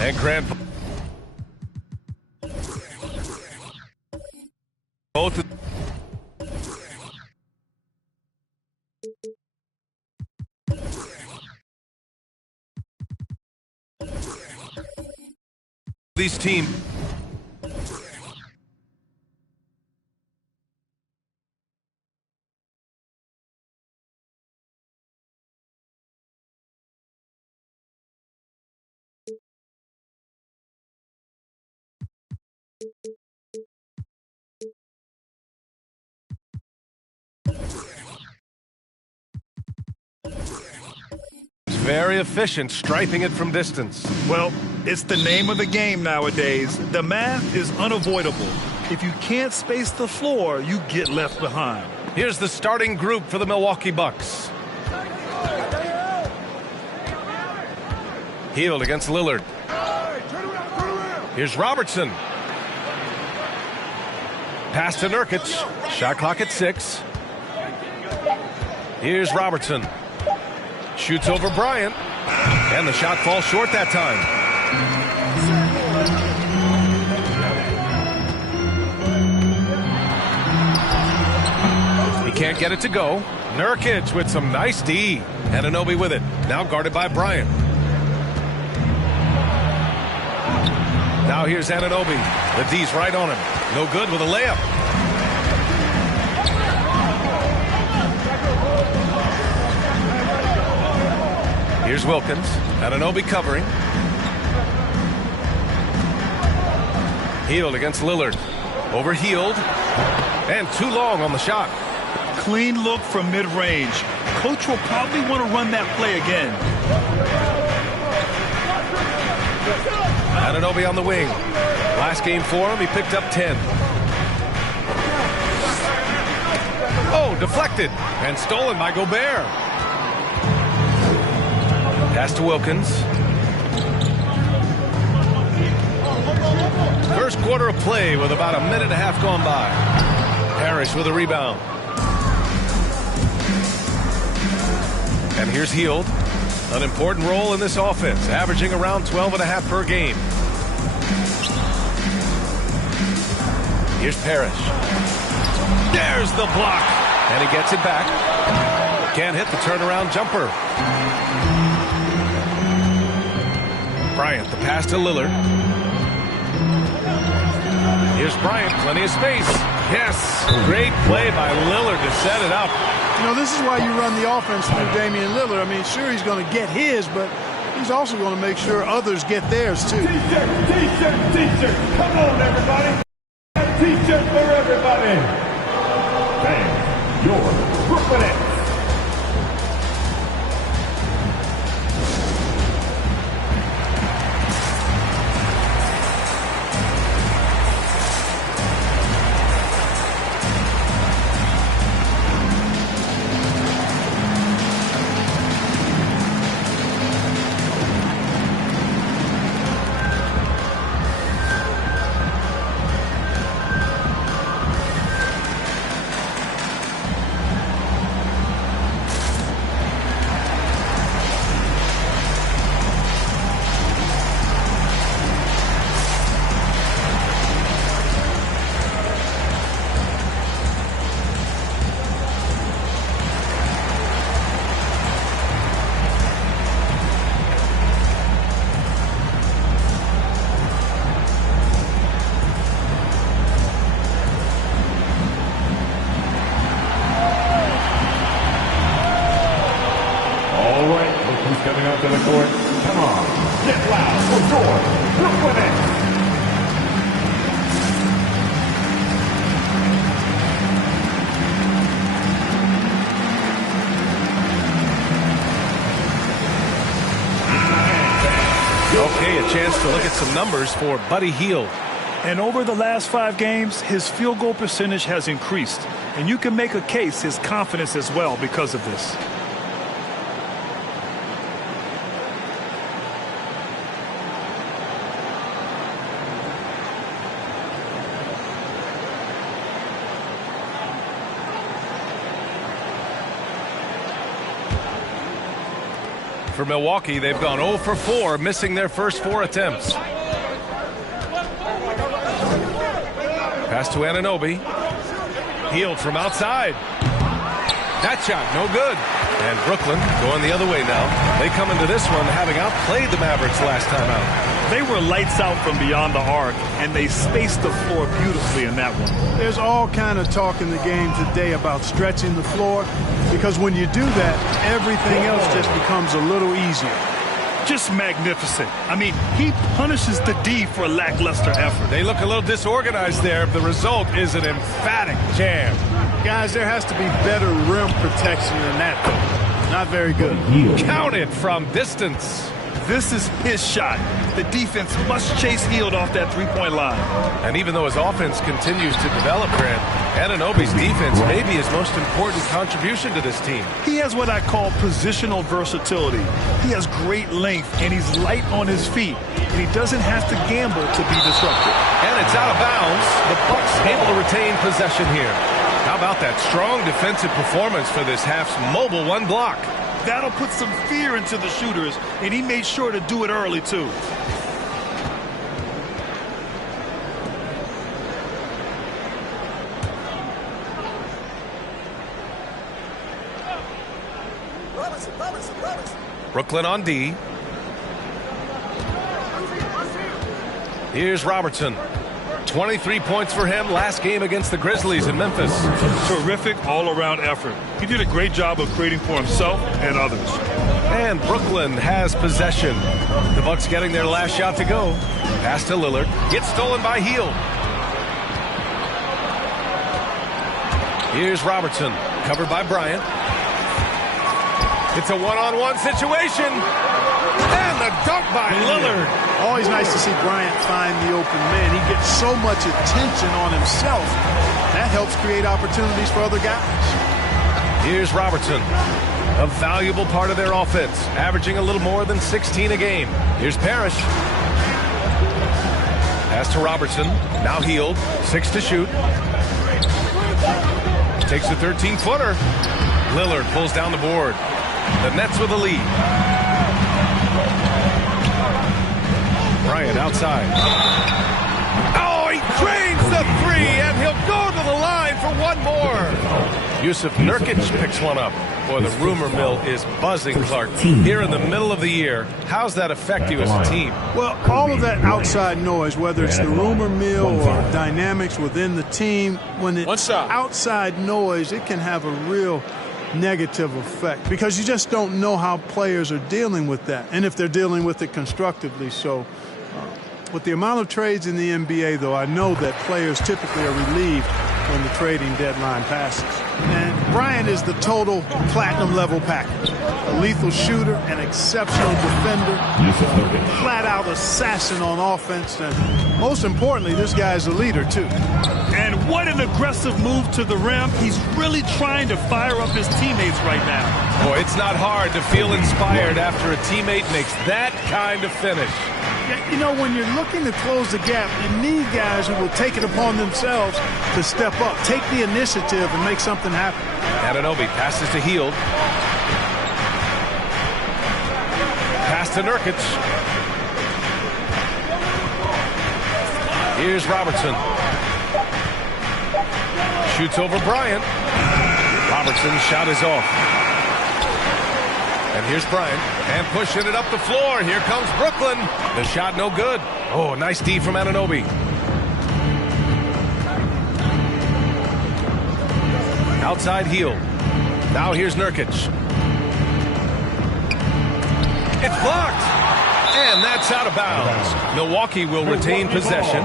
And Grant. Both. These teams. Very efficient, striping it from distance. Well, it's the name of the game nowadays. The math is unavoidable. If you can't space the floor, you get left behind. Here's the starting group for the Milwaukee Bucks. Hield against Lillard. Here's Robertson. Pass to Nurkic. Shot clock at 6. Here's Robertson. Shoots over Bryant. And the shot falls short that time. He can't get it to go. Nurkic with some nice D. Anunoby with it. Now guarded by Bryant. Now here's Anunoby. The D's right on him. No good with a layup. Here's Wilkins. Anunoby covering. Hield against Lillard. Over Hield. And too long on the shot. Clean look from mid-range. Coach will probably want to run that play again. Anunoby on the wing. Last game for him, he picked up 10. Oh, deflected. And stolen by Gobert. Pass to Wilkins. First quarter of play with about a minute and a half gone by. Parrish with a rebound. And here's Hield. An important role in this offense, averaging around 12.5 per game. Here's Parrish. There's the block. And he gets it back. Can't hit the turnaround jumper. Bryant, the pass to Lillard. Here's Bryant, plenty of space. Yes, great play by Lillard to set it up. You know, this is why you run the offense through Damian Lillard. I mean, sure, he's going to get his, but he's also going to make sure others get theirs too. T-shirt, T-shirt, T-shirt. Come on, everybody. T-shirt for everybody. Fans, your Brooklyn Nets. Coming up to the court. Come on, get loud for your Brooklyn Nets. Okay, a chance to look at some numbers for Buddy Hield. And over the last 5 games, his field goal percentage has increased. And you can make a case his confidence as well because of this. For Milwaukee, they've gone 0 for 4, missing their first 4 attempts. Pass to Anunoby. Hield from outside. That shot, no good. And Brooklyn going the other way now. They come into this one having outplayed the Mavericks last time out. They were lights out from beyond the arc, and they spaced the floor beautifully in that one. There's all kind of talk in the game today about stretching the floor, because when you do that, everything else just becomes a little easier. Just magnificent. I mean, he punishes the D for a lackluster effort. They look a little disorganized there. The result is an emphatic jam. Guys, there has to be better rim protection than that, though. Not very good. Counted from distance. This is his shot. The defense must chase Hield off that three-point line. And even though his offense continues to develop, Grant, Anunoby's defense may be his most important contribution to this team. He has what I call positional versatility. He has great length, and he's light on his feet. And he doesn't have to gamble to be disruptive. And it's out of bounds. The Bucks able to retain possession here. How about that strong defensive performance for this half's mobile one block? That'll put some fear into the shooters, and he made sure to do it early, too. Brooklyn on D. Here's Robertson. 23 points for him last game against the Grizzlies in Memphis. Terrific all-around effort. He did a great job of creating for himself and others. And Brooklyn has possession. The Bucks getting their last shot to go. Pass to Lillard. Gets stolen by Hield. Here's Robertson. Covered by Bryant. It's a one-on-one situation. And the dunk by Lillard. Always nice to see Bryant find the open man. He gets so much attention on himself. That helps create opportunities for other guys. Here's Robertson. A valuable part of their offense, averaging a little more than 16 a game. Here's Parrish. Pass to Robertson. Now Hield. 6 to shoot. Takes a 13-footer. Lillard pulls down the board. The Nets with a lead. Bryant outside. Oh, he drains the 3, and he'll go to the line for one more. Yusuf Nurkic picks one up. Boy, the rumor mill is buzzing, Clark. Here in the middle of the year, how's that affect you as a team? Well, all of that outside noise, whether it's the rumor mill or dynamics within the team, when it's outside noise, it can have a real negative effect because you just don't know how players are dealing with that and if they're dealing with it constructively. So with the amount of trades in the NBA, though, I know that players typically are relieved when the trading deadline passes. And Bryant is the total platinum level package. A lethal shooter, an exceptional defender, flat-out assassin on offense, and most importantly, this guy's a leader, too. And what an aggressive move to the rim. He's really trying to fire up his teammates right now. Boy, it's not hard to feel inspired after a teammate makes that kind of finish. You know, when you're looking to close the gap, you need guys who will take it upon themselves to step up, take the initiative, and make something happen. Anunoby passes to Hield. Pass to Nurkic. Here's Robertson. Shoots over Bryant. Robertson's shot is off. And here's Bryant. And pushing it up the floor. Here comes Brooklyn. The shot no good. Oh, nice D from Anunoby. Outside Hield. Now here's Nurkic. It's blocked. And that's out of bounds. Milwaukee will retain possession.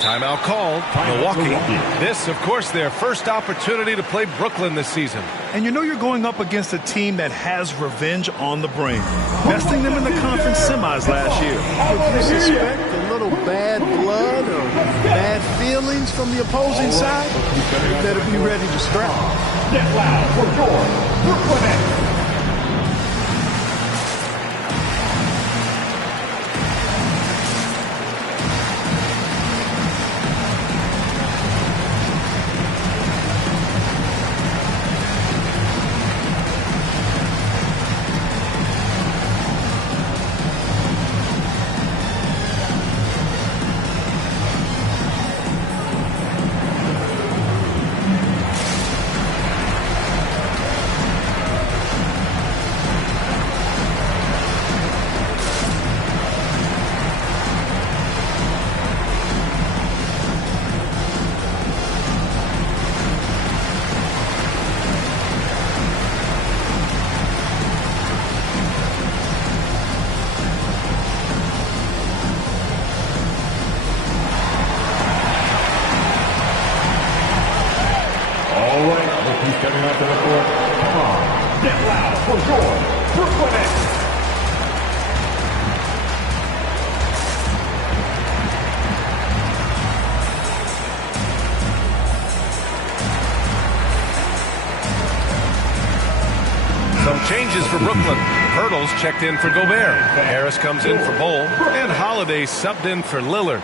Timeout called. Milwaukee. This, of course, their first opportunity to play Brooklyn this season. And you know you're going up against a team that has revenge on the brain. Besting them in the conference semis last year. Would you suspect a little bad blood or bad feelings from the opposing side? You better be ready to scrap. Get loud for your Brooklyn Nets. Changes for Brooklyn. Hurdles checked in for Gobert. Harris comes in for Bol. And Holiday subbed in for Lillard.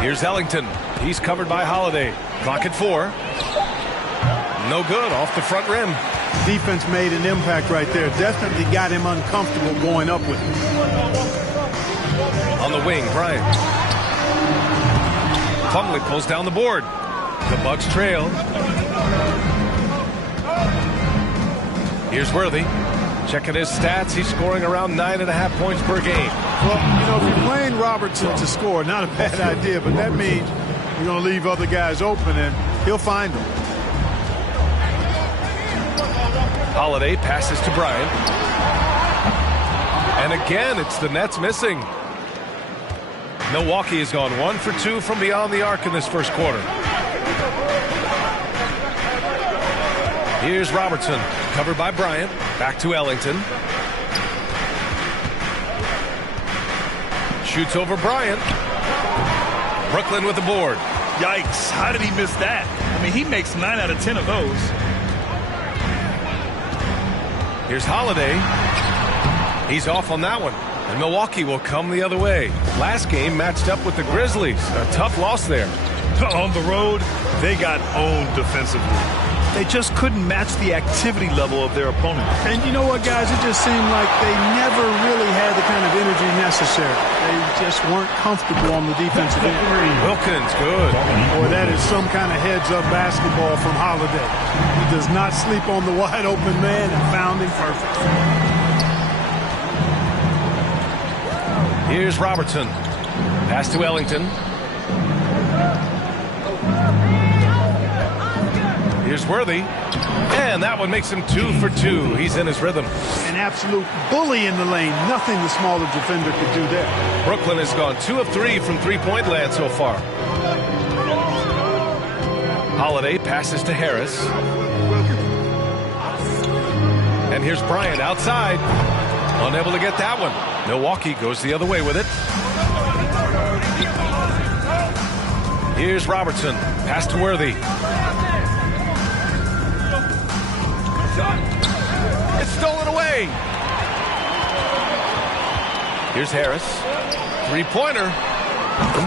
Here's Ellington. He's covered by Holiday. Clock at 4. No good. Off the front rim. Defense made an impact right there. Definitely got him uncomfortable going up with it. On the wing, Bryant. Plumlee pulls down the board. The Bucks trail. Here's Worthy. Checking his stats. He's scoring around 9.5 points per game. Well, you know, if you're playing Robertson to score, not a bad idea, but that means you're going to leave other guys open, and he'll find them. Holiday passes to Bryant. And again, it's the Nets missing. Milwaukee has gone 1 for 2 from beyond the arc in this first quarter. Here's Robertson, covered by Bryant. Back to Ellington. Shoots over Bryant. Brooklyn with the board. Yikes, how did he miss that? I mean, he makes 9 out of 10 of those. Here's Holiday. He's off on that one. And Milwaukee will come the other way. Last game matched up with the Grizzlies. A tough loss there. On the road, they got owned defensively. They just couldn't match the activity level of their opponent. And you know what, guys? It just seemed like they never really had the kind of energy necessary. They just weren't comfortable on the defensive end. Wilkins, good. Boy, that is some kind of heads-up basketball from Holiday. He does not sleep on the wide-open man and found him perfect. Here's Robertson. Pass to Ellington. Here's Worthy. And that one makes him 2 for 2. He's in his rhythm. An absolute bully in the lane. Nothing the smaller defender could do there. Brooklyn has gone 2 of 3 from three-point land so far. Holiday passes to Harris. And here's Bryant outside. Unable to get that one. Milwaukee goes the other way with it. Here's Robertson. Pass to Worthy. It's stolen away. Here's Harris. Three-pointer.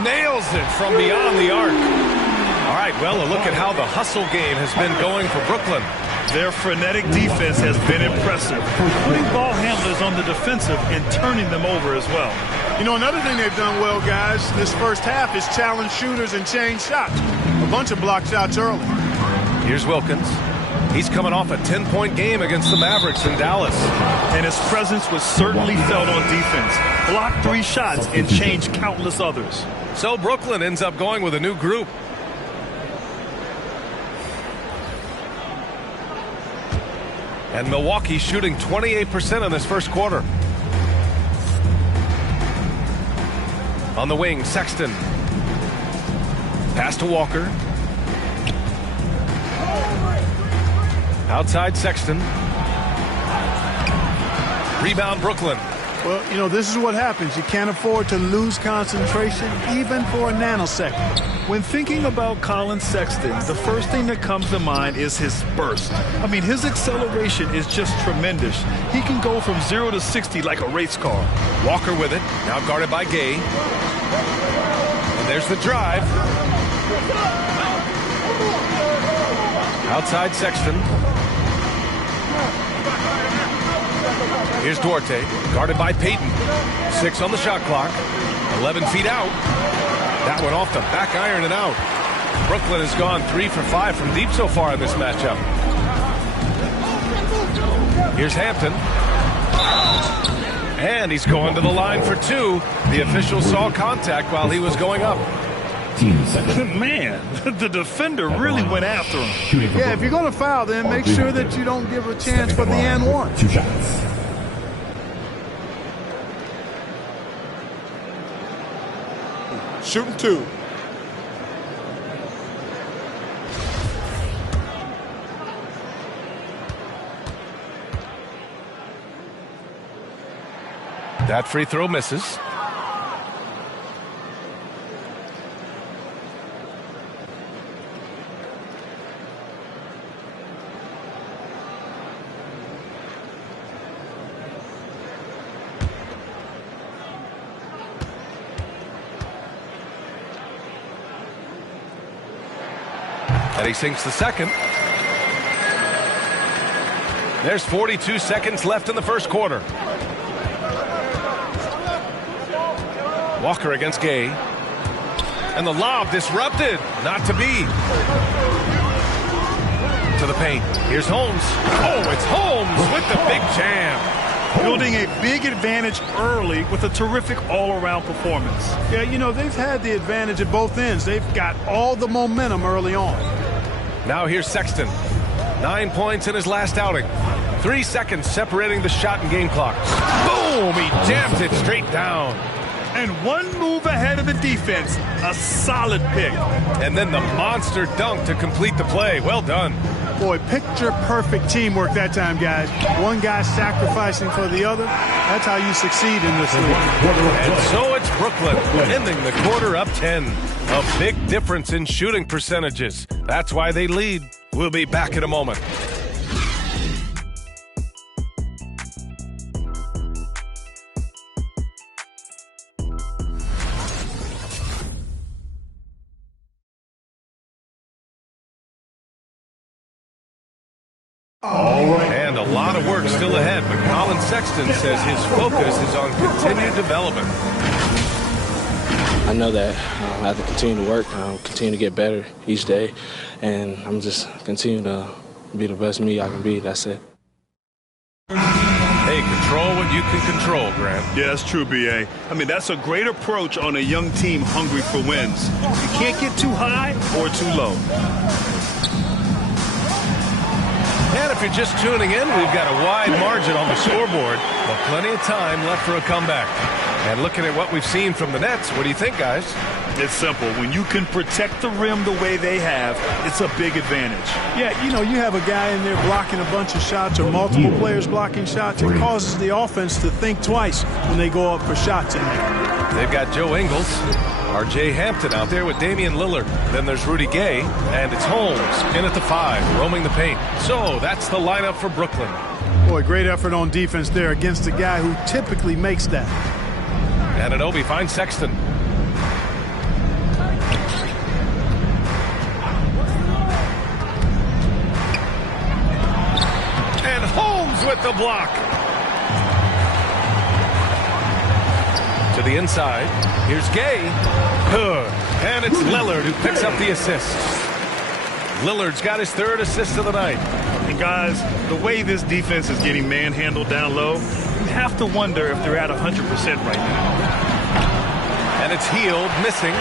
Nails it from beyond the arc. All right, well, a look at how the hustle game has been going for Brooklyn. Their frenetic defense has been impressive, putting ball handlers on the defensive and turning them over as well. You know, another thing they've done well, guys, this first half is challenge shooters and change shots. A bunch of block shots early. Here's Wilkins. He's coming off a 10-point game against the Mavericks in Dallas. And his presence was certainly felt on defense. Blocked 3 shots and changed countless others. So Brooklyn ends up going with a new group. And Milwaukee shooting 28% in this first quarter. On the wing, Sexton. Pass to Walker. Outside Sexton. Rebound Brooklyn. Well, you know, this is what happens. You can't afford to lose concentration even for a nanosecond. When thinking about Colin Sexton, the first thing that comes to mind is his burst. I mean, his acceleration is just tremendous. He can go from 0 to 60 like a race car. Walker with it, now guarded by Gay. And there's the drive. Outside Sexton. Here's Duarte, guarded by Payton. 6 on the shot clock. 11 feet out. That one off the back iron and out. Brooklyn has gone 3 for 5 from deep so far in this matchup. Here's Hampton. And he's going to the line for 2. The official saw contact while he was going up. Man, the defender really went after him. Yeah, if you're going to foul, then make sure that you don't give a chance for the and one. 2 shots. Shooting 2. That free throw misses. And he sinks the second. There's 42 seconds left in the first quarter. Walker against Gay. And the lob disrupted. Not to be. To the paint. Here's Holmes. Oh, it's Holmes with the big jam. Building a big advantage early with a terrific all-around performance. Yeah, you know, they've had the advantage at both ends. They've got all the momentum early on. Now here's Sexton. 9 points in his last outing. 3 seconds separating the shot and game clock. Boom! He jams it straight down. And one move ahead of the defense. A solid pick. And then the monster dunk to complete the play. Well done. Boy, picture-perfect teamwork that time, guys. One guy sacrificing for the other. That's how you succeed in this league. And so it's Brooklyn, ending the quarter up 10. A big difference in shooting percentages. That's why they lead. We'll be back in a moment. And a lot of work still ahead, but Colin Sexton says his focus is on continued development. I know that I have to continue to work, continue to get better each day, and I'm just continue to be the best me I can be. That's it. Hey, control what you can control, Grant. Yeah, that's true, B.A. I mean, that's a great approach on a young team hungry for wins. You can't get too high or too low. And if you're just tuning in, we've got a wide margin on the scoreboard, but plenty of time left for a comeback. And looking at what we've seen from the Nets, what do you think, guys? It's simple. When you can protect the rim the way they have, it's a big advantage. Yeah, you know, you have a guy in there blocking a bunch of shots or multiple players blocking shots. It causes the offense to think twice when they go up for shots in there. They've got Joe Ingles, R.J. Hampton out there with Damian Lillard. Then there's Rudy Gay, and it's Holmes in at the 5, roaming the paint. So that's the lineup for Brooklyn. Boy, great effort on defense there against a guy who typically makes that. Anunoby finds Sexton. And Holmes with the block. To the inside. Here's Gay. And it's Lillard who picks up the assist. Lillard's got his 3rd assist of the night. And guys, the way this defense is getting manhandled down low, you have to wonder if they're at 100% right now. And it's Hield missing.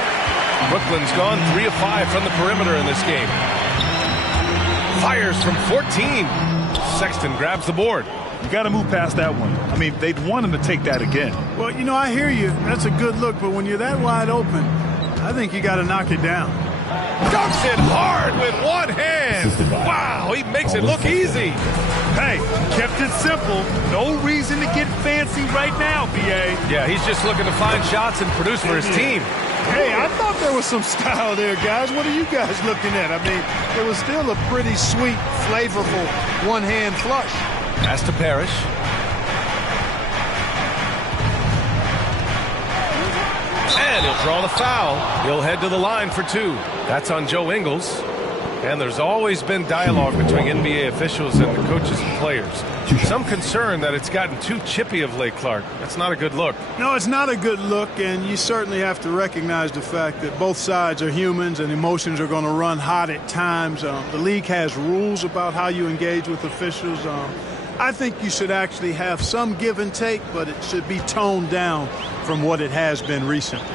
Brooklyn's gone 3 of 5 from the perimeter in this game. Fires from 14. Sexton grabs the board. You got to move past that one. I mean, they'd want him to take that again. Well, you know, I hear you. That's a good look, but when you're that wide open, I think you got to knock it down. Dunks it hard with one hand. Wow, he makes it look easy. Hey, kept it simple. No reason to get fancy right now, B.A. Yeah, he's just looking to find shots and produce for his team. Hey, I thought there was some style there, guys. What are you guys looking at? I mean, it was still a pretty sweet, flavorful one-hand flush. Pass to Parrish. And he'll draw the foul. He'll head to the line for 2. That's on Joe Ingles. And there's always been dialogue between NBA officials and the coaches and players. Some concern that it's gotten too chippy of late, Clark. That's not a good look. No, it's not a good look, and you certainly have to recognize the fact that both sides are humans and emotions are going to run hot at times. The league has rules about how you engage with officials. I think you should actually have some give and take, but it should be toned down from what it has been recently.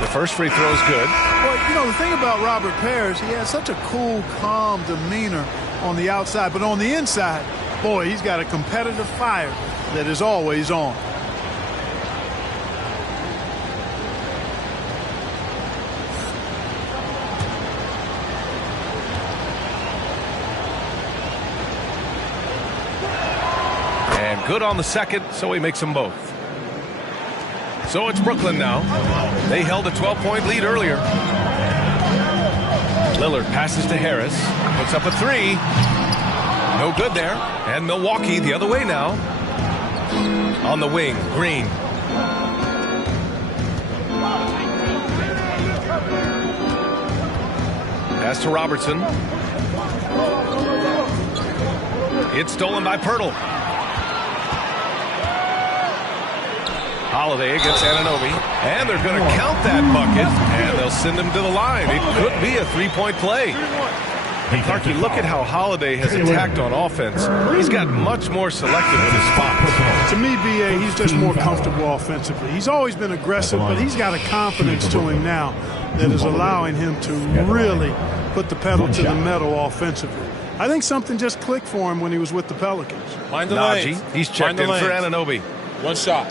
The first free throw is good. Well, you know, the thing about Robert Parrish, he has such a cool, calm demeanor on the outside, but on the inside, boy, he's got a competitive fire that is always on. And good on the second, so he makes them both. So it's Brooklyn now. They held a 12-point lead earlier. Lillard passes to Harris. Puts up a 3. No good there. And Milwaukee the other way now. On the wing, Green. Pass to Robertson. It's stolen by Pirtle. Holiday against Anunoby, and they're going to count that bucket, and they'll send him to the line. It could be a 3-point play. And Clarky, look at how Holiday has attacked on offense. He's got much more selective with his spots. To me, B.A., he's just more comfortable offensively. He's always been aggressive, but he's got a confidence to him now that is allowing him to really put the pedal to the metal offensively. I think something just clicked for him when he was with the Pelicans. Find the Najee, he's checked in for Anunoby. One shot.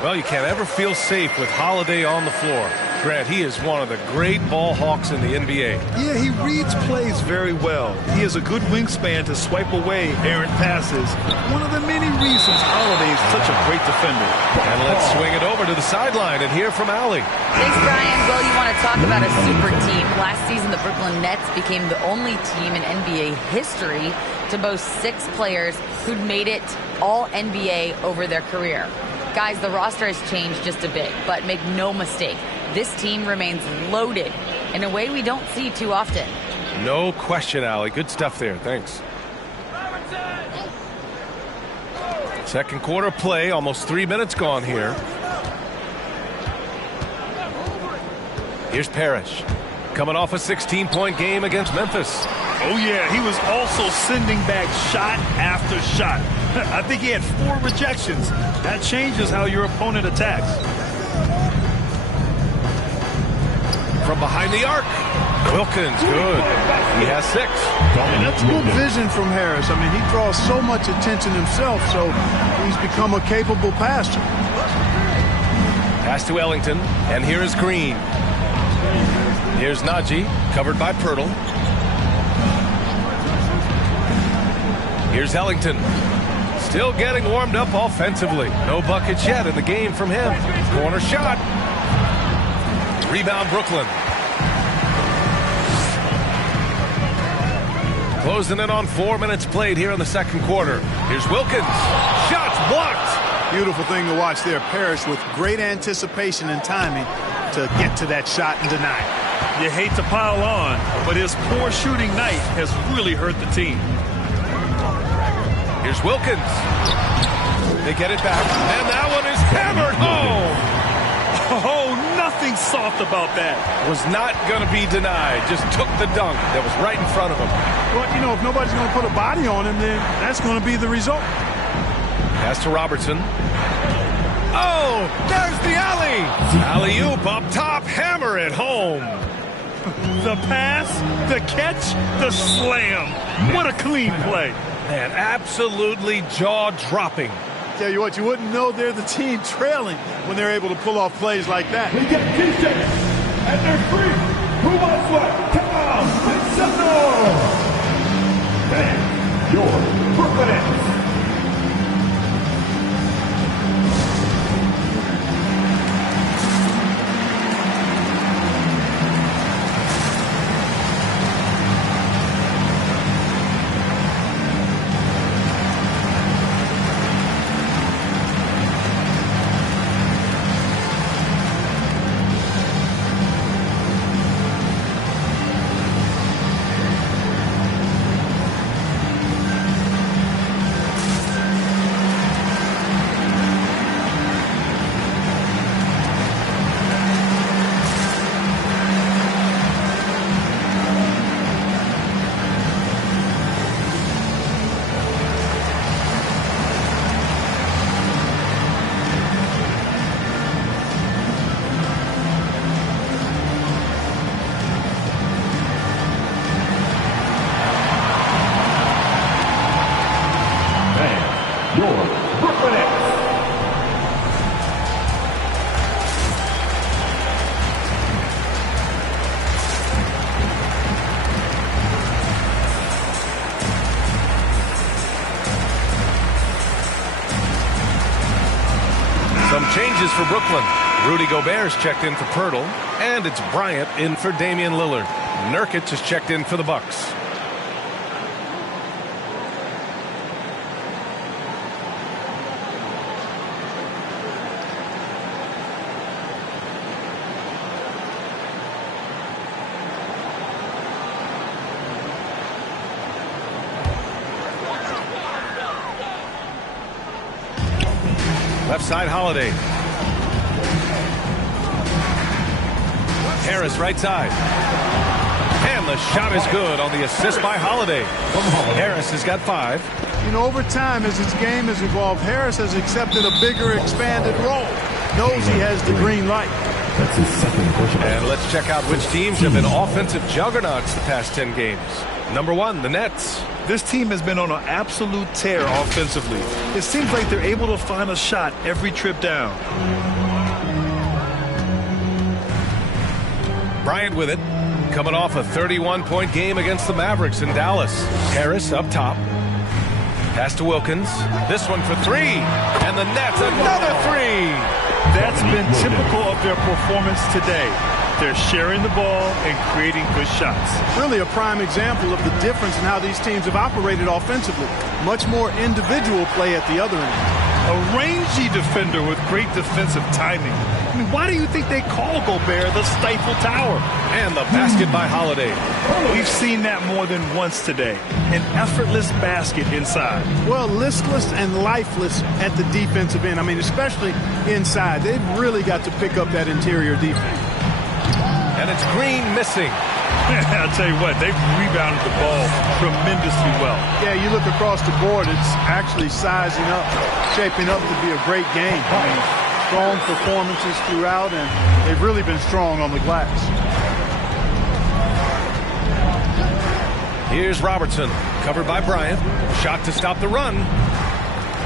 Well, you can't ever feel safe with Holiday on the floor. Grant, he is one of the great ball hawks in the NBA. Yeah, he reads plays very well. He has a good wingspan to swipe away errant passes. One of the many reasons Holiday is such a great defender. And let's swing it over to the sideline and hear from Allie. Thanks, Brian. Well, you want to talk about a super team. Last season, the Brooklyn Nets became the only team in NBA history to boast 6 players who'd made it all NBA over their career. Guys, the roster has changed just a bit, but make no mistake, this team remains loaded in a way we don't see too often. No question, Allie. Good stuff there. Thanks. Second quarter play, almost 3 minutes gone here. Here's Parrish, coming off a 16-point game against Memphis. Oh, yeah, he was also sending back shot after shot. I think he had 4 rejections. That changes how your opponent attacks. From behind the arc, Wilkins, good. He has 6. And that's good vision from Harris. I mean, he draws so much attention himself, so he's become a capable passer. Pass to Ellington, and here is Green. Here's Najee, covered by Pirtle. Here's Ellington, still getting warmed up offensively. No buckets yet in the game from him. Corner shot. Rebound, Brooklyn. Closing in on 4 minutes played here in the second quarter. Here's Wilkins. Shots blocked. Beautiful thing to watch there. Parrish with great anticipation and timing to get to that shot and deny it. You hate to pile on, but his poor shooting night has really hurt the team. Here's Wilkins. They get it back, and that one is hammered home. Oh, nothing soft about that. Was not going to be denied. Just took the dunk that was right in front of him. Well, you know, if nobody's going to put a body on him, then that's going to be the result. Pass to Robertson. Oh, there's the alley. Alley-oop up top, hammer it home. The pass, the catch, the slam. What a clean play. Man, absolutely jaw-dropping. Tell you what, you wouldn't know they're the team trailing when they're able to pull off plays like that. We get DJ, and they're free. Who wants what? Come on, make some noise. Man, your Brooklyn Nets. Changes for Brooklyn. Rudy Gobert's checked in for Pirtle, and it's Bryant in for Damian Lillard. Nurkic is checked in for the Bucks. Left side, Holiday. Harris, right side. And the shot is good on the assist by Holiday. Harris has got 5. You know, over time, as his game has evolved, Harris has accepted a bigger, expanded role. Knows he has the green light. That's his second push-up. And let's check out which teams have been offensive juggernauts the past 10 games. Number 1, the Nets. This team has been on an absolute tear offensively. It seems like they're able to find a shot every trip down. Bryant with it. Coming off a 31-point game against the Mavericks in Dallas. Harris up top. Pass to Wilkins. This one for three. And the Nets, another three. That's been typical of their performance today. They're sharing the ball and creating good shots. Really a prime example of the difference in how these teams have operated offensively. Much more individual play at the other end. A rangy defender with great defensive timing. I mean, why do you think they call Gobert the Stifle Tower? And the basket by Holiday. We've seen that more than once today. An effortless basket inside. Well, listless and lifeless at the defensive end. I mean, especially inside. They've really got to pick up that interior defense. And it's Green missing. I'll tell you what, they've rebounded the ball tremendously well. Yeah, you look across the board, it's actually sizing up, shaping up to be a great game. I mean, strong performances throughout, and they've really been strong on the glass. Here's Robertson, covered by Bryant. Shot to stop the run.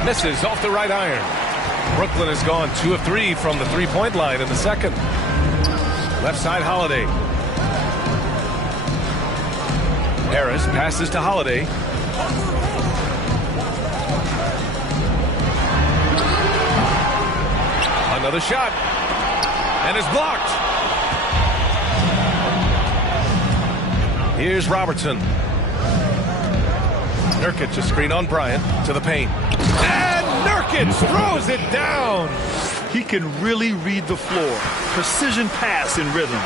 Misses off the right iron. Brooklyn has gone 2 of 3 from the three-point line in the second. Left side, Holiday. Harris passes to Holiday. Another shot. And is blocked. Here's Robertson. Nurkic a screen on Bryant to the paint. And Nurkic throws it down. He can really read the floor. Precision pass in rhythm.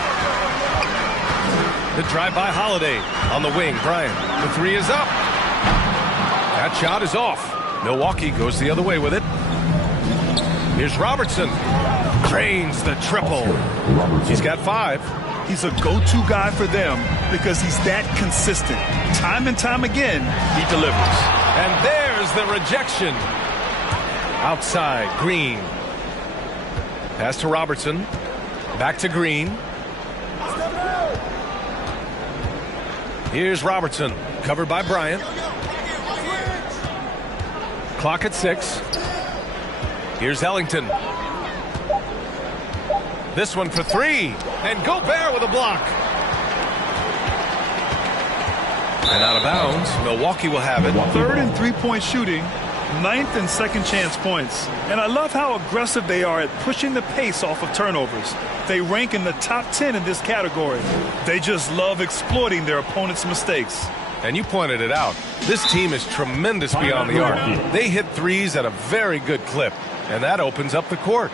The drive by Holiday on the wing. Bryant, the three is up. That shot is off. Milwaukee goes the other way with it. Here's Robertson. Drains the triple. He's got 5. He's a go-to guy for them because he's that consistent. Time and time again, he delivers. And there's the rejection. Outside, Green. Pass to Robertson. Back to Green. Here's Robertson, covered by Bryant. Clock at 6. Here's Ellington. This one for 3. And Gobert with a block. And out of bounds. Milwaukee will have it. Third and three-point shooting. 9th and second chance points. And I love how aggressive they are at pushing the pace off of turnovers. They rank in the top 10 in this category. They just love exploiting their opponent's mistakes. And you pointed it out. This team is tremendous beyond the arc. They hit threes at a very good clip. And that opens up the court.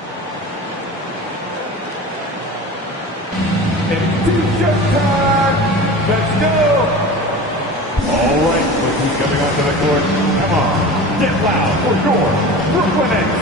It's two-shot time. Let's go. All right, look who's coming onto the court. Come on. Get loud for your Brooklyn Nets.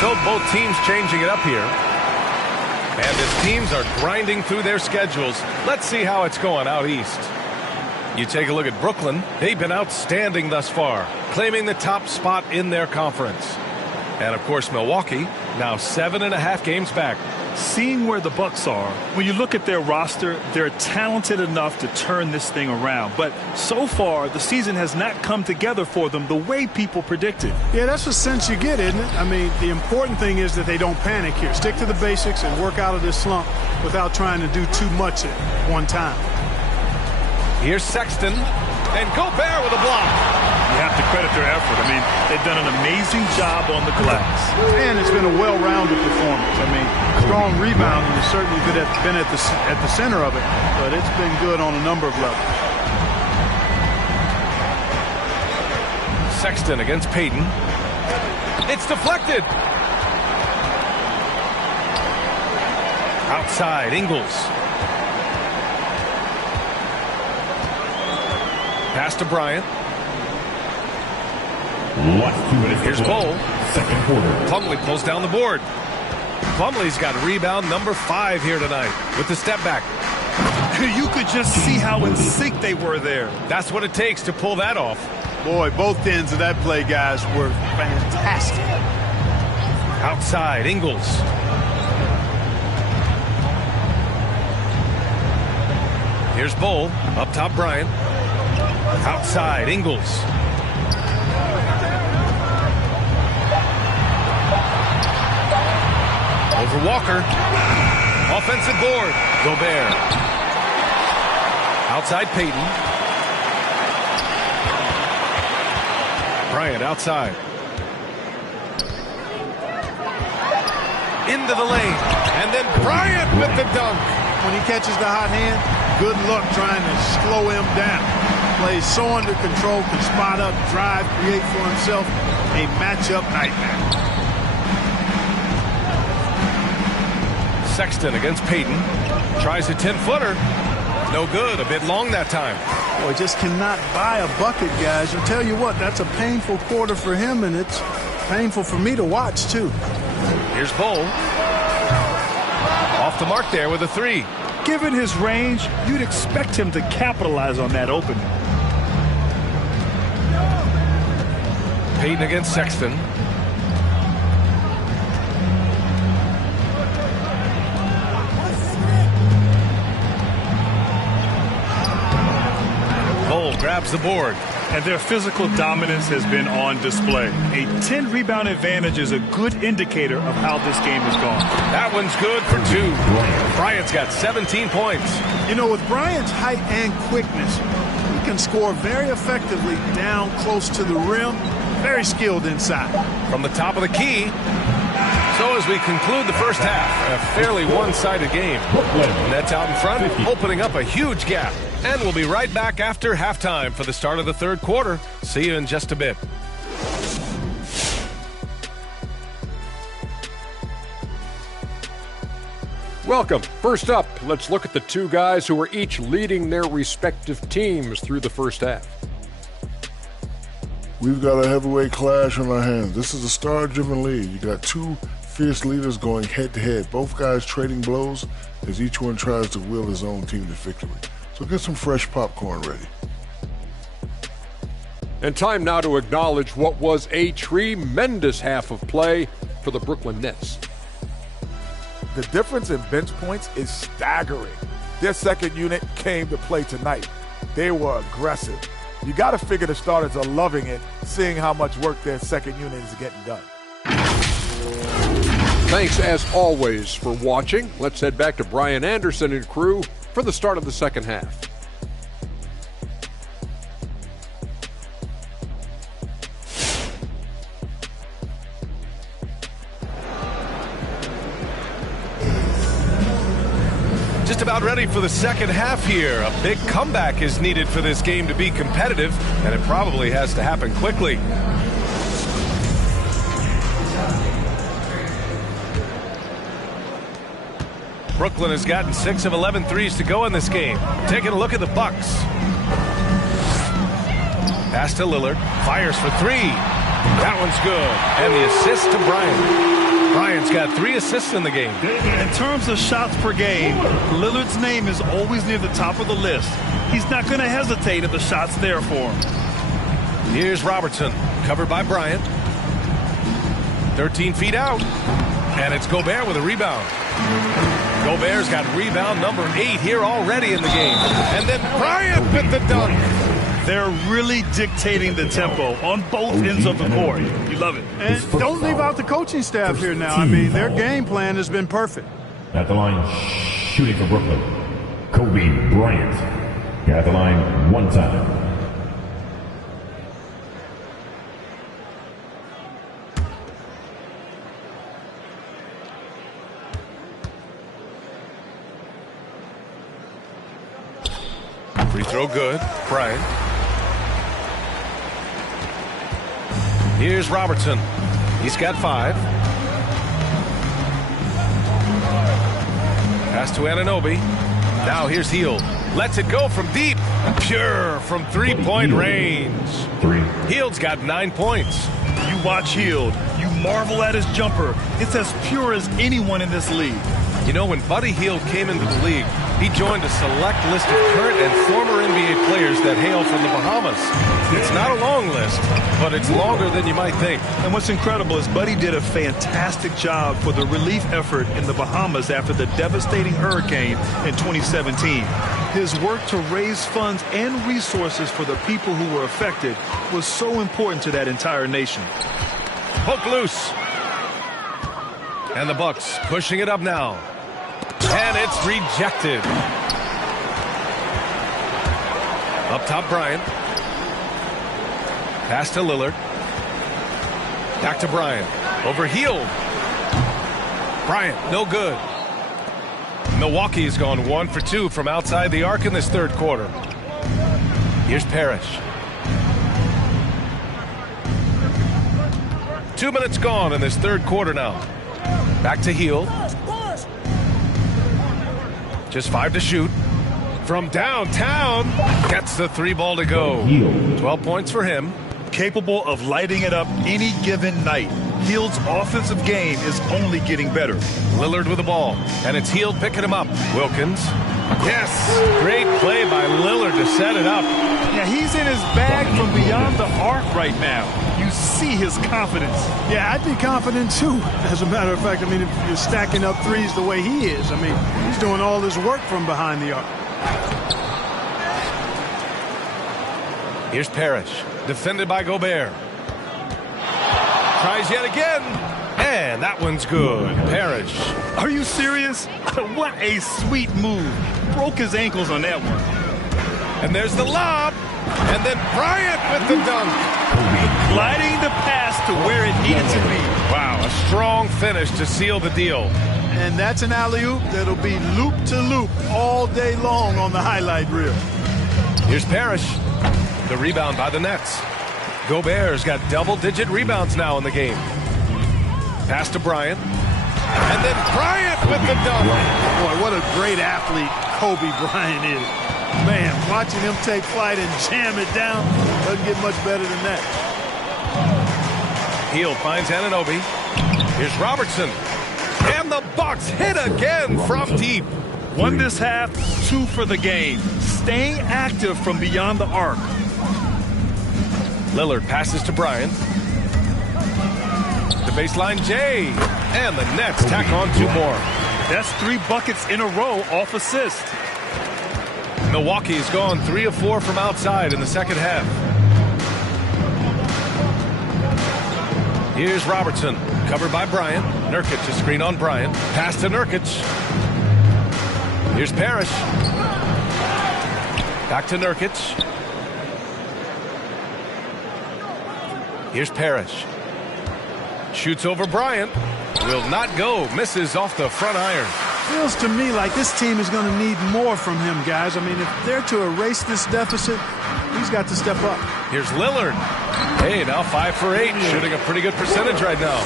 So both teams changing it up here. And as teams are grinding through their schedules, let's see how it's going out east. You take a look at Brooklyn. They've been outstanding thus far, claiming the top spot in their conference. And, of course, Milwaukee, now 7.5 games back. Seeing where the Bucks are, when you look at their roster, they're talented enough to turn this thing around. But so far, the season has not come together for them the way people predicted. Yeah, that's the sense you get, isn't it? I mean, the important thing is that they don't panic here. Stick to the basics and work out of this slump without trying to do too much at one time. Here's Sexton, and Gobert with a block. You have to credit their effort. I mean, they've done an amazing job on the glass. And it's been a well-rounded performance. I mean, strong rebounding has certainly been at the center of it, but it's been good on a number of levels. Sexton against Payton. It's deflected. Outside, Ingles. Pass to Bryant. Last 2 minutes. Here's Cole. Second quarter. Plumlee pulls down the board. Plumlee's got rebound number 5 here tonight with the step back. You could just see how in sync they were there. That's what it takes to pull that off. Boy, both ends of that play, guys, were fantastic. Outside, Ingles. Here's Bull. Up top, Bryant. Outside, Ingles. Over Walker. Offensive board. Gobert. Outside Payton. Bryant outside. Into the lane. And then Bryant with the dunk. When he catches the hot hand, good luck trying to slow him down. Plays so under control, can spot up, drive, create for himself a matchup nightmare. Sexton against Payton. Tries a 10-footer. No good. A bit long that time. Boy, just cannot buy a bucket, guys. I'll tell you what, that's a painful quarter for him, and it's painful for me to watch, too. Here's Bull. Off the mark there with a 3. Given his range, you'd expect him to capitalize on that opening. Payton against Sexton. Bull grabs the board. And their physical dominance has been on display. A 10-rebound advantage is a good indicator of how this game has gone. That one's good for 2. Bryant's got 17 points. You know, with Bryant's height and quickness, he can score very effectively down close to the rim. Very skilled inside. From the top of the key. So as we conclude the first half, a fairly one-sided game. Nets out in front, opening up a huge gap. And we'll be right back after halftime for the start of the third quarter. See you in just a bit. Welcome. First up, let's look at the two guys who are each leading their respective teams through the first half. We've got a heavyweight clash on our hands. This is a star-driven league. You got two fierce leaders going head-to-head. Both guys trading blows as each one tries to will his own team to victory. So get some fresh popcorn ready. And time now to acknowledge what was a tremendous half of play for the Brooklyn Nets. The difference in bench points is staggering. Their second unit came to play tonight. They were aggressive. You got to figure the starters are loving it, seeing how much work their second unit is getting done. Thanks, as always, for watching. Let's head back to Brian Anderson and crew for the start of the second half. Just about ready for the second half here. A big comeback is needed for this game to be competitive, and it probably has to happen quickly. Brooklyn has gotten 6 of 11 threes to go in this game. Taking a look at the Bucks. Pass to Lillard. Fires for 3. That one's good. And the assist to Bryant. Bryant's got 3 assists in the game. In terms of shots per game, Lillard's name is always near the top of the list. He's not going to hesitate if the shot's there for him. Here's Robertson, covered by Bryant. 13 feet out. And it's Gobert with a rebound. Gobert's got rebound number 8 here already in the game. And then Bryant with the dunk. They're really dictating the tempo on both ends of the court. You love it. And don't leave out the coaching staff here now. I mean, their game plan has been perfect. At the line, shooting for Brooklyn, Kobe Bryant. At the line, one time. Free throw good. Bryant. Here's Robertson. He's got 5. Pass to Anunoby. Now here's Hield. Lets it go from deep. Pure from three-point range. Hield's got 9 points. You watch Hield. You marvel at his jumper. It's as pure as anyone in this league. You know, when Buddy Hield came into the league, he joined a select list of current and former NBA players that hail from the Bahamas. It's not a long list, but it's longer than you might think. And what's incredible is Buddy did a fantastic job for the relief effort in the Bahamas after the devastating hurricane in 2017. His work to raise funds and resources for the people who were affected was so important to that entire nation. Poke loose. And the Bucks pushing it up now. And it's rejected. Up top, Bryant. Pass to Lillard. Back to Bryant. Over Hield. Bryant, no good. Milwaukee's gone 1 for 2 from outside the arc in this third quarter. Here's Parrish. 2 minutes gone in this third quarter now. Back to Hield. Just 5 to shoot. From downtown, gets the 3 ball to go. 12 points for him. Capable of lighting it up any given night. Hield's offensive game is only getting better. Lillard with the ball, and it's Hield picking him up. Wilkins. Yes, great play by Lillard to set it up. Yeah, he's in his bag from beyond the arc right now. You see his confidence. Yeah, I'd be confident too. As a matter of fact, I mean, if you're stacking up threes the way he is, I mean, he's doing all his work from behind the arc. Here's Parrish, defended by Gobert. Tries yet again, and that one's good. Parrish. Are you serious? What a sweet move. Broke his ankles on that one. And there's the lob, and then Bryant with the dunk. Gliding the pass to where it needed to be. Wow, a strong finish to seal the deal. And that's an alley-oop that'll be loop to loop all day long on the highlight reel. Here's Parrish. The rebound by the Nets. Gobert's got double-digit rebounds now in the game. Pass to Bryant. And then Bryant with the dunk. Boy, what a great athlete Kobe Bryant is. Man, watching him take flight and jam it down doesn't get much better than that. Hield finds Anunoby. Here's Robertson. And the Bucks hit again from deep. Won this half, 2 for the game. Staying active from beyond the arc. Lillard passes to Bryant. The baseline J. And the Nets tack on 2 more. That's 3 buckets in a row off assist. Milwaukee's gone 3 of 4 from outside in the second half. Here's Robertson, covered by Bryant. Nurkic a screen on Bryant. Pass to Nurkic. Here's Parrish. Back to Nurkic. Here's Parrish. Shoots over Bryant. Will not go. Misses off the front iron. Feels to me like this team is going to need more from him, guys. I mean, if they're to erase this deficit, he's got to step up. Here's Lillard. Hey, now 5 for 8. Shooting a pretty good percentage right now.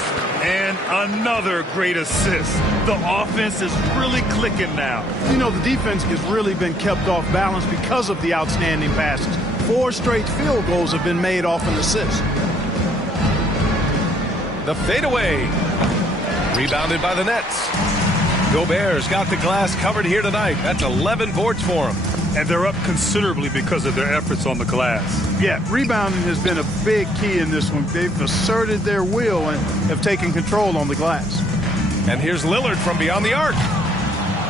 And another great assist. The offense is really clicking now. You know, the defense has really been kept off balance because of the outstanding passes. 4 straight field goals have been made off an assist. The fadeaway. Rebounded by the Nets. Gobert's got the glass covered here tonight. That's 11 boards for him. And they're up considerably because of their efforts on the glass. Yeah, rebounding has been a big key in this one. They've asserted their will and have taken control on the glass. And here's Lillard from beyond the arc.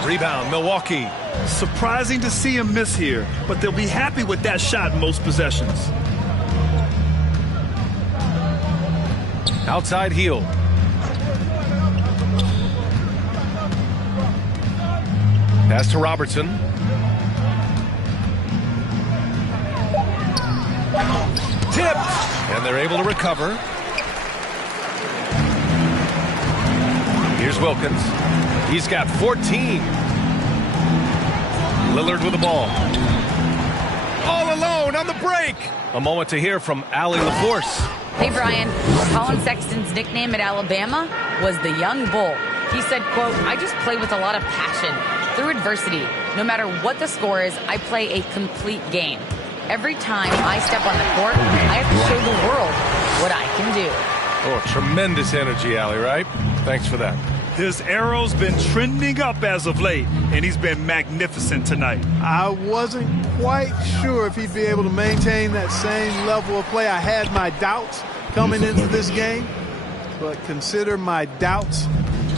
Rebound, Milwaukee. Surprising to see him miss here, but they'll be happy with that shot in most possessions. Outside heel. Pass to Robertson. Tipped. And they're able to recover. Here's Wilkins. He's got 14. Lillard with the ball. All alone on the break. A moment to hear from Allie LaForce. Hey, Brian. Colin Sexton's nickname at Alabama was the Young Bull. He said, quote, I just play with a lot of passion. Through adversity, no matter what the score is, I play a complete game. Every time I step on the court, I have to show the world what I can do. Oh, tremendous energy, Allie, right? Thanks for that. His arrow's been trending up as of late, and he's been magnificent tonight. I wasn't quite sure if he'd be able to maintain that same level of play. I had my doubts coming into this game, but consider my doubts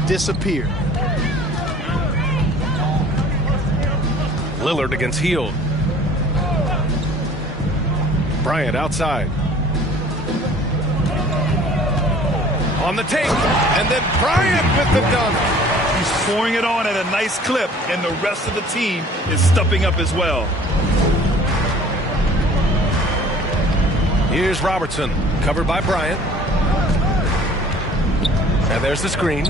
disappeared. Lillard against Hield. Bryant outside. On the take, and then Bryant with the dunk. He's pouring it on at a nice clip, and the rest of the team is stepping up as well. Here's Robertson, covered by Bryant. And there's the screen.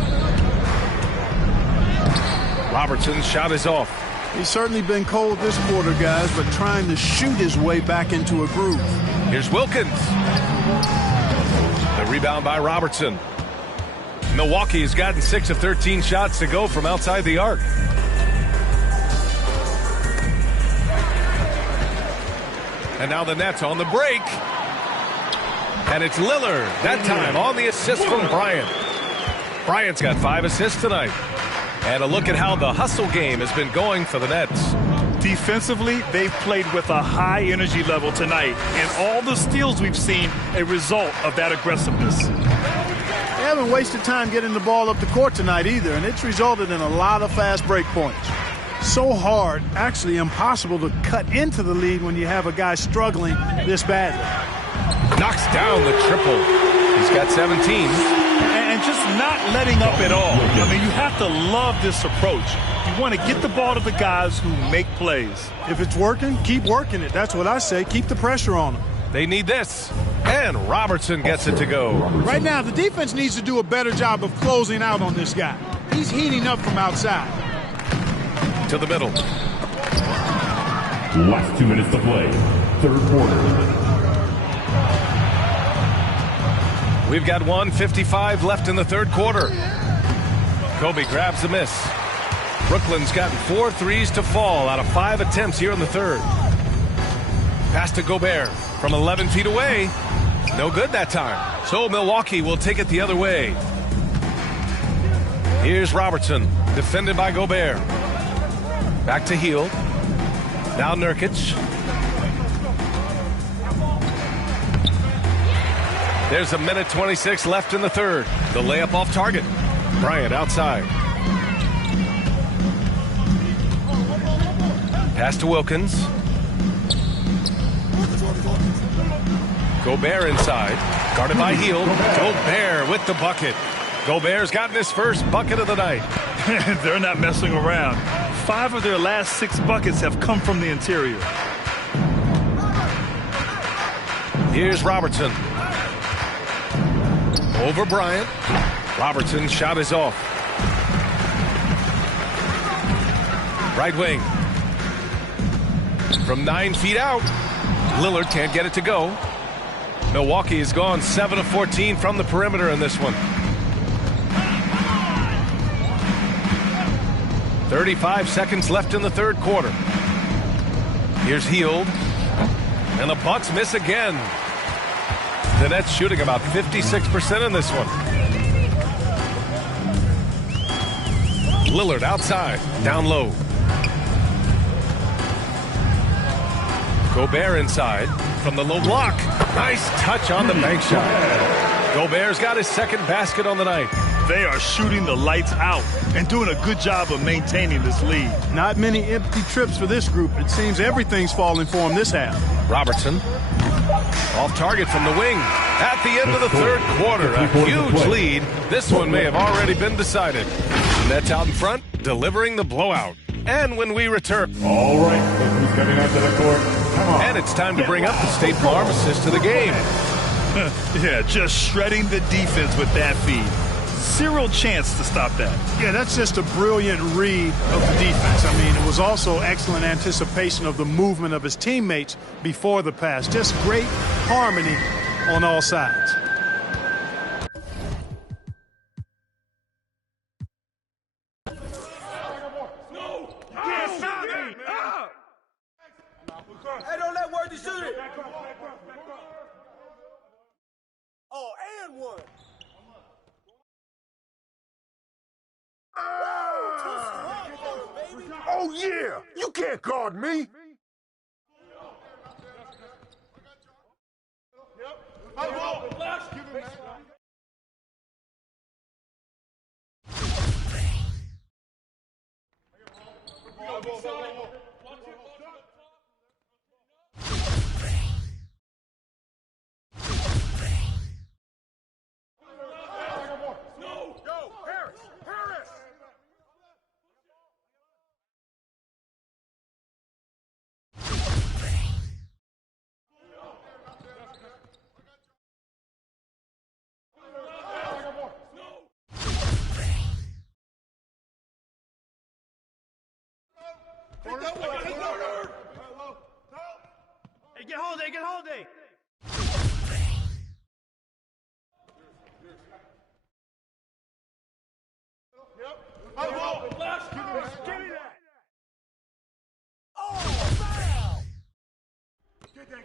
Robertson's shot is off. He's certainly been cold this quarter, guys, but trying to shoot his way back into a groove. Here's Wilkins. The rebound by Robertson. Milwaukee has gotten 6 of 13 shots to go from outside the arc. And now the Nets on the break. And it's Lillard, that time on the assist from Bryant. Bryant's got 5 assists tonight. And a look at how the hustle game has been going for the Nets. Defensively, they've played with a high energy level tonight, and all the steals we've seen a result of that aggressiveness. They haven't wasted time getting the ball up the court tonight either, and it's resulted in a lot of fast break points. So hard, actually impossible to cut into the lead when you have a guy struggling this badly. Knocks down the triple. He's got 17. And just not letting up at all. I mean, you have to love this approach. You want to get the ball to the guys who make plays. If it's working, keep working it. That's what I say. Keep the pressure on them. They need this. And Robertson gets it to go. Right now, the defense needs to do a better job of closing out on this guy. He's heating up from outside. To the middle. Last 2 minutes to play. Third quarter. We've got 1:55 left in the third quarter. Kobe grabs the miss. Brooklyn's gotten 4 threes to fall out of 5 attempts here in the third. Pass to Gobert from 11 feet away. No good that time. So Milwaukee will take it the other way. Here's Robertson, defended by Gobert. Back to Hield. Now Nurkic. There's 1:26 left in the third. The layup off target. Bryant outside. Pass to Wilkins. Gobert inside. Guarded by Hield. Gobert with the bucket. Gobert's gotten his first bucket of the night. They're not messing around. 5 of their last 6 buckets have come from the interior. Here's Robertson. Over Bryant. Robertson's shot is off. Right wing. From 9 feet out. Lillard can't get it to go. Milwaukee has gone 7 of 14 from the perimeter in this one. 35 seconds left in the third quarter. Here's Hield. And the Bucks miss again. The Nets shooting about 56% in this one. Lillard outside, down low. Gobert inside from the low block. Nice touch on the bank shot. Gobert's got his second basket on the night. They are shooting the lights out and doing a good job of maintaining this lead. Not many empty trips for this group. It seems everything's falling for them this half. Robertson, off target from the wing. At the end of the third quarter, a huge lead. This one may have already been decided. Nets out in front, delivering the blowout. And when we return... All right, look who's coming onto the court. Come on. And it's time to bring up the State Farm assist to the game. Yeah, just shredding the defense with that feed. Zero chance to stop that. Yeah, that's just a brilliant read of the defense. I mean, it was also excellent anticipation of the movement of his teammates before the pass. Just great harmony on all sides. Hey, don't let Worthy shoot it. Oh, and one. Oh, yeah! You can't guard me! Hey, get Holiday, get Holiday. Give me that. Oh, foul. Get that.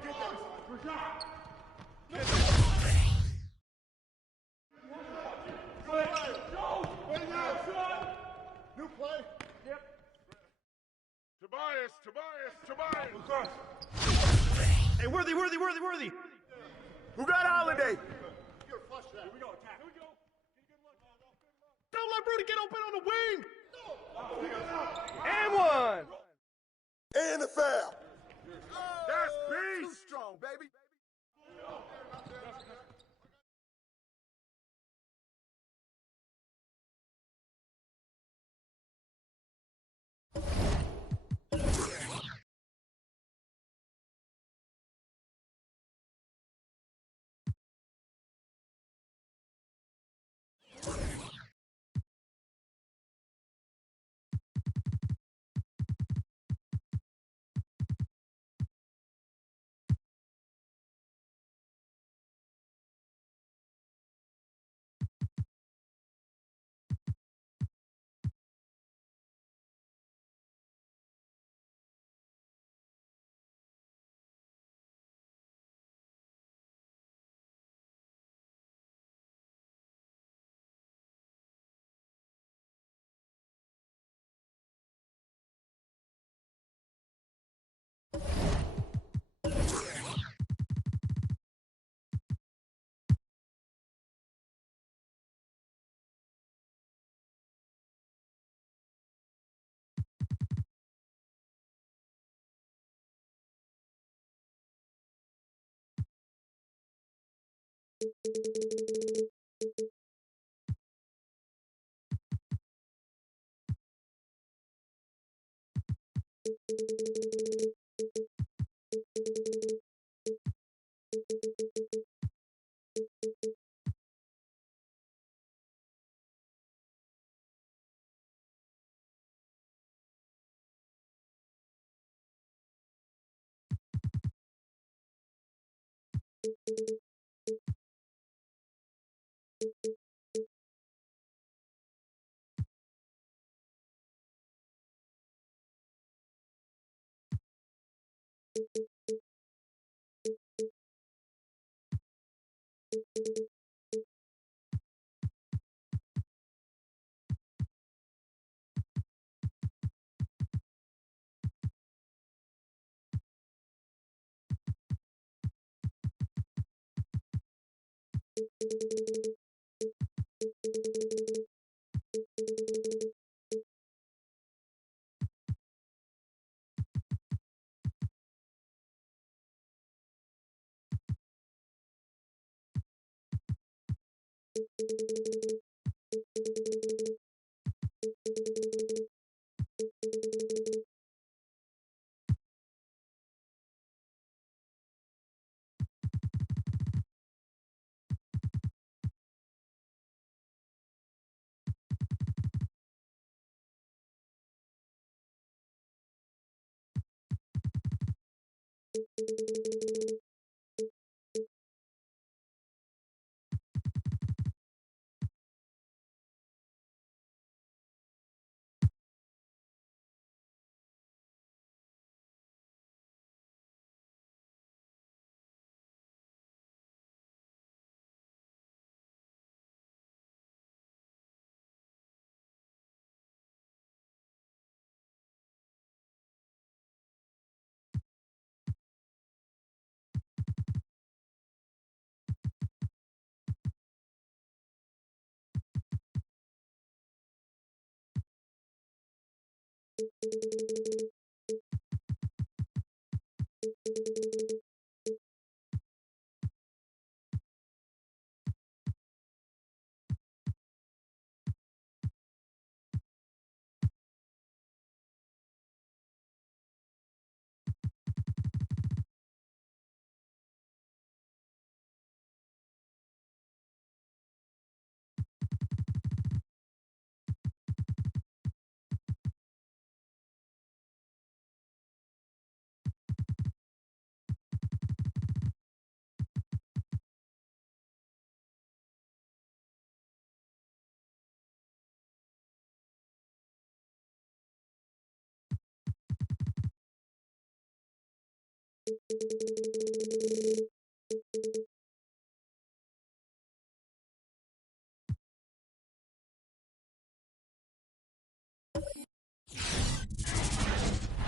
New play. Yep. Tobias! Hey, Worthy. Who got Holiday? Don't let Brody get open on the wing. And one. And the foul. That's beast! Too strong, baby.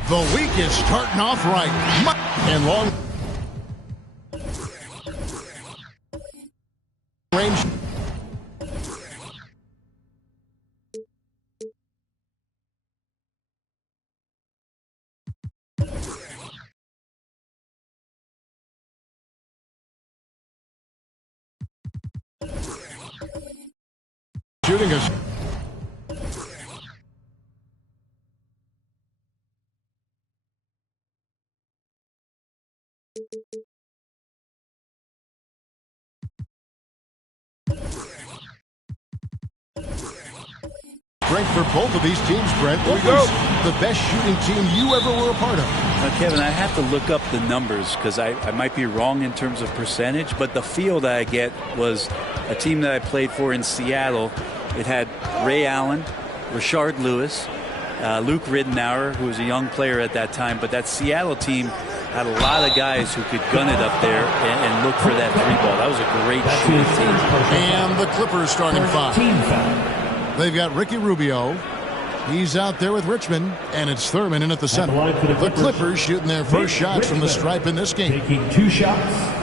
The week is starting off right. And long range. Shooting us. Strength for both of these teams, Brent. What was the best shooting team you ever were a part of? Kevin, I have to look up the numbers because I might be wrong in terms of percentage, but the feel that I get was a team that I played for in Seattle. It had Ray Allen, Rashard Lewis, Luke Ridenour, who was a young player at that time, but that Seattle team had a lot of guys who could gun it up there and look for that three ball. That was a great shooting team. And the Clippers starting five. They've got Ricky Rubio. He's out there with Richmond, and it's Thurman in at the center. The Clippers shooting their first shots from the stripe in this game. Taking 2 shots.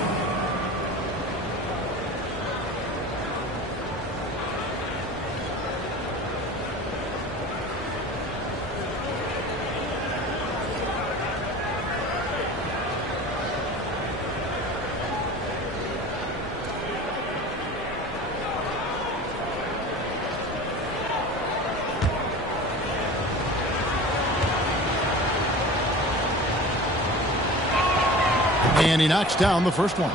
And he knocks down the first one.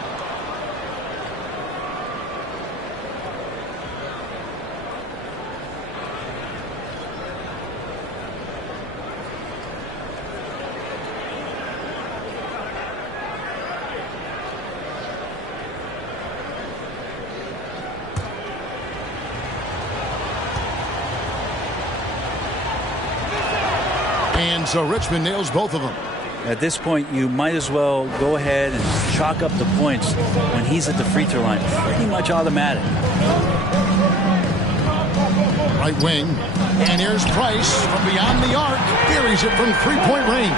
And so Richmond nails both of them. At this point, you might as well go ahead and chalk up the points when he's at the free throw line. Pretty much automatic. Right wing. And here's Price from beyond the arc. Buries it from three-point range.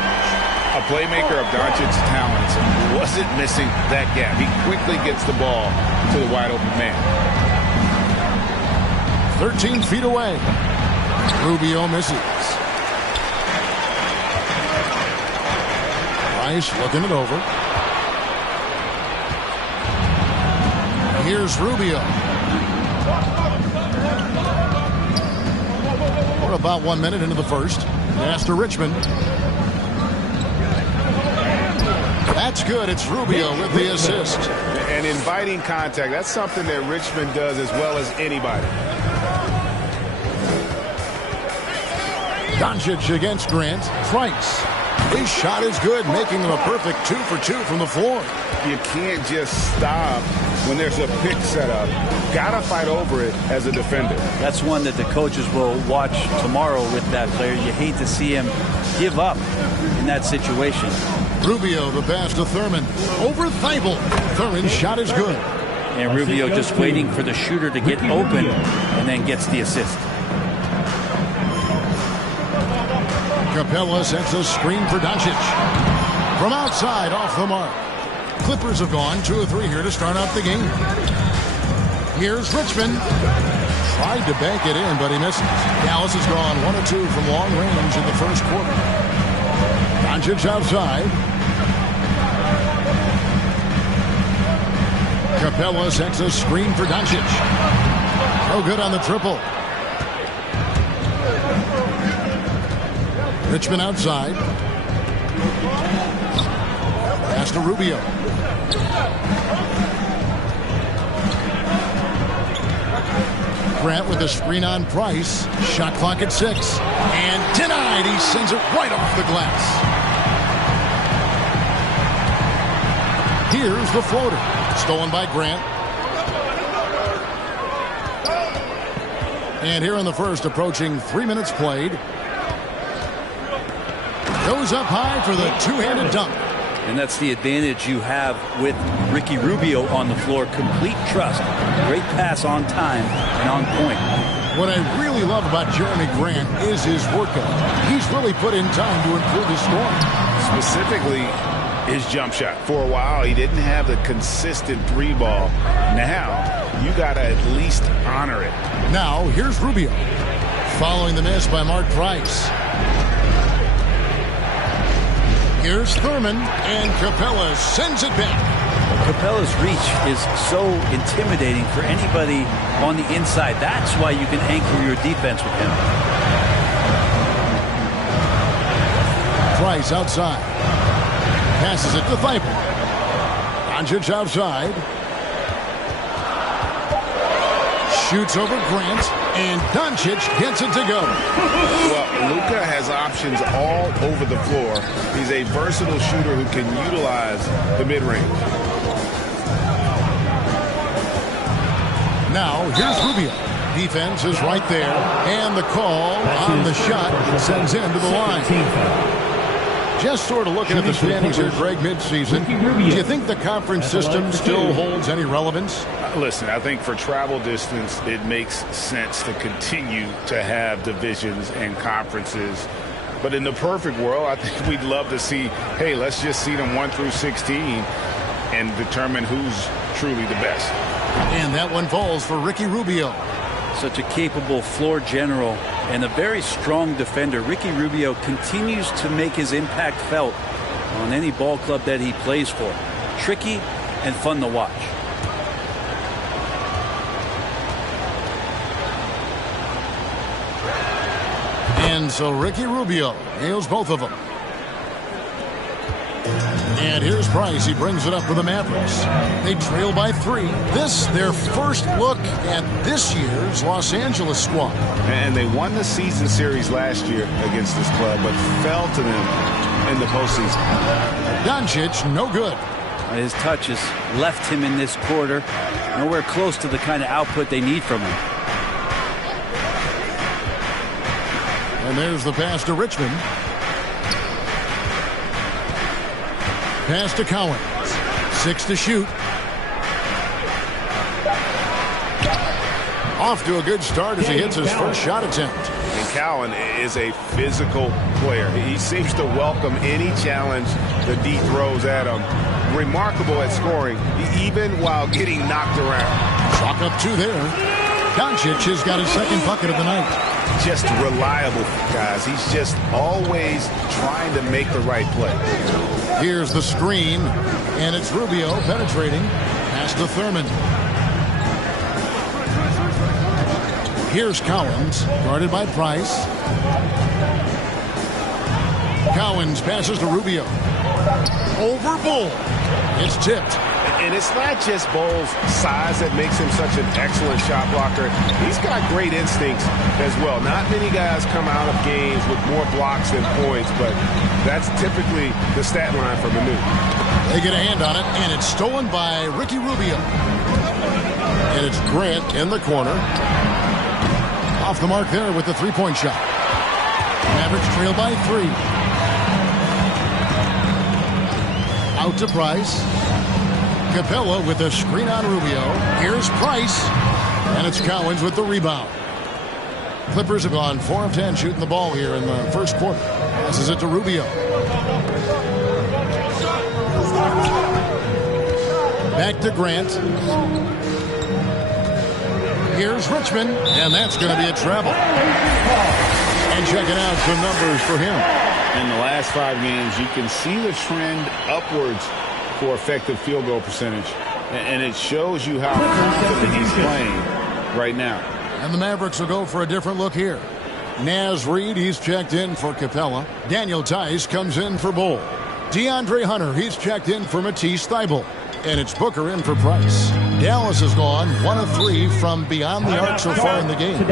A playmaker of Doncic's talents wasn't missing that gap. He quickly gets the ball to the wide open man. 13 feet away. Rubio misses. Price looking it over. Here's Rubio. We're about 1 minute into the first. Pass to Richmond. That's good. It's Rubio with the assist. And inviting contact, that's something that Richmond does as well as anybody. Doncic against Grant. Price. His shot is good, making him a perfect 2 for 2 from the floor. You can't just stop when there's a pick set up. Gotta fight over it as a defender. That's one that the coaches will watch tomorrow with that player. You hate to see him give up in that situation. Rubio, the pass to Thurman. Over Thibault. Thurman's shot is good. And Rubio just waiting for the shooter to get open and then gets the assist. Capella sets a screen for Doncic. From outside, off the mark. Clippers have gone 2 of 3 here to start out the game. Here's Richmond. Tried to bank it in, but he misses. Dallas has gone 1 of 2 from long range in the first quarter. Doncic outside. Capella sets a screen for Doncic. No good on the triple. Richmond outside. Pass to Rubio. Grant with a screen on Price. Shot clock at 6. And denied. He sends it right off the glass. Here's the floater. Stolen by Grant. And here in the first, approaching 3 minutes played. Goes up high for the two-handed dunk. And that's the advantage you have with Ricky Rubio on the floor. Complete trust. Great pass on time and on point. What I really love about Jeremy Grant is his work ethic. He's really put in time to improve his scoring. Specifically, his jump shot. For a while, he didn't have the consistent 3-ball. Now, you got to at least honor it. Now, here's Rubio. Following the miss by Mark Price. Here's Thurman, and Capella sends it back. Capella's reach is so intimidating for anybody on the inside. That's why you can anchor your defense with him. Price outside. Passes it to Thibault. Doncic outside. Shoots over Grant, and Doncic gets it to go. Well, Luka has options all over the floor. He's a versatile shooter who can utilize the mid-range. Now, here's Rubio. Defense is right there, and the call on the shot sends him to the line. Just sort of looking at the standings here, Greg, midseason. Do you think the conference system still holds any relevance? Listen, I think for travel distance, it makes sense to continue to have divisions and conferences. But in the perfect world, I think we'd love to see, hey, let's just see them 1 through 16 and determine who's truly the best. And that one falls for Ricky Rubio. Such a capable floor general and a very strong defender. Ricky Rubio continues to make his impact felt on any ball club that he plays for. Tricky and fun to watch. And so Ricky Rubio nails both of them. And here's Price. He brings it up for the Mavericks. They trail by 3. This, their first look at this year's Los Angeles squad. And they won the season series last year against this club, but fell to them in the postseason. Doncic, no good. His touch has left him in this quarter. Nowhere close to the kind of output they need from him. And there's the pass to Richmond. Pass to Collins. 6 to shoot. Off to a good start as he hits his first shot attempt. And Cowan is a physical player. He seems to welcome any challenge the D throws at him. Remarkable at scoring, even while getting knocked around. Chalk up 2 there. Doncic has got his second bucket of the night. Just reliable, guys. He's just always trying to make the right play. Here's the screen, and it's Rubio penetrating past to Thurman. Here's Cowens, guarded by Price. Cowens passes to Rubio. Over Bull. It's tipped. And it's not just Bull's size that makes him such an excellent shot blocker. He's got great instincts as well. Not many guys come out of games with more blocks than points, but that's typically the stat line for Manu. They get a hand on it, and it's stolen by Ricky Rubio. And it's Grant in the corner. Off the mark there with the three-point shot. Mavericks trail by 3. Out to Price. Capella with a screen on Rubio. Here's Price. And it's Cowens with the rebound. Clippers have gone 4 of 10 shooting the ball here in the first quarter. Passes it to Rubio. Back to Grant. Here's Richmond, and that's going to be a travel. And checking out some numbers for him. In the last 5 games, you can see the trend upwards for effective field goal percentage. And it shows you how confident he's playing right now. And the Mavericks will go for a different look here. Naz Reid, he's checked in for Capella. Daniel Tice comes in for Bull. DeAndre Hunter, he's checked in for Matisse Thybulle. And it's Booker in for Price. Dallas has gone 1 of 3 from beyond the arc so far in the game. It's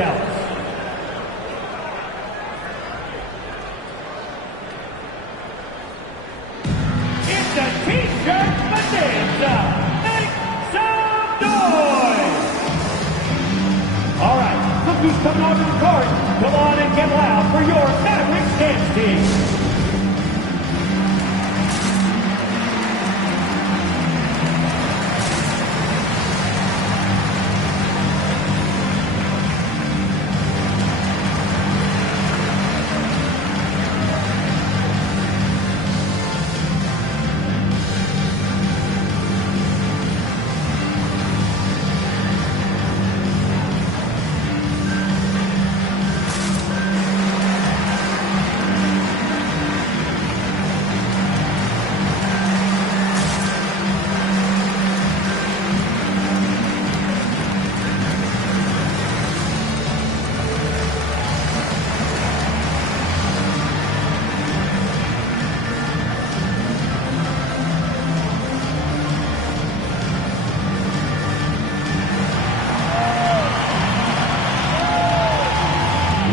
a T-shirt bonanza. Make some noise. All right, look who's coming onto the court. Come on and get loud for your Mavericks dance team.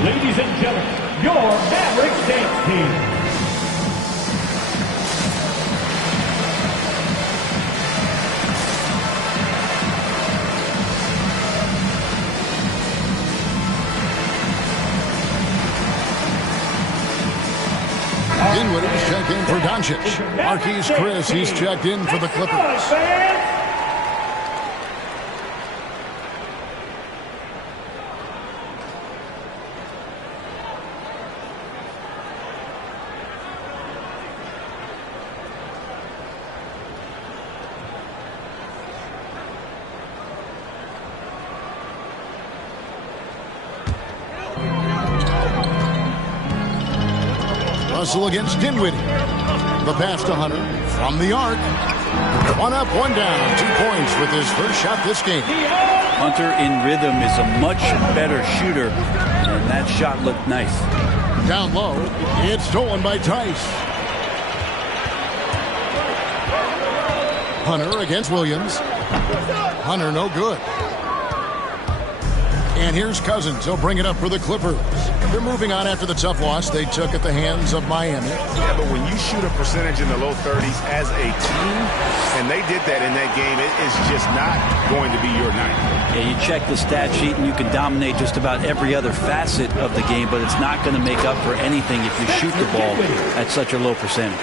Ladies and gentlemen, your Mavericks dance team. Dinwiddie's checked in for Doncic. Marquise Chris, he's checked in for the Clippers. Russell against Dinwiddie. The pass to Hunter from the arc. 1 up, 1 down. 2 points with his first shot this game. Hunter in rhythm is a much better shooter, and that shot looked nice. Down low, it's stolen by Tice. Hunter against Williams. Hunter no good. And here's Cousins. He'll bring it up for the Clippers. They're moving on after the tough loss they took at the hands of Miami. Yeah, but when you shoot a percentage in the low 30s as a team, and they did that in that game, it is just not going to be your night. Yeah, you check the stat sheet and you can dominate just about every other facet of the game, but it's not going to make up for anything if you shoot the ball at such a low percentage.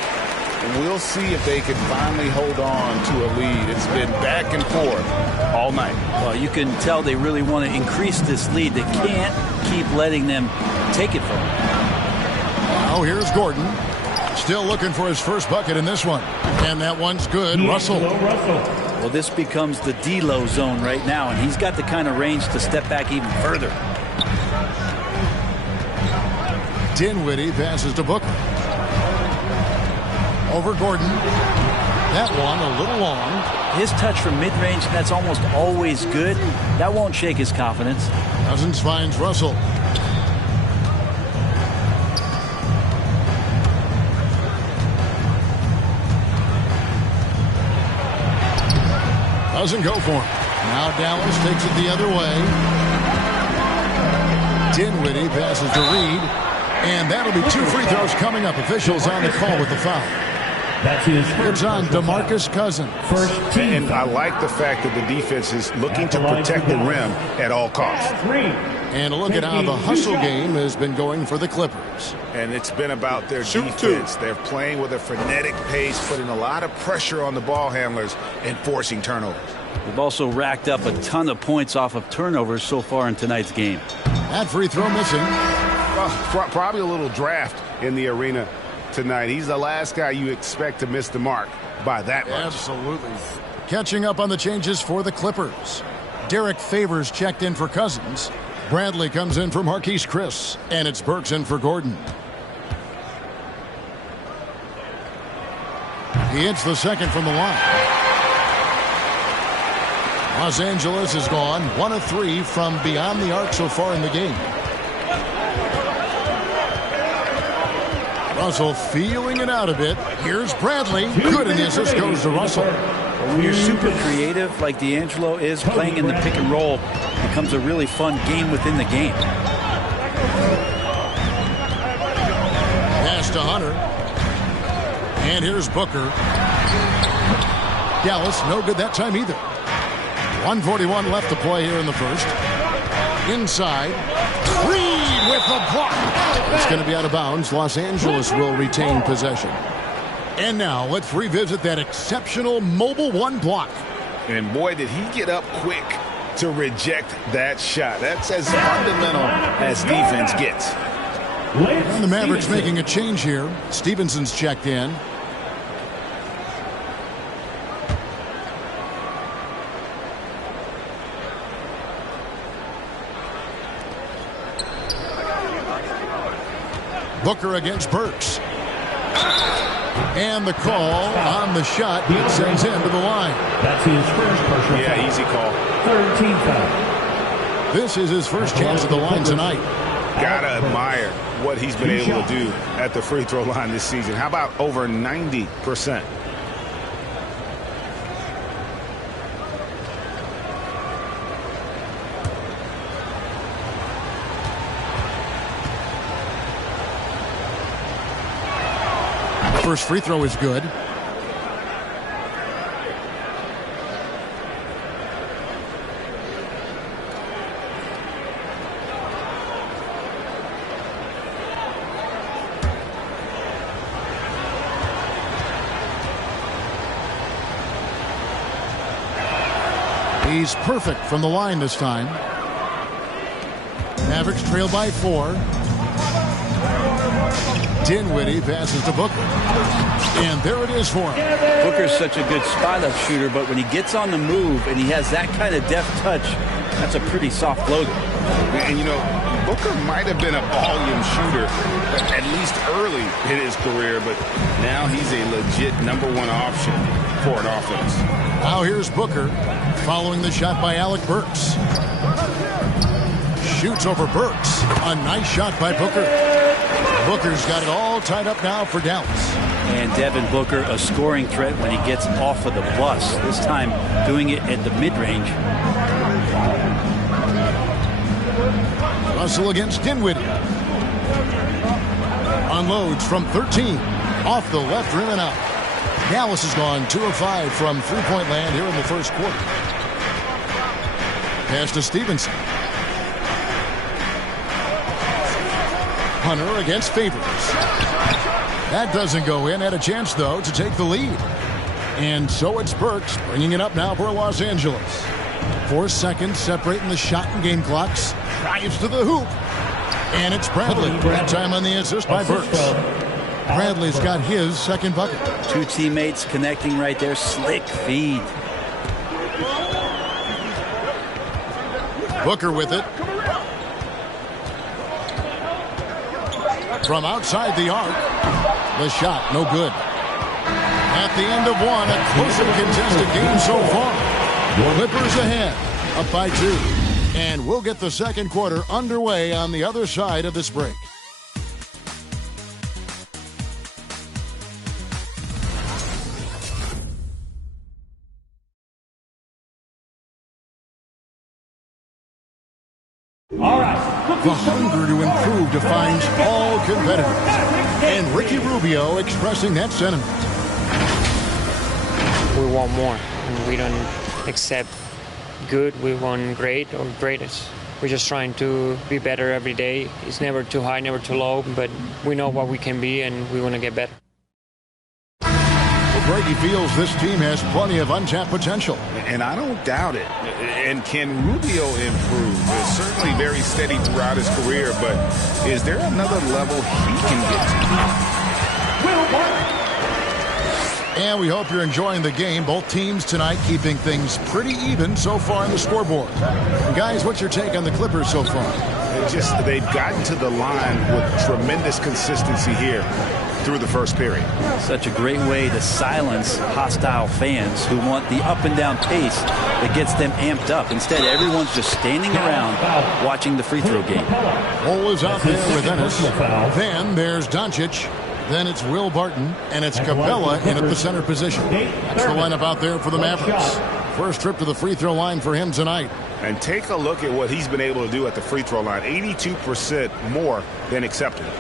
We'll see if they can finally hold on to a lead. It's been back and forth all night. Well, you can tell they really want to increase this lead. They can't keep letting them take it from them. Now here's Gordon. Still looking for his first bucket in this one. And that one's good. Russell. Well, this becomes the D-low zone right now, and he's got the kind of range to step back even further. Dinwiddie passes to Booker. Over Gordon. That one a little long. His touch from mid-range, that's almost always good. That won't shake his confidence. Cousins finds Russell. Doesn't go for him. Now Dallas takes it the other way. Dinwiddie passes to Reed. And that'll be 2 free throws coming up. Officials on the call with the foul. That's his It's on DeMarcus Cousins. First team. And I like the fact that the defense is looking to protect the rim at all costs. And a look at how the hustle game has been going for the Clippers. And it's been about their defense. They're playing with a frenetic pace, putting a lot of pressure on the ball handlers and forcing turnovers. They've also racked up a ton of points off of turnovers so far in tonight's game. That free throw missing. Probably a little draft in the arena tonight. He's the last guy you expect to miss the mark by that much. Absolutely. Catching up on the changes for the Clippers. Derek Favors checked in for Cousins. Bradley comes in for Marquise Chris. And it's Burks in for Gordon. He hits the second from the line. Los Angeles has gone 1 of 3 from beyond the arc so far in the game. Russell feeling it out a bit. Here's Bradley. Good, and the assist goes to Russell. When you're super creative like D'Angelo is, playing in the pick and roll becomes a really fun game within the game. Pass to Hunter. And here's Booker. Dallas, no good that time either. 1:41 left to play here in the first. Inside. Reed with the block. It's going to be out of bounds. Los Angeles will retain possession. And now let's revisit that exceptional mobile one block. And boy, did he get up quick to reject that shot. That's as fundamental as defense gets. And the Mavericks making a change here. Stevenson's checked in. Booker against Burks. And the call on the shot that sends him to the line. That's his first personal foul. Yeah, easy call. Third team foul. This is his first chance at the line tonight. Gotta admire what he's been able to do at the free throw line this season. How about over 90%? First free throw is good. He's perfect from the line this time. Mavericks trail by 4. Dinwiddie passes to Booker. And there it is for him. Booker's such a good spot-up shooter, but when he gets on the move and he has that kind of deft touch, that's a pretty soft floater. And, you know, Booker might have been a volume shooter, at least early in his career, but now he's a legit #1 option for an offense. Now here's Booker following the shot by Alec Burks. Shoots over Burks. A nice shot by Booker. Booker's got it all tied up now for Dallas. And Devin Booker, a scoring threat when he gets off of the bus. This time doing it at the mid-range. Russell against Dinwiddie. Unloads from 13. Off the left rim and out. Dallas has gone 2 of 5 from three-point land here in the first quarter. Pass to Stevenson. Hunter against Favors. That doesn't go in. Had a chance, though, to take the lead. And so it's Burks bringing it up now for Los Angeles. 4 seconds separating the shot and game clocks. Drives to the hoop. And it's Bradley. That time on the assist by Burks. Bradley's got his second bucket. 2 teammates connecting right there. Slick feed. Booker with it. From outside the arc. The shot, no good. At the end of one, a closely contested game so far. Clippers ahead, up by 2. And we'll get the second quarter underway on the other side of this break. All right. The hunger to improve defines all competitors. And Ricky Rubio expressing that sentiment. We want more. And we don't accept good. We want great or greatest. We're just trying to be better every day. It's never too high, never too low, but we know what we can be and we want to get better. Brady feels this team has plenty of untapped potential. And I don't doubt it. And can Rubio improve? He's certainly very steady throughout his career, but is there another level he can get to? And we hope you're enjoying the game. Both teams tonight keeping things pretty even so far on the scoreboard. And guys, what's your take on the Clippers so far? They've gotten to the line with tremendous consistency here through the first period. Such a great way to silence hostile fans who want the up and down pace that gets them amped up. Instead, everyone's just standing around watching the free throw game. Cole is out there with Ennis. Then there's Doncic. Then it's Will Barton, and it's Capella in at the center position. That's the lineup out there for the Mavericks. First trip to the free throw line for him tonight. And take a look at what he's been able to do at the free throw line. 82% more than acceptable.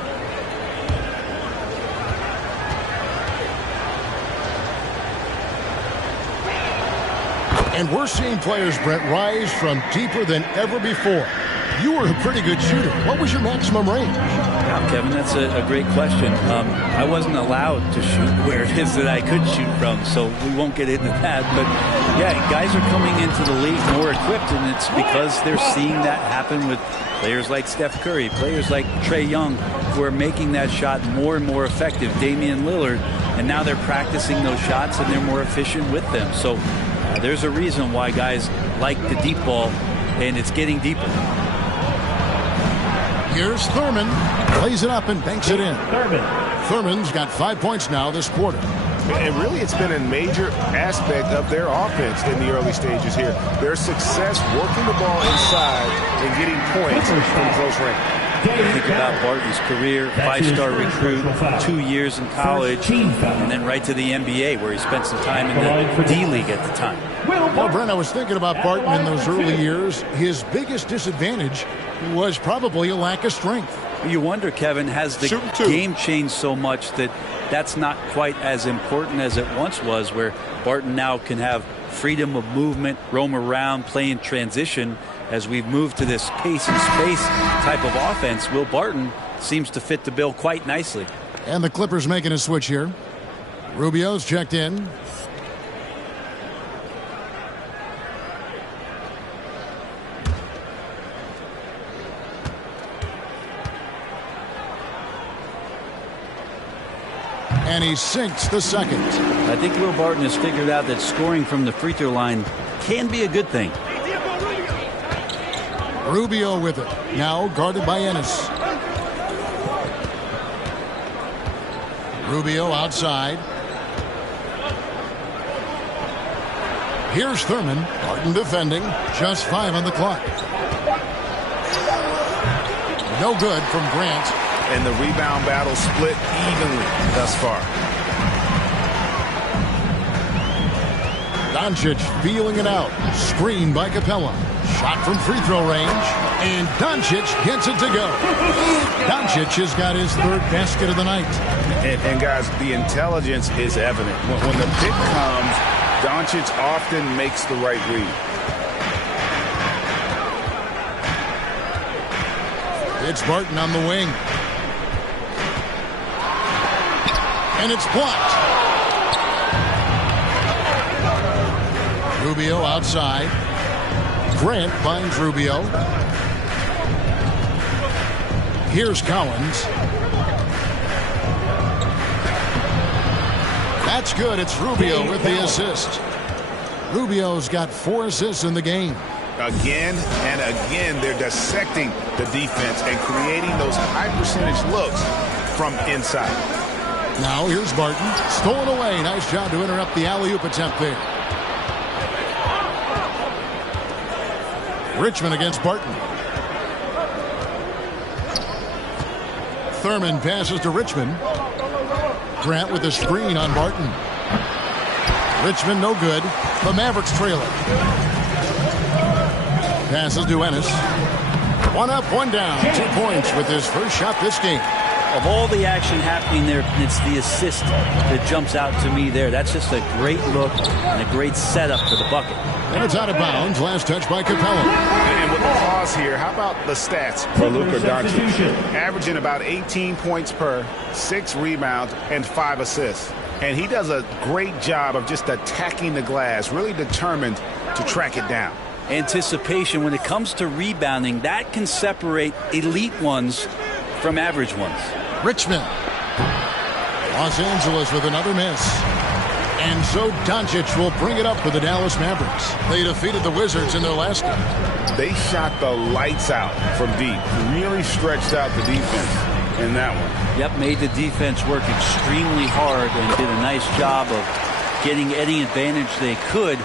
And we're seeing players, Brett, rise from deeper than ever before. You were a pretty good shooter. What was your maximum range? Wow, Kevin, that's a great question. I wasn't allowed to shoot where it is that I could shoot from, so we won't get into that. But, yeah, guys are coming into the league more equipped, and it's because they're seeing that happen with players like Steph Curry, players like Trae Young, who are making that shot more and more effective, Damian Lillard, and now they're practicing those shots, and they're more efficient with them. So there's a reason why guys like the deep ball, and it's getting deeper. Here's Thurman. Plays it up and banks it in. Thurman's got 5 points now this quarter. And really, it's been a major aspect of their offense in the early stages here. Their success working the ball inside and getting points from close range. Think about Barton's career, 5-star recruit, 2 years in college, and then right to the NBA where he spent some time in the D-League at the time. Well, Brent, I was thinking about Barton in those early years. His biggest disadvantage was probably a lack of strength. You wonder, Kevin, has the game changed so much that that's not quite as important as it once was, where Barton now can have freedom of movement, roam around, play in transition. As we've moved to this pace and space type of offense, Will Barton seems to fit the bill quite nicely. And the Clippers making a switch here. Rubio's checked in. And he sinks the second. I think Will Barton has figured out that scoring from the free throw line can be a good thing. Rubio with it. Now guarded by Ennis. Rubio outside. Here's Thurman. Barton defending. Just 5 on the clock. No good from Grant. And the rebound battle split evenly thus far. Doncic feeling it out. Screen by Capella. Shot from free throw range. And Doncic gets it to go. Doncic has got his 3rd basket of the night. And guys, the intelligence is evident. When the pick comes, Doncic often makes the right read. It's Barton on the wing. And it's blocked. Rubio outside. Grant finds Rubio. Here's Collins. That's good. It's Rubio with the assist. Rubio's got 4 assists in the game. Again and again, they're dissecting the defense and creating those high-percentage looks from inside. Now here's Barton. Stolen away. Nice job to interrupt the alley-oop attempt there. Richmond against Barton. Thurman passes to Richmond. Grant with the screen on Barton. Richmond no good. The Mavericks trail it. Passes to Ennis. 1 up, 1 down. 2 points with his first shot this game. Of all the action happening there, it's the assist that jumps out to me there. That's just a great look and a great setup for the bucket. And it's out of bounds. Last touch by Capella. And with the pause here, how about the stats for Luka Doncic? Averaging about 18 points per, 6 rebounds, and 5 assists. And he does a great job of just attacking the glass, really determined to track it down. Anticipation, when it comes to rebounding, that can separate elite ones from average ones. Richmond. Los Angeles with another miss. And so Doncic will bring it up for the Dallas Mavericks. They defeated the Wizards in their last game. They shot the lights out from deep. Really stretched out the defense in that one. Yep, made the defense work extremely hard and did a nice job of getting any advantage they could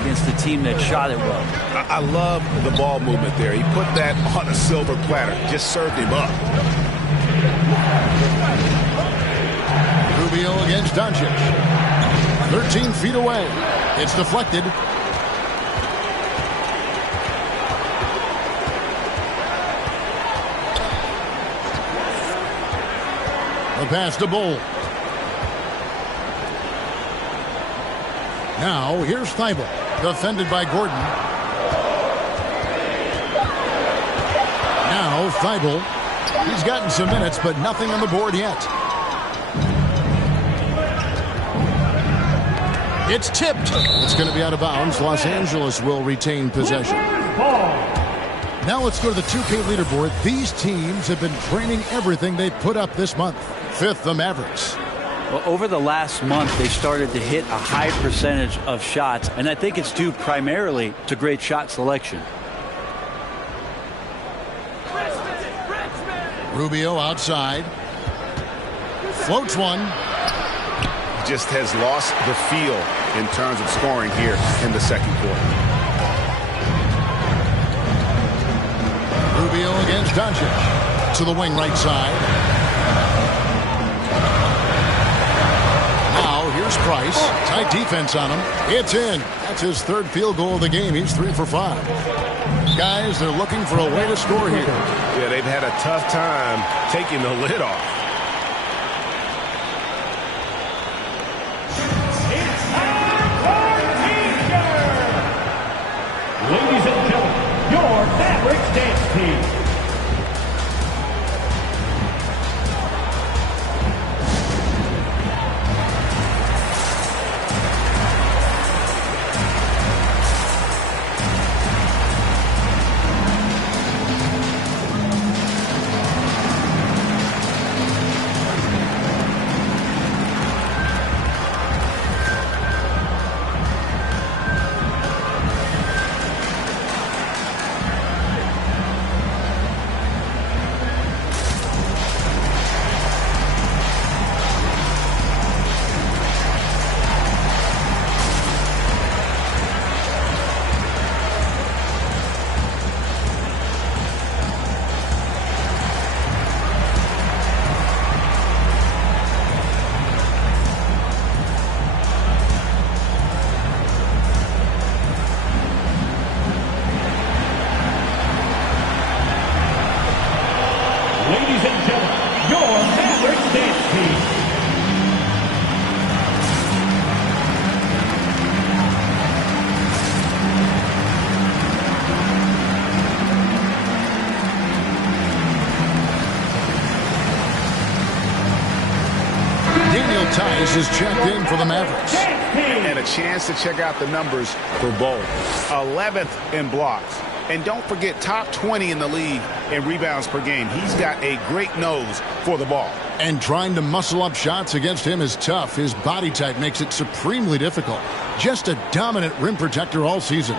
against the team that shot it well. I love the ball movement there. He put that on a silver platter. Just served him up. Rubio against Doncic. 13 feet away. It's deflected. The pass to Bull. Now here's Thibault. Defended by Gordon. Now Thibault. He's gotten some minutes, but nothing on the board yet. It's tipped. It's going to be out of bounds. Los Angeles will retain possession. Now let's go to the 2K leaderboard. These teams have been training everything they put up this month. 5th, the Mavericks. Well, over the last month, they started to hit a high percentage of shots, and I think it's due primarily to great shot selection. Rubio outside. Floats one. Just has lost the feel in terms of scoring here in the second quarter. Rubio against Doncic. To the wing right side. Now here's Price. Tight defense on him. It's in. That's his 3rd field goal of the game. He's 3 for 5. Guys, they're looking for a way to score here. Yeah, they've had a tough time taking the lid off. Ladies and gentlemen, your Mavericks dance team. is checked in for the Mavericks. And a chance to check out the numbers for Bol. 11th in blocks. And don't forget, top 20 in the league in rebounds per game. He's got a great nose for the ball. And trying to muscle up shots against him is tough. His body type makes it supremely difficult. Just a dominant rim protector all season.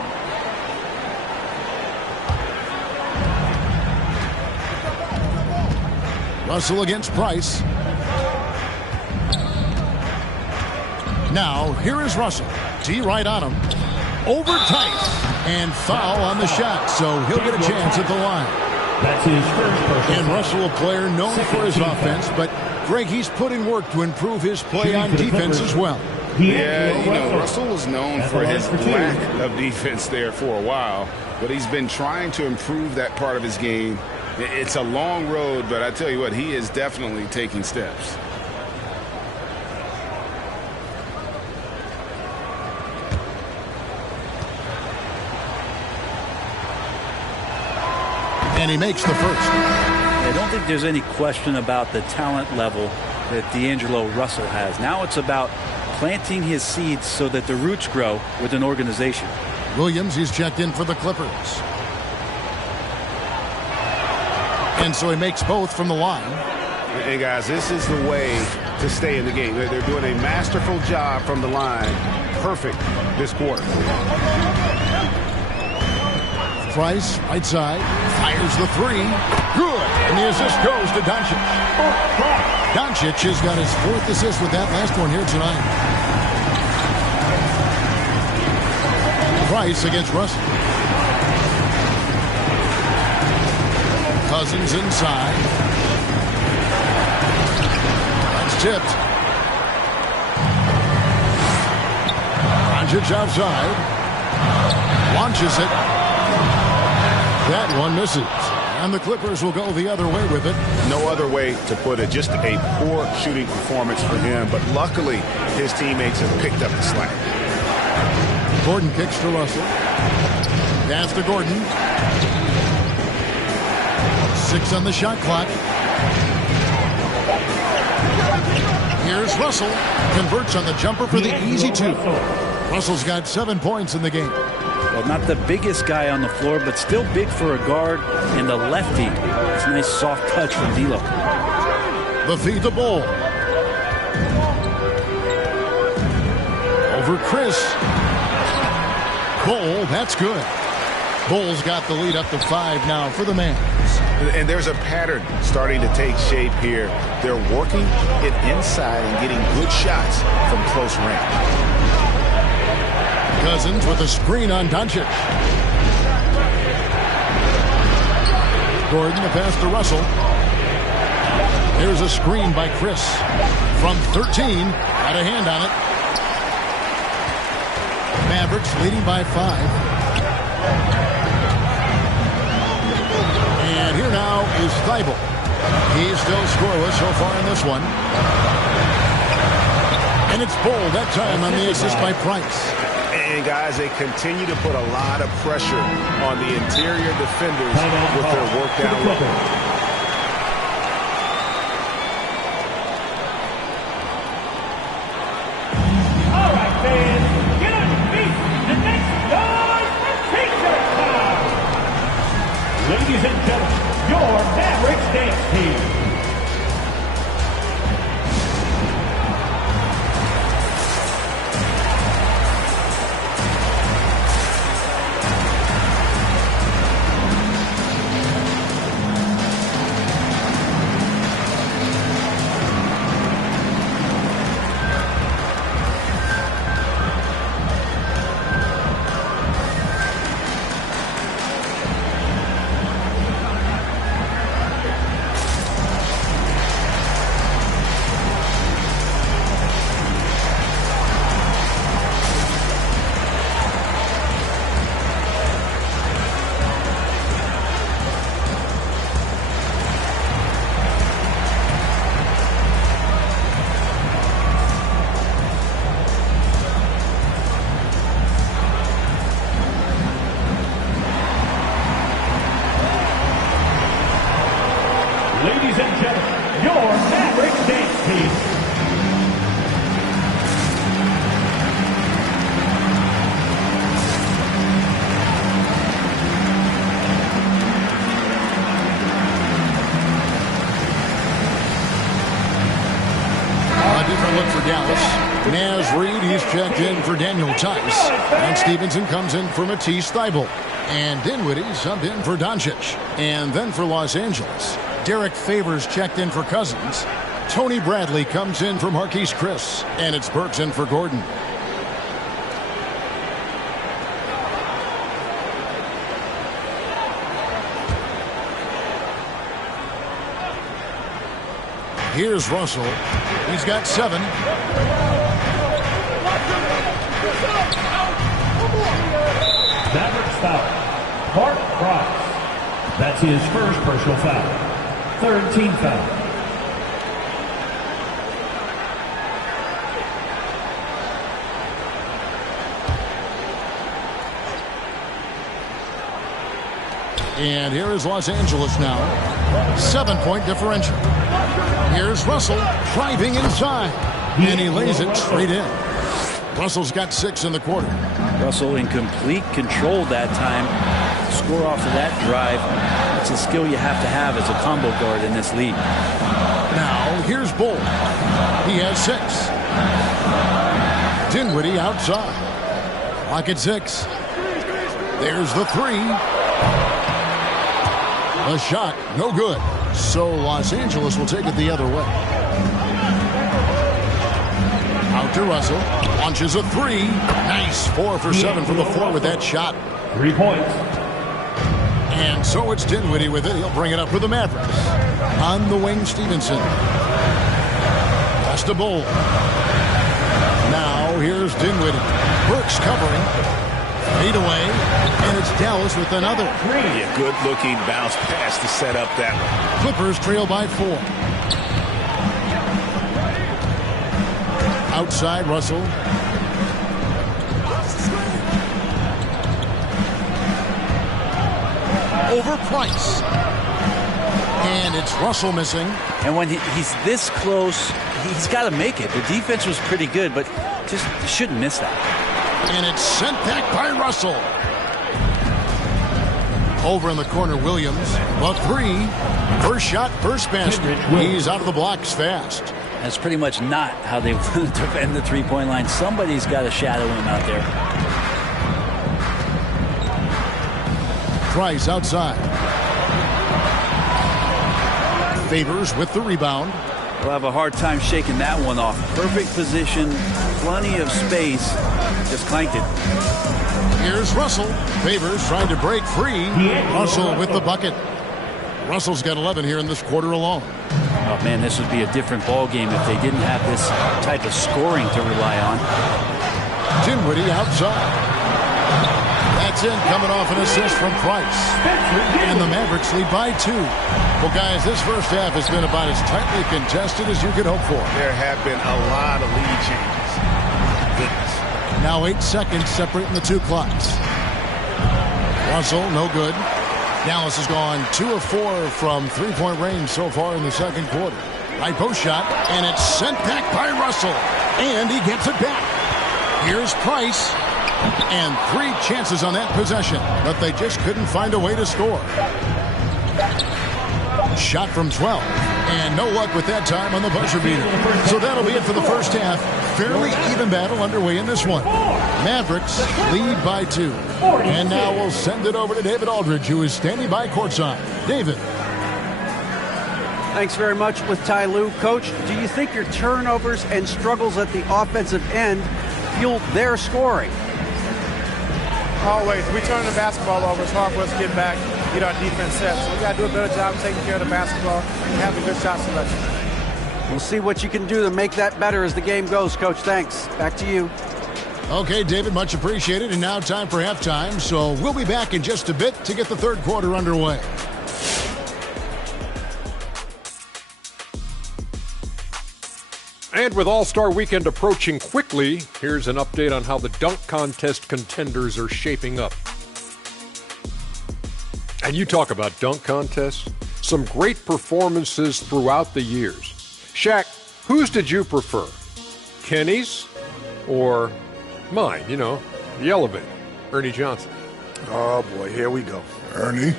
Russell against Price. Now, here is Russell. D right on him. Over tight. And foul on the shot, so he'll get a chance at the line. That's his first personal. And Russell, a player known for his offense, but Greg, he's put in work to improve his play on defense as well. Yeah, you know, Russell was known for his lack of defense there for a while, but he's been trying to improve that part of his game. It's a long road, but I tell you what, he is definitely taking steps. And he makes the first. I don't think there's any question about the talent level that D'Angelo Russell has. Now it's about planting his seeds so that the roots grow with an organization. Williams, he's checked in for the Clippers. And so he makes both from the line. Hey, guys, this is the way to stay in the game. They're doing a masterful job from the line. Perfect this quarter. Price, right side, fires the three. Good. And the assist goes to Doncic. Doncic has got his 4th assist with that last one here tonight. Price against Russell. Cousins inside. That's tipped. Doncic outside. Launches it. That one misses. And the Clippers will go the other way with it. No other way to put it. Just a poor shooting performance for him. But luckily, his teammates have picked up the slack. Gordon kicks to Russell. Pass to Gordon. 6 on the shot clock. Here's Russell. Converts on the jumper for the easy 2. Russell's got 7 points in the game. Well, not the biggest guy on the floor, but still big for a guard and the lefty. It's a nice soft touch from D'Lo. The feed to Bol. Over Chris. Bol, that's good. Bol's got the lead up to 5 now for the Mavs. And there's a pattern starting to take shape here. They're working it inside and getting good shots from close range. Cousins with a screen on Doncic. Gordon, the pass to Russell. There's a screen by Chris. From 13, got a hand on it. Mavericks leading by 5. And here now is Thibault. He's still scoreless so far in this one. And it's Bol that time on the assist by Price. And guys, they continue to put a lot of pressure on the interior defenders with their work down low. All right, fans, get on your feet. The next noise for T-shirt time. Ladies and gentlemen, your Mavericks dance team. He's checked in for Daniel Tice. And Stevenson comes in for Matisse Thybulle. And Dinwiddie subbed in for Doncic. And then for Los Angeles, Derek Favors checked in for Cousins. Tony Bradley comes in for Marquise Chris. And it's Burks in for Gordon. Here's Russell. He's got 7. Mavericks foul. Mark Price. That's his first personal foul. 3rd team foul. And here is Los Angeles now. 7-point differential. Here's Russell driving inside. And he lays it straight in. Russell's got 6 in the quarter. Russell in complete control that time. To score off of that drive, it's a skill you have to have as a combo guard in this league. Now here's Bull. He has 6. Dinwiddie outside. Clock at 6. There's the 3. A shot, no good. So Los Angeles will take it the other way. Out to Russell. Launches a 3. Nice. 4 for 7 from the floor with that shot. 3 points. And so it's Dinwiddie with it. He'll bring it up for the Mavericks. On the wing, Stevenson. Pass to Bull. Now here's Dinwiddie. Burks covering. Fade away, and it's Dallas with another. Yeah, good-looking bounce pass to set up that one. Clippers trail by 4. Outside, Russell. Over Price. And it's Russell missing. And when he's this close, he's got to make it. The defense was pretty good, but just shouldn't miss that. And it's sent back by Russell. Over in the corner, Williams. A 3. First shot, first basket. He's out of the blocks fast. That's pretty much not how they want to defend the three-point line. Somebody's got to shadow him out there. Price outside. Favors with the rebound. We'll have a hard time shaking that one off. Perfect position, plenty of space. Just clanked it. Here's Russell. Favors trying to break free. Russell with the bucket. Russell's got 11 here in this quarter alone. Oh, man, this would be a different ball game if they didn't have this type of scoring to rely on. Dinwiddie outside. That's in, coming off an assist from Price. And the Mavericks lead by 2. Well, guys, this first half has been about as tightly contested as you could hope for. There have been a lot of lead changes. Goodness. Now 8 seconds separating the 2 clocks. Russell, no good. Dallas has gone 2 of 4 from three-point range so far in the second quarter. Right post shot, and it's sent back by Russell. And he gets it back. Here's Price. And 3 chances on that possession, but they just couldn't find a way to score. Shot from 12. And no luck with that time on the buzzer beater. So that'll be it for the first half. Fairly even battle underway in this one. Mavericks lead by 2. And now we'll send it over to David Aldridge, who is standing by courtside. David. Thanks very much with Ty Lue. Coach, do you think your turnovers and struggles at the offensive end fueled their scoring? Always. We turn the basketball over. It's hard for us to get back, get our defense set. So we got to do a better job of taking care of the basketball and having good shot selection. We'll see what you can do to make that better as the game goes, Coach. Thanks. Back to you. Okay, David, much appreciated. And now time for halftime. So we'll be back in just a bit to get the third quarter underway. And with All-Star Weekend approaching quickly, here's an update on how the dunk contest contenders are shaping up. And you talk about dunk contests, some great performances throughout the years. Shaq, whose did you prefer? Kenny's or mine, you know, the elevator, Ernie Johnson? Oh, boy, here we go. Ernie,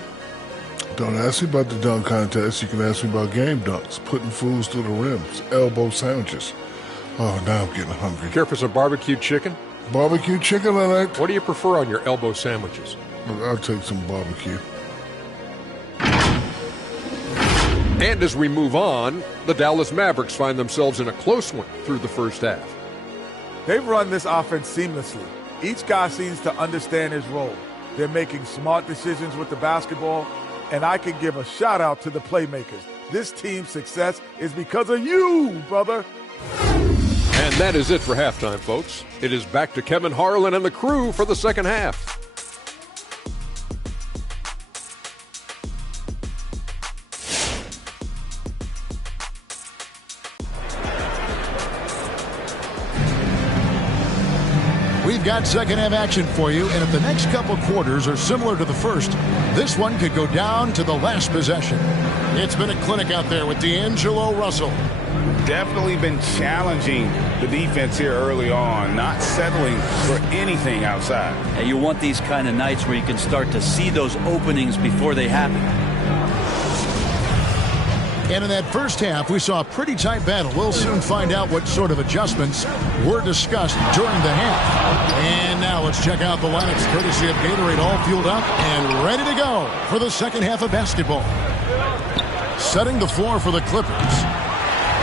don't ask me about the dunk contest. You can ask me about game dunks, putting fools through the rims, elbow sandwiches. Oh, now I'm getting hungry. Care for some barbecue chicken? Barbecue chicken, I like. What do you prefer on your elbow sandwiches? I'll take some barbecue. And as we move on, the Dallas Mavericks find themselves in a close one through the first half. They've run this offense seamlessly. Each guy seems to understand his role. They're making smart decisions with the basketball, and I can give a shout out to the playmakers. This team's success is because of you, brother. And that is it for halftime, folks. It is back to Kevin Harlan and the crew for the second half. We've got second half action for you, and if the next couple quarters are similar to the first, this one could go down to the last possession. It's been a clinic out there with D'Angelo Russell. Definitely been challenging the defense here early on, not settling for anything outside. And you want these kind of nights where you can start to see those openings before they happen. And in that first half, we saw a pretty tight battle. We'll soon find out what sort of adjustments were discussed during the half. And now let's check out the lineups courtesy of Gatorade, all fueled up and ready to go for the second half of basketball. Setting the floor for the Clippers.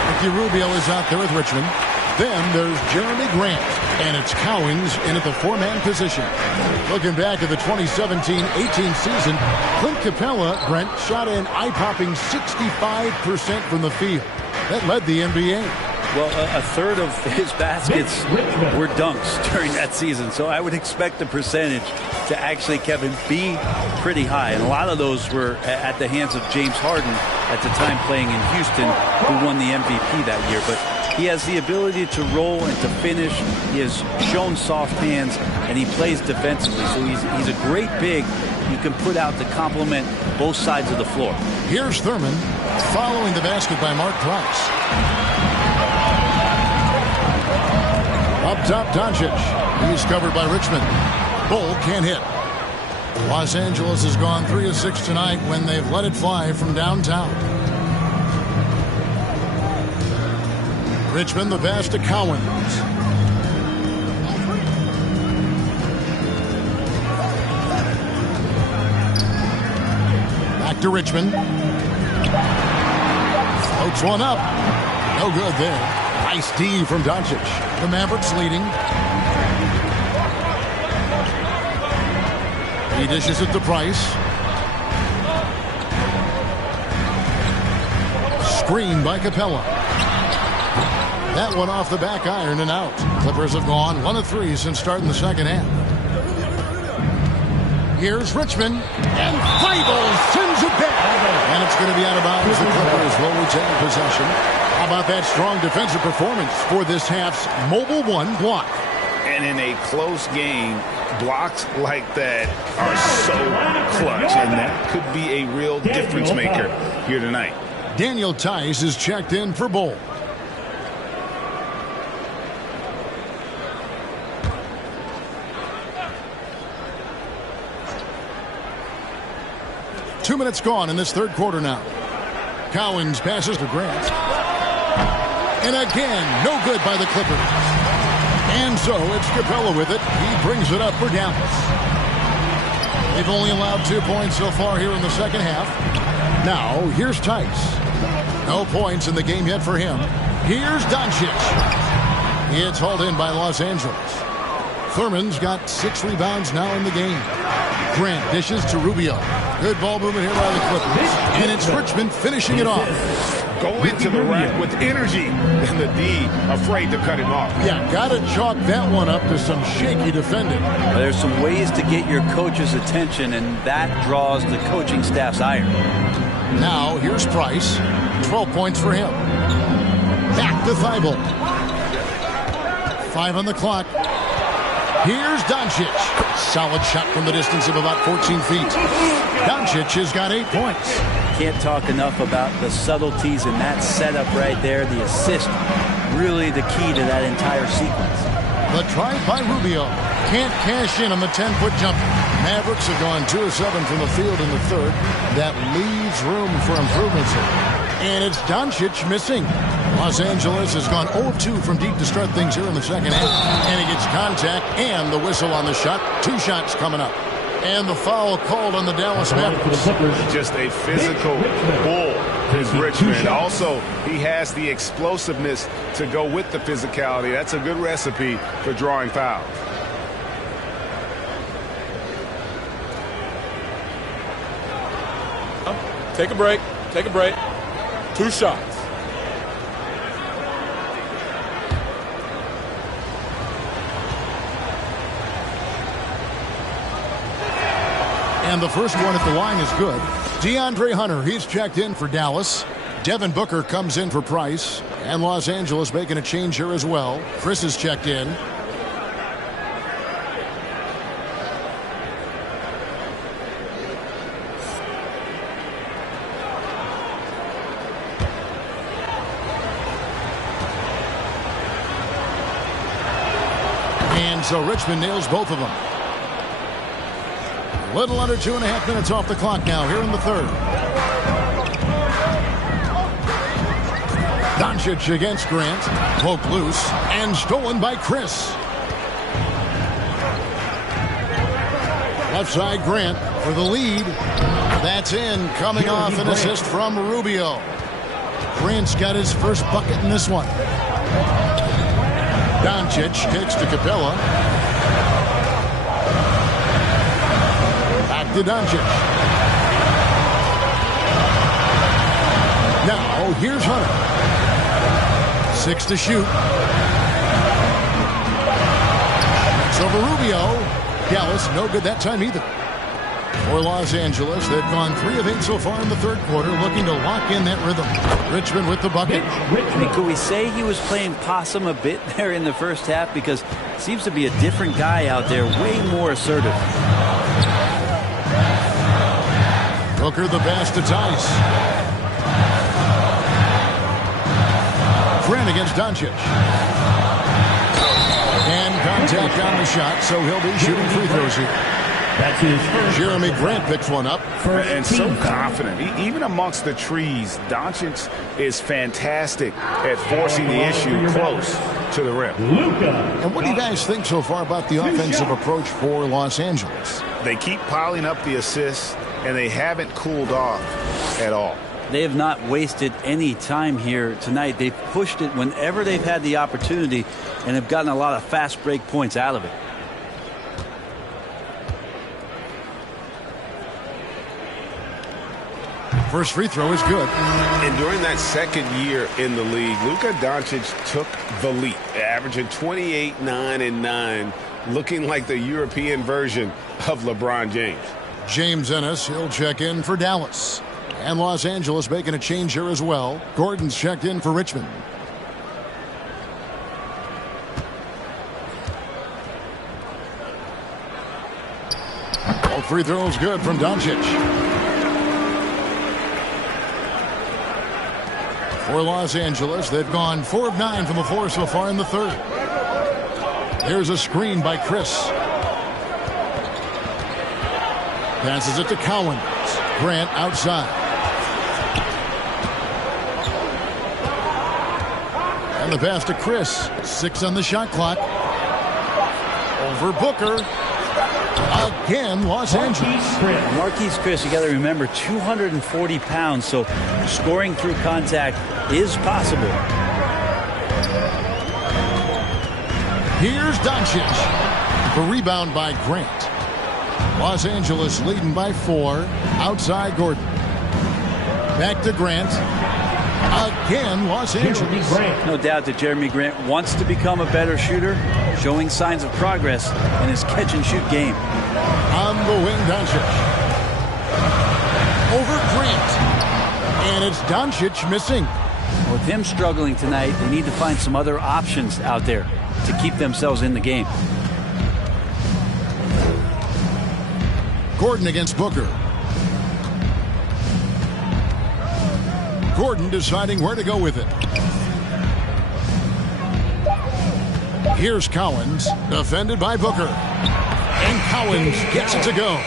Ricky Rubio is out there with Richmond. Then there's Jeremy Grant, and it's Cowens in at the four-man position. Looking back at the 2017-18 season, Clint Capella, Brent, shot an eye-popping 65% from the field. That led the NBA. Well, a third of his baskets were dunks during that season, so I would expect the percentage to actually, Kevin, be pretty high. And a lot of those were at the hands of James Harden at the time playing in Houston, who won the MVP that year. But he has the ability to roll and to finish. He has shown soft hands, and he plays defensively. So he's a great big you can put out to complement both sides of the floor. Here's Thurman following the basket by Mark Price. Up top, Doncic. He's covered by Richmond. Bull can't hit. Los Angeles has gone 3 of 6 tonight when they've let it fly from downtown. Richmond, the pass to Cowens. Back to Richmond. Floats one up. No good there. Nice D from Doncic. The Mavericks leading. He dishes it to Price. Screen by Capella. That one off the back iron and out. Clippers have gone 1 of 3 since starting the second half. Here's Richmond. And Feibel sends it back. And it's going to be out of bounds. The Clippers will retain possession. How about that strong defensive performance for this half's Mobile One block? And in a close game, blocks like that are so clutch, and that could be a real difference maker here tonight. Daniel Tice is checked in for Bull. Two minutes gone in this third quarter now. Cowens passes to Grant. And again, no good by the Clippers. And so it's Capella with it. He brings it up for Dallas. They've only allowed 2 points so far here in the second half. Now, here's Tice. No points in the game yet for him. Here's Doncic. It's hauled in by Los Angeles. Thurman's got 6 rebounds now in the game. Grant dishes to Rubio. Good ball movement here by the Clippers. And it's Richmond finishing it off. Go into the rack with energy, and the D afraid to cut him off. Yeah, got to chalk that one up to some shaky defending. There's some ways to get your coach's attention, and that draws the coaching staff's ire. Now, here's Price. 12 points for him. Back to Feibel. 5 on the clock. Here's Doncic. Solid shot from the distance of about 14 feet. Doncic has got 8 points. Can't talk enough about the subtleties in that setup right there. The assist, really the key to that entire sequence. The drive by Rubio. Can't cash in on the 10-foot jumper. Mavericks have gone 2 of 7 from the field in the third. That leaves room for improvements here. And it's Doncic missing. Los Angeles has gone 0-2 from deep to start things here in the second half. And he gets contact and the whistle on the shot. 2 shots coming up. And the foul called on the Dallas Mavericks. Just a physical bull is Richmond. Also, he has the explosiveness to go with the physicality. That's a good recipe for drawing fouls. Take a break. Take a break. 2 shots. And the first one at the line is good. DeAndre Hunter, he's checked in for Dallas. Devin Booker comes in for Price. And Los Angeles making a change here as well. Chris is checked in. And so Richmond nails both of them. Little under 2.5 minutes off the clock now here in the third. Doncic against Grant. Poked loose and stolen by Chris. Left side Grant for the lead. That's in, coming off an assist from Rubio. Grant's got his first bucket in this one. Doncic kicks to Capella. Back to Doncic. Now, here's Hunter. 6 to shoot. It's over Rubio. Dallas, no good that time either. For Los Angeles, they've gone 3 of 8 so far in the third quarter, looking to lock in that rhythm. Richmond with the bucket. Hey, could we say he was playing possum a bit there in the first half? Because it seems to be a different guy out there, way more assertive. Booker the pass to Tice. Grant against Doncic. And contact on the shot, so he'll be shooting free throws here. That's his first. Jeremy Grant picks one up. And so confident. Even amongst the trees, Doncic is fantastic at forcing the issue close to the rim. And what do you guys think so far about the offensive approach for Los Angeles? They keep piling up the assists, and they haven't cooled off at all. They have not wasted any time here tonight. They've pushed it whenever they've had the opportunity and have gotten a lot of fast break points out of it. First free throw is good. And during that second year in the league, Luka Doncic took the leap, averaging 28, 9, and 9, looking like the European version of LeBron James. James Ennis, he'll check in for Dallas. And Los Angeles making a change here as well. Gordon's checked in for Richmond. All free throws good from Doncic. For Los Angeles, they've gone 4 of 9 from the floor so far in the third. Here's a screen by Chris. Passes it to Cowan. Grant outside. And the pass to Chris. 6 on the shot clock. Over Booker. Again, Los Angeles. Marquise Chris, you got to remember, 240 pounds, so scoring through contact is possible. Here's Doncic. The rebound by Grant. Los Angeles leading by 4. Outside Gordon. Back to Grant. Again, Los Angeles. No doubt that Jeremy Grant wants to become a better shooter, showing signs of progress in his catch-and-shoot game. On the wing, Doncic. Over Grant. And it's Doncic missing. With him struggling tonight, they need to find some other options out there to keep themselves in the game. Gordon against Booker. Gordon deciding where to go with it. Here's Cowens, defended by Booker. And Cowens gets it to go.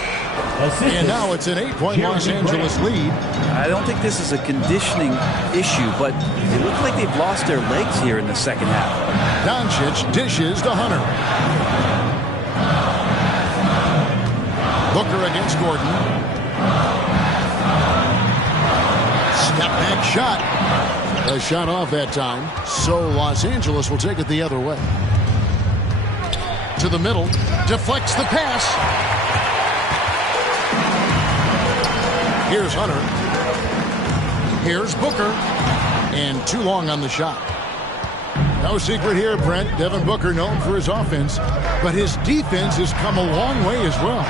And now it's an 8-point Los Angeles lead. I don't think this is a conditioning issue, but it looks like they've lost their legs here in the second half. Doncic dishes to Hunter. Booker against Gordon. Step back shot. A shot off that time. So Los Angeles will take it the other way. To the middle. Deflects the pass. Here's Hunter. Here's Booker. And too long on the shot. No secret here, Brent. Devin Booker known for his offense, but his defense has come a long way as well.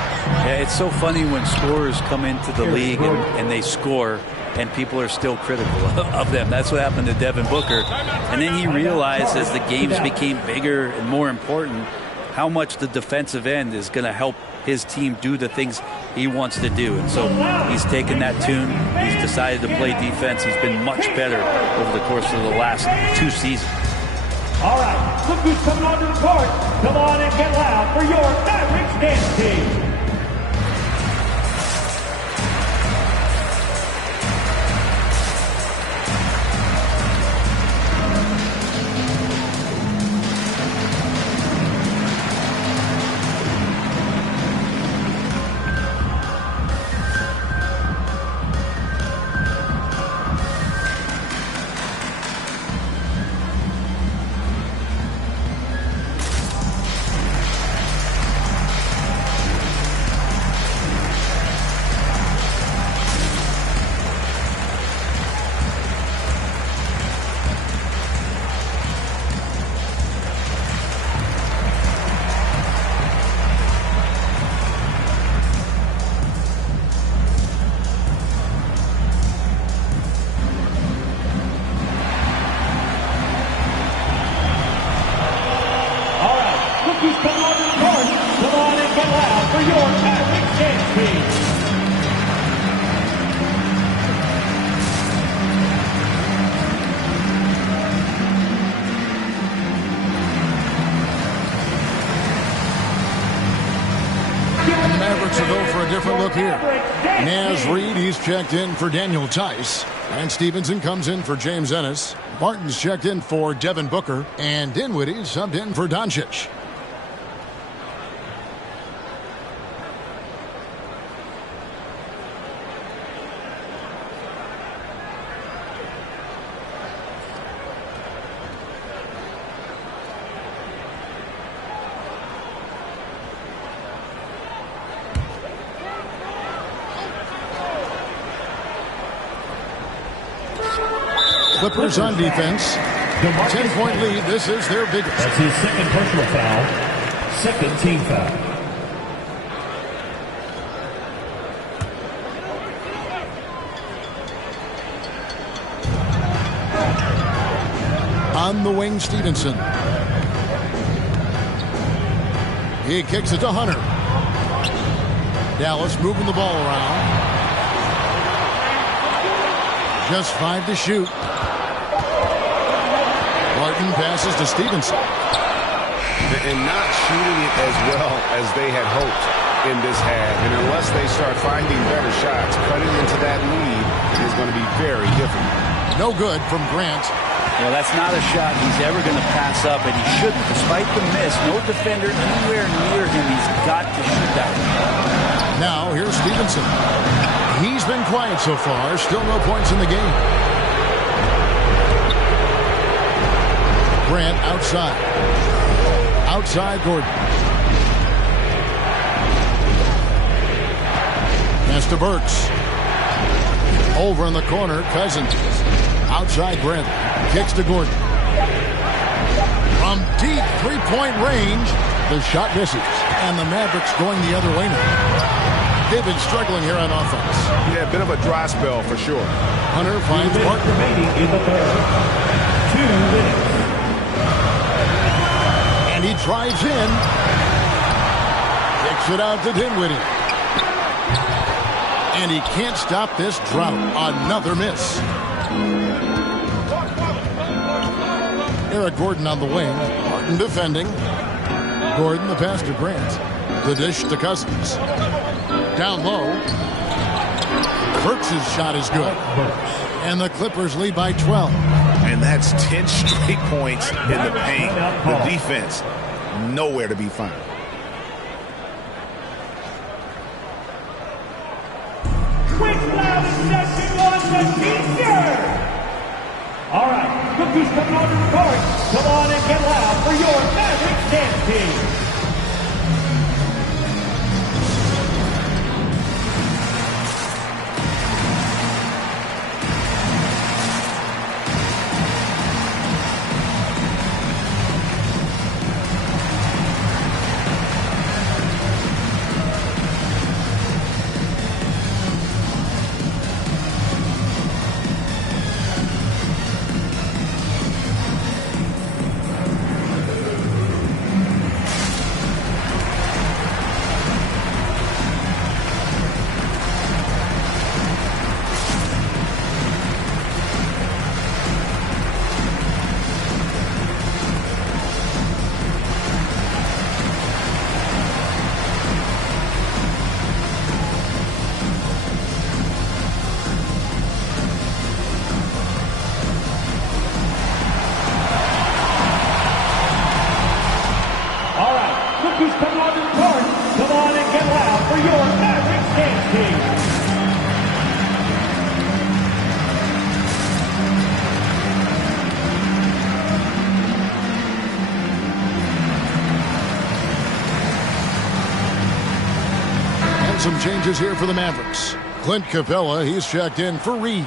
Yeah, it's so funny when scorers come into the league and they score, and people are still critical of them. That's what happened to Devin Booker. And then he realized as the games became bigger and more important, how much the defensive end is going to help his team do the things he wants to do. And so he's taken that tune. He's decided to play defense. He's been much better over the course of the last 2 seasons. All right, look who's coming onto the court. Come on and get loud for your Mavericks dance team. Checked in for Daniel Tice. And Stevenson comes in for James Ennis. Martin's checked in for Devin Booker. And Dinwiddie subbed in for Doncic. Clippers on defense. 10-point lead. This is their biggest. That's his second personal foul. Second team foul. On the wing, Stevenson. He kicks it to Hunter. Dallas moving the ball around. Just 5 to shoot. Martin passes to Stevenson. And not shooting it as well as they had hoped in this half. And unless they start finding better shots, cutting into that lead is going to be very difficult. No good from Grant. Well, that's not a shot he's ever going to pass up, and he shouldn't. Despite the miss, no defender anywhere near him. He's got to shoot that one. Now, here's Stevenson. He's been quiet so far. Still no points in the game. Grant outside. Outside Gordon. Pass to Burks. Over in the corner, Cousins. Outside Grant. Kicks to Gordon. From deep three-point range, the shot misses. And the Mavericks going the other way now. They've been struggling here on offense. Yeah, a bit of a dry spell for sure. Hunter finds Martin. Remaining in the third. 2 minutes. And he drives in. Kicks it out to Dinwiddie. And he can't stop this drought. Another miss. Eric Gordon on the wing. Martin defending. Gordon the pass to Grant. The dish to Cousins. Down low. Burks' shot is good. And the Clippers lead by 12. And that's 10 straight points in the paint. The defense, nowhere to be found. All right, Cookies coming on to the court. Come on and get loud for your Mavericks dance team. Some changes here for the Mavericks. Clint Capella, he's checked in for Reed.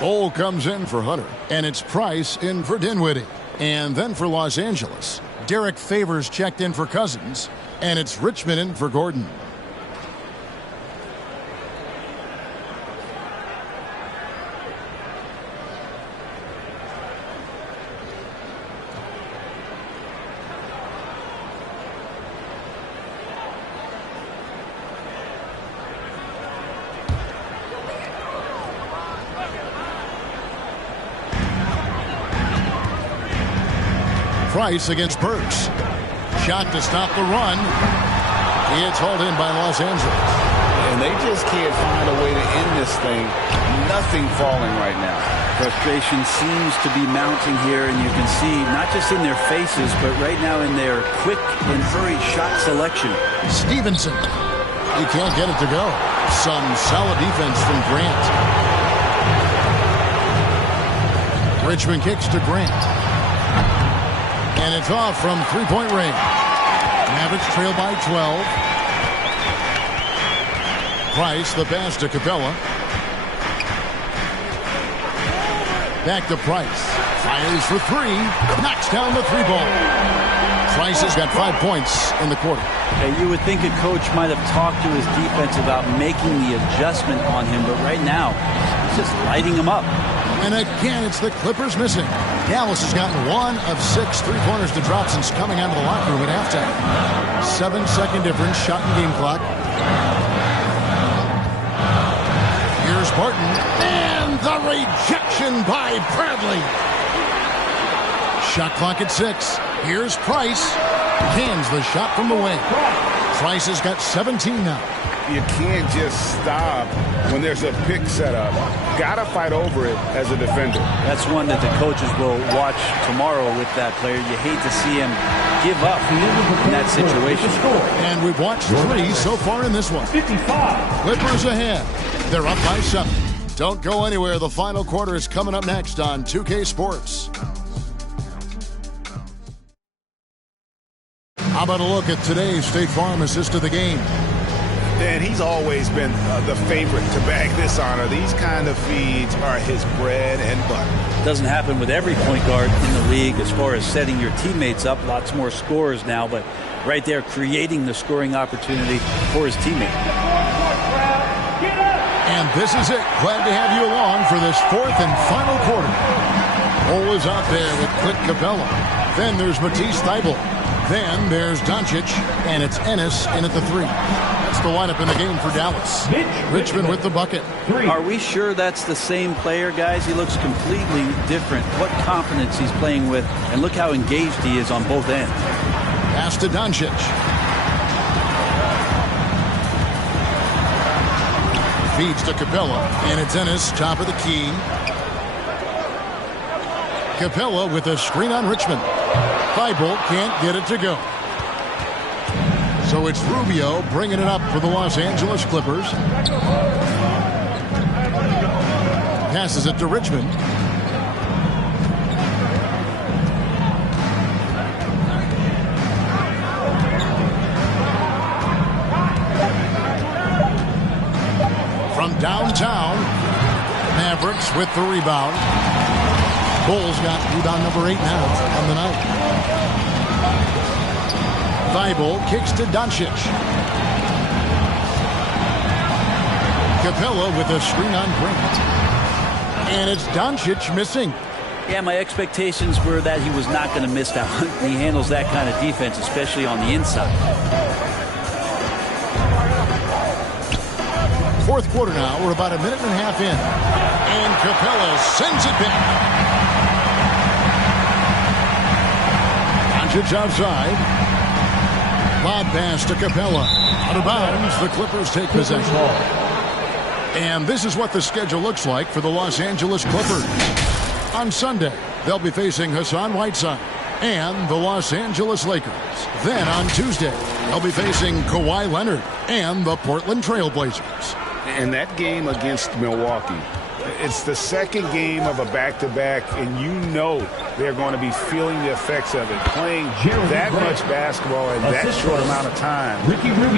Bol comes in for Hunter. And it's Price in for Dinwiddie. And then for Los Angeles, Derek Favors checked in for Cousins. And it's Richmond in for Gordon. Price against Burks. Shot to stop the run. It's hauled in by Los Angeles. And they just can't find a way to end this thing. Nothing falling right now. Frustration seems to be mounting here, and you can see not just in their faces, but right now in their quick and hurried shot selection. Stevenson. He can't get it to go. Some solid defense from Grant. Richmond kicks to Grant. And it's off from three-point range. Mavericks trail by 12. Price, the pass to Capella. Back to Price. Fires for three. Knocks down the three ball. Price has got 5 points in the quarter. You would think a coach might have talked to his defense about making the adjustment on him, but right now, he's just lighting him up. And again, it's the Clippers missing. Dallas has gotten 1 of 6 three-pointers to drop since coming out of the locker room at halftime. 7-second difference, shot and game clock. Here's Barton. And the rejection by Bradley. Shot clock at 6. Here's Price. Cans the shot from the wing. Price has got 17 now. You can't just stop when there's a pick set up. Gotta fight over it as a defender. That's one that the coaches will watch tomorrow with that player. You hate to see him give up in that situation. And we've watched 3 so far in this one. 55. Clippers ahead. They're up by 7. Don't go anywhere. The final quarter is coming up next on 2K Sports. How about a look at today's State Farm assist of the game? And he's always been the favorite to bag this honor. These kind of feeds are his bread and butter. Doesn't happen with every point guard in the league as far as setting your teammates up. Lots more scorers now, but right there creating the scoring opportunity for his teammate. And this is it. Glad to have you along for this 4th and final quarter. Bol is out there with Clint Capella. Then there's Matisse Thybulle. Then there's Doncic, and it's Ennis in at the 3. That's the lineup in the game for Dallas. Richmond with the bucket. Are we sure that's the same player, guys? He looks completely different. What confidence he's playing with, and look how engaged he is on both ends. Pass to Doncic. Feeds to Capella, and it's Ennis, top of the key. Capella with a screen on Richmond. Thibault can't get it to go. So it's Rubio bringing it up for the Los Angeles Clippers. Passes it to Richmond. From downtown, Mavericks with the rebound. Bulls got rebound number 8 now on the night. Thibault kicks to Doncic. Capella with a screen on Grant. And it's Doncic missing. Yeah, my expectations were that he was not going to miss that one. He handles that kind of defense, especially on the inside. Fourth quarter now. We're about a minute and a half in. And Capella sends it back. Doncic outside. Lob pass to Capella. Out of bounds. The Clippers take possession. And this is what the schedule looks like for the Los Angeles Clippers. On Sunday, they'll be facing Hassan Whiteside and the Los Angeles Lakers. Then on Tuesday, they'll be facing Kawhi Leonard and the Portland Trailblazers. And that game against Milwaukee, it's the second game of a back-to-back, and you know they're going to be feeling the effects of it. Playing that much basketball in that short amount of time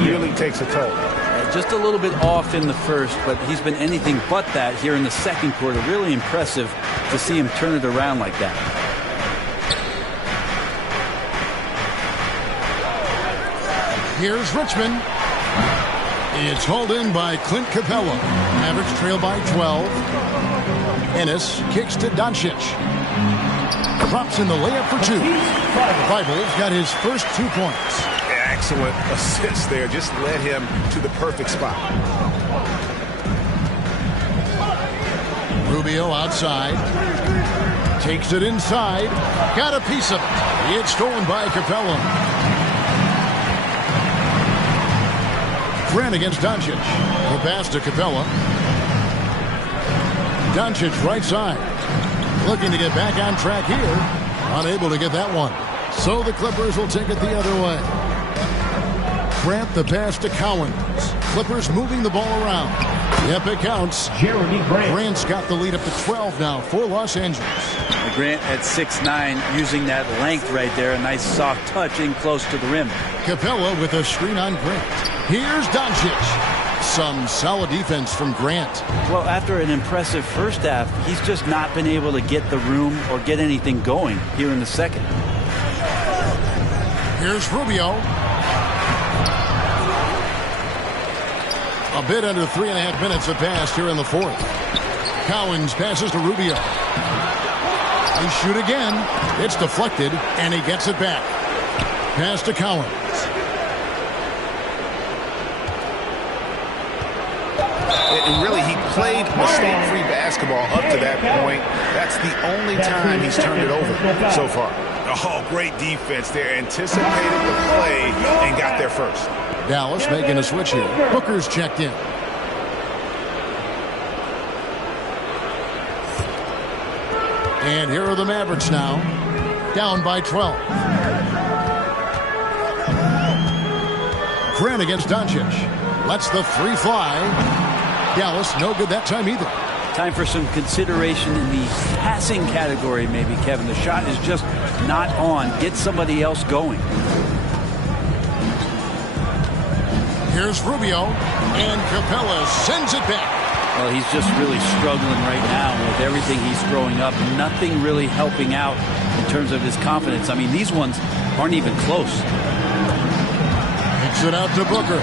really takes a toll. Just a little bit off in the first, but he's been anything but that here in the second quarter. Really impressive to see him turn it around like that. Here's Richmond. It's hauled in by Clint Capella. Mavericks trail by 12. Ennis kicks to Doncic. Drops in the layup for 2. Thibault's got his first 2 points. Excellent assist there. Just led him to the perfect spot. Rubio outside. Takes it inside. Got a piece of it. It's stolen by Capella. Grant against Doncic. The pass to Capella. Doncic right side. Looking to get back on track here. Unable to get that one. So the Clippers will take it the other way. Grant the pass to Cowens. Clippers moving the ball around. Yep, it counts. Grant's got the lead up to 12 now for Los Angeles. Grant at 6'9", using that length right there. A nice soft touch in close to the rim. Capella with a screen on Grant. Here's Doncic. Some solid defense from Grant. Well, after an impressive first half, he's just not been able to get the room or get anything going here in the second. Here's Rubio. A bit under 3.5 minutes have passed here in the fourth. Cowens passes to Rubio. They shoot again. It's deflected, and he gets it back. Pass to Cowens. And really, he played mistake-free basketball up to that point. That's the only time he's turned it over so far. Oh, great defense there. Anticipated the play and got there first. Dallas making a switch here. Booker's checked in. And here are the Mavericks now. Down by 12. Grant against Doncic. Lets the 3 fly. Dallas no good that time either. Time for some consideration in the passing category maybe, Kevin. The shot is just not on. Get somebody else going. Here's Rubio, and Capella sends it back. Well, he's just really struggling right now with everything he's throwing up. Nothing really helping out in terms of his confidence. I mean, these ones aren't even close. Kicks it out to Booker.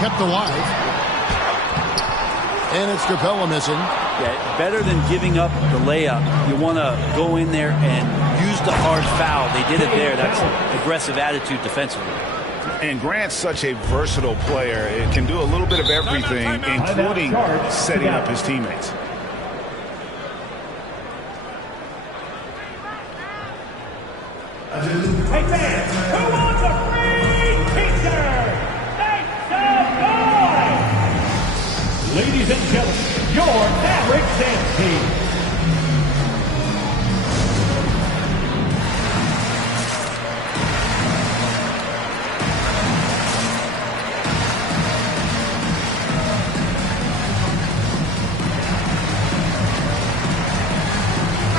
Kept alive. And it's Capella missing. Yeah, better than giving up the layup. You want to go in there and use the hard foul. They did it there. That's aggressive attitude defensively. And Grant's such a versatile player. It can do a little bit of everything, including setting up his teammates. Hey fans, who wants a free t-shirt? Make some noise! Ladies and gentlemen, your Mavericks dance team.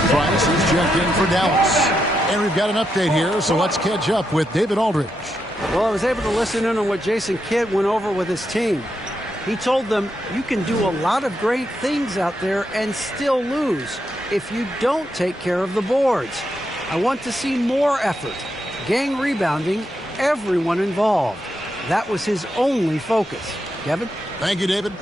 Price is checked in for Dallas. And we've got an update here, so let's catch up with David Aldridge. Well, I was able to listen in on what Jason Kidd went over with his team. He told them, you can do a lot of great things out there and still lose if you don't take care of the boards. I want to see more effort, gang rebounding, everyone involved. That was his only focus. Kevin? Thank you, David.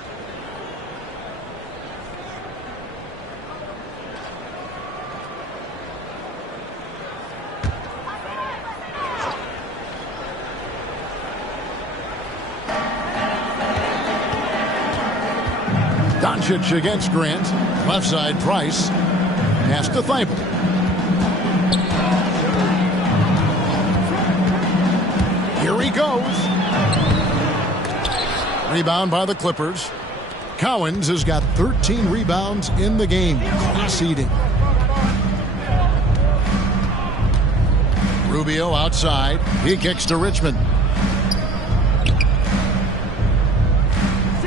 Doncic against Grant. Left side, Price. Pass to Thibault. Here he goes. Rebound by the Clippers. Cowens has got 13 rebounds in the game. Conceding. Rubio outside. He kicks to Richmond.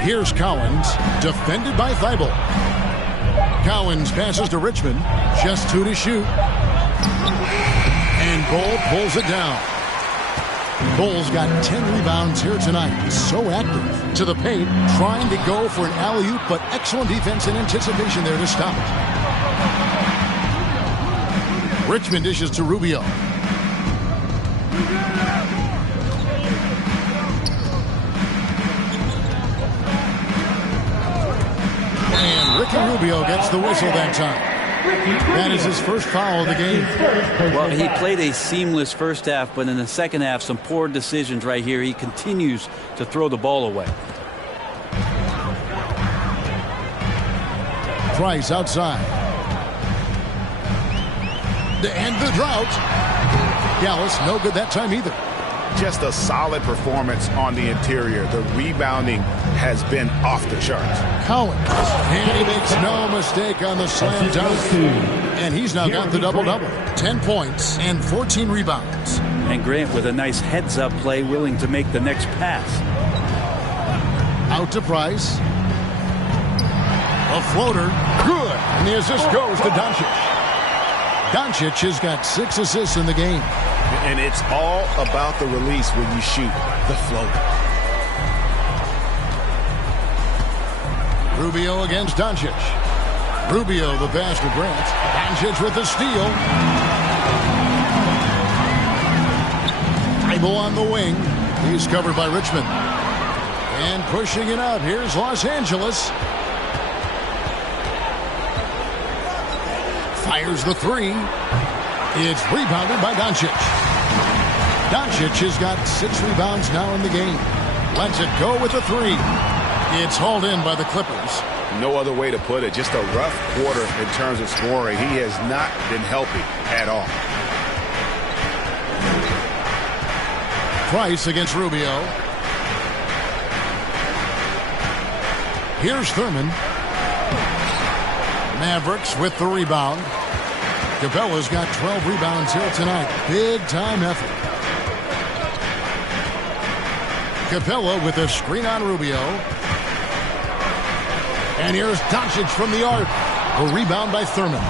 Here's Cowens, defended by Thibault. Cowens passes to Richmond, just 2 to shoot. And Bull pulls it down. Bull's got 10 rebounds here tonight. So active. To the paint, trying to go for an alley-oop, but excellent defense and anticipation there to stop it. Richmond dishes to Rubio. And Ricky Rubio gets the whistle that time. That is his first foul of the game. Well, he played a seamless first half, but in the second half, some poor decisions right here. He continues to throw the ball away. Price outside. To end the drought. Dallas no good that time either. Just a solid performance on the interior. The rebounding has been off the charts. Cowens. And he makes no mistake on the slam dunk. And he's now got the double-double. 10 points and 14 rebounds. And Grant with a nice heads-up play, willing to make the next pass. Out to Price. A floater. Good. And the assist goes to Doncic. Doncic has got 6 assists in the game. And it's all about the release when you shoot the floater. Rubio against Doncic. Rubio the pass to Grant. Doncic with the steal. Thibault on the wing. He's covered by Richmond. And pushing it out. Here's Los Angeles. Fires the 3. It's rebounded by Doncic. Doncic has got 6 rebounds now in the game. Lets it go with the 3. It's hauled in by the Clippers. No other way to put it. Just a rough quarter in terms of scoring. He has not been healthy at all. Price against Rubio. Here's Thurman. Mavericks with the rebound. Capella's got 12 rebounds here tonight. Big-time effort. Capella with a screen on Rubio. And here's Doncic from the arc. A rebound by Thurman.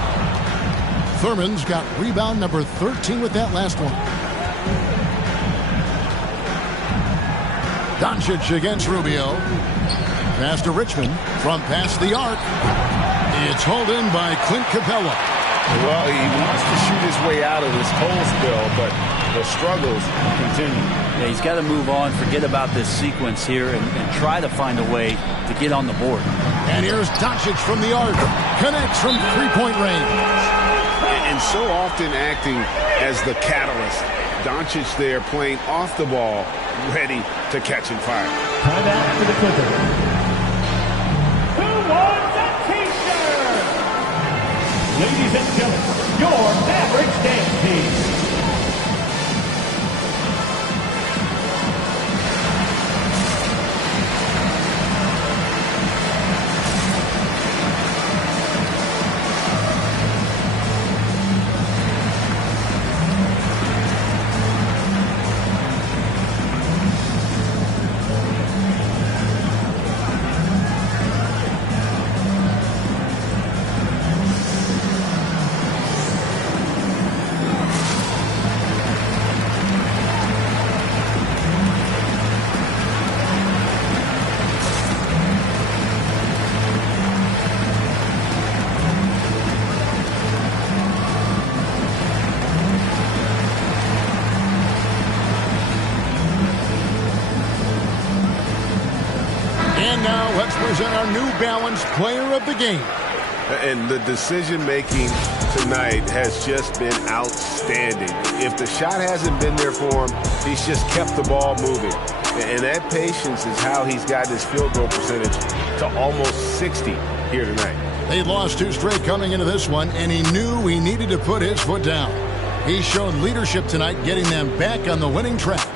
Thurman's got rebound number 13 with that last one. Doncic against Rubio. Pass to Richmond from past the arc. It's hauled in by Clint Capella. Well, he wants to shoot his way out of this cold spell, but the struggles continue. Yeah, he's got to move on, forget about this sequence here, and try to find a way to get on the board. And here's Doncic from the arc. Connects from three-point range. And so often acting as the catalyst. Doncic there playing off the ball, ready to catch and fire. Time out for the Clippers. Who wants a t-shirt? Ladies and gentlemen, your Mavericks dance team. And now let's present our New Balance Player of the Game. And the decision-making tonight has just been outstanding. If the shot hasn't been there for him, he's just kept the ball moving. And that patience is how he's got his field goal percentage to almost 60 here tonight. They lost 2 straight coming into this one, and he knew he needed to put his foot down. He's shown leadership tonight, getting them back on the winning track.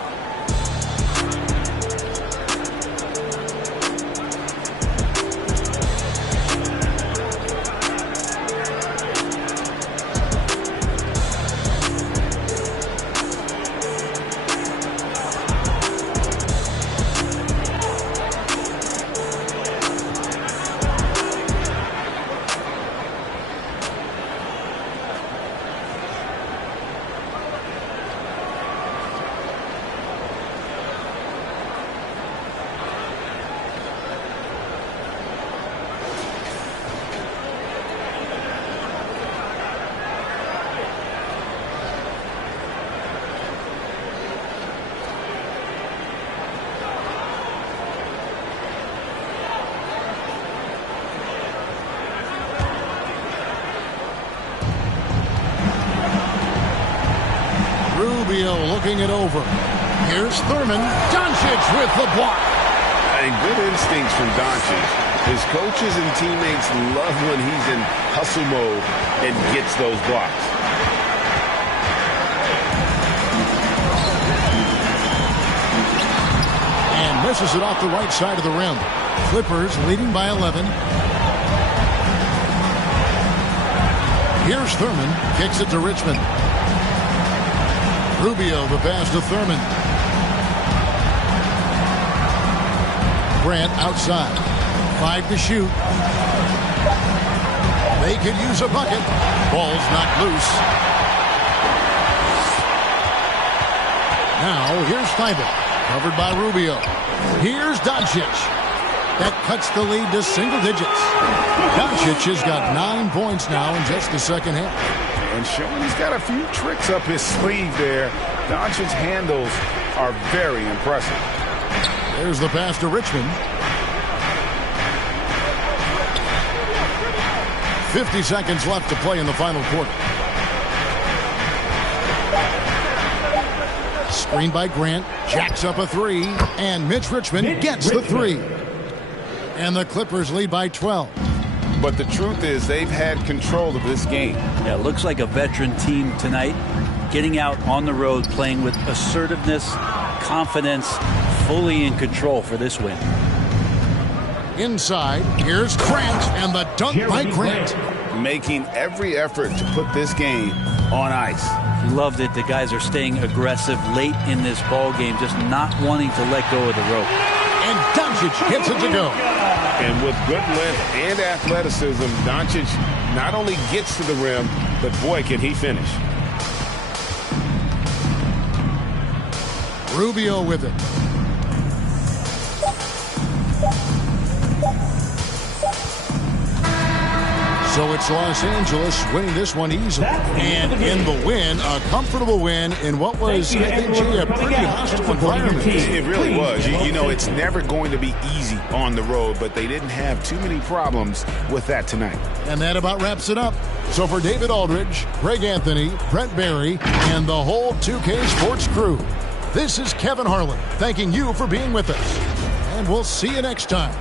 Rubio looking it over. Here's Thurman. Doncic with the block. And good instincts from Doncic. His coaches and teammates love when he's in hustle mode and gets those blocks. And misses it off the right side of the rim. Clippers leading by 11. Here's Thurman. Kicks it to Richmond. Rubio, the pass to Thurman. Grant outside. 5 to shoot. They could use a bucket. Ball's knocked loose. Now here's Thibault. Covered by Rubio. Here's Doncic. That cuts the lead to single digits. Doncic has got 9 points now in just the second half. And showing he's got a few tricks up his sleeve there. Doncic's handles are very impressive. There's the pass to Richmond. 50 seconds left to play in the final quarter. Screen by Grant. Jacks up a 3. And Mitch Richmond gets the 3. And the Clippers lead by 12. But the truth is they've had control of this game. Yeah, it looks like a veteran team tonight, getting out on the road, playing with assertiveness, confidence, fully in control for this win. Inside, here's Grant, and the dunk by Grant. Making every effort to put this game on ice. Loved it. The guys are staying aggressive late in this ball game, just not wanting to let go of the rope. And Doncic gets it to go. And with good length and athleticism, Doncic not only gets to the rim, but boy, can he finish. Rubio with it. So it's Los Angeles winning this one easily. And in the win, a comfortable win in what was, I think, a pretty hostile environment. It really was. You know, it's never going to be easy on the road, but they didn't have too many problems with that tonight. And that about wraps it up. So for David Aldridge, Greg Anthony, Brent Barry, and the whole 2K Sports crew, this is Kevin Harlan thanking you for being with us. And we'll see you next time.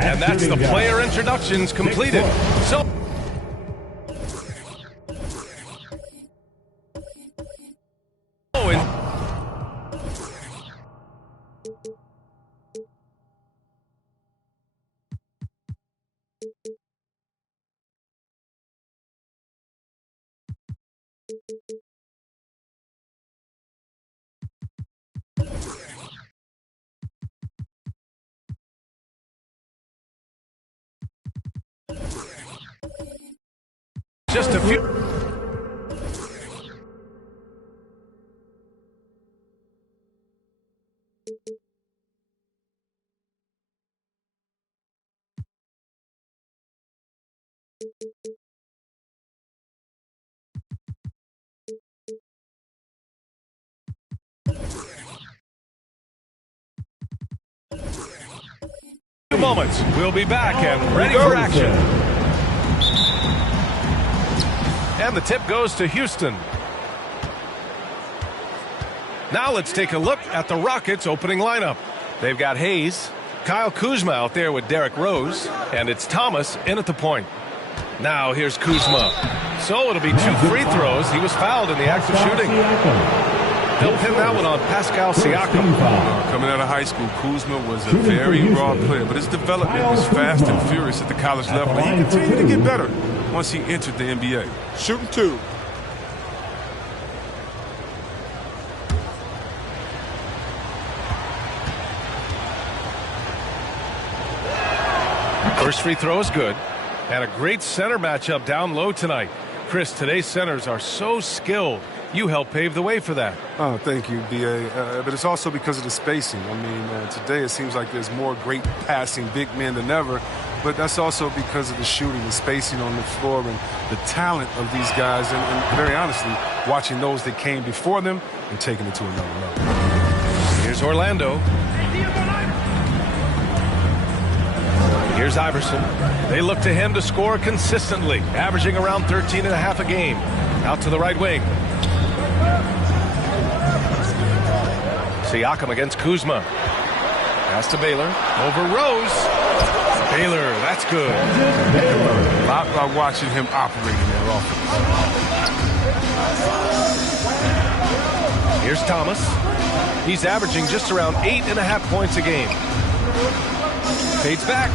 And that's the player introductions completed. So just a few. Moments. We'll be back and ready for action. And the tip goes to Houston. Now let's take a look at the Rockets' opening lineup. They've got Hayes, Kyle Kuzma out there with Derrick Rose, and it's Thomas in at the point. Now here's Kuzma. So it'll be 2 free throws. He was fouled in the act of shooting. They'll pin that one on Pascal Siakam. Coming out of high school, Kuzma was a very raw player, but his development was fast and furious at the college level. And he continued to get better once he entered the NBA. Shooting 2. First free throw is good. And a great center matchup down low tonight. Chris, today's centers are so skilled. You helped pave the way for that. Oh, thank you, B.A. But it's also because of the spacing. I mean, today it seems like there's more great passing big men than ever, but that's also because of the shooting, the spacing on the floor, and the talent of these guys, and very honestly, watching those that came before them and taking it to another level. Here's Orlando. Here's Iverson. They look to him to score consistently, averaging around 13.5 a game. Out to the right wing. Siakam against Kuzma. Pass to Baylor. Over Rose. Baylor, that's good. A lot about watching him operating their offense. Here's Thomas. He's averaging just around 8.5 points a game. Fades back.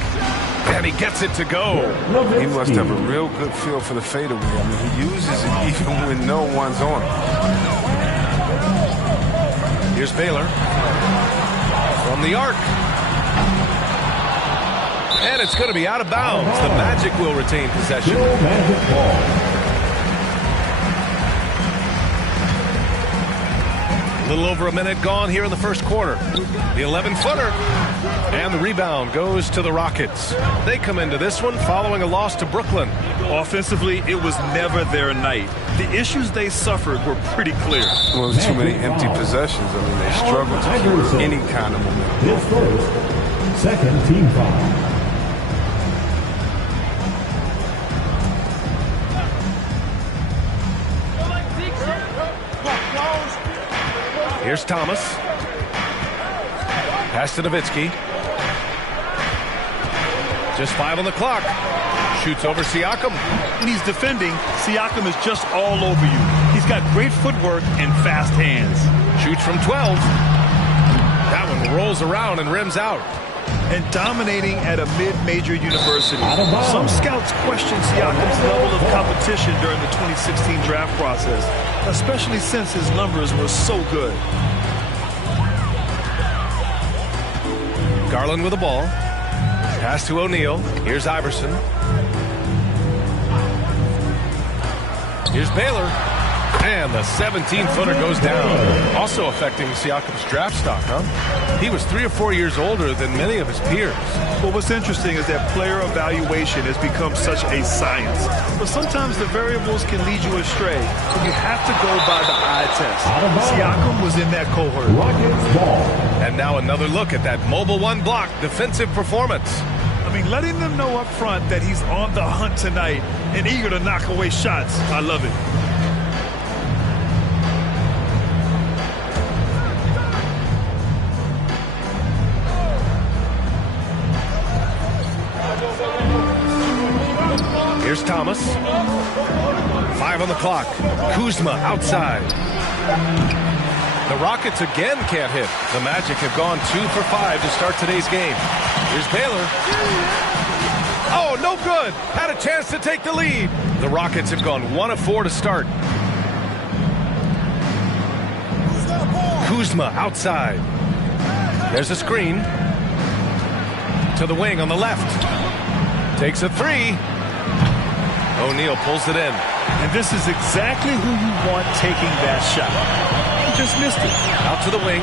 And he gets it to go. He must have a real good feel for the fadeaway. I mean, he uses it even when no one's on him. Here's Baylor. From the arc. And it's going to be out of bounds. The Magic will retain possession. A little over a minute gone here in the first quarter. The 11-footer. And the rebound goes to the Rockets. They come into this one following a loss to Brooklyn. Offensively, it was never their night. The issues they suffered were pretty clear. Well, there's too many empty possessions. I mean, they struggle to keep any kind of momentum. His first, second team foul. Here's Thomas. Pass to Nowitzki. Just 5 on the clock. Shoots over Siakam. When he's defending, Siakam is just all over you. He's got great footwork and fast hands. Shoots from 12. That one rolls around and rims out. And dominating at a mid-major university. Some scouts question Siakam's level of competition during the 2016 draft process, especially since his numbers were so good. Garland with the ball. Pass to O'Neal. Here's Iverson. Here's Baylor. And the 17-footer goes down. Also affecting Siakam's draft stock, huh? He was 3 or 4 years older than many of his peers. Well, what's interesting is that player evaluation has become such a science. But sometimes the variables can lead you astray. So you have to go by the eye test. Siakam was in that cohort. And now another look at that mobile one block defensive performance. I mean, letting them know up front that he's on the hunt tonight and eager to knock away shots. I love it. Here's Thomas. 5 on the clock. Kuzma outside. The Rockets again can't hit. The Magic have gone 2 for 5 to start today's game. Here's Baylor. Oh, no good. Had a chance to take the lead. The Rockets have gone 1 of 4 to start. Kuzma outside. There's a screen. To the wing on the left. Takes a 3. O'Neal pulls it in. And this is exactly who you want taking that shot. He just missed it. Out to the wing.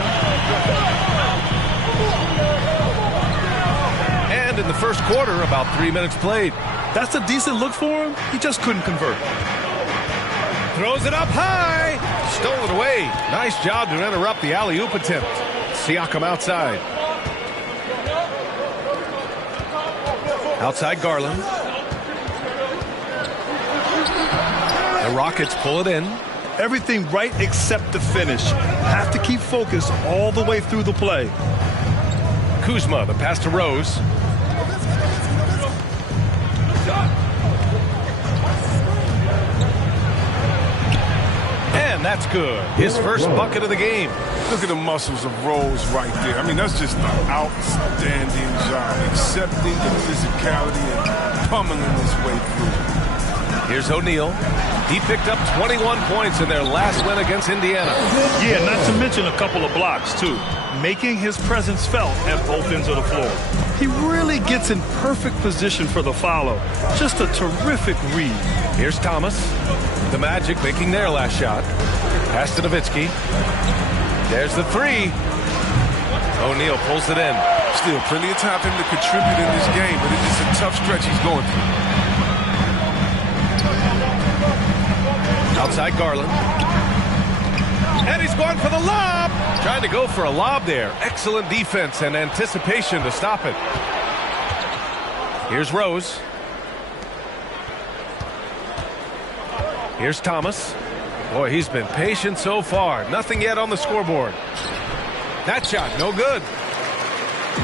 And in the first quarter, about 3 minutes played. That's a decent look for him. He just couldn't convert. Throws it up high. Stole it away. Nice job to interrupt the alley-oop attempt. Siakam outside. Outside Garland. The Rockets pull it in. Everything right except the finish. Have to keep focused all the way through the play. Kuzma, the pass to Rose. And that's good. His first bucket of the game. Look at the muscles of Rose right there. I mean, that's just an outstanding job. Accepting the physicality and pummeling his way through. Here's O'Neal. He picked up 21 points in their last win against Indiana. Yeah, not to mention a couple of blocks, too. Making his presence felt at both ends of the floor. He really gets in perfect position for the follow. Just a terrific read. Here's Thomas. The Magic making their last shot. Pass to Nowitzki. There's the 3. O'Neal pulls it in. Still plenty of time for him to contribute in this game, but it's a tough stretch he's going through. Outside Garland. And he's going for the lob. Trying to go for a lob there. Excellent defense and anticipation to stop it. Here's Rose. Here's Thomas. Boy, he's been patient so far. Nothing yet on the scoreboard. That shot, no good.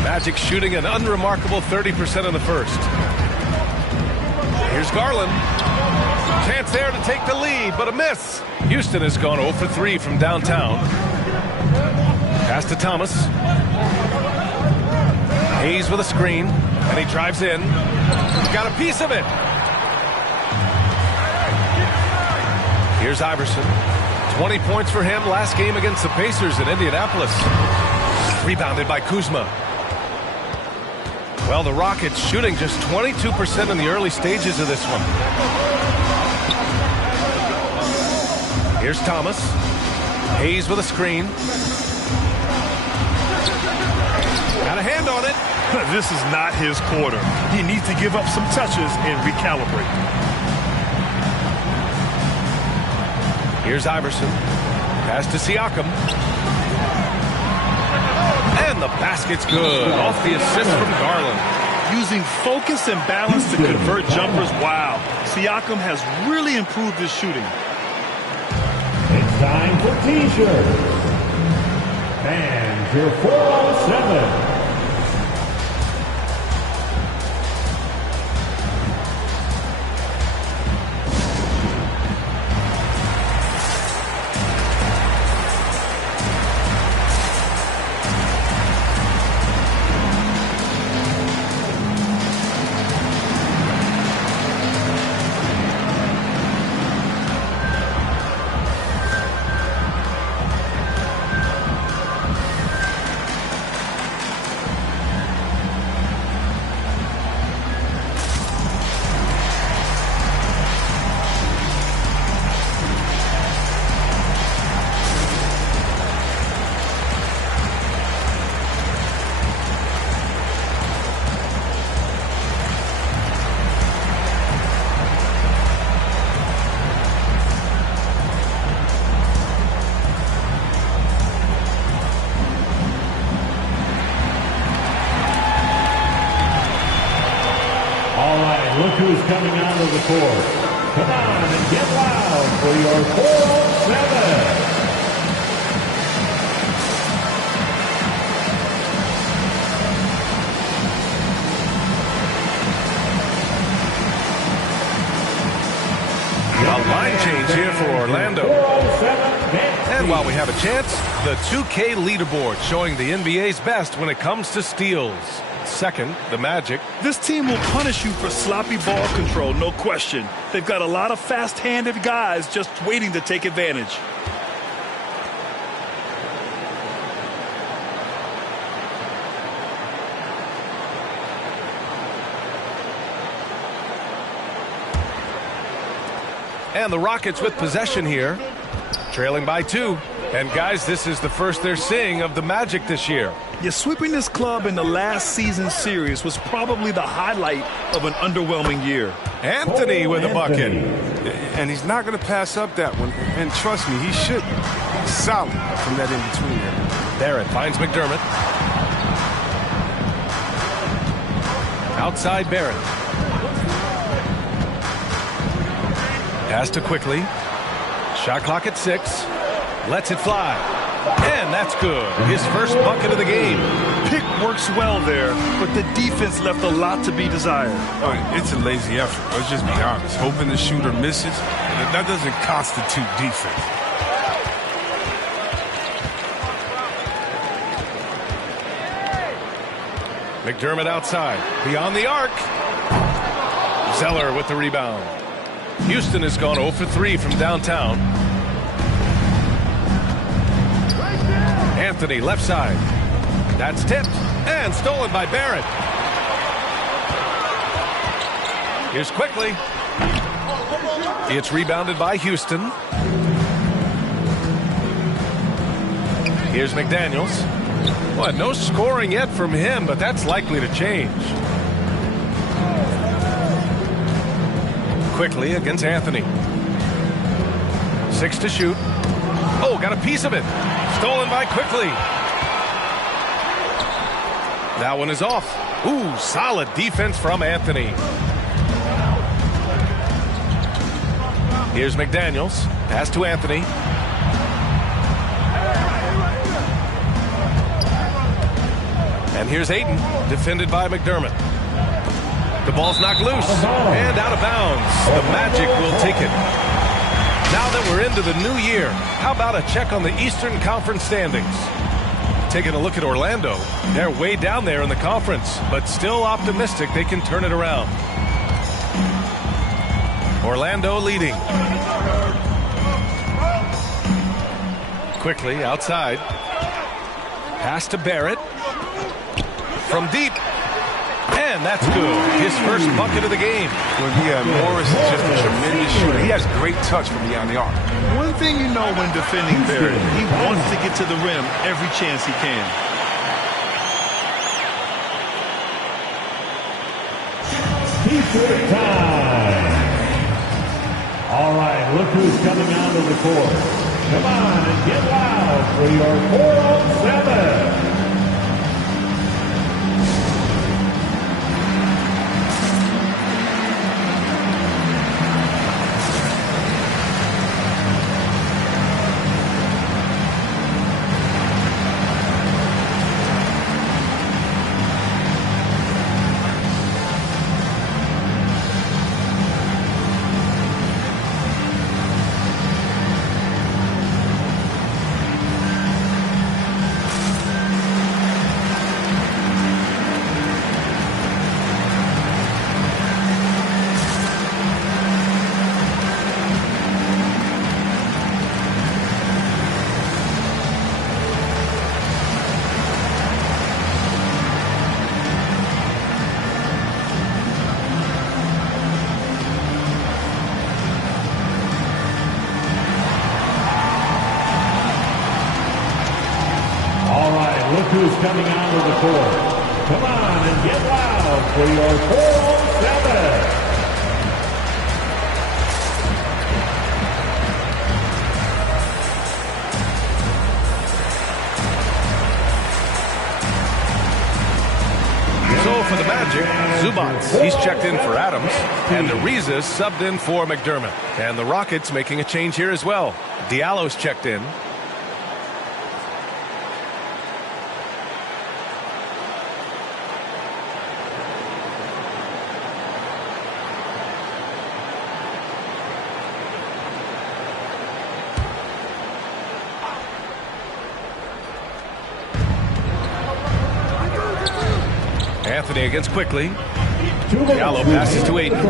Magic shooting an unremarkable 30% in the first. Here's Garland. Chance there to take the lead, but a miss. Houston has gone 0 for 3 from downtown. Pass to Thomas. Hayes with a screen, and he drives in. Got a piece of it. Here's Iverson. 20 points for him last game against the Pacers in Indianapolis. Rebounded by Kuzma. Well, the Rockets shooting just 22% in the early stages of this one. Here's Thomas. Hayes with a screen. Got a hand on it. This is not his quarter. He needs to give up some touches and recalibrate. Here's Iverson. Pass to Siakam. And the basket's good. Off the assist from Garland. Using focus and balance to convert jumpers. Wow. Siakam has really improved his shooting. It's time for T-shirts. Fans, your 407. Look who's coming out of the court. Come on and get loud for your 407. A line change here for Orlando. And while we have a chance, the 2K leaderboard showing the NBA's best when it comes to steals. Second, the Magic. This team will punish you for sloppy ball control, no question. They've got a lot of fast-handed guys just waiting to take advantage. And the Rockets with possession here, trailing by 2. And guys, this is the first they're seeing of the Magic this year. Yeah, sweeping this club in the last season series was probably the highlight of an underwhelming year. Anthony with a bucket. And he's not going to pass up that one. And trust me, he should. Solid from that in-between there. Barrett finds McDermott. Outside Barrett. Pass to Quickly. Shot clock at 6. Lets it fly. And that's good. His first bucket of the game. Pick works well there, but the defense left a lot to be desired. It's a lazy effort. Let's just be honest. Hoping the shooter misses, that doesn't constitute defense. McDermott outside. Beyond the arc. Zeller with the rebound. Houston has gone 0 for 3 from downtown. Anthony left side. That's tipped and stolen by Barrett. Here's Quickly. It's rebounded by Houston. Here's McDaniels. Well, no scoring yet from him, but that's likely to change. Quickly against Anthony. 6 to shoot. Oh, got a piece of it. Stolen by Quickly. That one is off. Ooh, solid defense from Anthony. Here's McDaniels. Pass to Anthony. And here's Ayton, defended by McDermott. The ball's knocked loose and out of bounds. The Magic will take it. Now that we're into the new year, how about a check on the Eastern Conference standings? Taking a look at Orlando, they're way down there in the conference, but still optimistic they can turn it around. Orlando leading. Quickly outside. Pass to Barrett. From deep. And that's good. His first bucket of the game. Well, Morris is just a tremendous shooter. He has great touch from beyond the arc. One thing you know when defending Barrett, he wants to get to the rim every chance he can. T-shirt time. All right, look who's coming onto the court. Come on and get loud for your 4-on-7. Who's coming onto the court? Come on and get loud for your 4-on-7. So for the Magic, Zubats, he's checked in for Adams, and Ariza subbed in for McDermott. And the Rockets making a change here as well. Diallo's checked in. Anthony against Quickly. Diallo passes to Ayton.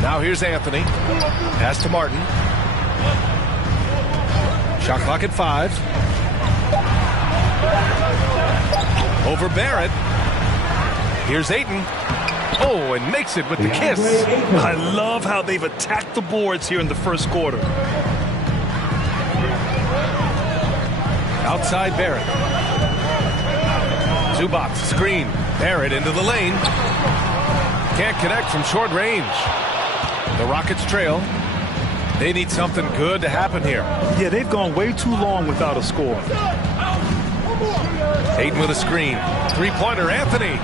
Now here's Anthony. Pass to Martin. Shot clock at 5. Over Barrett. Here's Ayton. Oh, and makes it with the kiss. I love how they've attacked the boards here in the first quarter. Outside Barrett. Zubats screen. Barrett into the lane. Can't connect from short range. The Rockets trail. They need something good to happen here. Yeah, they've gone way too long without a score. Ayton with a screen. Three-pointer, Anthony.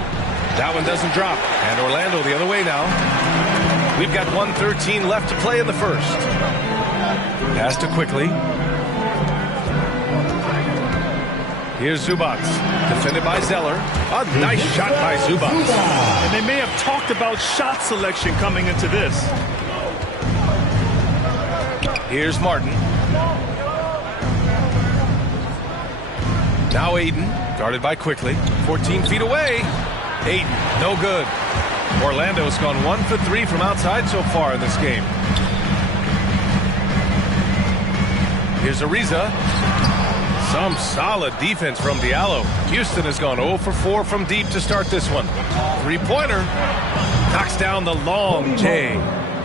That one doesn't drop. And Orlando the other way now. We've got 1:13 left to play in the first. Pass to Quickly. Here's Zubats, defended by Zeller. A nice shot by Zubats. And they may have talked about shot selection coming into this. Here's Martin. Now Ayton, guarded by Quickly. 14 feet away. Ayton, no good. Orlando's gone 1 for 3 from outside so far in this game. Here's Ariza. Some solid defense from Diallo. Houston has gone 0 for 4 from deep to start this one. Three-pointer. Knocks down the long J.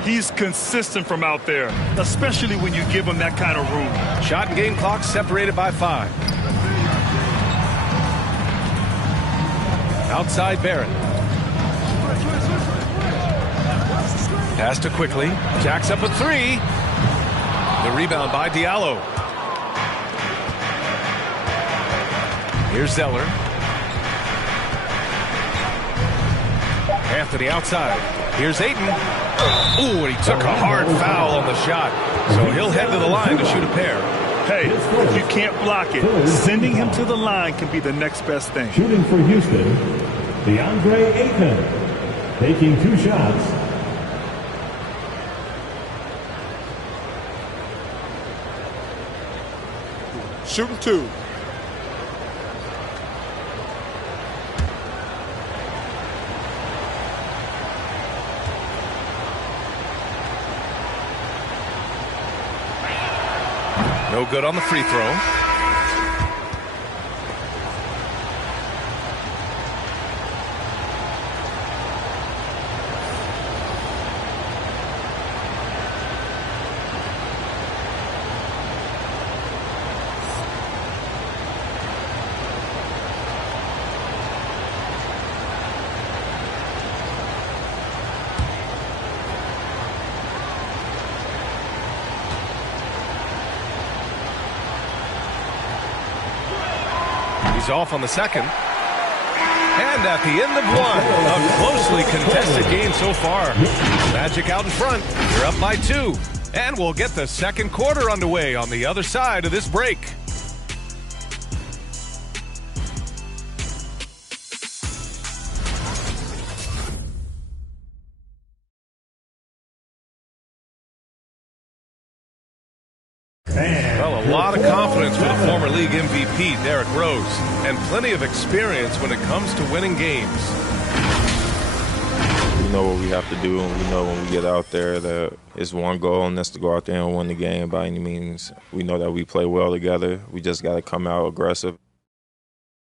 He's consistent from out there, especially when you give him that kind of room. Shot and game clock separated by 5. Outside Barrett. Pass to Quickly. Jacks up a 3. The rebound by Diallo. Here's Zeller. Anthony outside. Here's Ayton. Ooh, and he took a hard foul on the shot. So he'll head to the line to shoot a pair. Hey, if you can't block it, sending him to the line can be the next best thing. Shooting for Houston, Deandre Ayton, taking 2 shots. Shooting 2. No good on the free throw. He's off on the second. And at the end of one, a closely contested game so far. Magic out in front. You're up by 2. And we'll get the second quarter underway on the other side of this break. Well, a lot of confidence for the former league MVP, Derrick Rose, and plenty of experience when it comes to winning games. We know what we have to do, and we know when we get out there that it's one goal, and that's to go out there and win the game by any means. We know that we play well together. We just got to come out aggressive.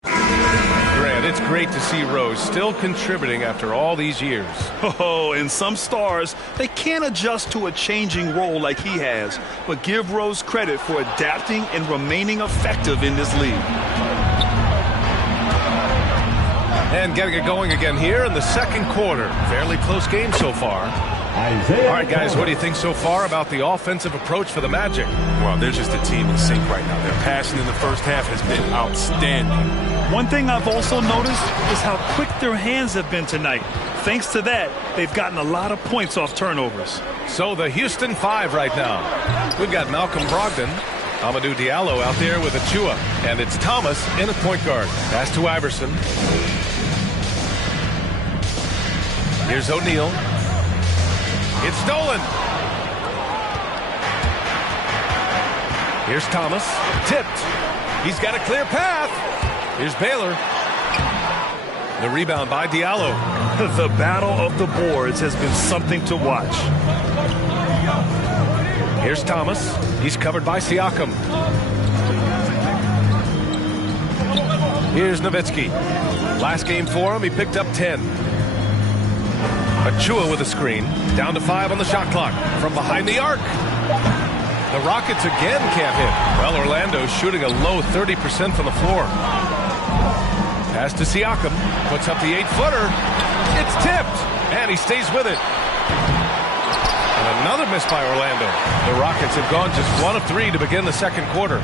Grant, it's great to see Rose still contributing after all these years. Oh, and some stars, they can't adjust to a changing role like he has, but give Rose credit for adapting and remaining effective in this league. And getting it going again here in the second quarter. Fairly close game so far. All right, guys, what do you think so far about the offensive approach for the Magic? Well, they're just a team in sync right now. Their passion in the first half has been outstanding. One thing I've also noticed is how quick their hands have been tonight. Thanks to that, they've gotten a lot of points off turnovers. So the Houston 5 right now. We've got Malcolm Brogdon, Amadou Diallo out there with Achua, and it's Thomas in at point guard. Pass to Iverson. Here's O'Neal. It's stolen. Here's Thomas. Tipped. He's got a clear path. Here's Baylor. The rebound by Diallo. The battle of the boards has been something to watch. Here's Thomas. He's covered by Siakam. Here's Nowitzki. Last game for him, he picked up 10. Achua with a screen. Down to 5 on the shot clock. From behind the arc. The Rockets again can't hit. Well, Orlando's shooting a low 30% from the floor. Pass to Siakam. Puts up the 8-footer. It's tipped. And he stays with it. And another miss by Orlando. The Rockets have gone just 1 of 3 to begin the second quarter.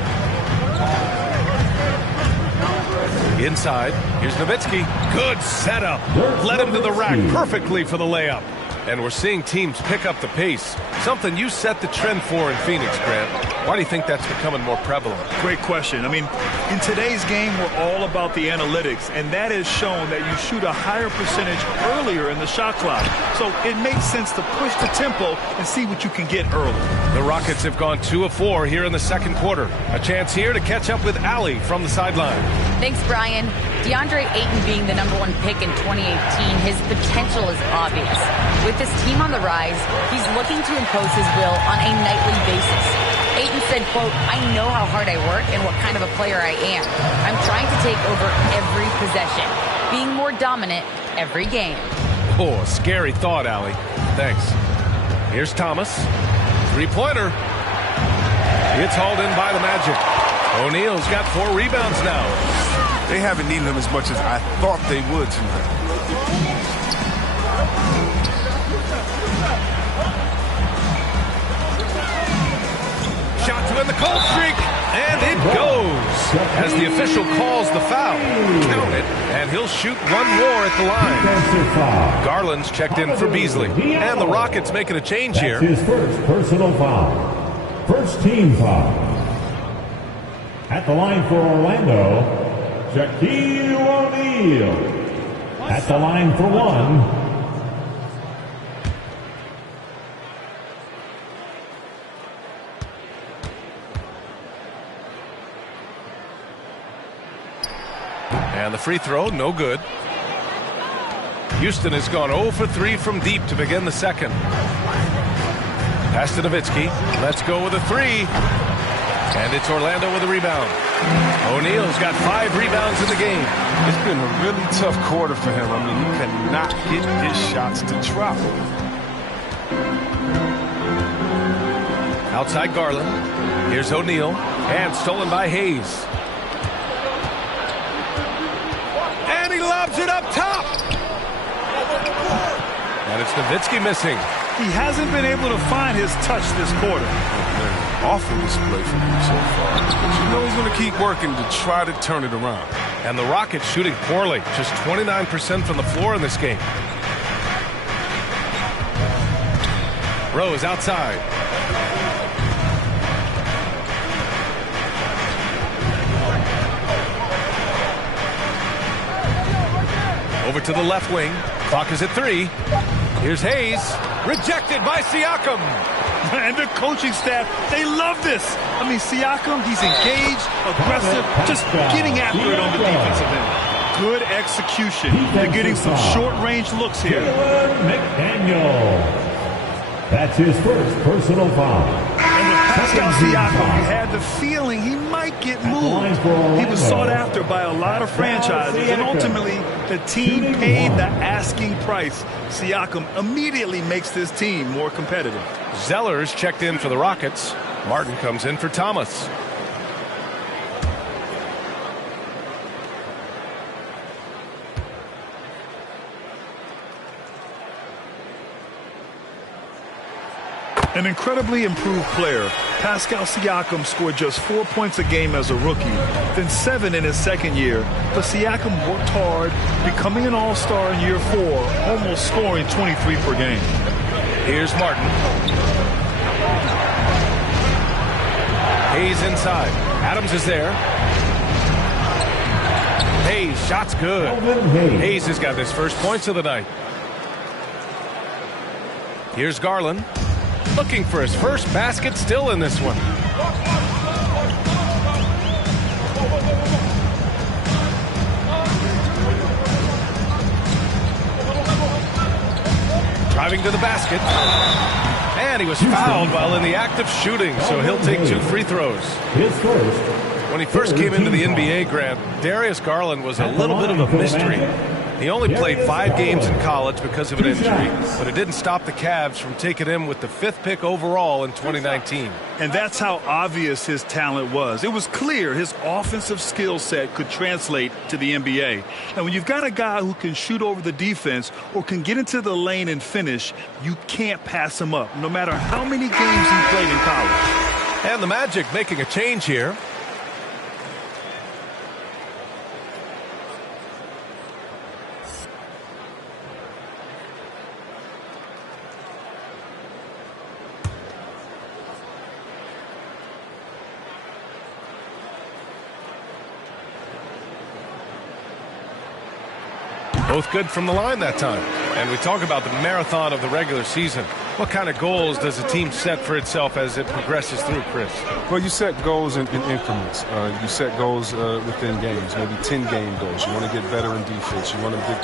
Inside, here's Nowitzki. Good setup. Led him to the rack perfectly for the layup. And we're seeing teams pick up the pace. Something you set the trend for in Phoenix, Grant. Why do you think that's becoming more prevalent? Great question. I mean, in today's game, we're all about the analytics, and that has shown that you shoot a higher percentage earlier in the shot clock. So it makes sense to push the tempo and see what you can get early. The Rockets have gone 2 of 4 here in the second quarter. A chance here to catch up with Allie from the sideline. Thanks, Brian. Deandre Ayton being the #1 pick in 2018, his potential is obvious. With his team on the rise, he's looking to impose his will on a nightly basis. Ayton said, quote, "I know how hard I work and what kind of a player I am. I'm trying to take over every possession, being more dominant every game." Oh, scary thought, Allie. Thanks. Here's Thomas. Three-pointer. It's hauled in by the Magic. O'Neal's got 4 rebounds now. They haven't needed him as much as I thought they would tonight. Shot to end the cold streak, and it goes. As the official calls the foul, count it, and he'll shoot one more at the line. Garland's checked in for Beasley, and the Rockets making a change here. That's his first personal foul. First team foul. At the line for Orlando, Shaquille O'Neal. At the line for 1. And the free throw, no good. Houston has gone 0 for 3 from deep to begin the second. Pass to Nowitzki. Let's go with a 3. And it's Orlando with a rebound. O'Neal's got 5 rebounds in the game. It's been a really tough quarter for him. I mean, he cannot get his shots to drop. Outside Garland. Here's O'Neal. And stolen by Hayes. And he lobs it up top. And it's Nowitzki missing. He hasn't been able to find his touch this quarter. Awful display from him so far. But you know he's going to keep working to try to turn it around. And the Rockets shooting poorly. Just 29% from the floor in this game. Rose outside. Over to the left wing. Clock is at 3. Here's Hayes. Rejected by Siakam. And the coaching staff, they love this. I mean, Siakam, he's engaged, aggressive, just getting after it on the defensive end. Good execution. They're getting some short-range looks here. McDaniel. That's his first personal foul. And with Pascal Siakam, you had the feeling he might get moved. He was sought after by a lot of franchises, and ultimately the team paid the asking price. Siakam immediately makes this team more competitive. Zeller's checked in for the Rockets. Martin comes in for Thomas. An incredibly improved player, Pascal Siakam scored just 4 points a game as a rookie, then 7 in his second year. But Siakam worked hard, becoming an all-star in year 4, almost scoring 23 per game. Here's Martin. Hayes inside. Adams is there. Hayes, shot's good. Hayes has got his first points of the night. Here's Garland. Looking for his first basket still in this one. Driving to the basket. And he was fouled while in the act of shooting, so he'll take 2 free throws. His first. When he first came into the NBA, Grant, Darius Garland was a little bit of a mystery. He only played 5 games in college because of an injury, but it didn't stop the Cavs from taking him with the 5th pick overall in 2019. And that's how obvious his talent was. It was clear his offensive skill set could translate to the NBA. And when you've got a guy who can shoot over the defense or can get into the lane and finish, you can't pass him up, no matter how many games he played in college. And the Magic making a change here. Both good from the line that time. And we talk about the marathon of the regular season. What kind of goals does a team set for itself as it progresses through, Chris? Well, you set goals in increments. You set goals within games, maybe 10-game goals. You want to get better in defense. You want to get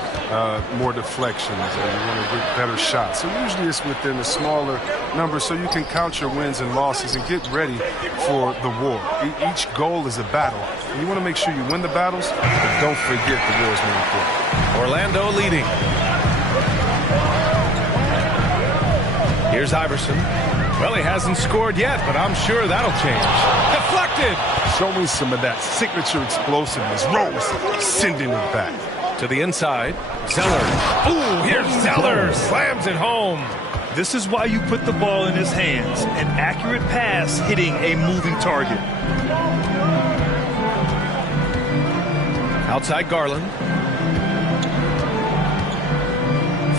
more deflections. You want to get better shots. So usually it's within a smaller number so you can count your wins and losses and get ready for the war. Each goal is a battle. And you want to make sure you win the battles, but don't forget the war is more important. Orlando leading. Here's Iverson. Well, he hasn't scored yet, but I'm sure that'll change. Deflected! Show me some of that signature explosiveness. Rose sending it back. To the inside. Zeller. Ooh, here's Zeller. Slams it home. This is why you put the ball in his hands. An accurate pass hitting a moving target. Outside Garland.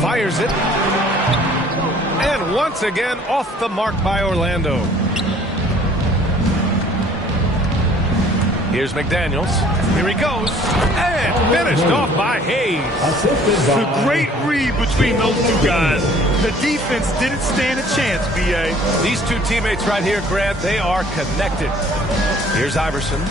Fires it. And once again off the mark by Orlando. Here's McDaniels. Here he goes. And finished off by Hayes. The great read between those two guys. The defense didn't stand a chance, B.A. These two teammates right here, Grant, they are connected. Here's Iverson.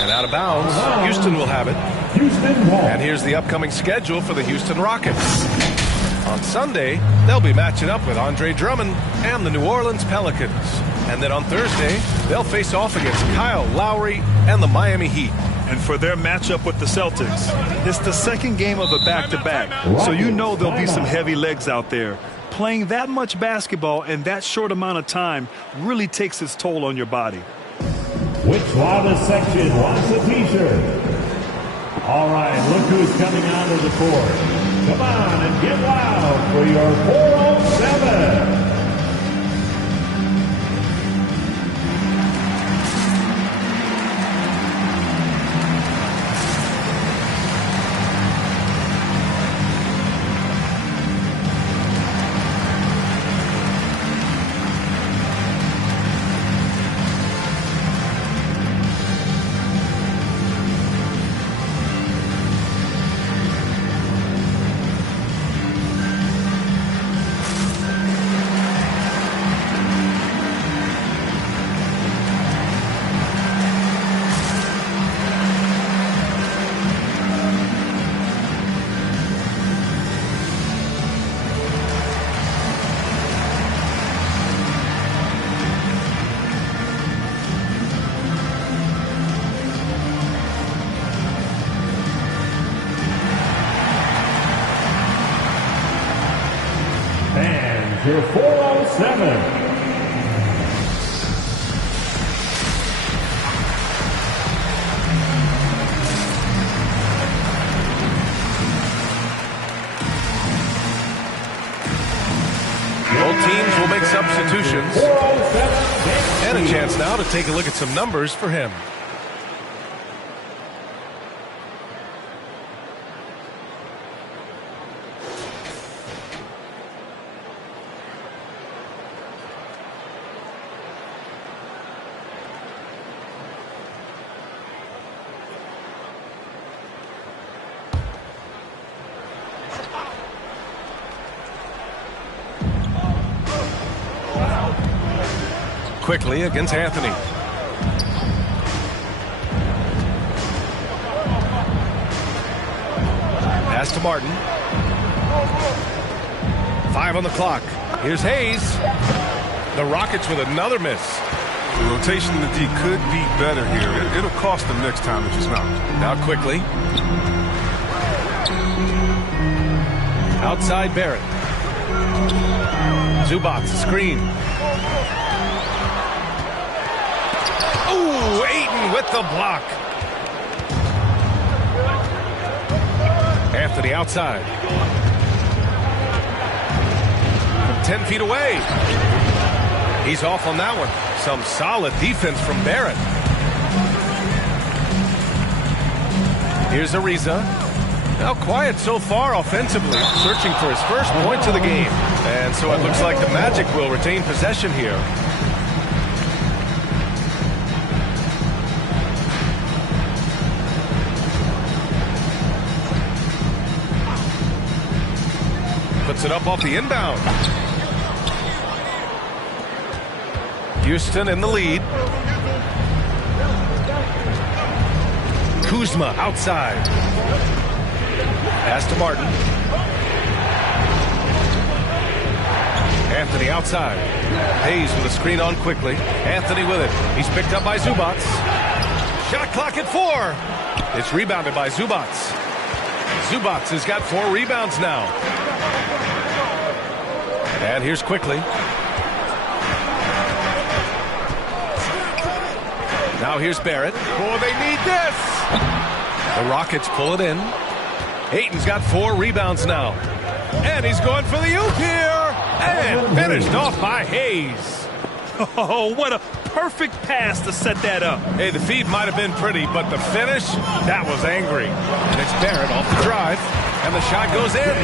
And out of bounds. Houston will have it. And here's the upcoming schedule for the Houston Rockets. On Sunday, they'll be matching up with Andre Drummond and the New Orleans Pelicans. And then on Thursday, they'll face off against Kyle Lowry and the Miami Heat. And for their matchup with the Celtics, it's the second game of a back-to-back. So you know there'll be some heavy legs out there. Playing that much basketball in that short amount of time really takes its toll on your body. Which loudest section wants a t-shirt? All right, look who's coming onto the court. Come on and get loud for your 407. Your 407. Both teams will make substitutions. And a chance now to take a look at some numbers for him. Quickly against Anthony. Pass to Martin. 5 on the clock. Here's Hayes. The Rockets with another miss. The rotation in the D could be better here. It'll cost them next time if it's not. Now quickly. Outside Barrett. Zubac screen. Ooh, Ayton with the block. Anthony outside. From 10 feet away. He's off on that one. Some solid defense from Barrett. Here's Ariza. Now quiet so far offensively, searching for his first points of the game. And so it looks like the Magic will retain possession here. Puts it up off the inbound. Houston in the lead. Kuzma outside. Pass to Martin. Anthony outside. Hayes with a screen on quickly. Anthony with it. He's picked up by Zubac. Shot clock at 4. It's rebounded by Zubac. Zubac has got 4 rebounds now. And here's quickly. Now here's Barrett. Oh, they need this. The Rockets pull it in. Ayton's got 4 rebounds now. And he's going for the oop here. And finished off by Hayes. Oh, what a perfect pass to set that up. Hey, the feed might have been pretty, but the finish, that was angry. And it's Barrett off the drive. And the shot goes in.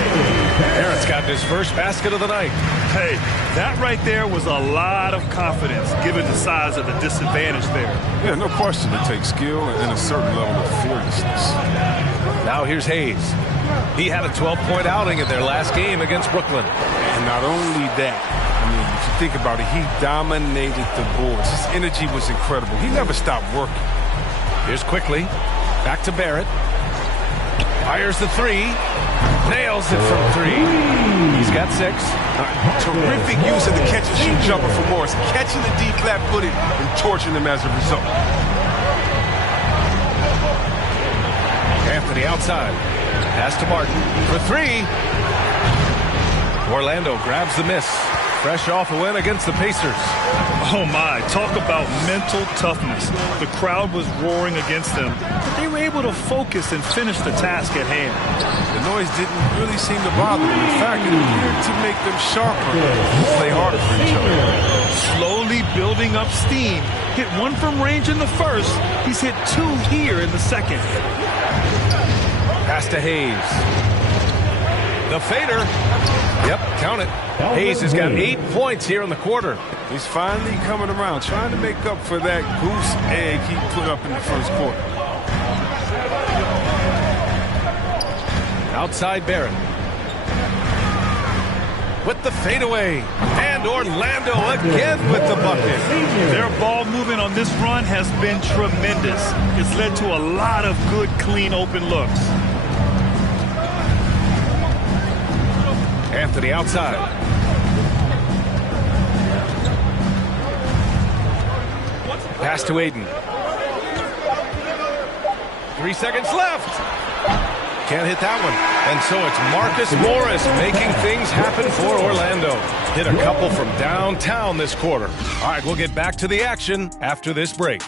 Barrett's got his first basket of the night. Hey, that right there was a lot of confidence, given the size of the disadvantage there. Yeah, no question. It takes skill and a certain level of fearlessness. Now here's Hayes. He had a 12-point outing in their last game against Brooklyn. And not only that, I mean, if you think about it, he dominated the boards. His energy was incredible. He never stopped working. Here's quickly. Back to Barrett. Fires the 3. Nails it from 3. He's got 6. Terrific use of the catch-and-shoot jumper for Morris. Catching the deep flat-footed and torching them as a result. Anthony outside. Pass to Martin for 3. Orlando grabs the miss. Fresh off a win against the Pacers. Oh my, talk about mental toughness. The crowd was roaring against them, but they were able to focus and finish the task at hand. The noise didn't really seem to bother them. In fact, it appeared to make them sharper and play harder for each other. Slowly building up steam. Hit 1 from range in the first. He's hit 2 here in the second. Pass to Hayes. The fader. Yep, count it. Hayes has got 8 points here in the quarter. He's finally coming around, trying to make up for that goose egg he put up in the first quarter. Outside Barrett. With the fadeaway. And Orlando again with the bucket. Their ball movement on this run has been tremendous. It's led to a lot of good, clean, open looks. Anthony outside. Pass to Ayton. 3 seconds left. Can't hit that one. And so it's Marcus Morris making things happen for Orlando. Hit a couple from downtown this quarter. All right, we'll get back to the action after this break.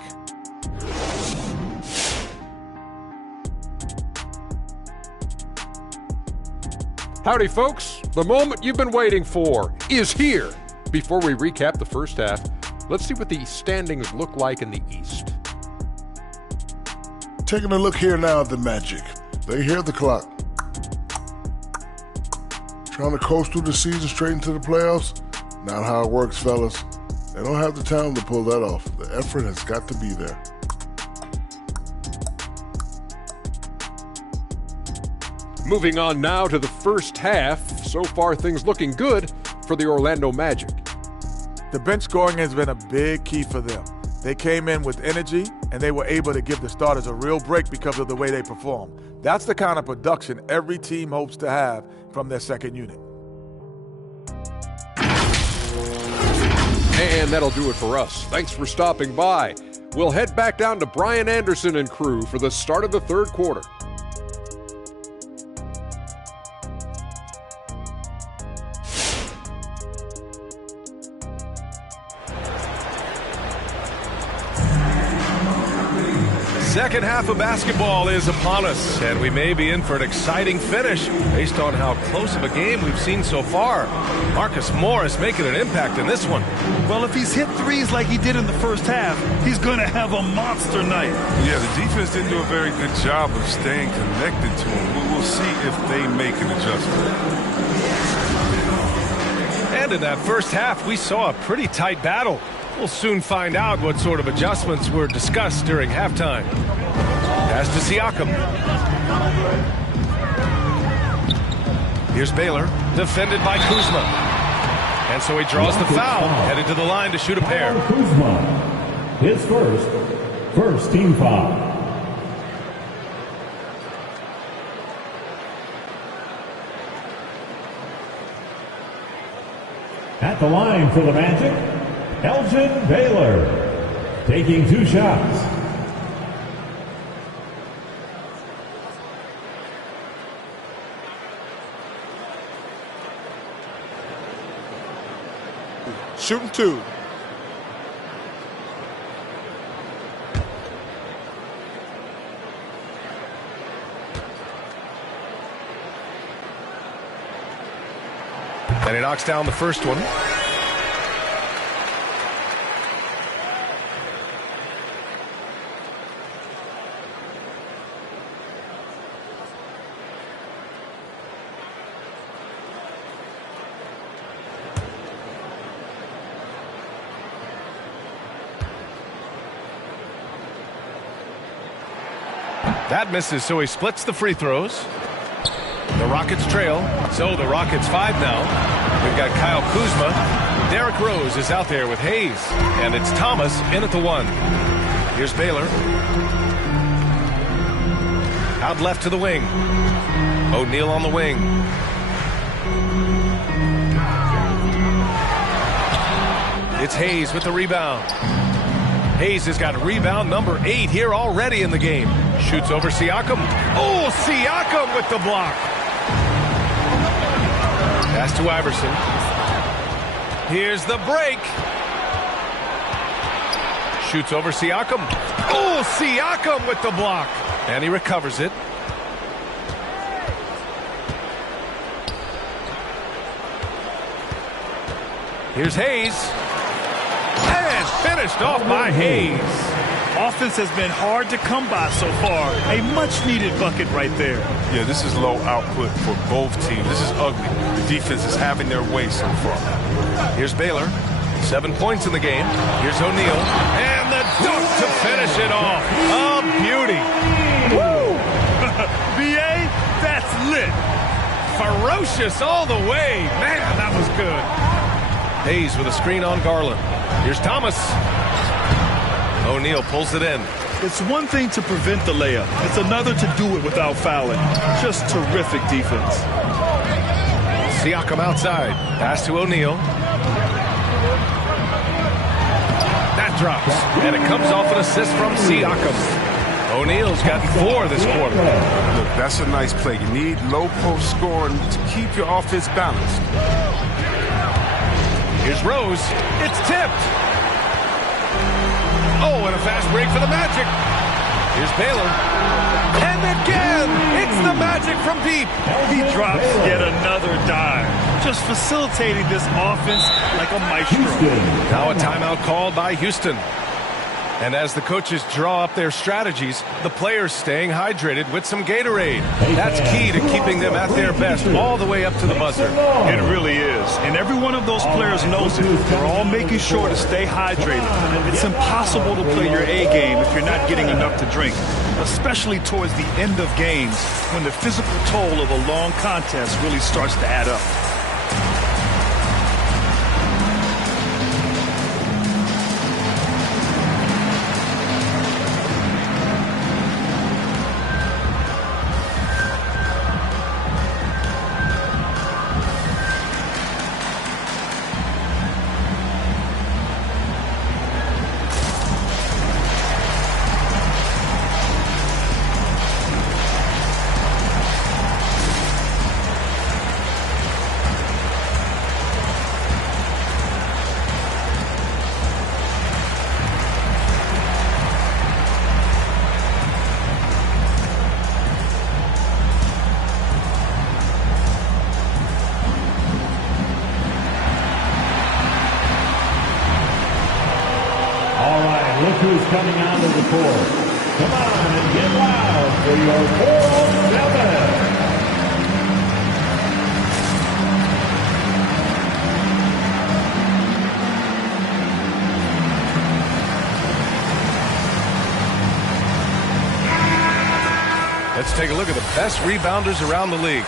Howdy, folks. The moment you've been waiting for is here. Before we recap the first half, let's see what the standings look like in the East. Taking a look here now at the Magic. They hear the clock. Trying to coast through the season straight into the playoffs? Not how it works, fellas. They don't have the talent to pull that off. The effort has got to be there. Moving on now to the first half. So far, things looking good for the Orlando Magic. The bench scoring has been a big key for them. They came in with energy, and they were able to give the starters a real break because of the way they performed. That's the kind of production every team hopes to have from their second unit. And that'll do it for us. Thanks for stopping by. We'll head back down to Brian Anderson and crew for the start of the third quarter. Second half of basketball is upon us, and we may be in for an exciting finish based on how close of a game we've seen so far. Marcus Morris making an impact in this one. Well, if he's hit threes like he did in the first half, he's going to have a monster night. Yeah, the defense didn't do a very good job of staying connected to him. We'll see if they make an adjustment. And in that first half, we saw a pretty tight battle. We'll soon find out what sort of adjustments were discussed during halftime. Pass to Siakam. Here's Baylor, defended by Kuzma. And so he draws the foul, headed to the line to shoot a pair. Kuzma, his first team foul. At the line for the Magic, Elgin Baylor, taking 2 shots. Shooting 2. And he knocks down the first one. That misses, so he splits the free throws. The Rockets trail, so the Rockets 5 now. We've got Kyle Kuzma. Derrick Rose is out there with Hayes, and it's Thomas in at the 1. Here's Baylor. Out left to the wing. O'Neal on the wing. It's Hayes with the rebound. Hayes has got rebound number 8 here already in the game. Shoots over Siakam. Oh, Siakam with the block. Pass to Iverson. Here's the break. Shoots over Siakam. Oh, Siakam with the block. And he recovers it. Here's Hayes. And finished off by Hayes. Offense has been hard to come by so far. A much-needed bucket right there. Yeah, this is low output for both teams. This is ugly. The defense is having their way so far. Here's Baylor. 7 points in the game. Here's O'Neal. And the dunk to finish it off. A beauty. Woo! BA, that's lit. Ferocious all the way. Man, that was good. Hayes with a screen on Garland. Here's Thomas. O'Neal pulls it in. It's one thing to prevent the layup. It's another to do it without fouling. Just terrific defense. Siakam outside. Pass to O'Neal. That drops. And it comes off an assist from Siakam. O'Neal's gotten 4 this quarter. Look, that's a nice play. You need low post scoring to keep your offense balanced. Here's Rose. It's tipped. Oh, and a fast break for the Magic. Here's Baylor. And again, it's the Magic from deep. He drops yet another dime. Just facilitating this offense like a maestro. Now a timeout called by Houston. And as the coaches draw up their strategies, the players staying hydrated with some Gatorade. That's key to keeping them at their best all the way up to the buzzer. It really is. And every one of those players knows it. They're all making sure to stay hydrated. It's impossible to play your A game if you're not getting enough to drink, especially towards the end of games when the physical toll of a long contest really starts to add up. Who's coming out of the court? Come on and get loud for your 4-7. Let's take a look at the best rebounders around the league.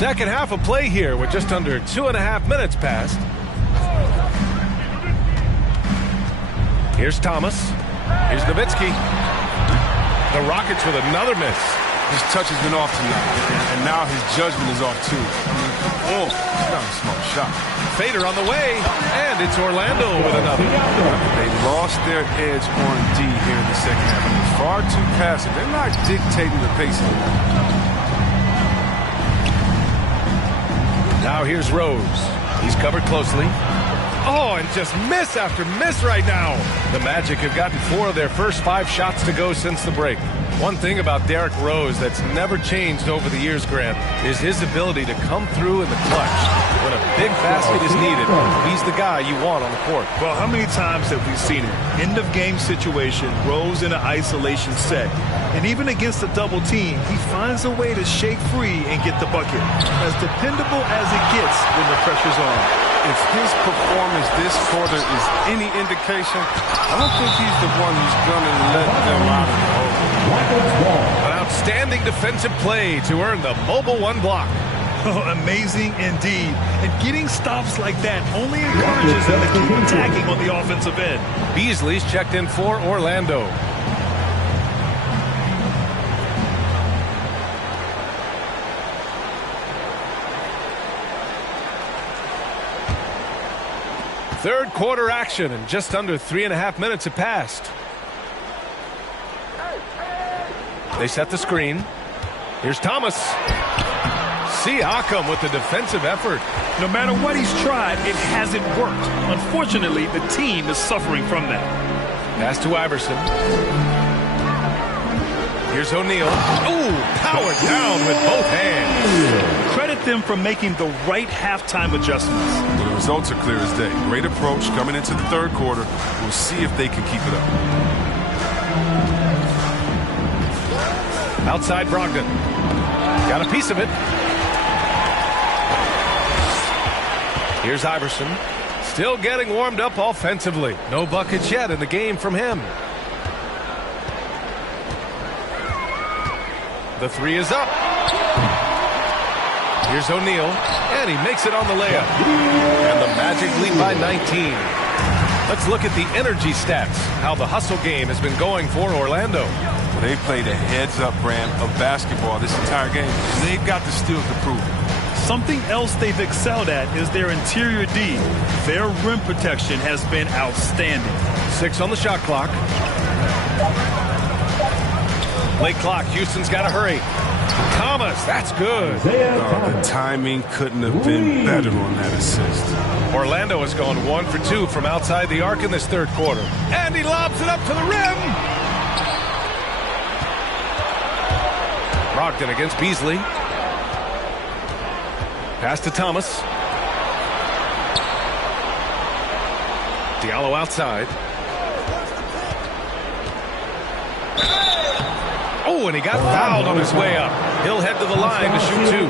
Second half of play here with just under 2.5 minutes passed. Here's Thomas. Here's Nowitzki. The Rockets with another miss. His touch has been off tonight, and now his judgment is off too. Not a smart shot. Fader on the way, and it's Orlando with another. They lost their edge on D here in the second half. They're far too passive. They're not dictating the pace anymore. Now here's Rose. He's covered closely. Oh, and just miss after miss right now. The Magic have gotten 4 of their first 5 shots to go since the break. One thing about Derrick Rose that's never changed over the years, Grant, is his ability to come through in the clutch. When a big basket is needed, he's the guy you want on the court. Well, how many times have we seen it? End-of-game situation, Rose in an isolation set. And even against a double team, he finds a way to shake free and get the bucket. As dependable as it gets when the pressure's on. If his performance this quarter is any indication, I don't think he's the one who's going to let them out of the hole. An outstanding defensive play to earn the Mobile 1 block. Oh, amazing indeed. And getting stops like that only encourages them to keep attacking on the offensive end. Beasley's checked in for Orlando. Third quarter action, and just under 3.5 minutes have passed. They set the screen. Here's Thomas. Siakam with the defensive effort. No matter what he's tried, it hasn't worked. Unfortunately, the team is suffering from that. Pass to Iverson. Here's O'Neal. Ooh, powered down with both hands. Credit them for making the right halftime adjustments. Well, the results are clear as day. Great approach coming into the third quarter. We'll see if they can keep it up. Outside Brogdon. Got a piece of it. Here's Iverson. Still getting warmed up offensively. No buckets yet in the game from him. The 3 is up. Here's O'Neal, and he makes it on the layup. And the Magic lead by 19. Let's look at the energy stats, how the hustle game has been going for Orlando. Well, they played a heads-up brand of basketball this entire game, and they've got the steals to prove it. Something else they've excelled at is their interior D. Their rim protection has been outstanding. 6 on the shot clock. Late clock. Houston's got to hurry. Thomas, that's good. The timing couldn't have been better on that assist. Orlando has gone 1 for 2 from outside the arc in this third quarter. And he lobs it up to the rim. Brogdon against Beasley. Pass to Thomas. Diallo outside. Oh, and he got fouled on his way up. He'll head to the line to shoot 2.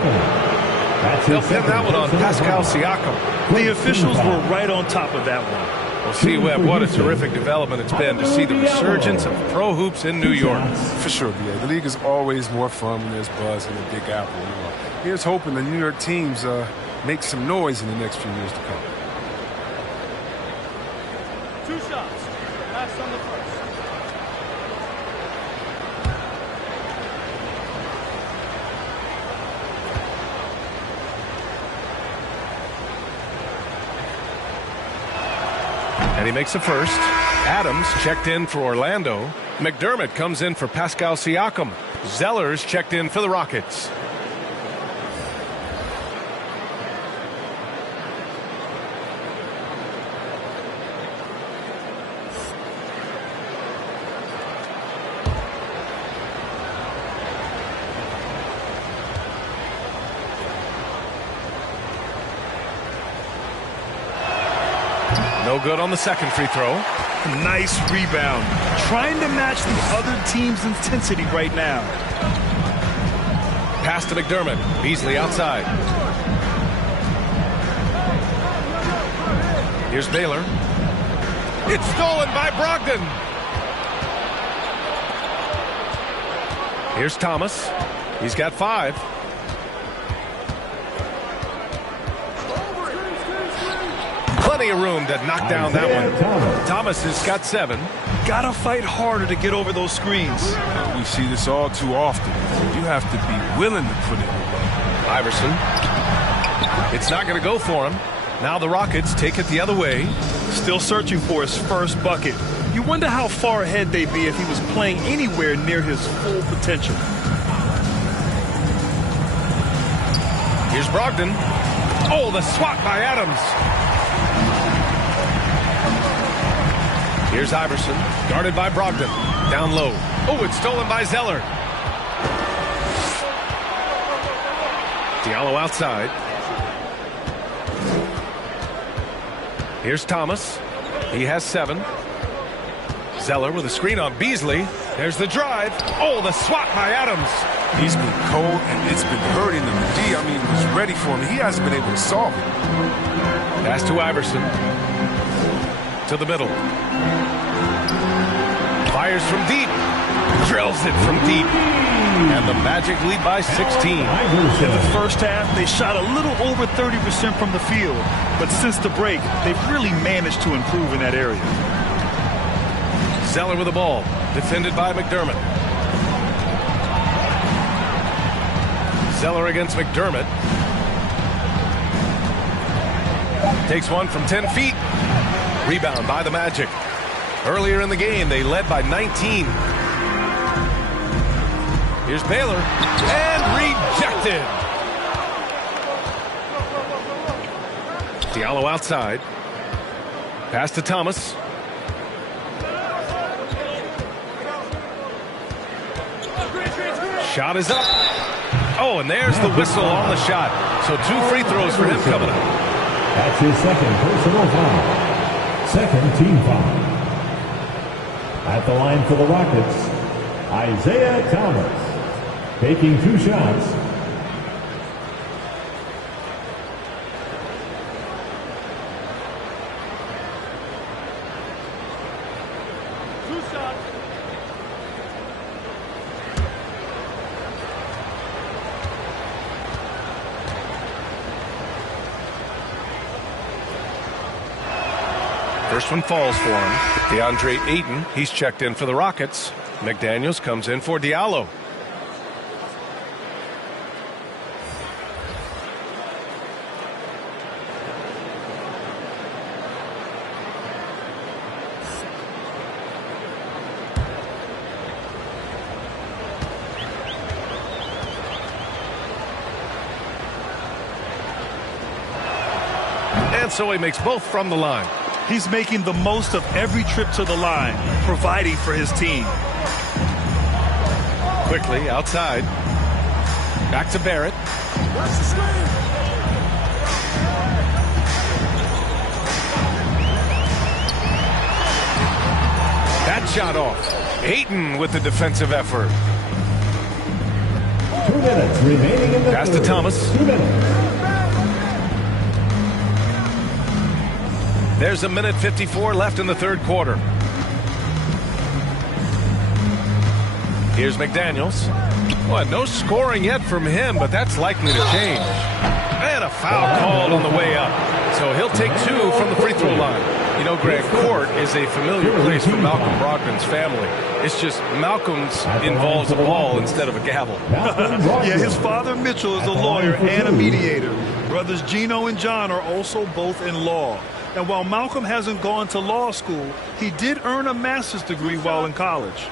They'll pin that one on Pascal Siakam. The officials were right on top of that one. Well, see, Webb, what a terrific development it's been to see the resurgence of pro hoops in New York. For sure, BA. The league is always more fun when there's buzz in the Big Apple. You know. Here's hoping the New York teams make some noise in the next few years to come. 2 shots. Last on the first. And he makes the first. Adams checked in for Orlando. McDermott comes in for Pascal Siakam. Zeller's checked in for the Rockets. No good on the second free throw. Nice rebound. Trying to match the other team's intensity right now. Pass to McDermott. Beasley outside. Here's Baylor. It's stolen by Brogdon. Here's Thomas. He's got 5. plenty of room to knock down that one. Thomas has got 7. Gotta fight harder to get over those screens. We see this all too often. You have to be willing to put in the work. Iverson. It's not going to go for him. Now the Rockets take it the other way. Still searching for his first bucket. You wonder how far ahead they'd be if he was playing anywhere near his full potential. Here's Brogdon. Oh, the swat by Adams. Here's Iverson, guarded by Brogdon. Down low. Oh, it's stolen by Zeller. Diallo outside. Here's Thomas. He has 7. Zeller with a screen on Beasley. There's the drive. Oh, the swat by Adams. He's been cold, and it's been hurting him. D, I mean, was ready for him. He hasn't been able to solve it. Pass to Iverson. To the middle. Fires from deep. Drills it from deep. And the Magic lead by 16. In the first half, they shot a little over 30% from the field. But since the break, they've really managed to improve in that area. Zeller with the ball. Defended by McDermott. Zeller against McDermott. Takes one from 10 feet. Rebound by the Magic. Earlier in the game, they led by 19. Here's Baylor. And rejected. Diallo outside. Pass to Thomas. Shot is up. Oh, and there's the whistle on the shot. So 2 free throws for him coming up. That's his second personal foul. Second team foul. At the line for the Rockets, Isaiah Thomas, taking 2 shots. First one falls for him. Deandre Ayton, he's checked in for the Rockets. McDaniels comes in for Diallo. And so he makes both from the line. He's making the most of every trip to the line, providing for his team. Quickly outside. Back to Barrett. That shot off. Ayton with the defensive effort. 2 minutes remaining in the Pass to Thomas. 2 minutes. There's 1:54 left in the third quarter. Here's McDaniels. Well, no scoring yet from him, but that's likely to change. And a foul called on the way up. So he'll take 2 from the free throw line. You know, Greg, court is a familiar place for Malcolm Brogdon's family. It's just Malcolm's involves a ball instead of a gavel. Yeah, his father Mitchell is a lawyer and a mediator. Brothers Gino and John are also both in law. And while Malcolm hasn't gone to law school, he did earn a master's degree while in college.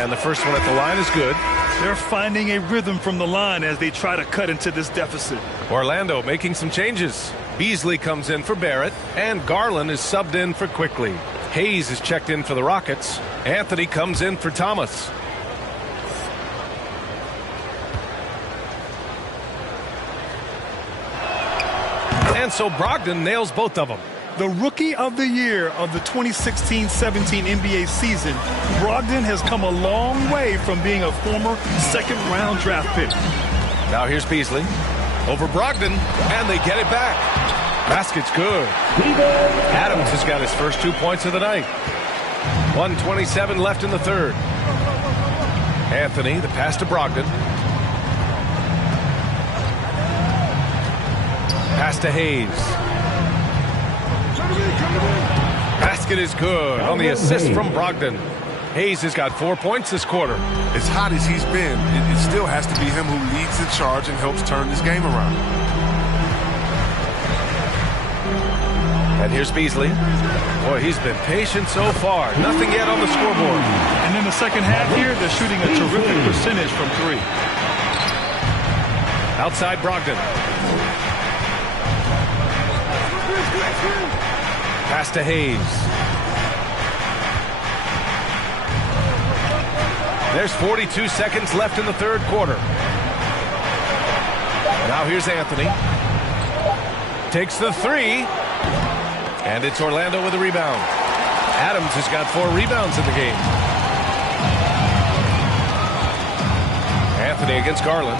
And the first one at the line is good. They're finding a rhythm from the line as they try to cut into this deficit. Orlando making some changes. Beasley comes in for Barrett, and Garland is subbed in for Quickly. Hayes is checked in for the Rockets. Anthony comes in for Thomas. And so Brogdon nails both of them. The Rookie of the Year of the 2016-17 NBA season, Brogdon has come a long way from being a former second-round draft pick. Now here's Beasley. Over Brogdon, and they get it back. Basket's good. Adams has got his first 2 points of the night. 1:27 left in the third. Anthony, the pass to Brogdon. Pass to Hayes. Basket is good on the assist from Brogdon. Hayes has got 4 points this quarter. As hot as he's been, it still has to be him who leads the charge and helps turn this game around. And here's Beasley. Boy, he's been patient so far. Nothing yet on the scoreboard. And in the second half here, they're shooting a terrific percentage from 3. Outside Brogdon. Pass to Hayes. There's 42 seconds left in the third quarter. Now here's Anthony. Takes the 3. And it's Orlando with a rebound. Adams has got 4 rebounds in the game. Anthony against Garland.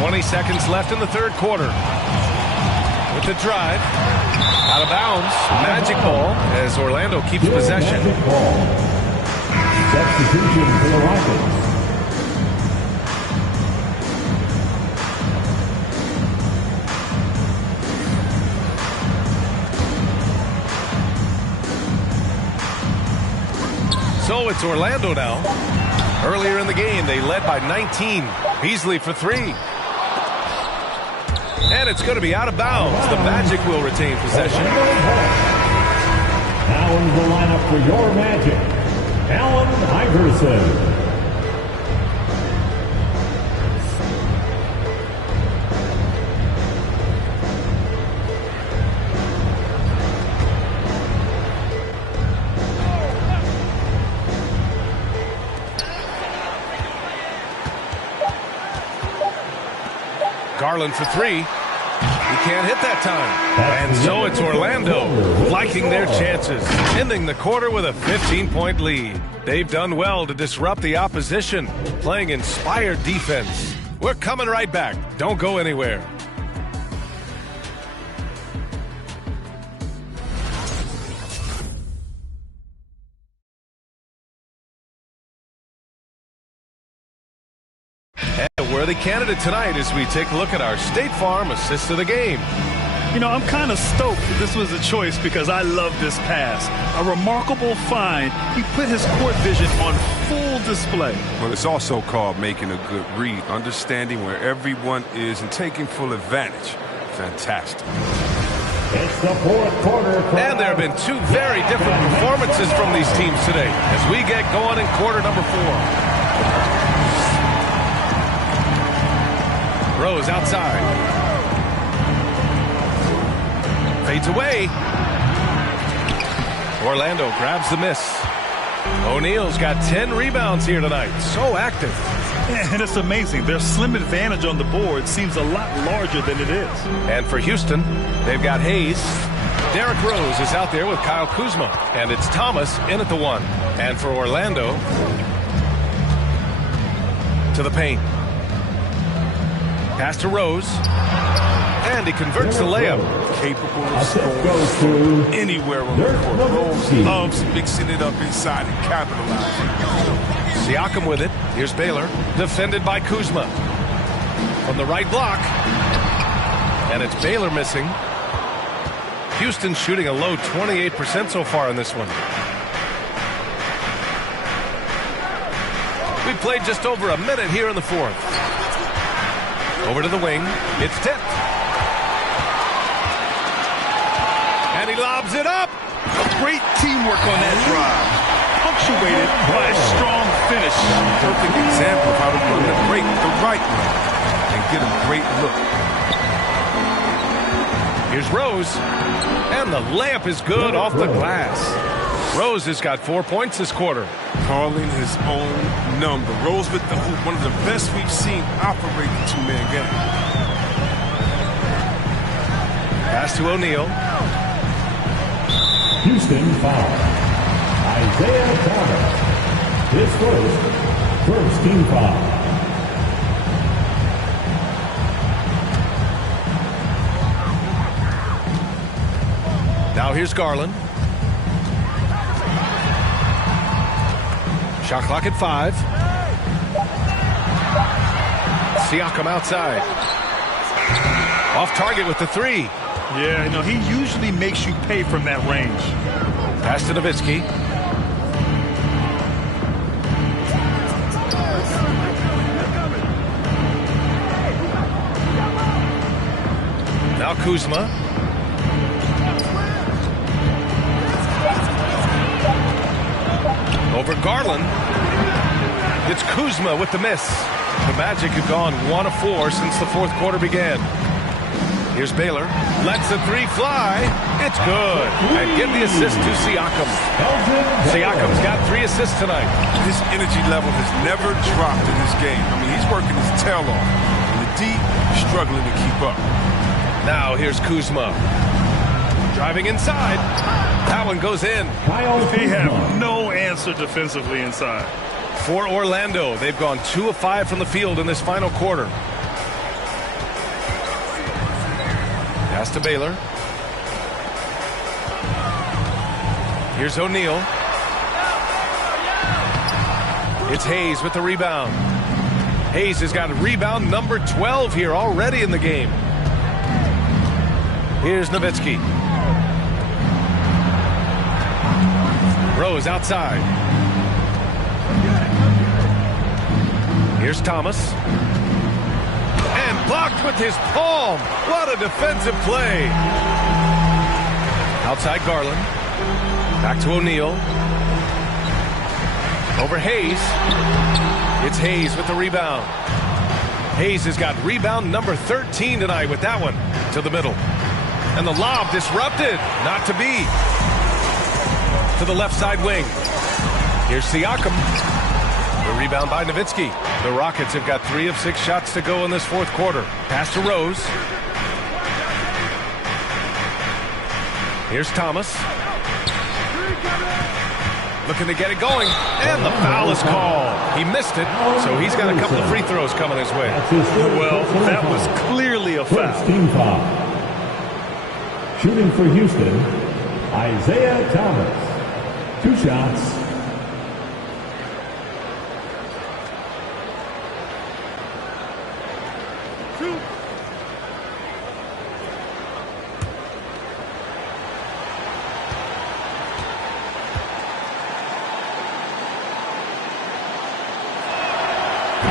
20 seconds left in the third quarter. With the drive. Out of bounds. Magic ball as Orlando keeps possession. Substitution for the Rockets. So it's Orlando now. Earlier in the game, they led by 19. Beasley for 3. And it's going to be out of bounds. The Magic will retain possession. Now in the lineup for your Magic, Allen Iverson. Garland for 3. He can't hit that time. And so it's Orlando liking their chances, ending the quarter with a 15-point lead. They've done well to disrupt the opposition, playing inspired defense. We're coming right back. Don't go anywhere. And a worthy candidate tonight as we take a look at our State Farm assist of the game. You know, I'm kind of stoked that this was a choice because I love this pass. A remarkable find. He put his court vision on full display. Well, it's also called making a good read, understanding where everyone is and taking full advantage. Fantastic. It's the fourth quarter. And there have been 2 very different performances from these teams today as we get going in quarter number 4. Rose outside. Fades away. Orlando grabs the miss. O'Neal's got 10 rebounds here tonight. So active. And it's amazing. Their slim advantage on the board seems a lot larger than it is. And for Houston, they've got Hayes. Derrick Rose is out there with Kyle Kuzma. And it's Thomas in at the 1. And for Orlando, to the paint. Pass to Rose. And he converts the layup. Capable of scoring anywhere on the court. Rose loves mixing it up inside and capitalizing. Siakam with it. Here's Baylor. Defended by Kuzma. From the right block. And it's Baylor missing. Houston shooting a low 28% so far in this one. We've played just over a minute here in the fourth. Over to the wing. It's tipped. And he lobs it up. Great teamwork on that drive. Punctuated by a strong finish. Perfect example of how to run the break the right way and get a great look. Here's Rose. And the layup is good off the glass. Rose has got 4 points this quarter. Calling his own number. Rose with the hoop, one of the best we've seen operate the 2-man game. Pass to O'Neal. Houston foul. Isaiah Thomas. His first team foul. Now here's Garland. Shot clock at 5. Siakam outside. Off target with the 3. Yeah, he usually makes you pay from that range. Pass to Nowitzki. Now Kuzma. Over Garland. It's Kuzma with the miss. The Magic have gone 1 of 4 since the fourth quarter began. Here's Baylor. Lets the 3 fly. It's good. And give the assist to Siakam. Siakam's got 3 assists tonight. His energy level has never dropped in this game. I mean, he's working his tail off. And the D is struggling to keep up. Now here's Kuzma. Driving inside. That one goes in. They have no answer defensively inside. For Orlando, they've gone 2 of 5 from the field in this final quarter. Pass to Baylor. Here's O'Neal. It's Hayes with the rebound. Hayes has got rebound number 12 here already in the game. Here's Nowitzki. Rose outside. Here's Thomas. And blocked with his palm. What a defensive play. Outside Garland. Back to O'Neal. Over Hayes. It's Hayes with the rebound. Hayes has got rebound number 13 tonight with that one to the middle. And the lob disrupted. Not to be. To the left side wing. Here's Siakam. The rebound by Nowitzki. The Rockets have got 3 of 6 shots to go in this fourth quarter. Pass to Rose. Here's Thomas. Looking to get it going. And the foul is called. He missed it, so he's got a couple of free throws coming his way. Well, that was clearly a foul. Team foul. Shooting for Houston, Isaiah Thomas. 2 shots.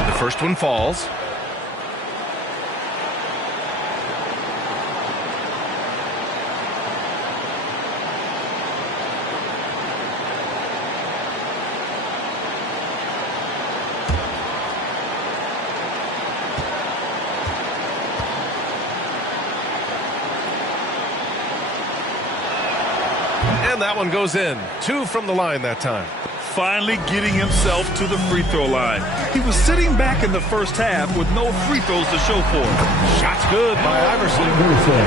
The first one falls. And that one goes in. 2 from the line that time. Finally getting himself to the free throw line. He was sitting back in the first half with no free throws to show for it. Shots good by Iverson.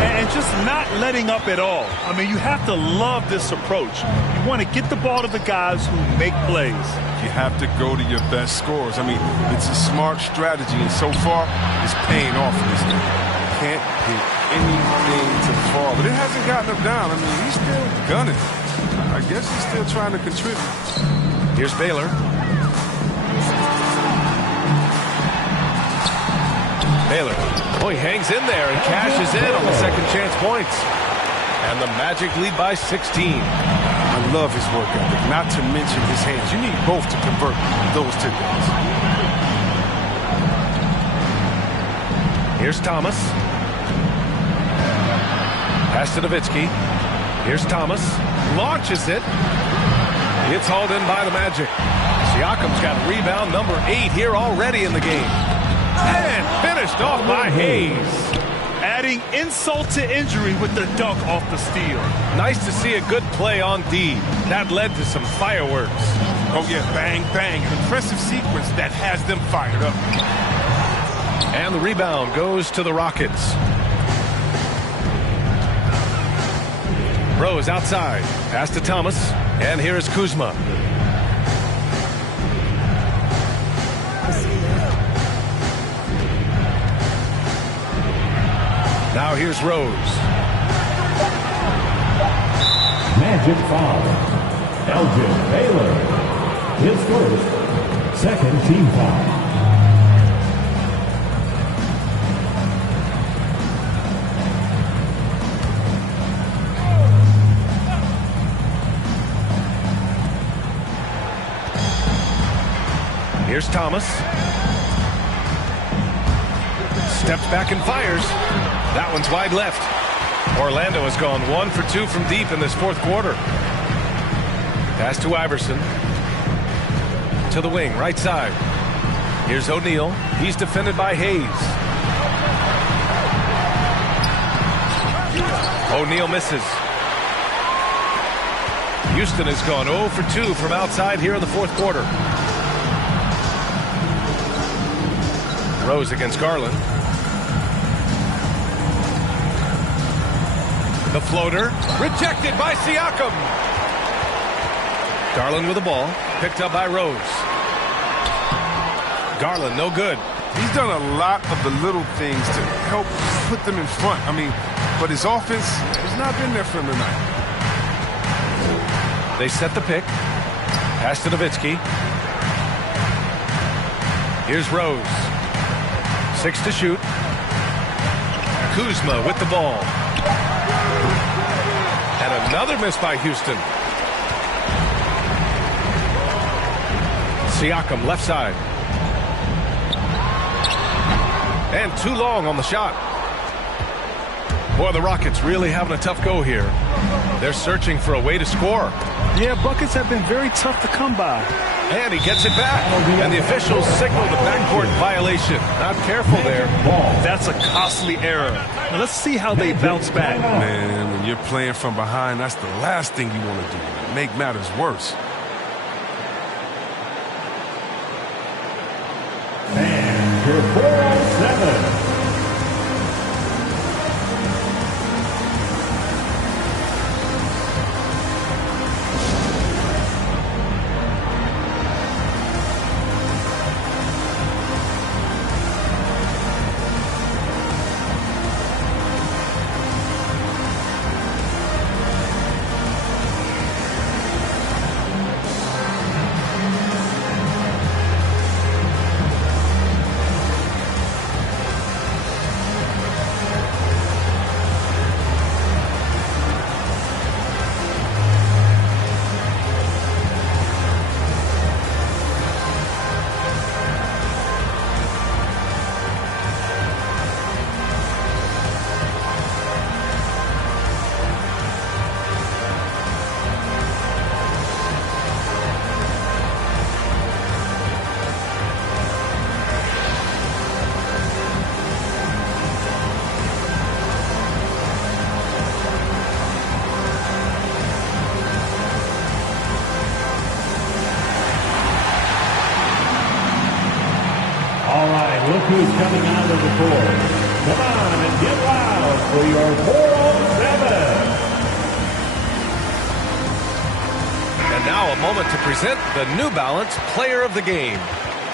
And just not letting up at all. I mean, you have to love this approach. You want to get the ball to the guys who make plays. You have to go to your best scorers. I mean, it's a smart strategy, and so far, it's paying off in this game. Can't hit anything to fall, but it hasn't gotten him down. I mean, he's still gunning. I guess he's still trying to contribute. Here's Baylor. Baylor. Oh, he hangs in there and cashes in on the second chance points. And the Magic lead by 16. I love his work ethic, not to mention his hands. You need both to convert those tip-ins. Here's Thomas. Pass to Nowitzki. Here's Thomas. Launches it. It's hauled in by the Magic. Siakam's got rebound number 8 here already in the game. And finished off by Hayes. Adding insult to injury with the dunk off the steal. Nice to see a good play on D. That led to some fireworks. Oh, yeah, bang, bang. An impressive sequence that has them fired up. And the rebound goes to the Rockets. Rose outside. Pass to Thomas. And here is Kuzma. Now here's Rose. Magic foul. Elgin Baylor. His first. Second team foul. Here's Thomas. Steps back and fires. That one's wide left. Orlando has gone 1 for 2 from deep in this fourth quarter. Pass to Iverson. To the wing, right side. Here's O'Neal. He's defended by Hayes. O'Neal misses. Houston has gone 0 for 2 from outside here in the fourth quarter. Rose against Garland. The floater, rejected by Siakam. Garland with the ball, picked up by Rose. Garland, no good. He's done a lot of the little things to help put them in front. I mean, but his offense has not been there for him tonight. They set the pick. Pass to Nowitzki. Here's Rose. 6 to shoot. Kuzma with the ball. And another miss by Houston. Siakam left side. And too long on the shot. Boy, the Rockets really having a tough go here. They're searching for a way to score. Yeah, buckets have been very tough to come by. And he gets it back. And the officials signal the backcourt violation. Not careful there. That's a costly error. Now let's see how they bounce back. Man, when you're playing from behind, that's the last thing you want to do. Make matters worse. And for 407. Look who's coming out of the court. Come on and get loud for your 407. And now a moment to present the New Balance Player of the Game.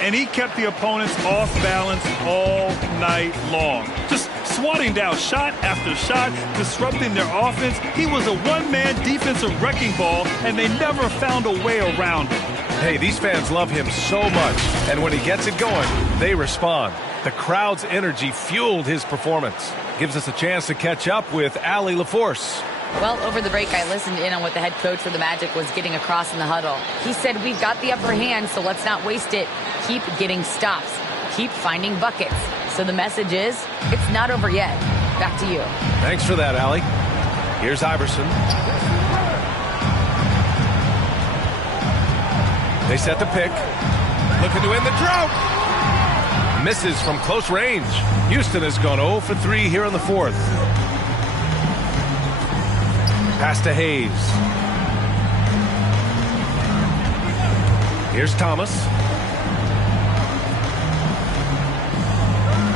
And he kept the opponents off balance all night long. Just swatting down shot after shot, disrupting their offense. He was a one-man defensive wrecking ball, and they never found a way around him. Hey, these fans love him so much, and when he gets it going, they respond. The crowd's energy fueled his performance. Gives us a chance to catch up with Allie LaForce. Well, over the break, I listened in on what the head coach for the Magic was getting across in the huddle. He said, we've got the upper hand, so let's not waste it. Keep getting stops. Keep finding buckets. So the message is, it's not over yet. Back to you. Thanks for that, Allie. Here's Iverson. They set the pick. Looking to end the drought. Misses from close range. Houston has gone 0 for 3 here in the fourth. Pass to Hayes. Here's Thomas.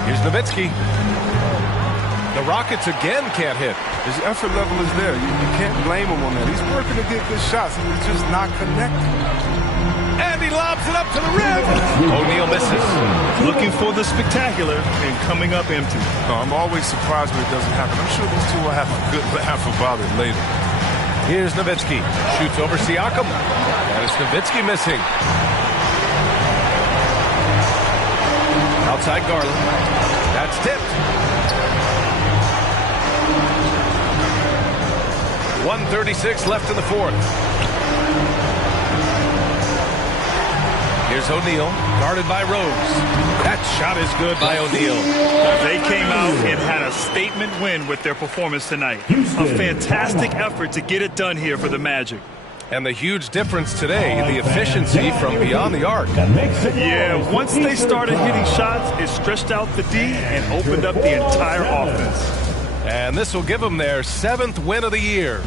Here's Nowitzki. The Rockets again can't hit. His effort level is there. You can't blame him on that. He's working to get good shots. He's just not connecting. And he lobs it up to the rim. O'Neal misses. Looking for the spectacular and coming up empty. No, I'm always surprised when it doesn't happen. I'm sure these two will have a good laugh about it later. Here's Nowitzki. Shoots over Siakam. And it's Nowitzki missing. Outside Garland. That's tipped. 1:36 left in the fourth. Here's O'Neal, guarded by Rose. That shot is good by O'Neal. They came out and had a statement win with their performance tonight. A fantastic effort to get it done here for the Magic. And the huge difference today, the efficiency from beyond the arc. Yeah, once they started hitting shots, it stretched out the D and opened up the entire offense. And this will give them their 7th win of the year.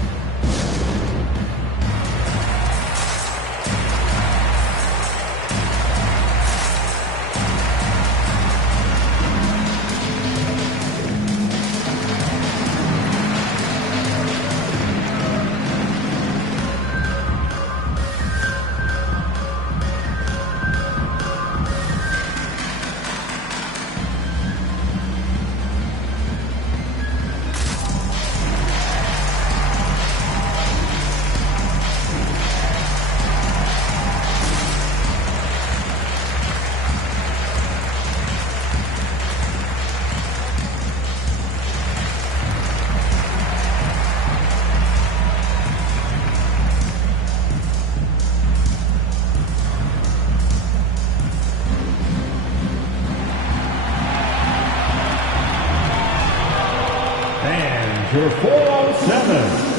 Your 407.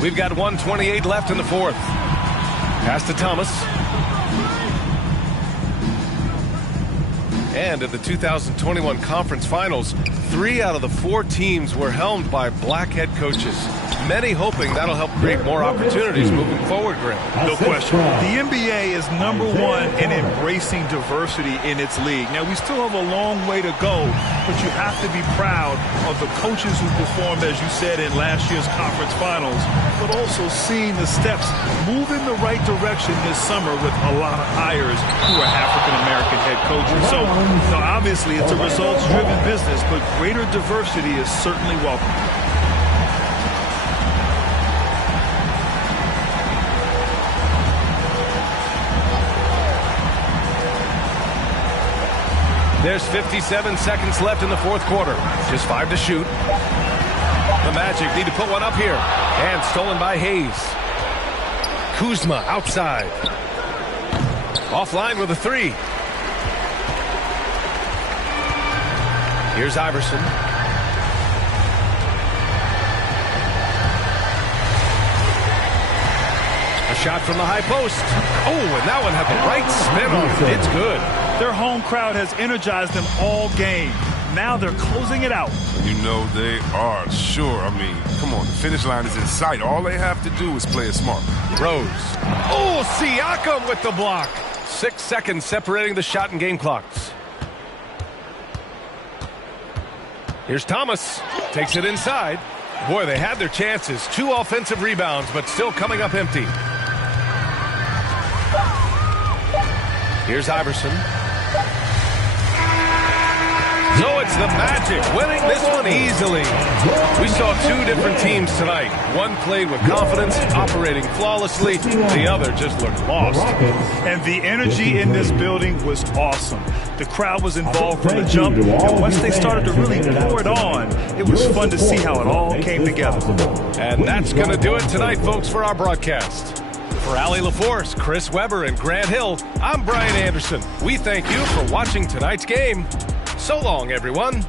We've got 1:28 left in the fourth. Pass to Thomas. And in the 2021 Conference Finals, 3 out of the 4 teams were helmed by black head coaches. Many hoping that'll help create more opportunities moving forward, Graham. No question. The NBA is #1 in embracing diversity in its league. Now, we still have a long way to go, but you have to be proud of the coaches who performed, as you said, in last year's conference finals, but also seeing the steps move in the right direction this summer with a lot of hires who are African-American head coaches. So, obviously, it's a results-driven business, but greater diversity is certainly welcome. There's 57 seconds left in the fourth quarter. Just 5 to shoot. The Magic need to put one up here. And stolen by Hayes. Kuzma outside. Offline with a 3. Here's Iverson. A shot from the high post. Oh, and that one had the right spin on it. It's good. Their home crowd has energized them all game. Now they're closing it out. You know they are, sure. I mean, come on, the finish line is in sight. All they have to do is play it smart. Rose. Oh, Siakam with the block. 6 seconds separating the shot and game clocks. Here's Thomas. Takes it inside. Boy, they had their chances. 2 offensive rebounds, but still coming up empty. Here's Iverson. So it's the Magic winning this one easily. We saw 2 different teams tonight. One played with confidence, operating flawlessly. The other just looked lost. And the energy in this building was awesome. The crowd was involved from the jump, and once they started to really pour it on, it was fun to see how it all came together. And that's going to do it tonight, folks, for our broadcast. For Allie LaForce, Chris Webber, and Grant Hill, I'm Brian Anderson. We thank you for watching tonight's game. So long, everyone.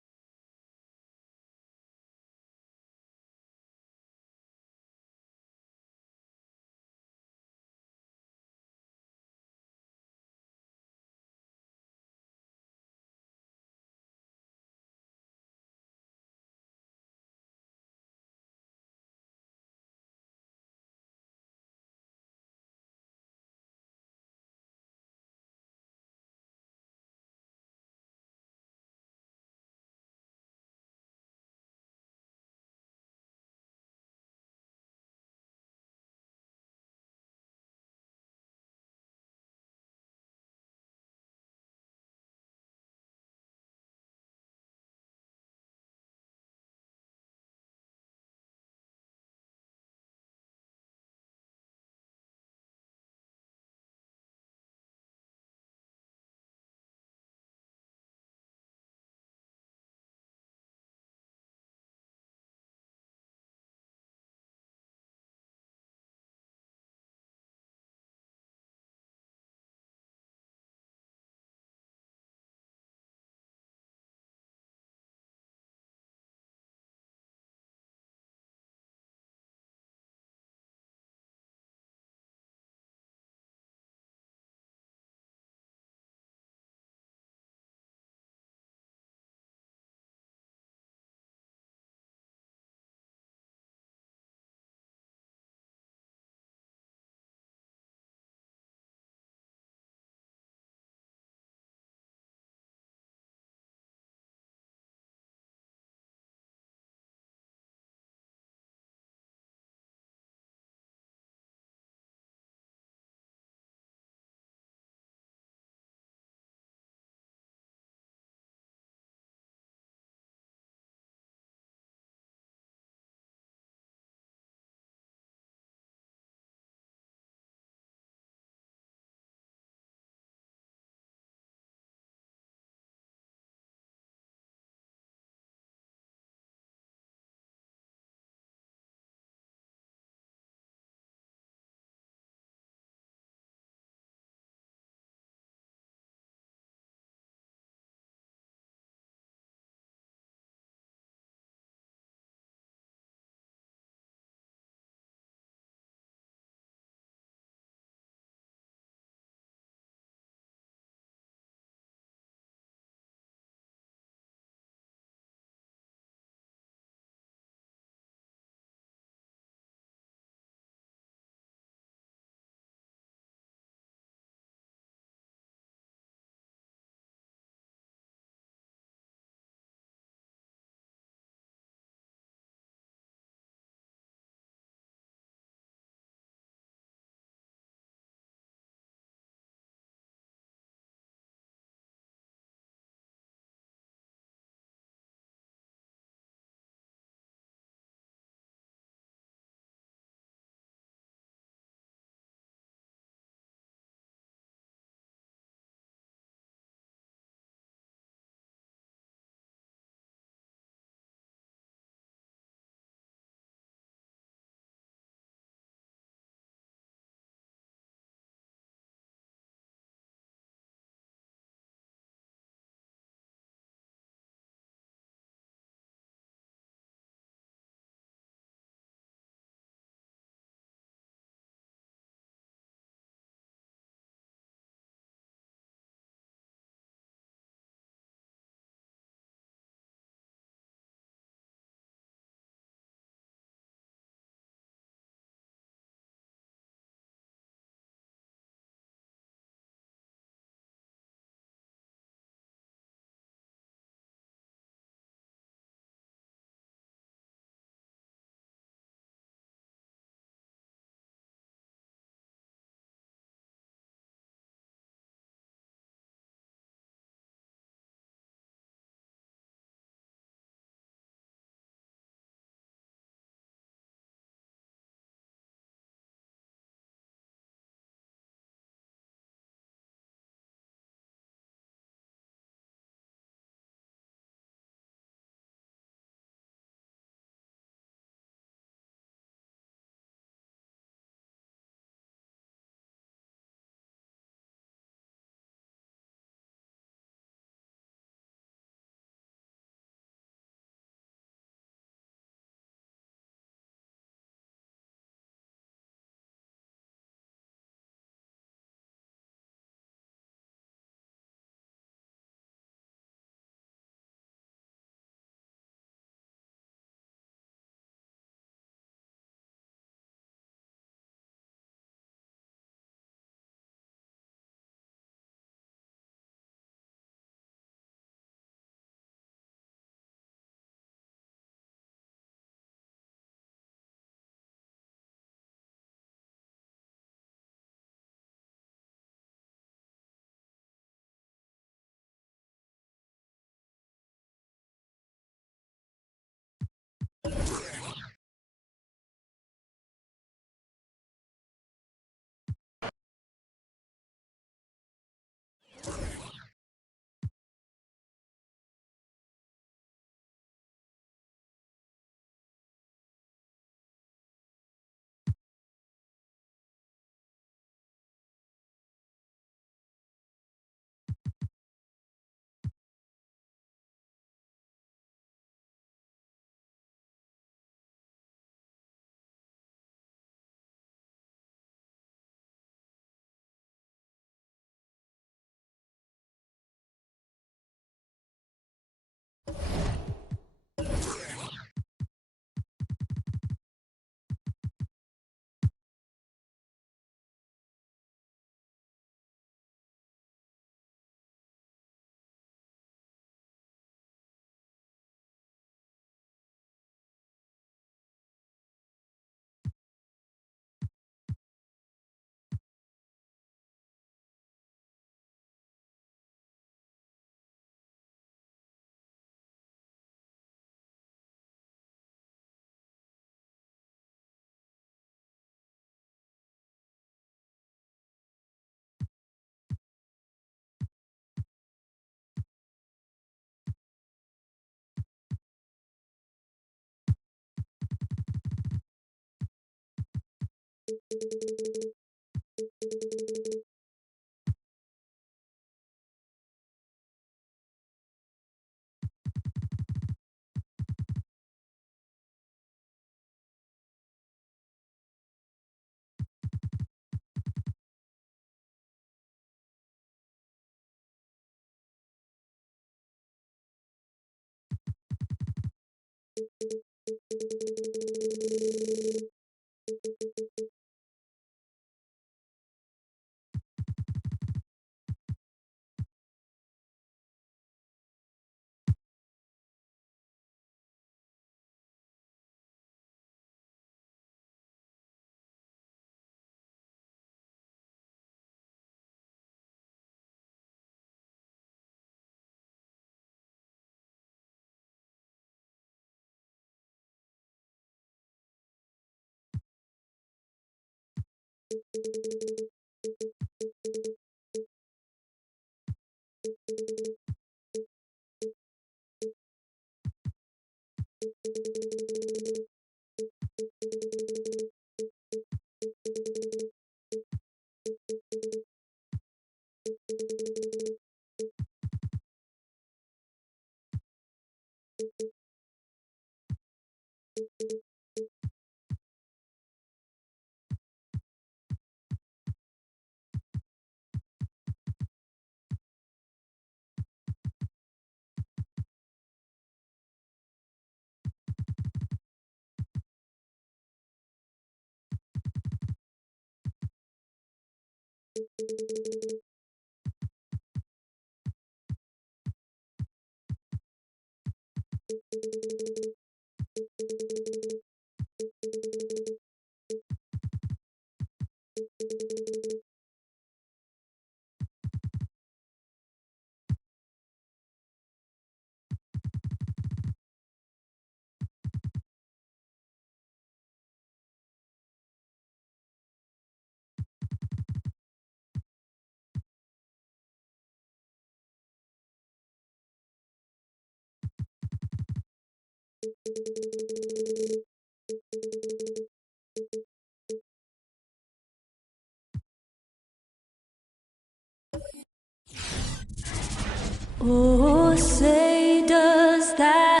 Oh, say does that.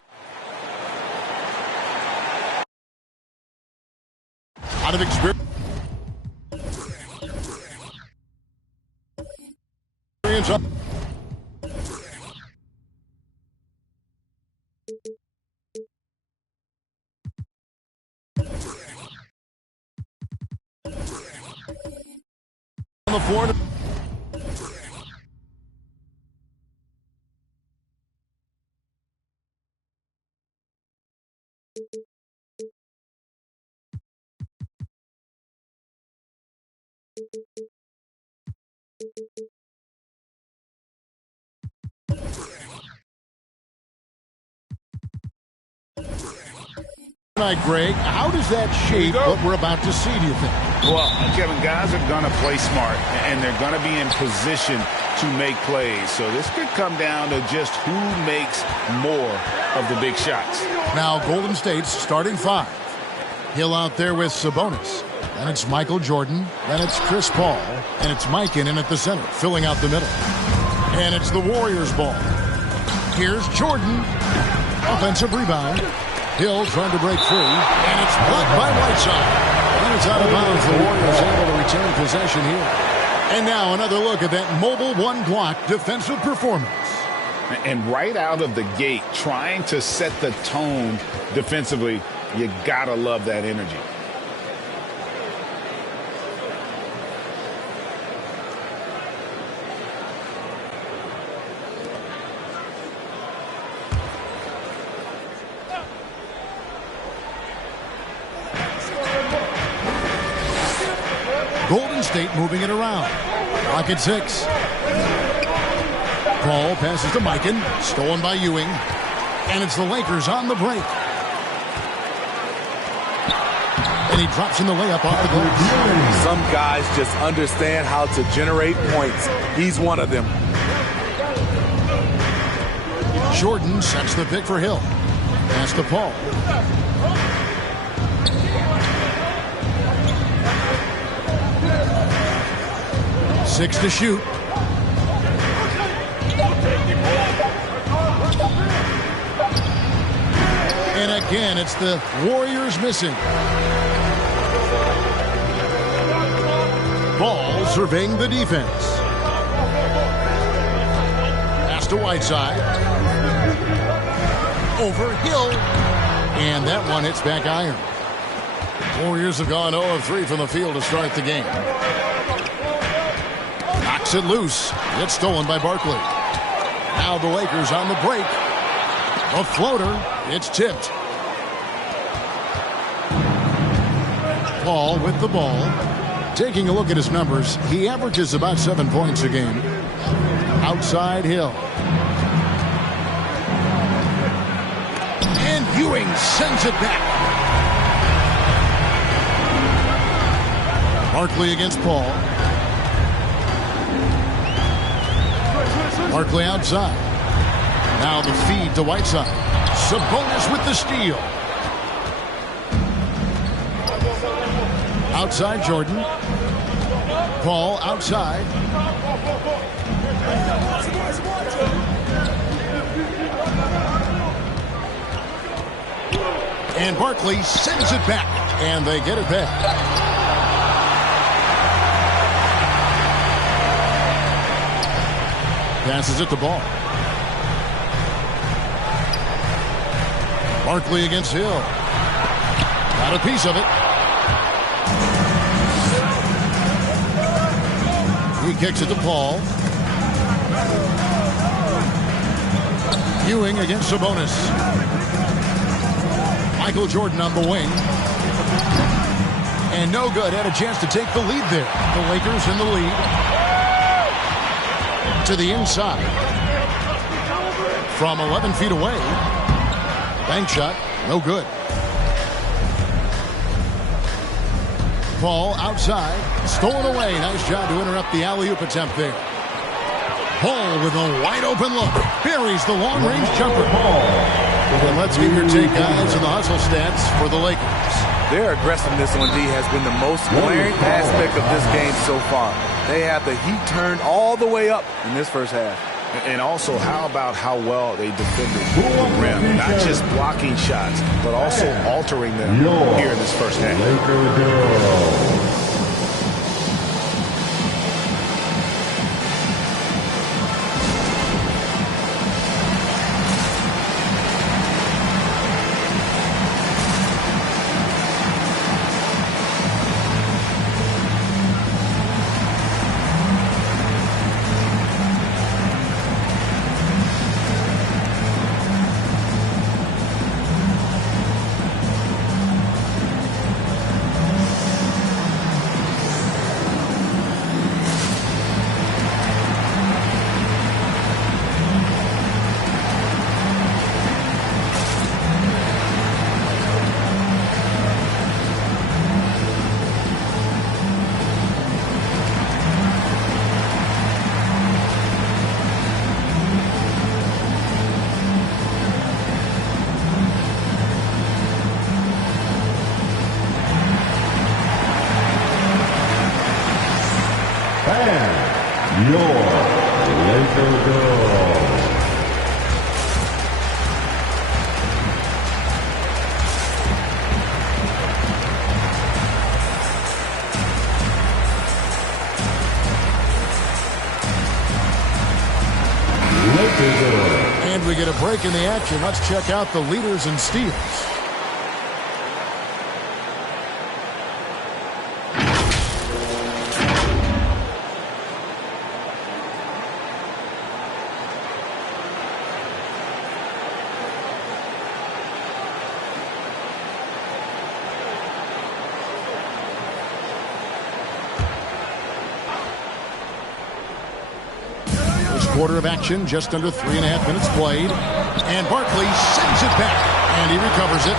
Out of experience up. On the floor. Tonight, Greg, how does that shape what we're about to see, do you think? Well, Kevin, guys are going to play smart, and they're going to be in position to make plays. So this could come down to just who makes more of the big shots. Now, Golden State's starting five. Hill out there with Sabonis. Then it's Michael Jordan. Then it's Chris Paul. And it's Mike in at the center, filling out the middle. And it's the Warriors' ball. Here's Jordan. Offensive rebound. Hill trying to break free. And it's blocked by Whiteside. And it's out of bounds. The Warriors able to retain possession here. And now another look at that mobile one-block defensive performance. And right out of the gate, trying to set the tone defensively, you got to love that energy. Golden State moving it around. Clock at 6. Paul passes to Mikan. Stolen by Ewing. And it's the Lakers on the break. And he drops in the layup off the glass. Some guys just understand how to generate points. He's one of them. Jordan sets the pick for Hill. Pass to Paul. 6 to shoot. And again, it's the Warriors missing. Ball surveying the defense. Pass to Whiteside. Over Hill. And that one hits back iron. Warriors have gone 0 of 3 from the field to start the game. Knocks it loose. It's stolen by Barkley. Now the Lakers on the break. A floater. It's tipped. Paul with the ball. Taking a look at his numbers, he averages about 7 points a game. Outside Hill. And Ewing sends it back. Barkley against Paul. Barkley outside. Now the feed to Whiteside. Sabonis with the steal. Outside Jordan. Paul outside. And Barkley sends it back. And they get it back. Passes it to Ball. Barkley against Hill. Got a piece of it. He kicks it to Paul. Ewing against Sabonis. Michael Jordan on the wing. And no good. Had a chance to take the lead there. The Lakers in the lead. To the inside. From 11 feet away. Bank shot. No good. Paul outside. Stolen away. Nice job to interrupt the alley-oop attempt there. Paul with a wide open look. Buries the long-range jumper. And let's get your take, guys, on the hustle stats for the Lakers. Their aggressiveness on D has been the most glaring aspect of this game so far. They have the heat turned all the way up in this first half. And also, how about how well they defended the rim? Not just blocking shots, but also altering them here in this first half. And we get a break in the action. Let's check out the leaders in steals. Quarter of action, just under 3.5 minutes played. And Barkley sends it back, and he recovers it.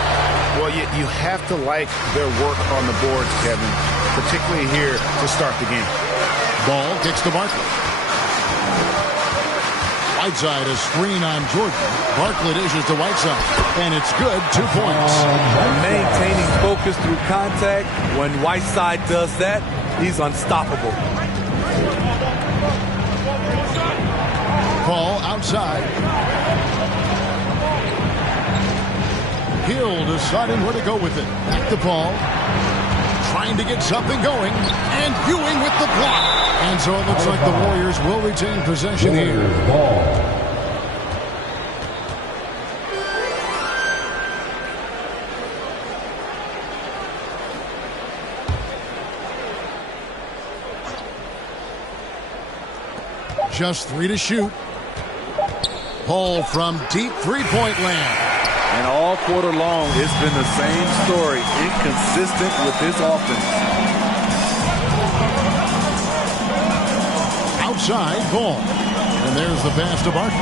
Well, you have to like their work on the boards, Kevin, particularly here to start the game. Ball kicks to Barkley. Whiteside, a screen on Jordan. Barkley dishes to Whiteside, and it's good. 2 points. Maintaining focus through contact. When Whiteside does that, he's unstoppable. outside. Hill deciding where to go with it. Back to Paul. Trying to get something going. And Ewing with the block. And so it looks like the Warriors will retain possession here. Just 3 to shoot. Paul from deep three-point land. And all quarter long, it's been the same story. Inconsistent with this offense. Outside, Paul. And there's the pass to Barkley.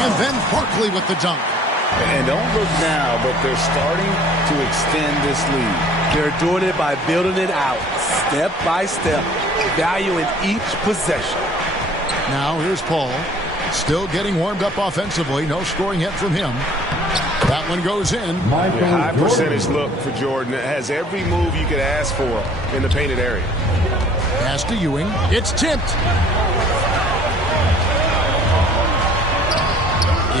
And then Barkley with the dunk. And don't look now, but they're starting to extend this lead. They're doing it by building it out, step by step, valuing each possession. Now here's Paul. Still getting warmed up offensively. No scoring yet from him. That one goes in. High percentage look for Jordan. It has every move you could ask for in the painted area. Pass to Ewing. It's tipped.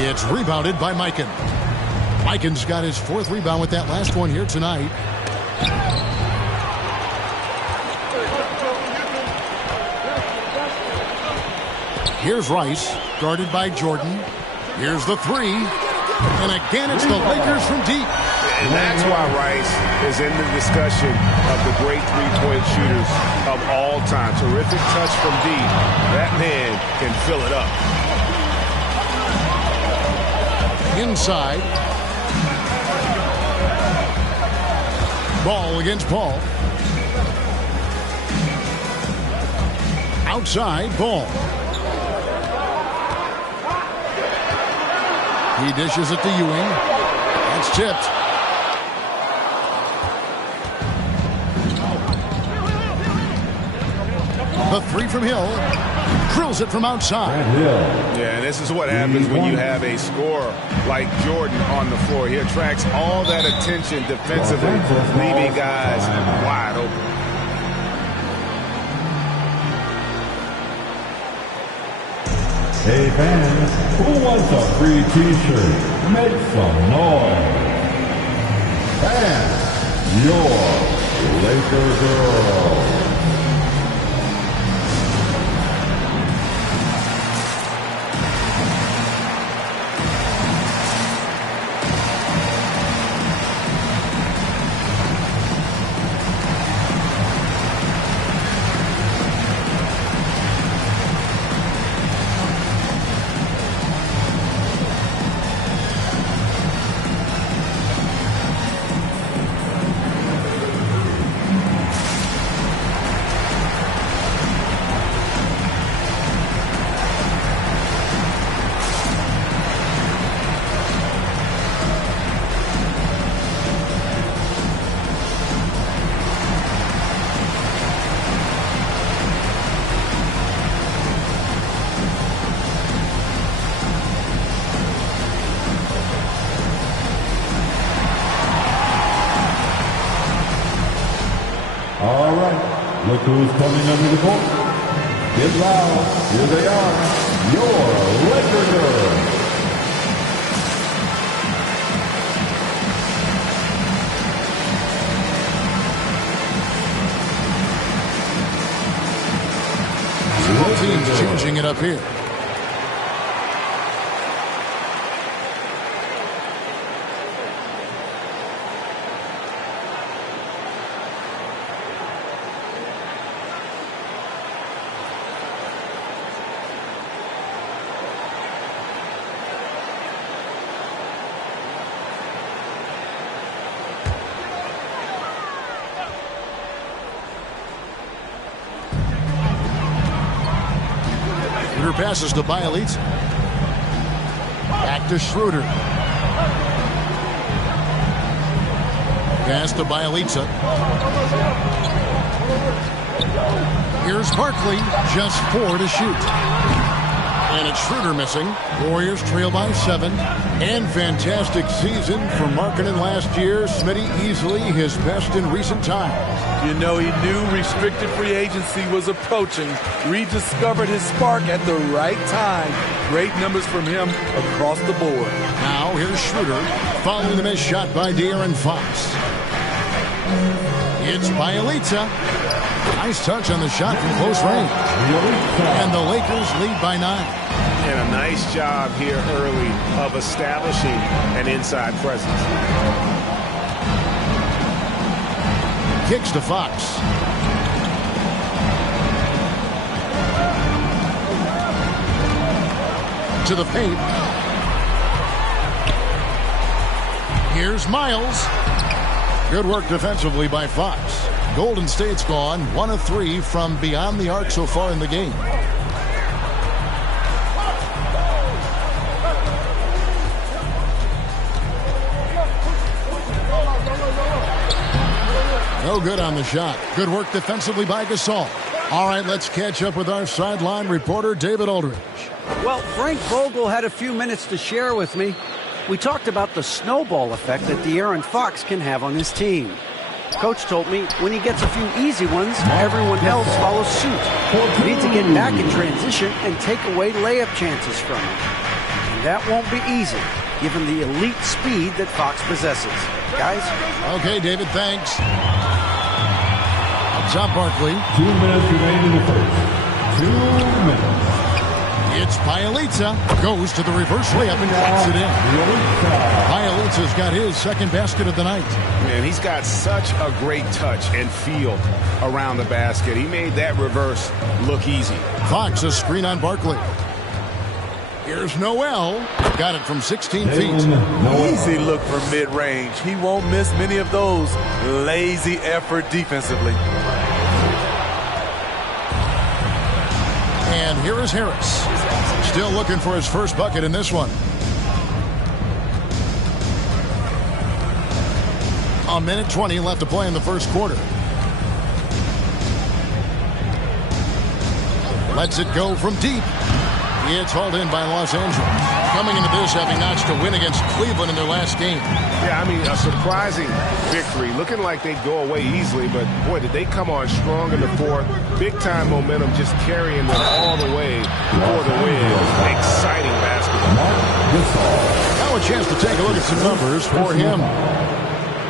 It's rebounded by Mikan. Mikan's got his 4th rebound with that last one here tonight. Here's Rice, guarded by Jordan. Here's the 3. And again, it's the Lakers from deep. And that's why Rice is in the discussion of the great three-point shooters of all time. Terrific touch from deep. That man can fill it up. Inside. Ball against Paul. Outside, Ball. He dishes it to Ewing. It's tipped. The 3 from Hill. Drills it from outside. Yeah, and this is what happens when you have a scorer like Jordan on the floor. He attracts all that attention defensively, leaving guys wide open. Hey fans, who wants a free t-shirt? Make some noise. And your Laker girl. All right, look who's coming under the court. Get loud. Here they are, your Laker girls. Both teams changing it up here. Passes to Bielitsa. Back to Schroeder. Pass to Bielitsa. Here's Barkley. Just 4 to shoot. And it's Schroeder missing. Warriors trail by 7. And fantastic season for Markkanen last year. Smitty easily his best in recent times. You know, he knew restricted free agency was approaching. Rediscovered his spark at the right time. Great numbers from him across the board. Now here's Schroeder following the missed shot by De'Aaron Fox. It's Bielitsa. Nice touch on the shot from close range. And the Lakers lead by 9. And a nice job here early of establishing an inside presence. Kicks to Fox. To the paint. Here's Miles. Good work defensively by Fox. Golden State's gone 1 of 3 from beyond the arc so far in the game. No good on the shot. Good work defensively by Gasol. All right, let's catch up with our sideline reporter, David Aldridge. Well, Frank Vogel had a few minutes to share with me. We talked about the snowball effect that De'Aaron Fox can have on his team. Coach told me when he gets a few easy ones, everyone else follows suit. We need to get back in transition and take away layup chances from him. And that won't be easy, given the elite speed that Fox possesses. Guys? Okay, David, thanks. Up top, Barkley. 2 minutes remaining in the first. 2 minutes. It's Bielitsa. Goes to the reverse layup and clocks it in. Bielitsa's got his second basket of the night. Man, he's got such a great touch and feel around the basket. He made that reverse look easy. Fox a screen on Barkley. Here's Noel. Got it from 16 feet. Easy look from mid-range. He won't miss many of those. Lazy effort defensively. And here is Harris. Still looking for his first bucket in this one. A minute 20 left to play in the first quarter. Lets it go from deep. It's hauled in by Los Angeles. Coming into this having notched a win against Cleveland in their last game. Yeah, I mean, a surprising victory. Looking like they'd go away easily, but boy, did they come on strong in the fourth. Big-time momentum just carrying them all the way for the win. Exciting basketball. Now a chance to take a look at some numbers for him.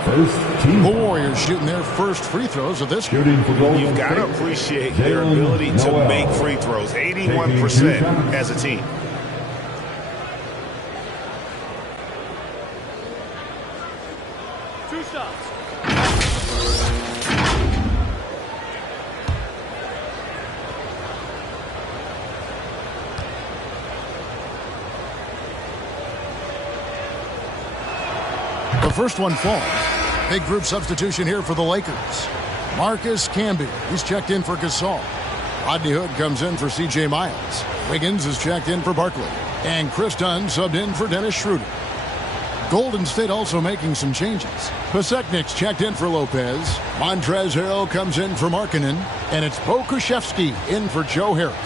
The Warriors shooting their first free throws of this game. You've got to appreciate their ability to make free throws. 81% as a team. Two shots. The first one falls. Big group substitution here for the Lakers. Marcus Camby, he's checked in for Gasol. Rodney Hood comes in for C.J. Miles. Wiggins is checked in for Barkley. And Chris Dunn subbed in for Dennis Schroeder. Golden State also making some changes. Pasechnik's checked in for Lopez. Montrezl Harrell comes in for Markkanen. And it's Bo Krzyzewski in for Joe Harris.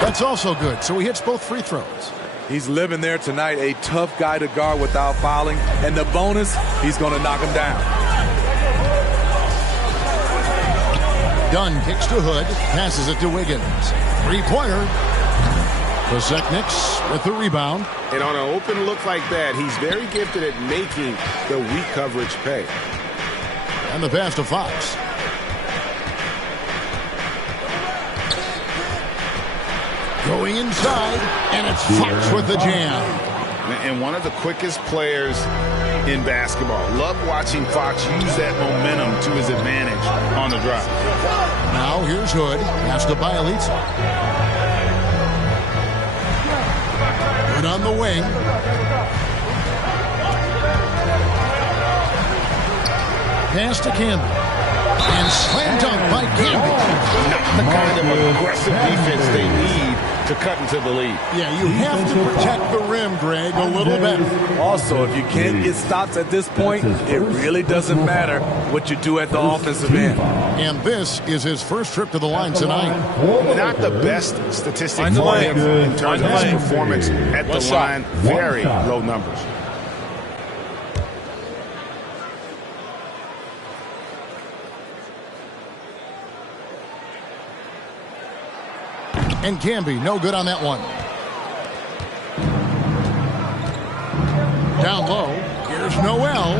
That's also good, so he hits both free throws. He's living there tonight, a tough guy to guard without fouling. And the bonus, he's going to knock him down. Dunn kicks to Hood, passes it to Wiggins. Three-pointer. Pasechnik's with the rebound. And on an open look like that, he's very gifted at making the weak coverage pay. And the pass to Fox. Going inside, and it's Fox with the jam. And one of the quickest players in basketball. Love watching Fox use that momentum to his advantage on the drive. Now here's Hood. Pass to Bielitsa. Hood on the wing. Pass to Campbell. And slam dunk by Campbell. Not the kind of aggressive defense they need to cut into the lead. Yeah, you have to protect the rim, Greg, a little better. Also, if you can't get stops at this point, it really doesn't matter what you do at the offensive end. And this is his first trip to the line tonight. Not the best statistic for him in terms of his performance at the line. Very low numbers. And Camby, no good on that one. Down low, here's Noel.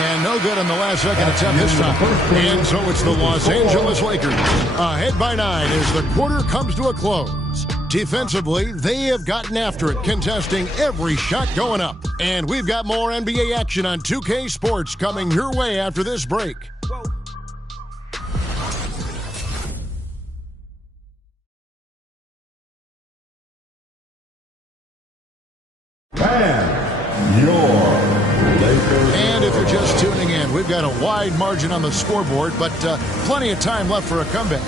And no good on the last second attempt this time. And so it's the Los Angeles Lakers. Ahead by 9 as the quarter comes to a close. Defensively, they have gotten after it, contesting every shot going up. And we've got more NBA action on 2K Sports coming your way after this break. And if you're just tuning in, we've got a wide margin on the scoreboard, but plenty of time left for a comeback.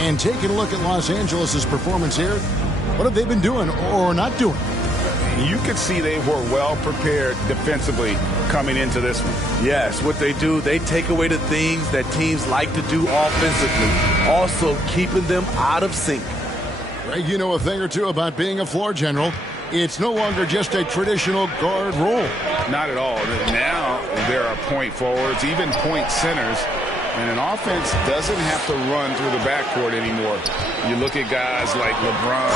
And taking a look at Los Angeles' performance here, what have they been doing or not doing? You could see they were well prepared defensively coming into this one. Yes, what they do, they take away the things that teams like to do offensively, also keeping them out of sync. Greg, you know a thing or two about being a floor general. It's no longer just a traditional guard role. Not at all. Now there are point forwards, even point centers, and an offense doesn't have to run through the backcourt anymore. You look at guys like LeBron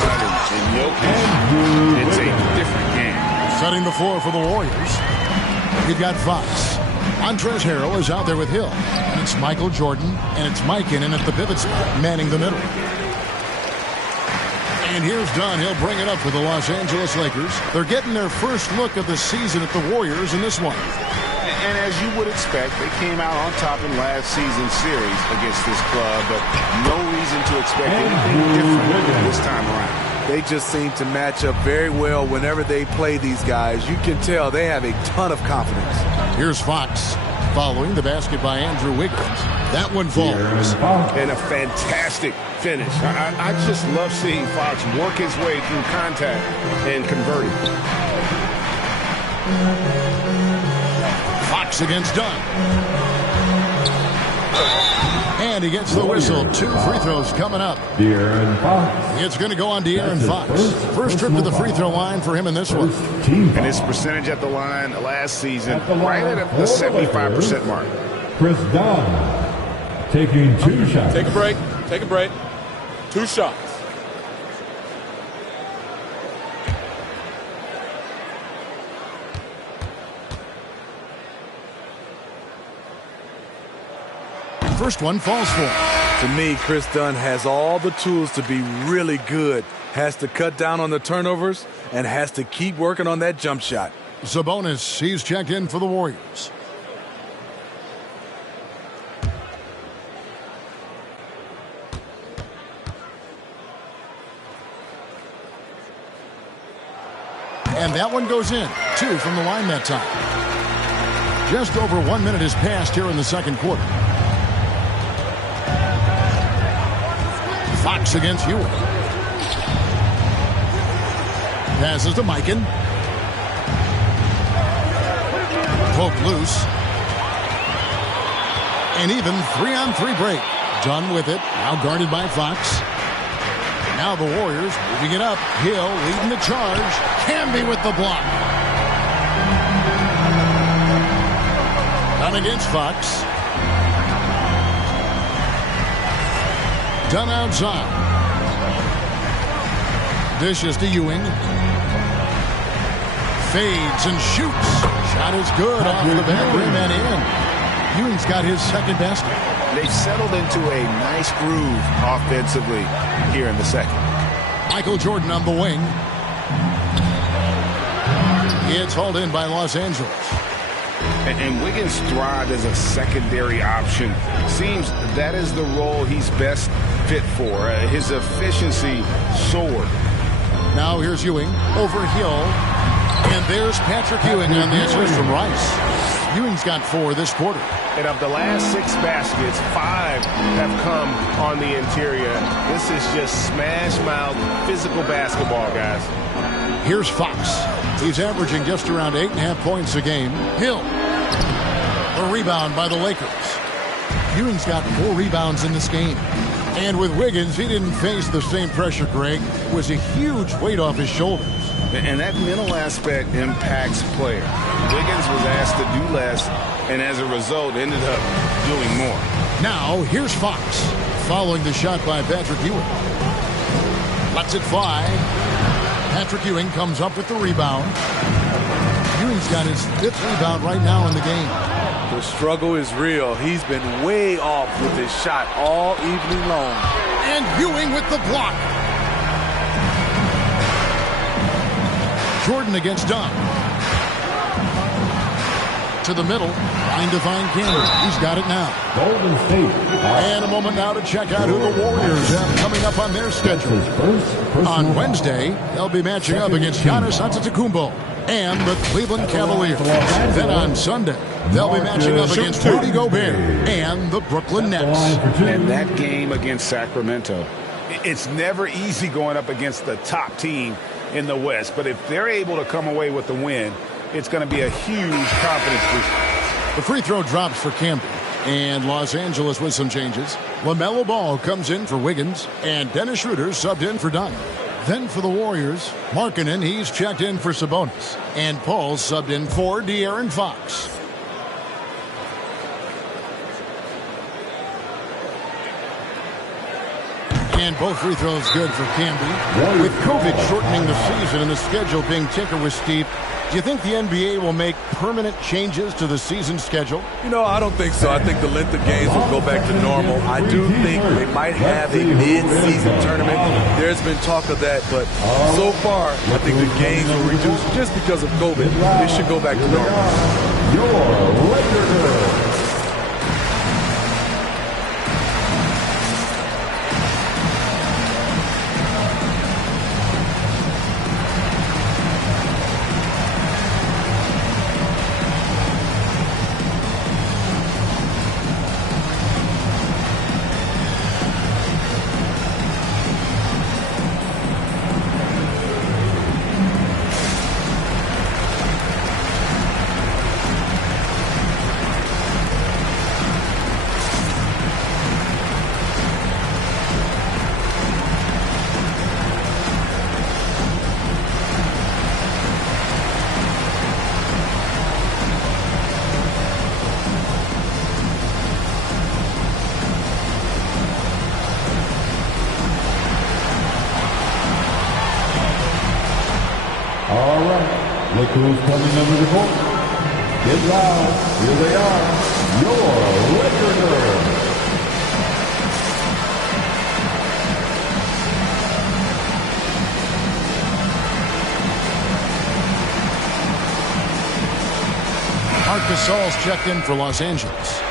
and Jokic, it's a different game. Setting the floor for the Warriors. We've got Fox. Montrezl Harrell is out there with Hill. And it's Michael Jordan, and it's Mike in at the pivot spot, manning the middle. And here's Dunn. He'll bring it up for the Los Angeles Lakers. They're getting their first look of the season at the Warriors in this one. And as you would expect, they came out on top in last season's series against this club, but no reason to expect anything different this time around. They just seem to match up very well whenever they play these guys. You can tell they have a ton of confidence. Here's Fox. Following the basket by Andrew Wiggins. That one falls. And a fantastic finish. I just love seeing Fox work his way through contact and convert it. Fox against Dunn. And he gets the whistle. 2 free throws coming up. De'Aaron Fox. It's going to go on De'Aaron Fox. First trip to the free throw line for him in this one. And his percentage at the line last season, right at the 75% mark. Chris Dunn taking 2 shots. Take a break. Take a break. 2 shots. First one falls for him. To me, Chris Dunn has all the tools to be really good. Has to cut down on the turnovers and has to keep working on that jump shot. Sabonis, he's checked in for the Warriors. And that one goes in. 2 from the line that time. Just over 1 minute has passed here in the second quarter. Fox against Ewing. Passes to Mikan. Poked loose. And even 3-on-3 break. Done with it. Now guarded by Fox. Now the Warriors moving it up. Hill leading the charge. Camby with the block. Done against Fox. Done outside. Dishes to Ewing. Fades and shoots. Shot is good off the back rim and in. Ewing's got his second basket. They've settled into a nice groove offensively here in the second. Michael Jordan on the wing. It's hauled in by Los Angeles. And Wiggins thrived as a secondary option. Seems that is the role he's best fit for. His efficiency soared. Now here's Ewing over Hill. And there's Patrick Ewing on the assist from Rice. Ewing's got 4 this quarter. And of the last 6 baskets, 5 have come on the interior. This is just smash-mouth physical basketball, guys. Here's Fox. He's averaging just around 8.5 points a game. Hill. The rebound by the Lakers. Ewing's got 4 rebounds in this game. And with Wiggins, he didn't face the same pressure, Greg. It was a huge weight off his shoulders. And that mental aspect impacts players. Wiggins was asked to do less, and as a result, ended up doing more. Now, here's Fox, following the shot by Patrick Ewing. Lets it fly. Patrick Ewing comes up with the rebound. Ewing's got his 5th rebound right now in the game. The struggle is real. He's been way off with his shot all evening long. And Ewing with the block. Jordan against Dunn. To the middle. Trying to find Campbell. He's got it now. Golden State. And a moment now to check out who the Warriors have coming up on their schedule. On Wednesday, they'll be matching up against Giannis Antetokounmpo and the Cleveland Cavaliers. Then on Sunday, they'll be matching up against Rudy Gobert and the Brooklyn Nets. And that game against Sacramento, it's never easy going up against the top team in the West. But if they're able to come away with the win, it's going to be a huge confidence boost. The free throw drops for Campbell. And Los Angeles with some changes. LaMelo Ball comes in for Wiggins. And Dennis Schroeder subbed in for Dunn. Then for the Warriors, Markkanen, he's checked in for Sabonis. And Paul subbed in for De'Aaron Fox. And both free throws good for Camby. With COVID shortening the season and the schedule being tinkered with steep, do you think the NBA will make permanent changes to the season schedule? You know, I don't think so. I think the length of games will go back to normal. I do think they might have a mid-season tournament. There's been talk of that, but so far, I think the games will reduce just because of COVID. It should go back to normal. Your Lakers. Look who's coming under the court. Get loud. Here they are. Your Lakers. Marc Gasol's checked in for Los Angeles.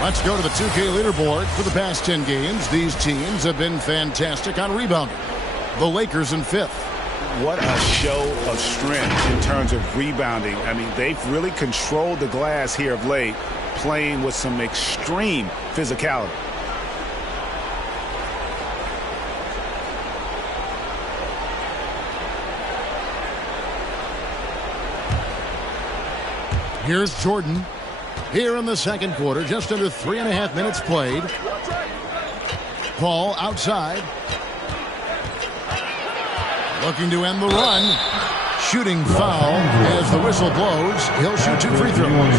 Let's go to the 2K leaderboard. For the past 10 games, these teams have been fantastic on rebounding. The Lakers in 5th. What a show of strength in terms of rebounding. I mean, they've really controlled the glass here of late, playing with some extreme physicality. Here's Jordan. Here in the second quarter, just under 3.5 minutes played. Paul outside. Looking to end the run. Shooting foul as the whistle blows. He'll shoot 2 free throws.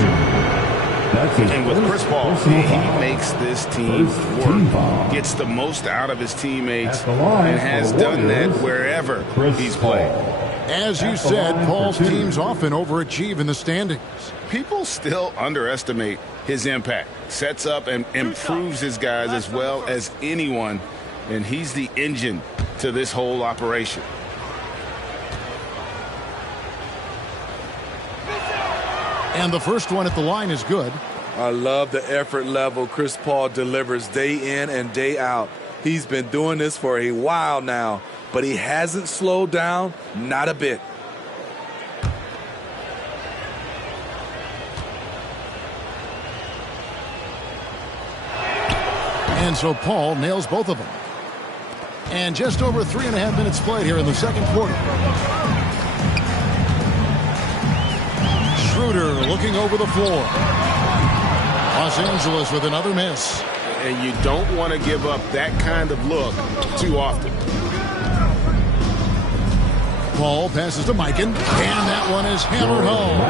And with Chris Paul, he makes this team work. Gets the most out of his teammates and has done that wherever he's played. As you said, Paul's teams often overachieve in the standings. People still underestimate his impact. Sets up and improves his guys as well as anyone. And he's the engine to this whole operation. And the first one at the line is good. I love the effort level Chris Paul delivers day in and day out. He's been doing this for a while now, but he hasn't slowed down, not a bit. And so Paul nails both of them. And just over 3.5 minutes played here in the second quarter. Schroeder looking over the floor. Los Angeles with another miss. And you don't want to give up that kind of look too often. Paul passes to Mikan, and that one is hammered home.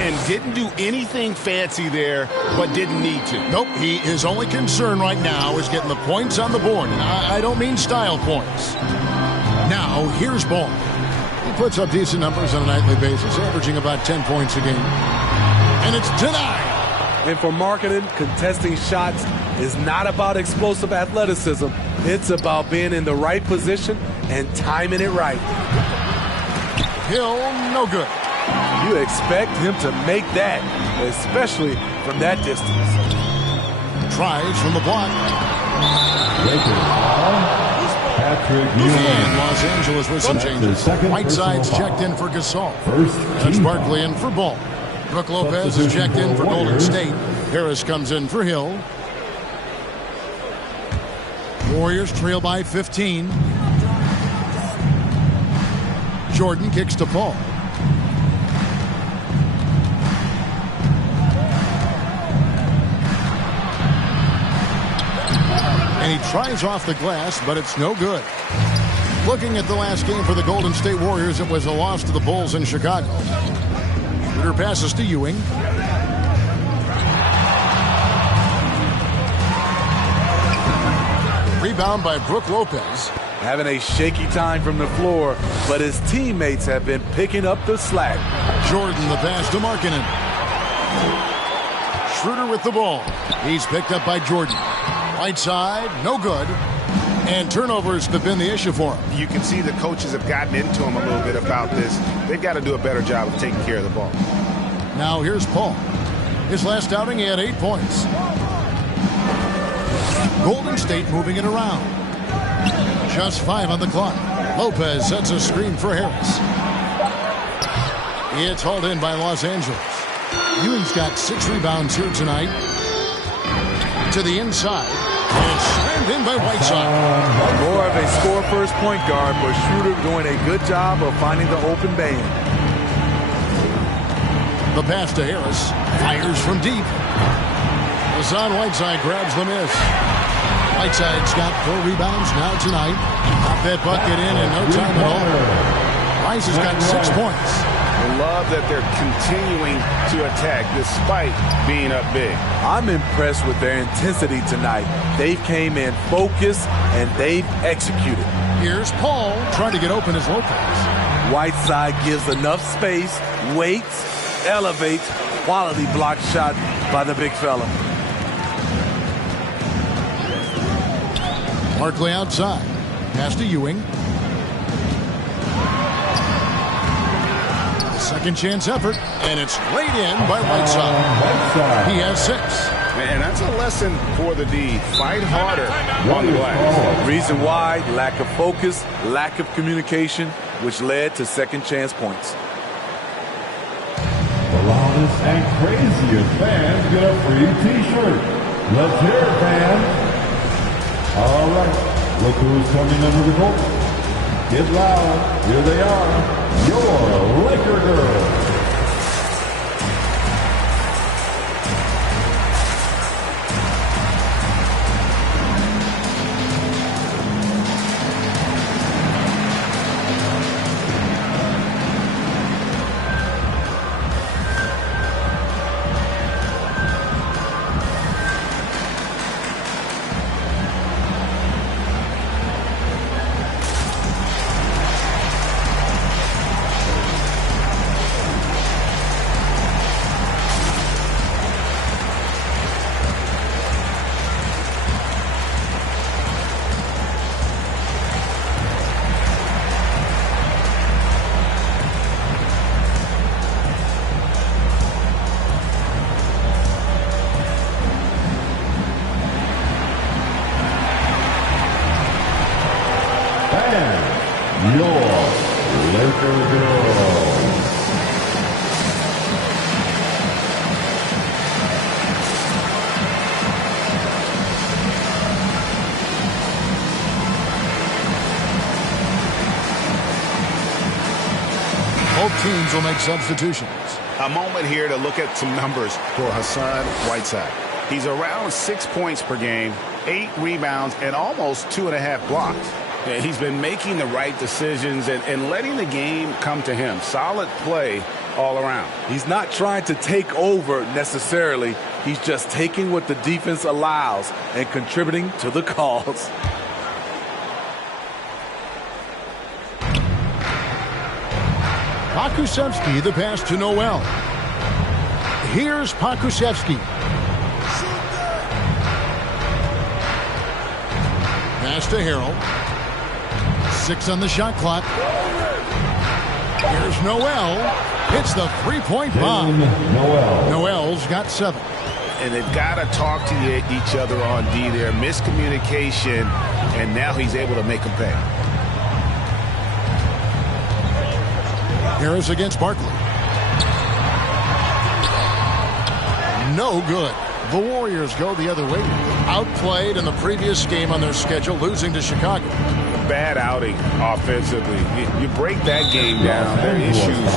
And didn't do anything fancy there, but didn't need to. Nope, his only concern right now is getting the points on the board. And I don't mean style points. Now, here's Ball. He puts up decent numbers on a nightly basis, averaging about 10 points a game. And it's denied. And for marketing, contesting shots is not about explosive athleticism. It's about being in the right position and timing it right. Hill, no good. You expect him to make that, especially from that distance. Tries from the block. And Los Angeles with some changes. Whiteside's checked in for Gasol. That's Barkley in for Ball. Brook Lopez is checked in for Golden State. Harris comes in for Hill. Warriors trail by 15. Jordan kicks to Paul. And he tries off the glass, but it's no good. Looking at the last game for the Golden State Warriors, it was a loss to the Bulls in Chicago. Schroeder passes to Ewing. Rebound by Brook Lopez. Having a shaky time from the floor, but his teammates have been picking up the slack. Jordan the pass to Markkanen. Schroeder with the ball. He's picked up by Jordan. Right side, no good. And turnovers have been the issue for him. You can see the coaches have gotten into him a little bit about this. They've got to do a better job of taking care of the ball. Now here's Paul. His last outing, he had 8 points. Golden State moving it around. Just 5 on the clock. Lopez sets a screen for Harris. It's hauled in by Los Angeles. Ewing's got 6 rebounds here tonight. To the inside. And it's slammed in by Whiteside. More of a score-first point guard, but Schroeder doing a good job of finding the open band. The pass to Harris. Fires from deep. Hassan Whiteside grabs the miss. Whiteside's got 4 rebounds now tonight. Got that bucket in no time at all. Rice has got 6 points. I love that they're continuing to attack despite being up big. I'm impressed with their intensity tonight. They came in focused and they've executed. Here's Paul trying to get open as Lopez. Whiteside gives enough space, waits, elevates, quality block shot by the big fella. Barkley outside. Pass to Ewing. Second chance effort, and it's laid in by Whiteside. He has 6. And that's a lesson for the D. Fight harder on the glass. Reason why, lack of focus, lack of communication, which led to second chance points. The loudest and craziest fans get a free t-shirt. Let's hear it, fans. All right, look who's coming under the goal. Get loud. Here they are, your Laker girls. teams will make substitutions. A moment here to look at some numbers for Hassan Whiteside. He's around 6 points per game, 8 rebounds, and almost 2.5 blocks. Yeah, he's been making the right decisions and letting the game come to him. Solid play all around. He's not trying to take over necessarily. He's just taking what the defense allows and contributing to the cause. Pokusevski, the pass to Noel. Here's Pokusevski. Pass to Harrell. 6 on the shot clock. Here's Noel. Hits the three-point bomb. Noel's got 7. And they've got to talk to each other on D there. Miscommunication, and now he's able to make them pay. Harris against Barkley. No good. The Warriors go the other way. Outplayed in the previous game on their schedule, losing to Chicago. Bad outing offensively. You break that game down, their issues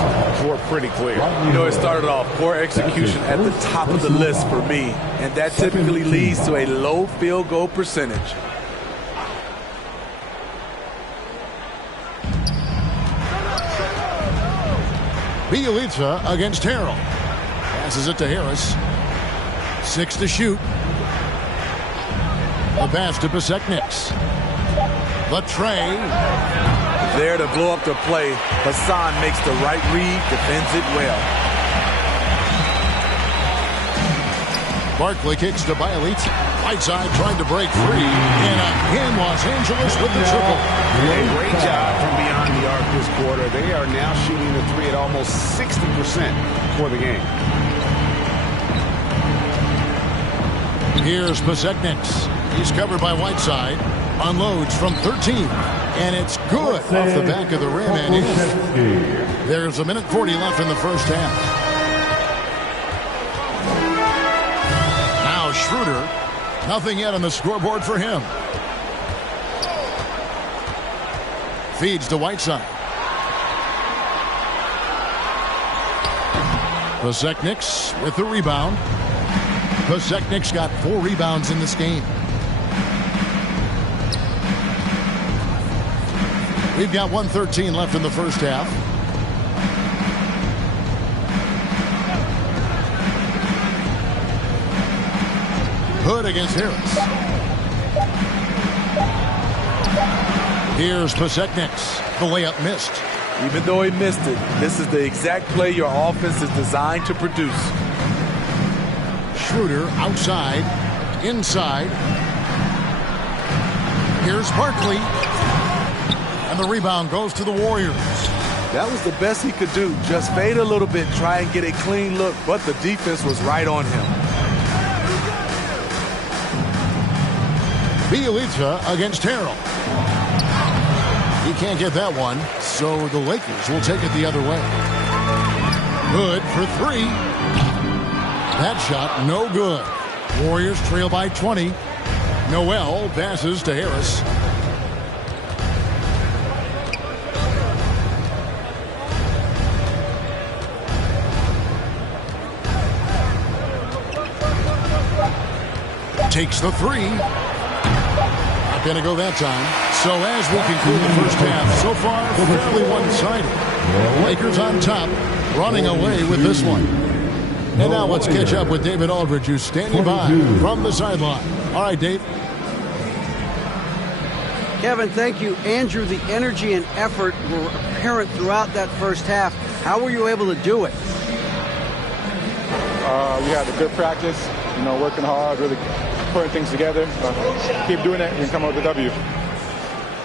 were pretty clear. You know, it started off poor execution at the top of the list for me, and that typically leads to a low field goal percentage. Bielitsa against Harrell. Passes it to Harris. 6 to shoot. A pass to Besekniks. The tray. There to blow up the play. Hassan makes the right read, defends it well. Barkley kicks to Bielitsa. Whiteside trying to break free. And again, Los Angeles with the triple. A great job from beyond the arc this quarter. They are now shooting the 3 at almost 60% for the game. Here's Besekniks. He's covered by Whiteside. Unloads from 13. And it's good off the back of the rim and in. There's 1:40 left in the first half. Now Schroeder. Nothing yet on the scoreboard for him. Feeds to Whiteside. Besekniks with the rebound. Besekniks got 4 rebounds in this game. We've got 1:13 left in the first half. Hood against Harris. Here's Besekniks. The layup missed. Even though he missed it, this is the exact play your offense is designed to produce. Schroeder outside, inside. Here's Barkley. And the rebound goes to the Warriors. That was the best he could do. Just fade a little bit, try and get a clean look, but the defense was right on him. Bielitsa against Harrell. He can't get that one, so the Lakers will take it the other way. Good for 3. That shot no good. Warriors trail by 20. Noel passes to Harris. Takes the 3. Not going to go that time. So as we conclude the first half, so far fairly one-sided. Lakers on top, running away with this one. And now let's catch up with David Aldridge, who's standing by from the sideline. All right, Dave. Kevin, thank you. Andrew, the energy and effort were apparent throughout that first half. How were you able to do it? We had a good practice, working hard, really putting things together. Keep doing that and come out with a W.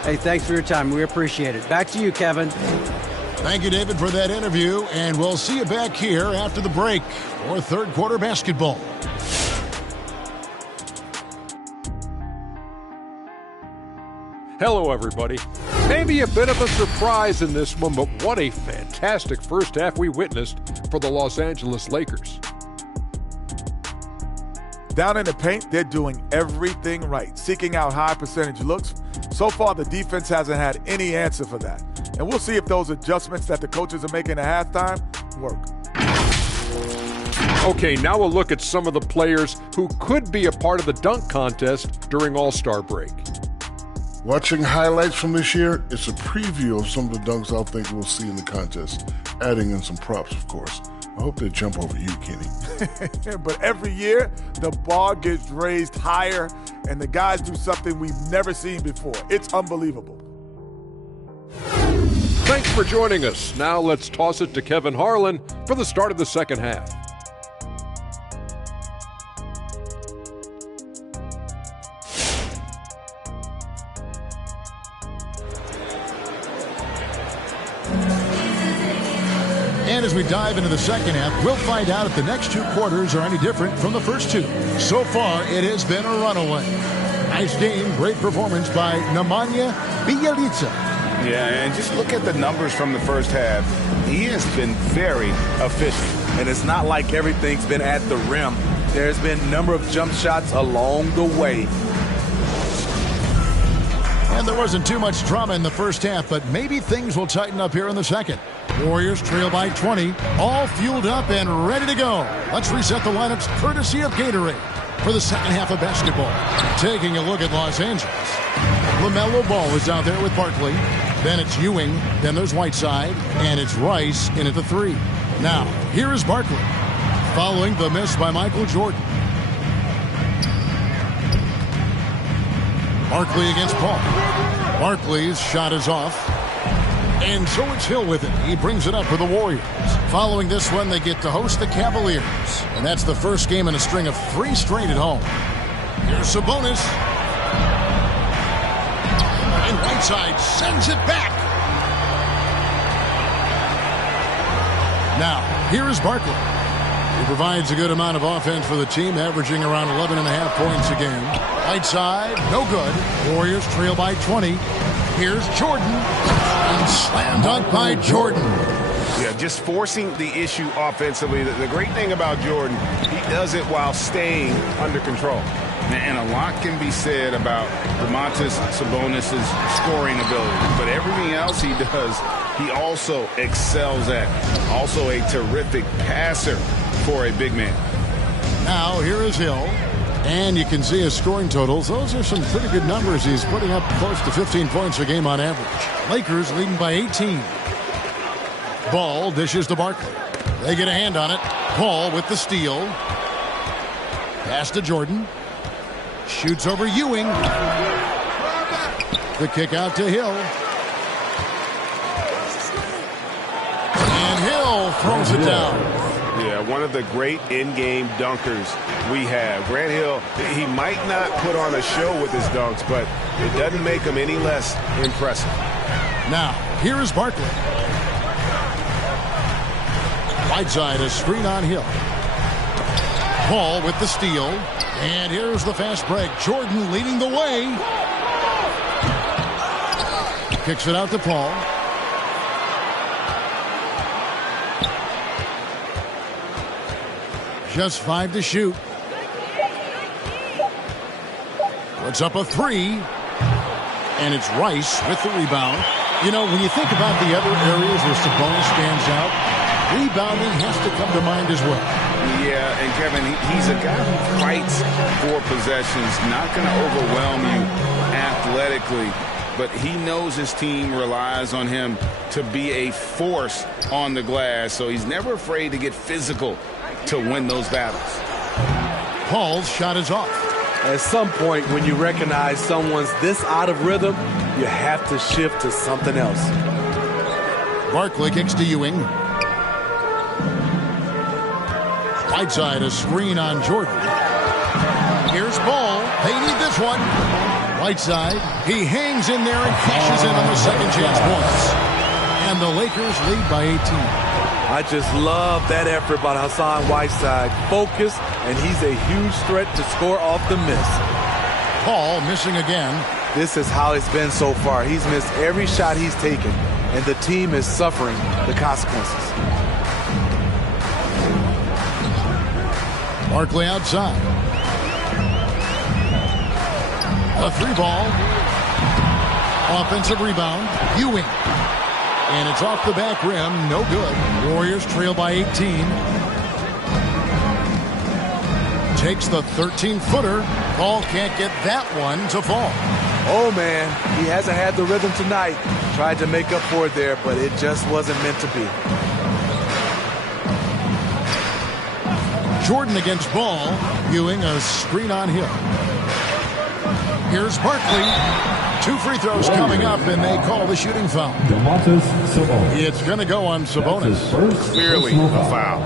Hey, thanks for your time. We appreciate it. Back to you, Kevin. Thank you, David, for that interview, and we'll see you back here after the break for third quarter basketball. Hello, everybody. Maybe a bit of a surprise in this one, but what a fantastic first half we witnessed for the Los Angeles Lakers. Down in the paint, they're doing everything right, seeking out high percentage looks. So far, the defense hasn't had any answer for that. And we'll see if those adjustments that the coaches are making at halftime work. Okay, now we'll look at some of the players who could be a part of the dunk contest during All-Star break. Watching highlights from this year, it's a preview of some of the dunks I think we'll see in the contest, adding in some props, of course. I hope they jump over you, Kenny. But every year, the bar gets raised higher, and the guys do something we've never seen before. It's unbelievable. Thanks for joining us. Now let's toss it to Kevin Harlan for the start of the second half. And as we dive into the second half, we'll find out if the next two quarters are any different from the first two. So far, it has been a runaway. Nice game, great performance by Nemanja Bjelica. Yeah, and just look at the numbers from the first half. He has been very efficient. And it's not like everything's been at the rim. There's been a number of jump shots along the way. And there wasn't too much drama in the first half, but maybe things will tighten up here in the second. Warriors trail by 20, all fueled up and ready to go. Let's reset the lineups courtesy of Gatorade for the second half of basketball. Taking a look at Los Angeles. LaMelo Ball is out there with Barkley. Then it's Ewing. Then there's Whiteside. And it's Rice in at the 3. Now, here is Barkley, following the miss by Michael Jordan. Barkley against Paul. Barkley's shot is off. And so it's Hill with it. He brings it up for the Warriors. Following this one, they get to host the Cavaliers. And that's the first game in a string of 3 straight at home. Here's Sabonis. And Whiteside sends it back. Now, here is Barkley. He provides a good amount of offense for the team, averaging around 11.5 points a game. Whiteside, no good. Warriors trail by 20. Here's Jordan. And slam dunk by Jordan. Yeah, just forcing the issue offensively. The great thing about Jordan, he does it while staying under control. And a lot can be said about Domantas Sabonis' scoring ability. But everything else he does, he also excels at. Also a terrific passer for a big man. Now here is Hill. And you can see his scoring totals. Those are some pretty good numbers. He's putting up close to 15 points a game on average. Lakers leading by 18. Ball dishes to Barkley. They get a hand on it. Paul with the steal. Pass to Jordan. Shoots over Ewing. The kick out to Hill. And Hill throws it down. Yeah, one of the great in-game dunkers we have. Grant Hill, he might not put on a show with his dunks, but it doesn't make him any less impressive. Now, here is Barkley. Whiteside, a screen on Hill. Paul with the steal. And here's the fast break. Jordan leading the way. Kicks it out to Paul. Just 5 to shoot. Puts up a 3. And it's Rice with the rebound. You know, when you think about the other areas where Sabonis stands out, rebounding has to come to mind as well. Yeah, and Kevin, he's a guy who fights for possessions, not going to overwhelm you athletically, but he knows his team relies on him to be a force on the glass, so he's never afraid to get physical to win those battles. Paul's shot is off. At some point, when you recognize someone's this out of rhythm, you have to shift to something else. Barkley kicks to Ewing. Whiteside, a screen on Jordan. Here's Ball. They need this one. Whiteside, he hangs in there and cashes in on the second chance points. And the Lakers lead by 18. I just love that effort by Hassan Whiteside. Focus, and he's a huge threat to score off the miss. Paul missing again. This is how it's been so far. He's missed every shot he's taken, and the team is suffering the consequences. Barkley outside. A 3 ball. Offensive rebound. Ewing. And it's off the back rim. No good. Warriors trail by 18. Takes the 13-footer. Paul can't get that one to fall. Oh, man. He hasn't had the rhythm tonight. Tried to make up for it there, but it just wasn't meant to be. Jordan against Ball. Ewing a screen on Hill. Here's Barkley. 2 free throws coming up, and they call the shooting foul. It's going to go on Sabonis. Clearly a foul.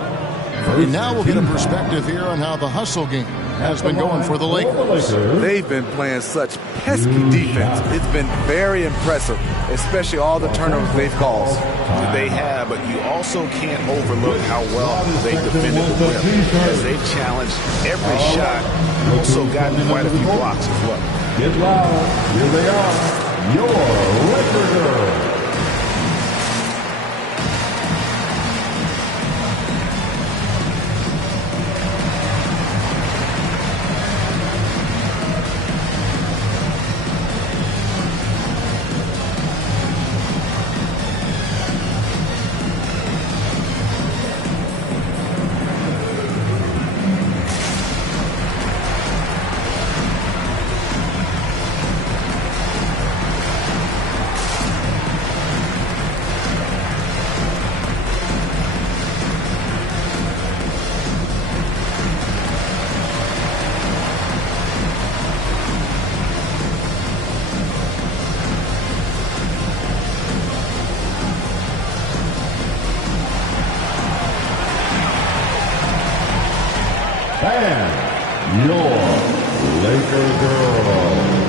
And now we'll get a perspective here on how the hustle game has been going for the Lakers. They've been playing such pesky defense. It's been very impressive, especially all the turnovers they've caused. They have, but you also can't overlook how well they defended the rim, as they've challenged every shot, also gotten quite a few blocks as well. Get loud. Here they are. Your Laker Girls. And your Laker Girls.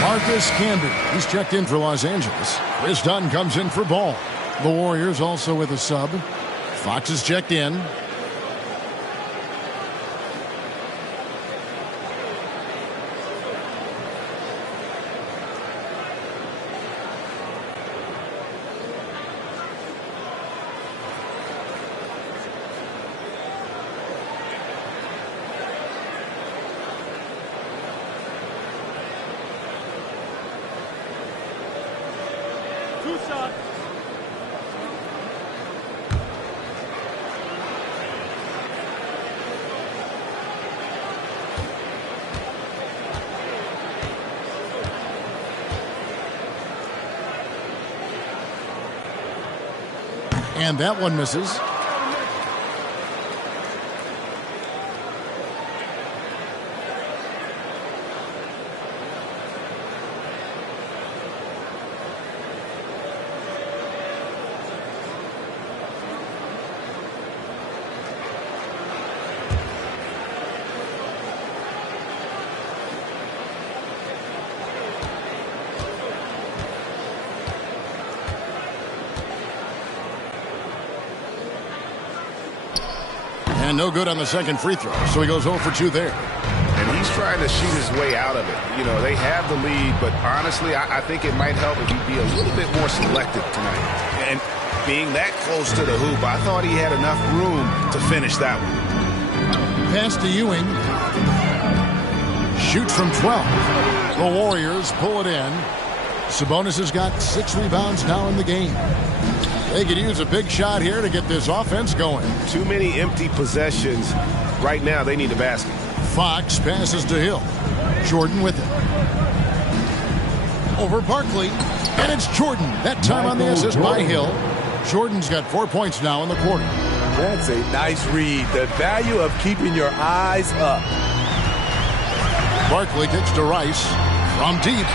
Marcus Camby. He's checked in for Los Angeles. Chris Dunn comes in for Ball. The Warriors also with a sub. Fox is checked in. And that one misses. And no good on the second free throw, so he goes 0 for 2 there. And he's trying to shoot his way out of it. You know, they have the lead, but honestly, I think it might help if he'd be a little bit more selective tonight. And being that close to the hoop, I thought he had enough room to finish that one. Pass to Ewing. Shoots from 12. The Warriors pull it in. Sabonis has got 6 rebounds now in the game. They could use a big shot here to get this offense going. Too many empty possessions. Right now, they need a basket. Fox passes to Hill. Jordan with it. Over Barkley. And it's Jordan. That time on the assist by Hill. Jordan's got 4 points now in the quarter. That's a nice read. The value of keeping your eyes up. Barkley kicks to Rice. From deep.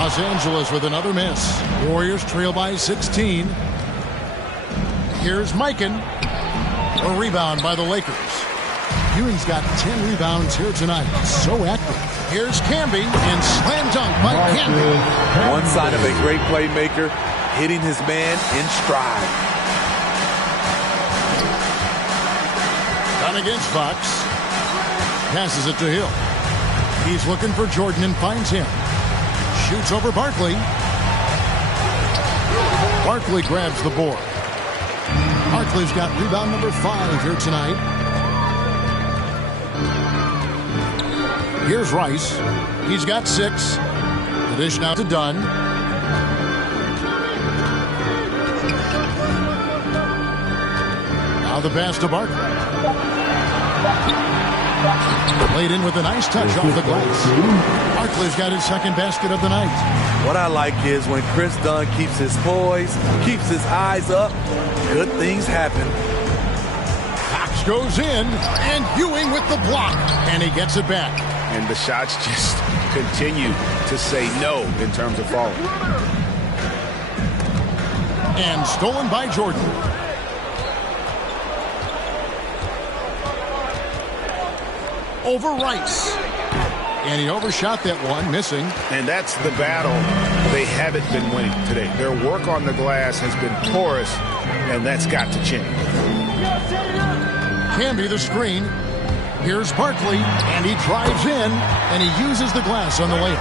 Los Angeles with another miss. Warriors trail by 16. Here's Mikan. A rebound by the Lakers. Ewing's got 10 rebounds here tonight. So active. Here's Camby and slam dunk by Camby. One sign of a great playmaker, hitting his man in stride. Done against Fox. Passes it to Hill. He's looking for Jordan and finds him. Shoots over Barkley. Barkley grabs the board. Barkley's got rebound number 5 here tonight. Here's Rice. He's got 6. The dish now to Dunn. Now the pass to Barkley. Laid in with a nice touch off the glass. Barkley's got his second basket of the night. What I like is when Chris Dunn keeps his poise, keeps his eyes up, good things happen. Cox goes in, and Ewing with the block, and he gets it back. And the shots just continue to say no in terms of falling. And stolen by Jordan. Over Rice. And he overshot that one, missing. And that's the battle they haven't been winning today. Their work on the glass has been porous, and that's got to change. Camby the screen. Here's Barkley, and he drives in, and he uses the glass on the layup.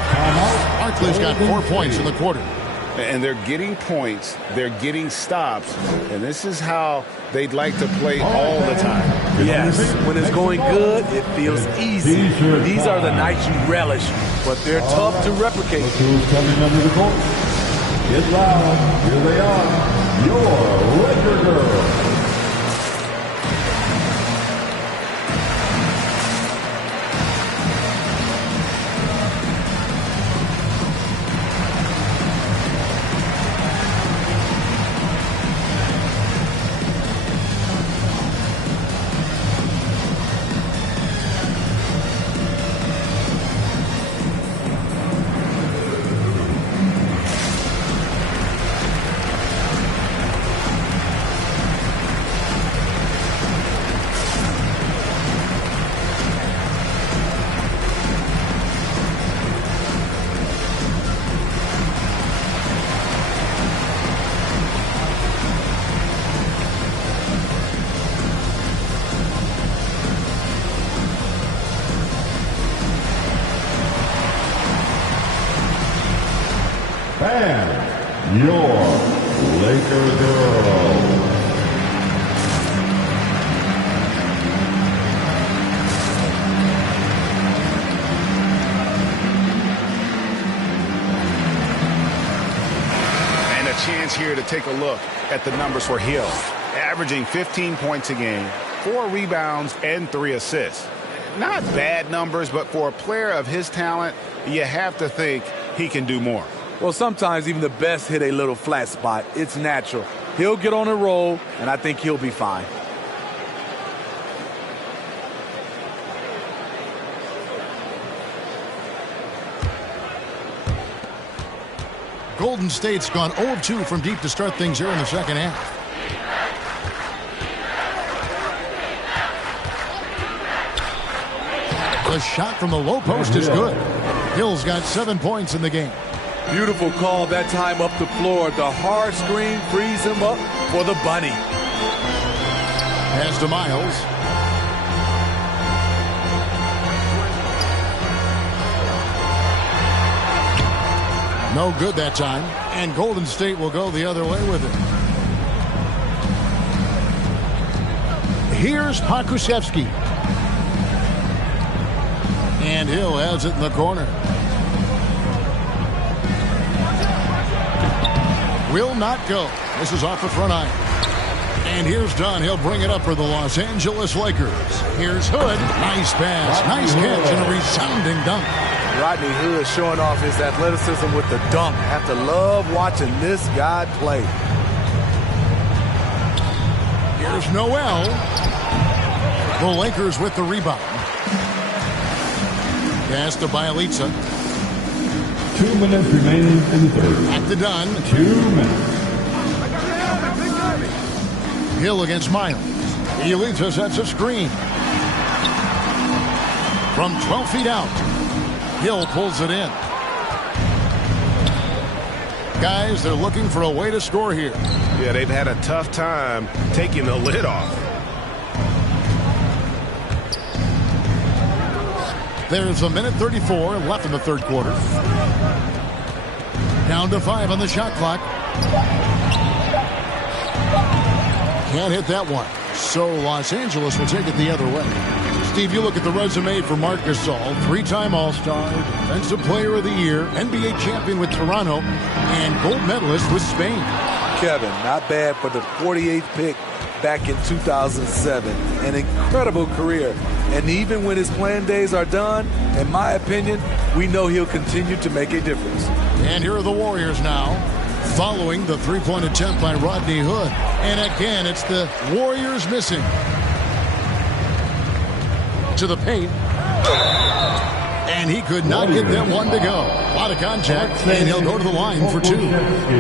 Barkley's got 4 points in the quarter. And they're getting points, they're getting stops, and this is how they'd like to play all the time. Yes, when it's going good, it feels easy. These are the nights you relish, but they're tough to replicate. Who's coming under the court? Get loud. Here they are. Your Laker girls. And your Laker girls. And a chance here to take a look at the numbers for Hill. Averaging 15 points a game, 4 rebounds, and 3 assists. Not bad numbers, but for a player of his talent, you have to think he can do more. Well, sometimes even the best hit a little flat spot. It's natural. He'll get on a roll, and I think he'll be fine. Golden State's gone 0 of 2 from deep to start things here in the second half. The shot from the low post is good. Hill's got 7 points in the game. Beautiful call that time up the floor. The hard screen frees him up for the bunny. Pass to Miles. No good that time. And Golden State will go the other way with it. Here's Pokusevski. And Hill has it in the corner. Will not go. This is off the front iron. And here's Dunn. He'll bring it up for the Los Angeles Lakers. Here's Hood. Nice pass. Nice catch and a resounding dunk. Rodney Hood showing off his athleticism with the dunk. Have to love watching this guy play. Here's Noel. The Lakers with the rebound. Pass to Bielitsa. 2 minutes remaining in the third. Back to Dunn. 2 minutes. Hill against Miles. Bielitsa sets a screen. From 12 feet out. Hill pulls it in. Guys, they're looking for a way to score here. Yeah, they've had a tough time taking the lid off. There's a minute 34 left in the third quarter. Down to 5 on the shot clock. Can't hit that one. So Los Angeles will take it the other way. Steve, you look at the resume for Marc Gasol, 3-time All-Star, Defensive Player of the Year, NBA champion with Toronto, and gold medalist with Spain. Kevin, not bad for the 48th pick back in 2007. An incredible career. And even when his playing days are done, in my opinion, we know he'll continue to make a difference. And here are the Warriors now, following the three-point attempt by Rodney Hood. And again, it's the Warriors missing. To the paint. And he could not get them one to go. A lot of contact, and he'll go to the line for 2.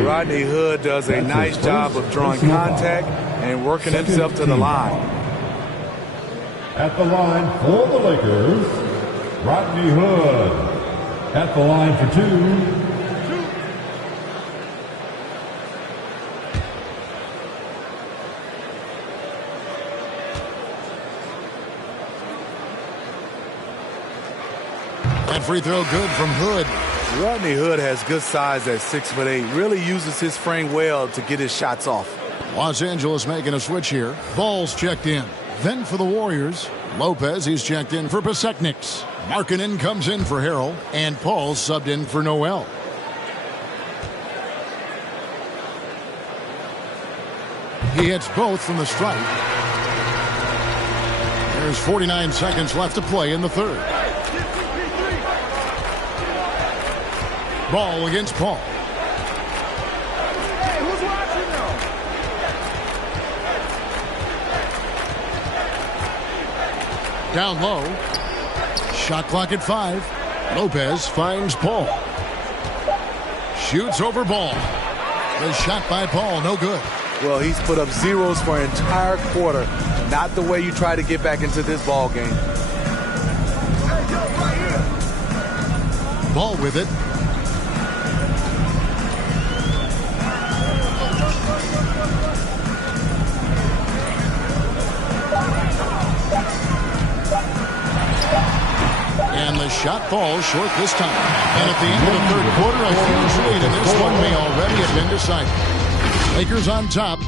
Rodney Hood does a nice job of drawing contact and working himself to the line. At the line for the Lakers, Rodney Hood. At the line for 2. That free throw good from Hood. Rodney Hood has good size at 6'8". Really uses his frame well to get his shots off. Los Angeles making a switch here. Ball's checked in. Then for the Warriors, Lopez, he's checked in for Pasechniks. Markkanen comes in for Harrell, and Paul subbed in for Noel. He hits both from the stripe. There's 49 seconds left to play in the third. Ball against Paul. Hey, who's watching now? Down low. Shot clock at 5. Lopez finds Paul. Shoots over Ball. The shot by Paul, no good. Well, he's put up zeros for an entire quarter. Not the way you try to get back into this ball game. Ball with it. And the shot falls short this time. And at the end of the third quarter, a huge lead, and this one may already have been decided. Lakers on top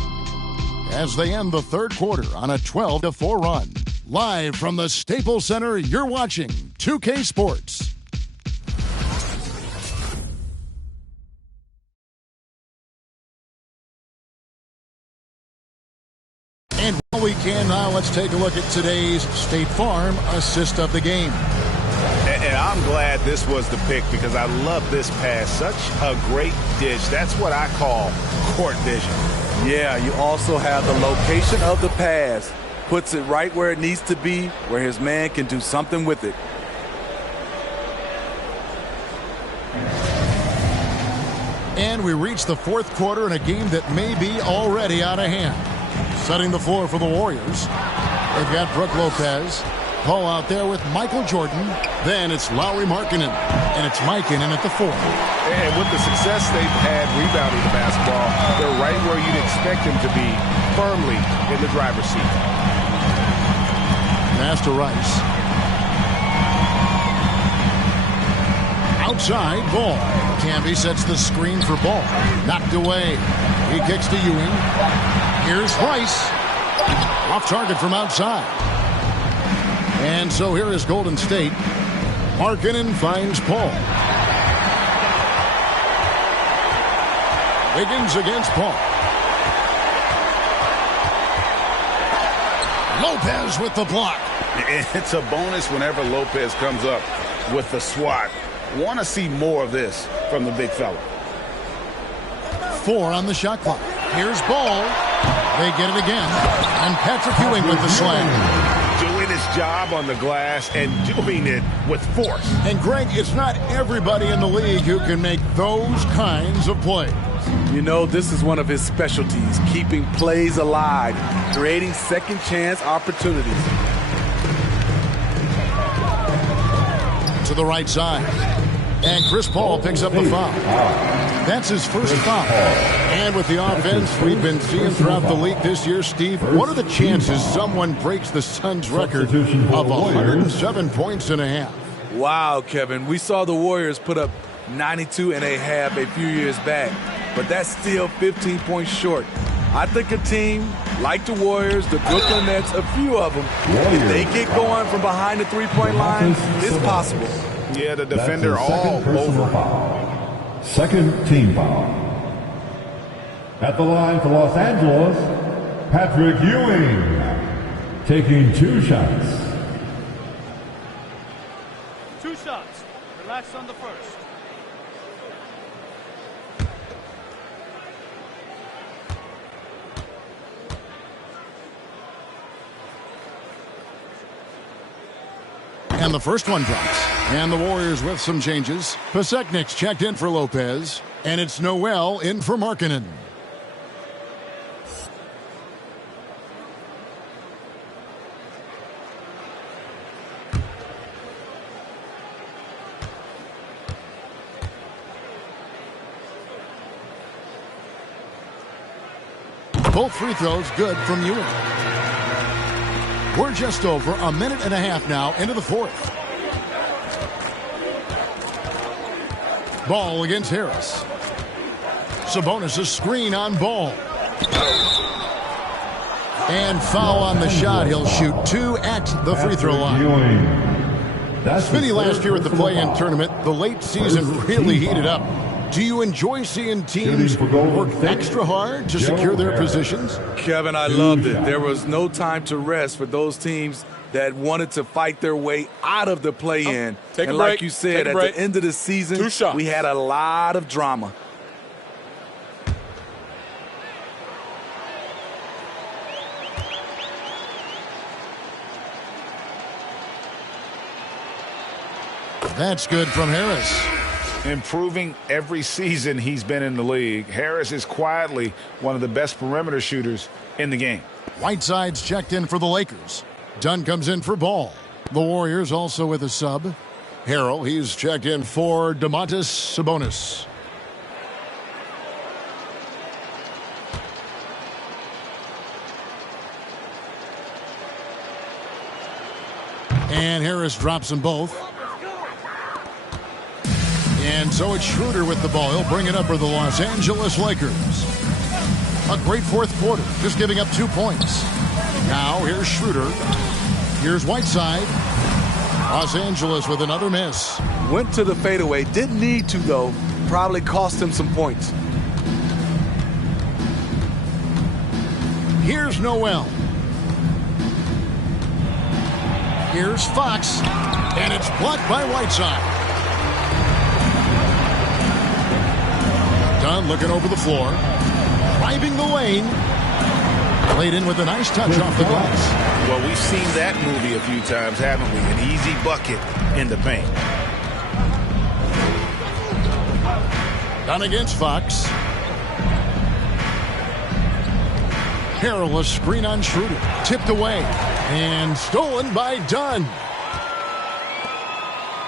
as they end the third quarter on a 12-4 run. Live from the Staples Center, you're watching 2K Sports. And while we can now, let's take a look at today's State Farm assist of the game. And I'm glad this was the pick because I love this pass. Such a great dish. That's what I call court vision. Yeah, you also have the location of the pass. Puts it right where it needs to be, where his man can do something with it. And we reach the fourth quarter in a game that may be already out of hand. Setting the floor for the Warriors. They've got Brook Lopez. Paul out there with Michael Jordan. Then it's Lauri Markkanen. And it's Markkanen at the 4. And with the success they've had rebounding the basketball, they're right where you'd expect them to be, firmly in the driver's seat. Pass to Rice. Outside, Ball. Camby sets the screen for Ball. Knocked away. He kicks to Ewing. Here's Rice. Off target from outside. And so here is Golden State. Markkanen finds Paul. Wiggins against Paul. Lopez with the block. It's a bonus whenever Lopez comes up with the swat. Want to see more of this from the big fella. 4 on the shot clock. Here's Ball. They get it again. And Patrick Ewing with the slam. Doing his job on the glass and doing it with force. And Greg, it's not everybody in the league who can make those kinds of plays. You know, this is one of his specialties, keeping plays alive, creating second chance opportunities. To the right side. And Chris Paul picks up the foul. That's his first foul. And with the offense we've been seeing throughout the league this year, Steve, what are the chances someone breaks the Suns' record of 107 points and a half? Wow, Kevin. We saw the Warriors put up 92 and a half a few years back, but that's still 15 points short. I think a team like the Warriors, the Brooklyn Nets, a few of them, if they get going from behind the three-point line, it's possible. Yeah, the defender all over. Second team foul. At the line for Los Angeles, Patrick Ewing, taking 2 shots. 2 shots. Relax on the first. And the first one drops. And the Warriors with some changes. Pasechnik's checked in for Lopez. And it's Noel in for Markkanen. Both free throws good from Ewing. We're just over a minute and a half now into the fourth. Ball against Harris. Sabonis' screen on Ball. And foul on the shot. He'll shoot 2 at the free throw line. Smitty last year at the play-in tournament, the late season really heated up. Do you enjoy seeing teams work extra hard to secure their positions? Kevin, I loved it. There was no time to rest for those teams that wanted to fight their way out of the play-in. And like you said, at the end of the season, we had a lot of drama. That's good from Harris. Improving every season he's been in the league. Harris is quietly one of the best perimeter shooters in the game. Whiteside's checked in for the Lakers. Dunn comes in for Ball. The Warriors also with a sub. Harrell, he's checked in for Domantas Sabonis. And Harris drops them both. And so it's Schroeder with the ball. He'll bring it up for the Los Angeles Lakers. A great fourth quarter, just giving up 2 points. Now here's Schroeder. Here's Whiteside. Los Angeles with another miss. Went to the fadeaway. Didn't need to, though. Probably cost him some points. Here's Noel. Here's Fox. And it's blocked by Whiteside. Dunn looking over the floor. Driving the lane. Played in with a nice touch off the glass. Well, we've seen that movie a few times, haven't we? An easy bucket in the paint. Dunn against Fox. Harrell, a screen on Schroeder. Tipped away. And stolen by Dunn.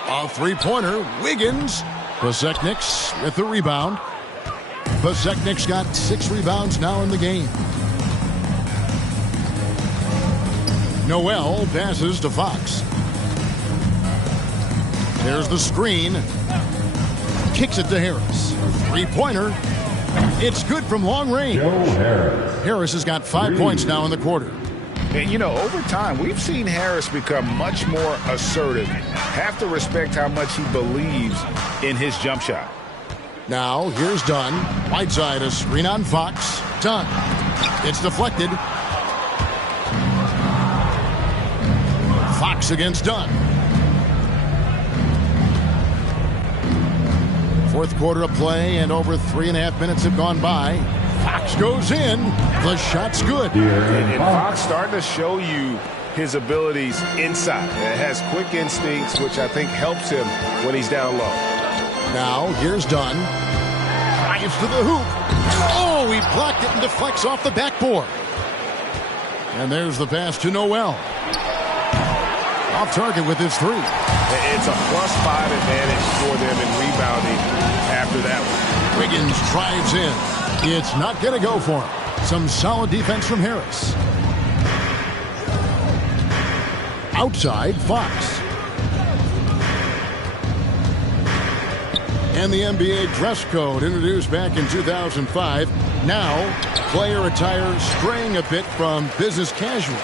A three-pointer. Wiggins. Pasechnik's with the rebound. Pasechnik's got 6 rebounds now in the game. Noel passes to Fox. There's the screen. Kicks it to Harris. Three-pointer. It's good from long range. Harris has got 5 points now in the quarter. And, you know, over time, we've seen Harris become much more assertive. Have to respect how much he believes in his jump shot. Now, here's Dunn. Whiteside, a screen on Fox. Dunn. It's deflected. Fox against Dunn. Fourth quarter of play, and over 3.5 minutes have gone by. Fox goes in. The shot's good. And Fox starting to show you his abilities inside. It has quick instincts, which I think helps him when he's down low. Now, here's Dunn. Drives to the hoop. Oh, he blocked it and deflects off the backboard. And there's the pass to Noel. Off target with his 3. It's a +5 advantage for them in rebounding after that one. Wiggins drives in. It's not going to go for him. Some solid defense from Harris. Outside, Fox. And the NBA dress code introduced back in 2005. Now, player attire straying a bit from business casual.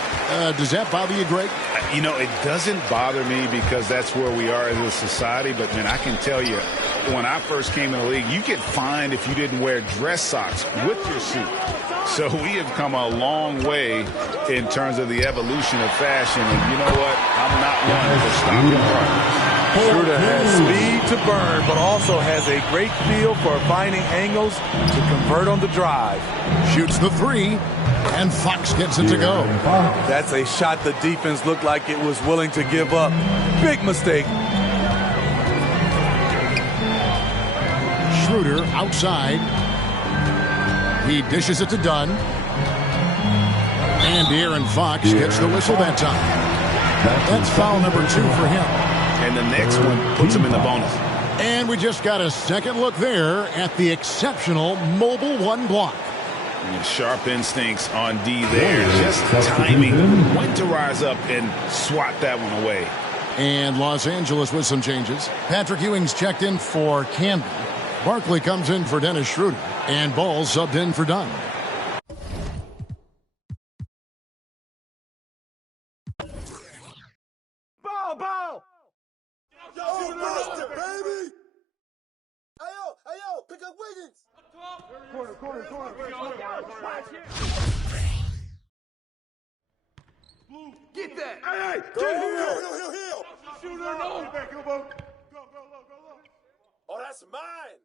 Does that bother you, Greg? You know, it doesn't bother me because that's where we are as a society. But, man, I can tell you, when I first came in the league, you get fined if you didn't wear dress socks with your suit. So we have come a long way in terms of the evolution of fashion. And you know what? I'm not one to stop the progress. Schroeder has speed to burn, but also has a great feel for finding angles to convert on the drive. Shoots the three, and Fox gets it to go. That's a shot the defense looked like it was willing to give up. Big mistake. Schroeder outside. He dishes it to Dunn. And De'Aaron Fox gets the whistle that time. That's foul number 2 for him. And the next one puts him in the bonus. And we just got a second look there at the exceptional mobile 1 block. And sharp instincts on D there. Just timing when to rise up and swat that one away. And Los Angeles with some changes. Patrick Ewing's checked in for Camden. Barkley comes in for Dennis Schroeder. And Ball subbed in for Dunn. Ball! Yo, Buster, baby! Hey, yo, pick up Wiggins! Corner. Get that! Hey! Heel! Shooter, no! Go. Oh, that's mine!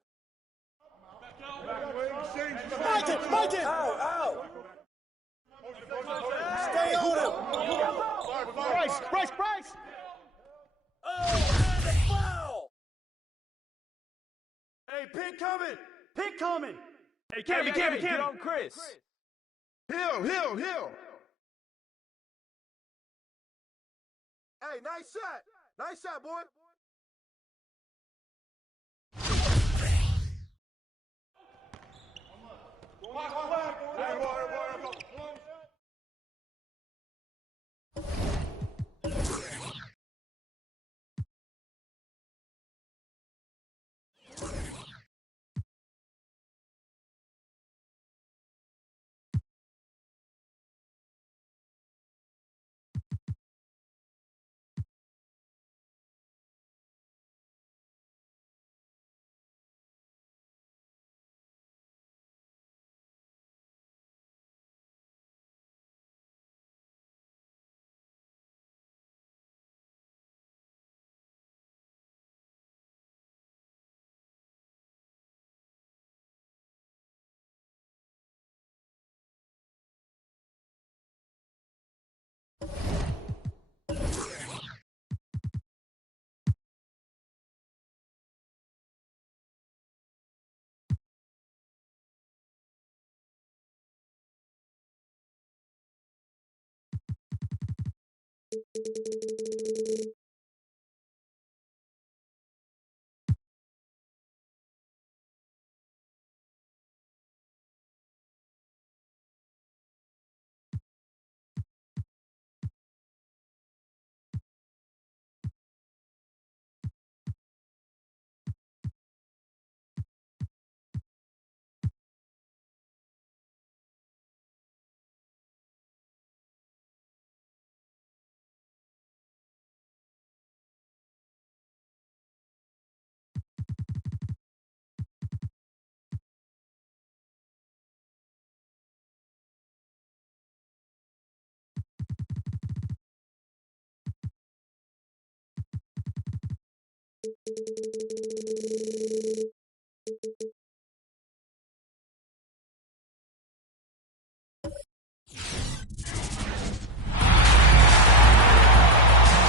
Mike it! Ow! Stay on him! Bryce! Oh, the foul! Hey, pick coming! Hey, Cammy, get on Chris. Hill. Hey, nice shot, boy.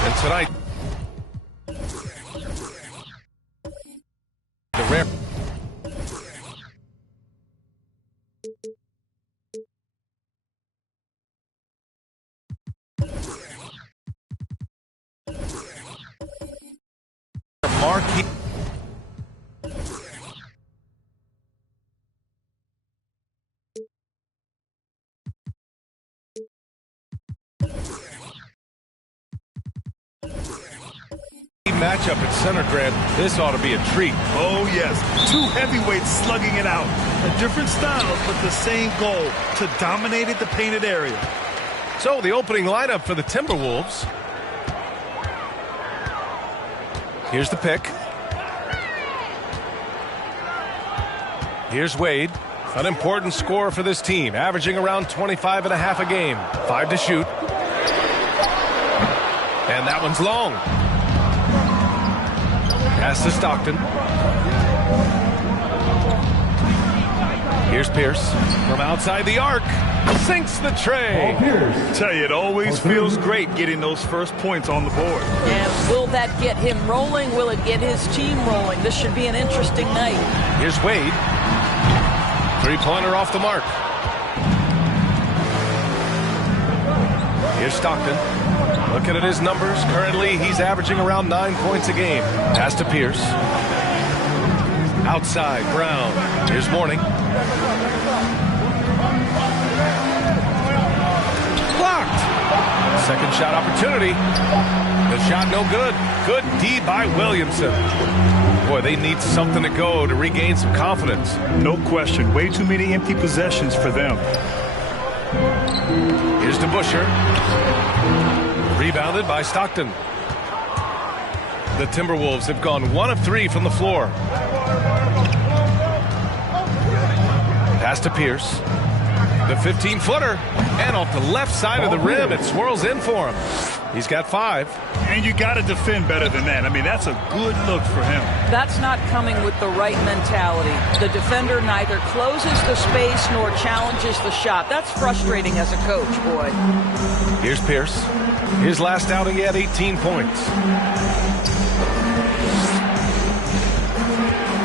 And tonight, the rare. Marquee. matchup at center, Grant. This ought to be a treat. Oh, yes. Two heavyweights slugging it out. A different styles, but the same goal, to dominate the painted area. So the opening lineup for the Timberwolves. Here's the pick. Here's Wade. An important scorer for this team, averaging around 25 and a half a game. 5 to shoot. And that one's long. Pass to Stockton. Here's Pierce from outside the arc. Sinks the tray. Tell you, it always feels great getting those first points on the board. And will that get him rolling? Will it get his team rolling? This should be an interesting night. Here's Wade. Three-pointer off the mark. Here's Stockton. Looking at his numbers, currently he's averaging around 9 points a game. Pass to Pierce. Outside, Brown. Here's Mourning. Blocked. Second shot opportunity. The shot no good. Good D by Williamson. Boy, they need something to go to regain some confidence. No question. Way too many empty possessions for them. Here's to Busher. Rebounded by Stockton. The Timberwolves have gone 1 of 3 from the floor. Pass to Pierce. The 15-footer. And off the left side of the rim, it swirls in for him. He's got 5. And you got to defend better than that. I mean, that's a good look for him. That's not coming with the right mentality. The defender neither closes the space nor challenges the shot. That's frustrating as a coach, boy. Here's Pierce. His last outing, he had 18 points.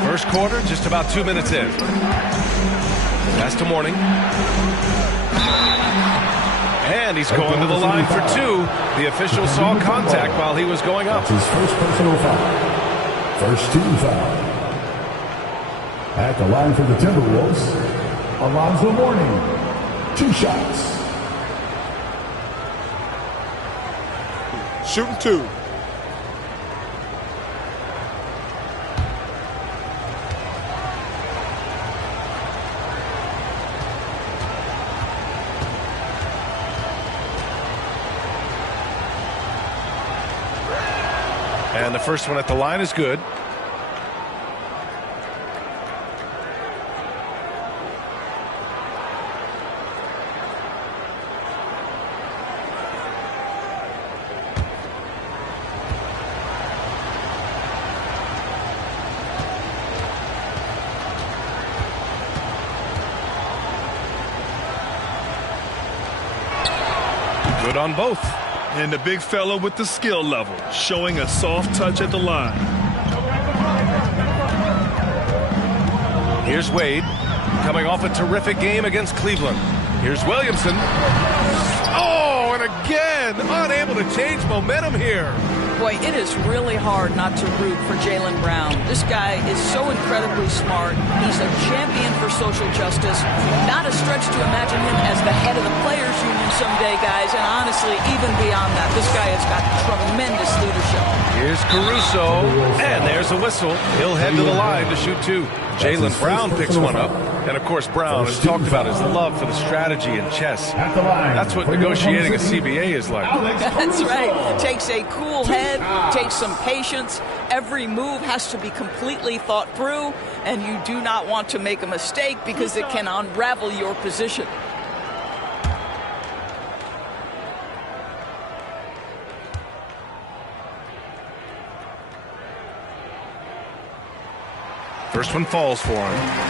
First quarter, just about 2 minutes in. Pass to Mourning. And he's going to the line for 2. The official saw contact while he was going up. That's his first personal foul. First team foul. At the line for the Timberwolves, Alonzo Mourning. 2 shots. Shooting 2. And the first one at the line is good. Good on both. And the big fella with the skill level, showing a soft touch at the line. Here's Wade, coming off a terrific game against Cleveland. Here's Williamson. Oh, and again, unable to change momentum here. Boy, it is really hard not to root for Jaylen Brown. This guy is so incredibly smart. He's a champion for social justice. Not a stretch to imagine him as the head of the Players Union someday, guys. And honestly, even beyond that, this guy has got tremendous leadership. Here's Caruso, and there's a whistle. He'll head to the line to shoot 2. Jaylen Brown picks one up. And, of course, Brown has talked about his love for the strategy in chess. That's what negotiating a CBA is like. That's right. Takes a cool head, takes some patience. Every move has to be completely thought through, and you do not want to make a mistake because it can unravel your position. First one falls for him.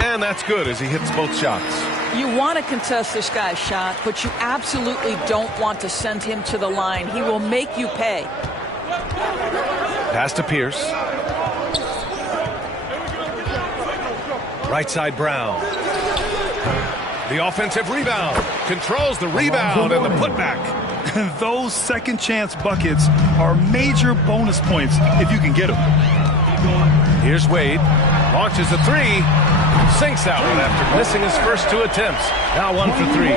And that's good as he hits both shots. You want to contest this guy's shot, but you absolutely don't want to send him to the line. He will make you pay. Pass to Pierce. Right side Brown. The offensive rebound. Controls the rebound and the putback. Those second chance buckets are major bonus points if you can get them. Here's Wade. Launches a three. Sinks that one after missing his first 2 attempts. Now 1 for 3.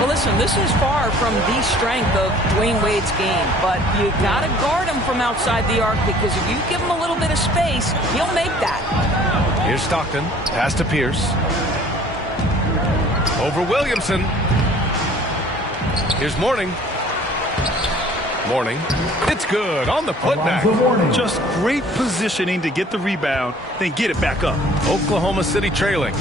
Well, listen, this is far from the strength of Dwayne Wade's game, but you got to guard him from outside the arc because if you give him a little bit of space, he'll make that. Here's Stockton. Pass to Pierce. Over Williamson. Here's Mourning. Mourning. It's good on the putback. Just great positioning to get the rebound, then get it back up. Oklahoma City trailing.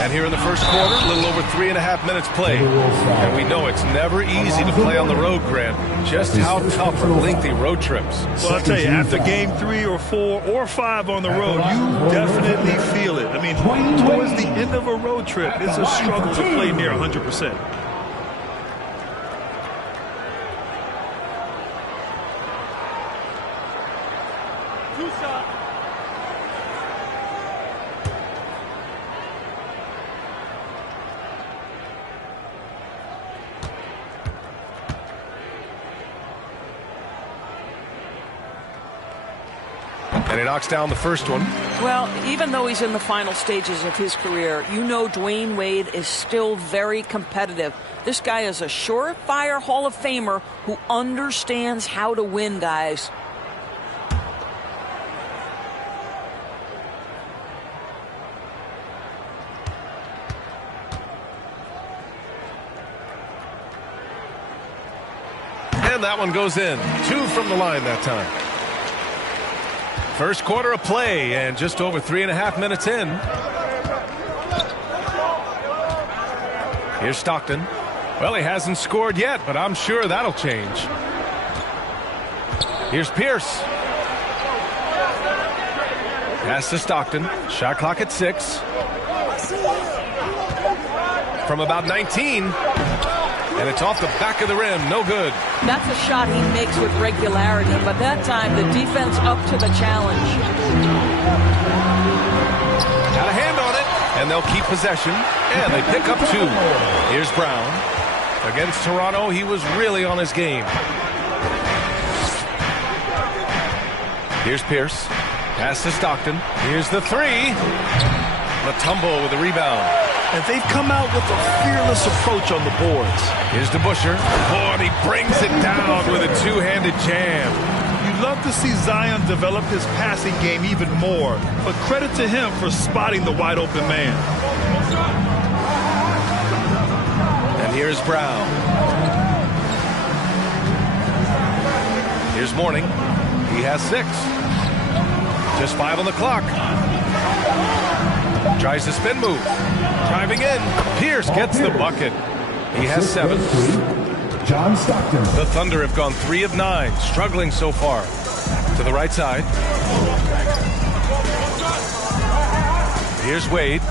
And here in the first quarter, a little over 3.5 minutes played. And we know it's never easy to play on the road, Grant. Just how tough are lengthy road trips? Well, I'll tell you, after game 3 or 4 or 5 on the road, you definitely feel it. I mean, towards the end of a road trip, it's a struggle to play near 100%. And he knocks down the first one. Well, even though he's in the final stages of his career, you know Dwayne Wade is still very competitive. This guy is a surefire Hall of Famer who understands how to win, guys. And that one goes in. 2 from the line that time. First quarter of play and just over 3.5 minutes in. Here's Stockton. Well, he hasn't scored yet, but I'm sure that'll change. Here's Pierce. Pass to Stockton. Shot clock at 6. From about 19. And it's off the back of the rim. No good. That's a shot he makes with regularity, but that time the defense up to the challenge. Got a hand on it, and they'll keep possession, and they pick up 2. Here's Brown. Against Toronto, he was really on his game. Here's Pierce. Pass to Stockton. Here's the 3. Mutombo with the rebound. And they've come out with a fearless approach on the boards. Here's DeBusschere. Oh, and he brings it down with a 2-handed jam. You'd love to see Zion develop his passing game even more, but credit to him for spotting the wide-open man. And here's Brown. Here's Mourning. He has 6. Just 5 on the clock. Tries the spin move. Driving in. Pierce gets the bucket. He has 7. John Stockton. The Thunder have gone 3 of 9, struggling so far. To the right side. Here's Wade.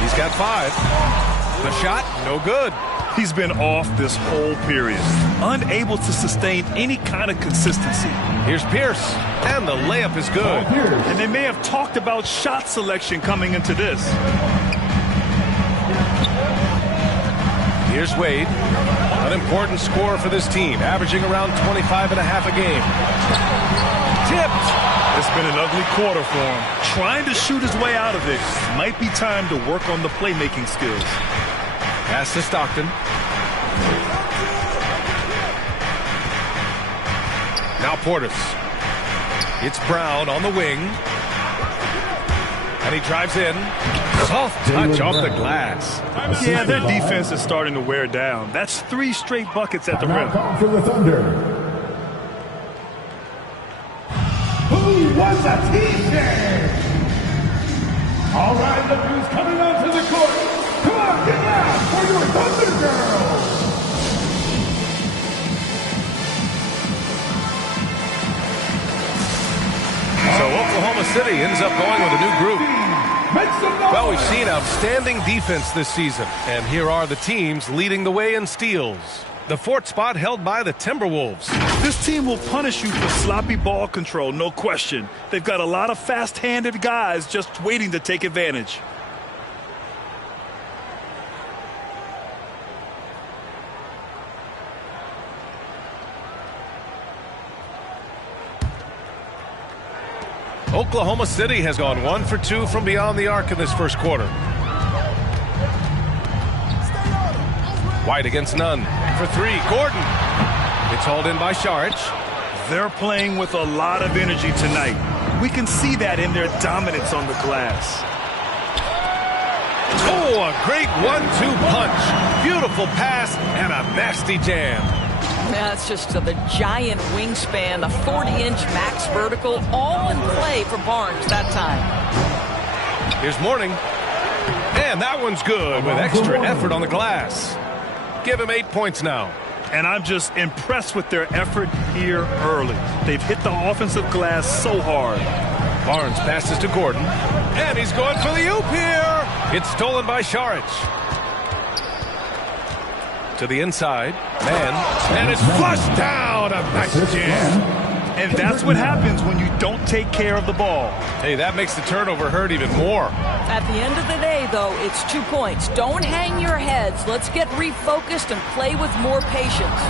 He's got 5. The shot, no good. He's been off this whole period, unable to sustain any kind of consistency. Here's Pierce, and the layup is good. And they may have talked about shot selection coming into this. Here's Wade, an important scorer for this team, averaging around 25.5 a game. Tipped. It's been an ugly quarter for him. Trying to shoot his way out of it. Might be time to work on the playmaking skills. Pass to Stockton. Now Portis. It's Brown on the wing. And he drives in. Soft touch off the glass. Yeah, their defense is starting to wear down. That's 3 straight buckets at the rim. For the Thunder. Who wants a T-shirt? All right, look who's coming onto the court. Come on, get loud for your Thunder Girls. So Oklahoma City ends up going with a new group. Well, we've seen outstanding defense this season, and here are the teams leading the way in steals. The fourth spot held by the Timberwolves. This team will punish you for sloppy ball control, no question. They've got a lot of fast-handed guys just waiting to take advantage. Oklahoma City has gone 1 for 2 from beyond the arc in this first quarter. White against Nunn for 3. Gordon. It's hauled in by Saric. They're playing with a lot of energy tonight. We can see that in their dominance on the glass. Oh, a great 1-2 punch. Beautiful pass and a nasty jam. That's just the giant wingspan, the 40-inch max vertical, all in play for Barnes that time. Here's Mourning. And that one's good with extra effort on the glass. Give him 8 points now. And I'm just impressed with their effort here early. They've hit the offensive glass so hard. Barnes passes to Gordon. And he's going for the oop here. It's stolen by Saric. To the inside. And it's flushed down. A nice jam. And that's what happens when you don't take care of the ball. Hey, that makes the turnover hurt even more. At the end of the day, though, it's 2 points. Don't hang your heads. Let's get refocused and play with more patience.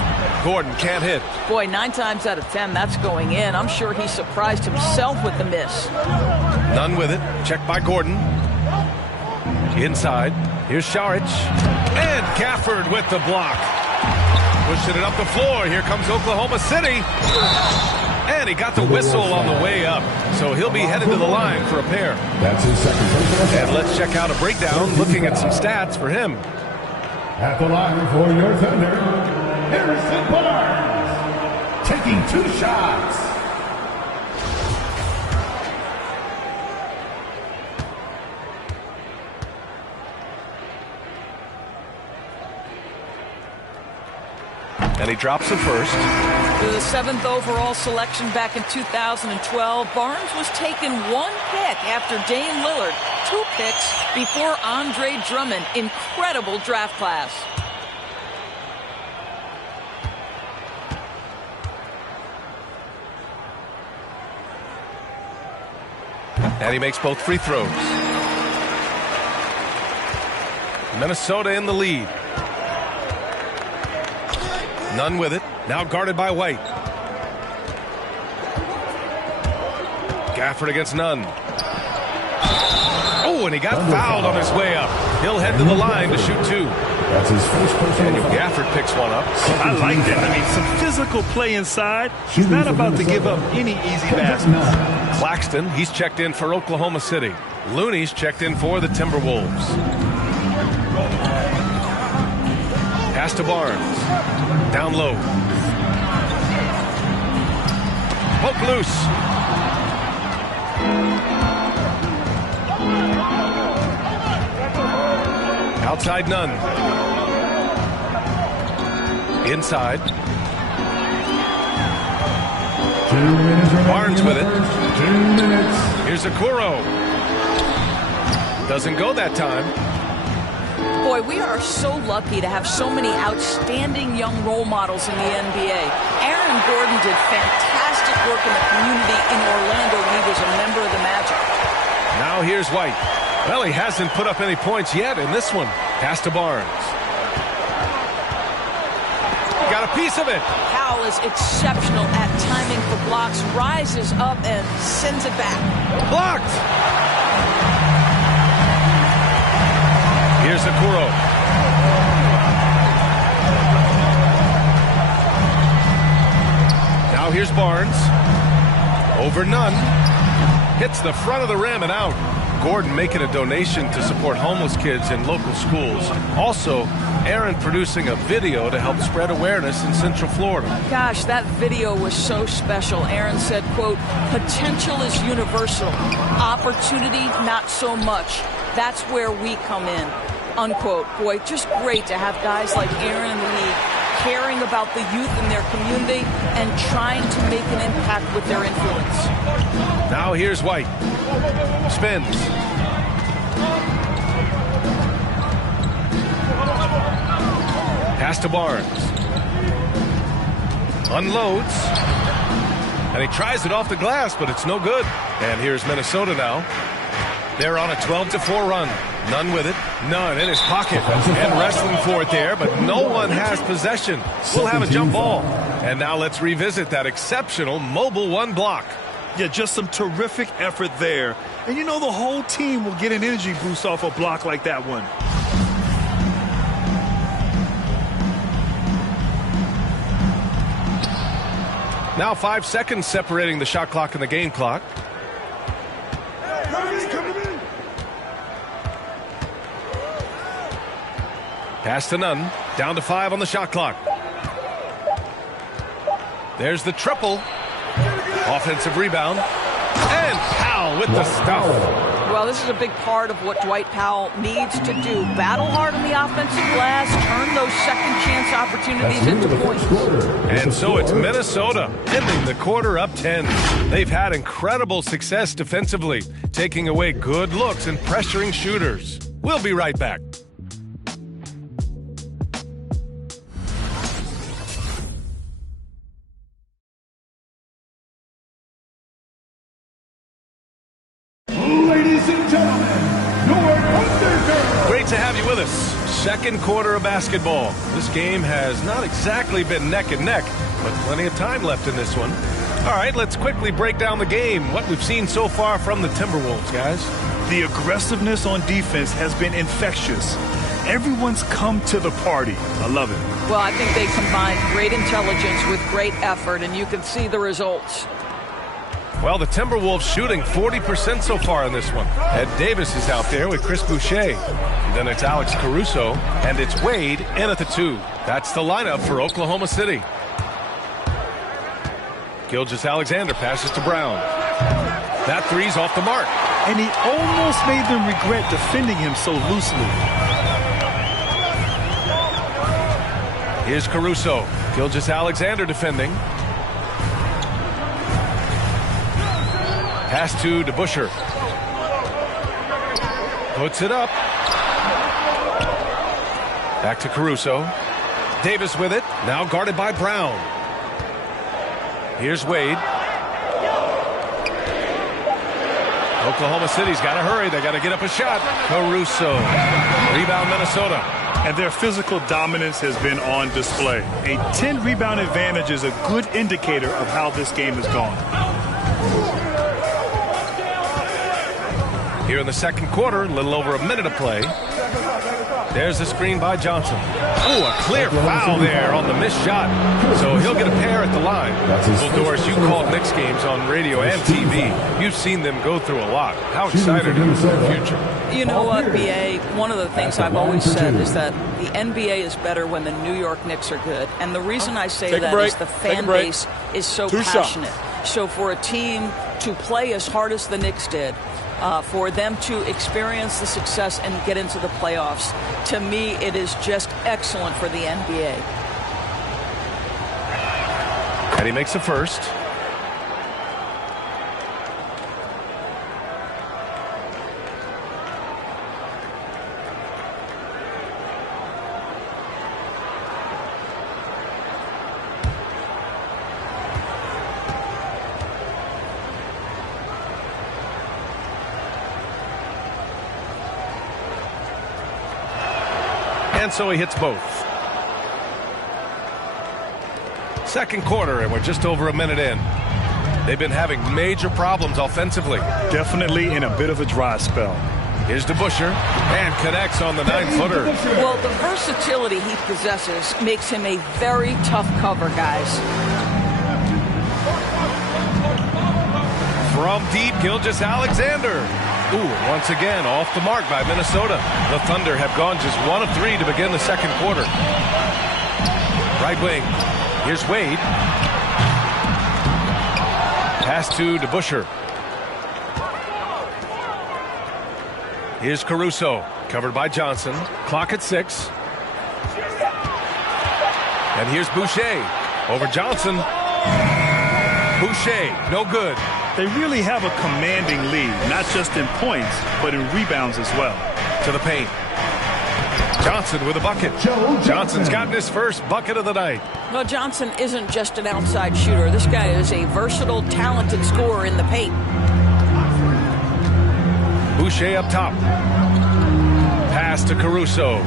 Gordon can't hit. Boy, 9 times out of 10, that's going in. I'm sure he surprised himself with the miss. Nunn with it. Checked by Gordon. Inside. Here's Saric. And Gafford with the block. Pushing it up the floor. Here comes Oklahoma City. And he got the whistle on the way up. So he'll be headed to the line for a pair. That's his second personal. And let's check out a breakdown looking at some stats for him. At the line for your Thunder, Harrison Barnes, taking 2 shots. And he drops the first. The 7th overall selection back in 2012, Barnes was taken 1 pick after Dame Lillard, 2 picks before Andre Drummond. Incredible draft class. And he makes both free throws. Minnesota in the lead. Nunn with it. Now guarded by White. Gafford against Nunn. Oh, and he got fouled on his way up. He'll head to the line to shoot 2. That's his first personal. Daniel Gafford picks one up. I like that. I mean, some physical play inside. He's not about to give up any easy baskets. Claxton, he's checked in for Oklahoma City. Looney's checked in for the Timberwolves. Pass to Barnes. Down low. Poke loose. Outside Nunn. Inside. 2 minutes remaining. Barnes with it. 2 minutes. Here's Okoro. Doesn't go that time. Boy, we are so lucky to have so many outstanding young role models in the NBA. Aaron Gordon did fantastic work in the community in Orlando when he was a member of the Magic. Now here's White. Well, he hasn't put up any points yet in this one. Pass to Barnes. Got a piece of it. Powell is exceptional at timing for blocks, rises up and sends it back. Blocked. Here's Okoro. Now here's Barnes. Over Nunn. Hits the front of the rim and out. Gordon making a donation to support homeless kids in local schools. Also, Aaron producing a video to help spread awareness in Central Florida. Gosh, that video was so special. Aaron said, quote, "Potential is universal. Opportunity, not so much. That's where we come in." Unquote. Boy, just great to have guys like Aaron in the league caring about the youth in their community and trying to make an impact with their influence. Now here's White. Spins. Pass to Barnes. Unloads. And he tries it off the glass, but it's no good. And here's Minnesota now. They're on a 12-4 run. Nunn with it. Nunn in his pocket. And wrestling for it there, but no one has possession. We'll have a jump ball. And now let's revisit that exceptional mobile one block. Yeah, just some terrific effort there. And you know the whole team will get an energy boost off a block like that one. Now 5 seconds separating the shot clock and the game clock. Pass to Nunn. Down to 5 on the shot clock. There's the triple. Offensive rebound. And Powell with the stuff. Well, this is a big part of what Dwight Powell needs to do. Battle hard on the offensive glass, turn those second chance opportunities into points. And so it's Minnesota ending the quarter up 10. They've had incredible success defensively, taking away good looks and pressuring shooters. We'll be right back. Ladies and gentlemen, your Contenders. Great to have you with us. Second quarter of basketball. This game has not exactly been neck and neck, but plenty of time left in this one. All right, let's quickly break down the game. What we've seen so far from the Timberwolves, guys. The aggressiveness on defense has been infectious. Everyone's come to the party. I love it. Well, I think they combined great intelligence with great effort, and you can see the results. Well, the Timberwolves shooting 40% so far in this one. Ed Davis is out there with Chris Boucher. And then it's Alex Caruso, and it's Wade in at the 2. That's the lineup for Oklahoma City. Gilgeous-Alexander passes to Brown. That three's off the mark. And he almost made them regret defending him so loosely. Here's Caruso. Gilgeous-Alexander defending. Pass to DeBusschere. Puts it up. Back to Caruso. Davis with it. Now guarded by Brown. Here's Wade. Oklahoma City's got to hurry. They got to get up a shot. Caruso. Rebound Minnesota. And their physical dominance has been on display. A 10-rebound advantage is a good indicator of how this game has gone. Here in the second quarter, a little over a minute of play. There's the screen by Johnson. Oh, a clear foul there on the missed shot. So he'll get a pair at the line. Well, Doris, you called Knicks games on radio and TV. You've seen them go through a lot. How excited are you for the future? You know what, BA? One of the things I've always said is that the NBA is better when the New York Knicks are good. And the reason I say that is the fan base is so passionate. So for a team to play as hard as the Knicks did, for them to experience the success and get into the playoffs, to me, it is just excellent for the NBA. And he makes the first. And so he hits both. Second quarter, and we're just over a minute in. They've been having major problems offensively. Definitely in a bit of a dry spell. Here's DeBusschere, and connects on the 9-footer. Well, the versatility he possesses makes him a very tough cover, guys. From deep, Gilgeous-Alexander. Ooh, once again, off the mark by Minnesota. The Thunder have gone just 1 of 3 to begin the second quarter. Right wing. Here's Wade. Pass to DeBusschere. Here's Caruso. Covered by Johnson. Clock at 6. And here's Boucher. Over Johnson. Boucher, no good. They really have a commanding lead, not just in points, but in rebounds as well. To the paint. Johnson with a bucket. Johnson's gotten his first bucket of the night. Well, Johnson isn't just an outside shooter. This guy is a versatile, talented scorer in the paint. Boucher up top. Pass to Caruso.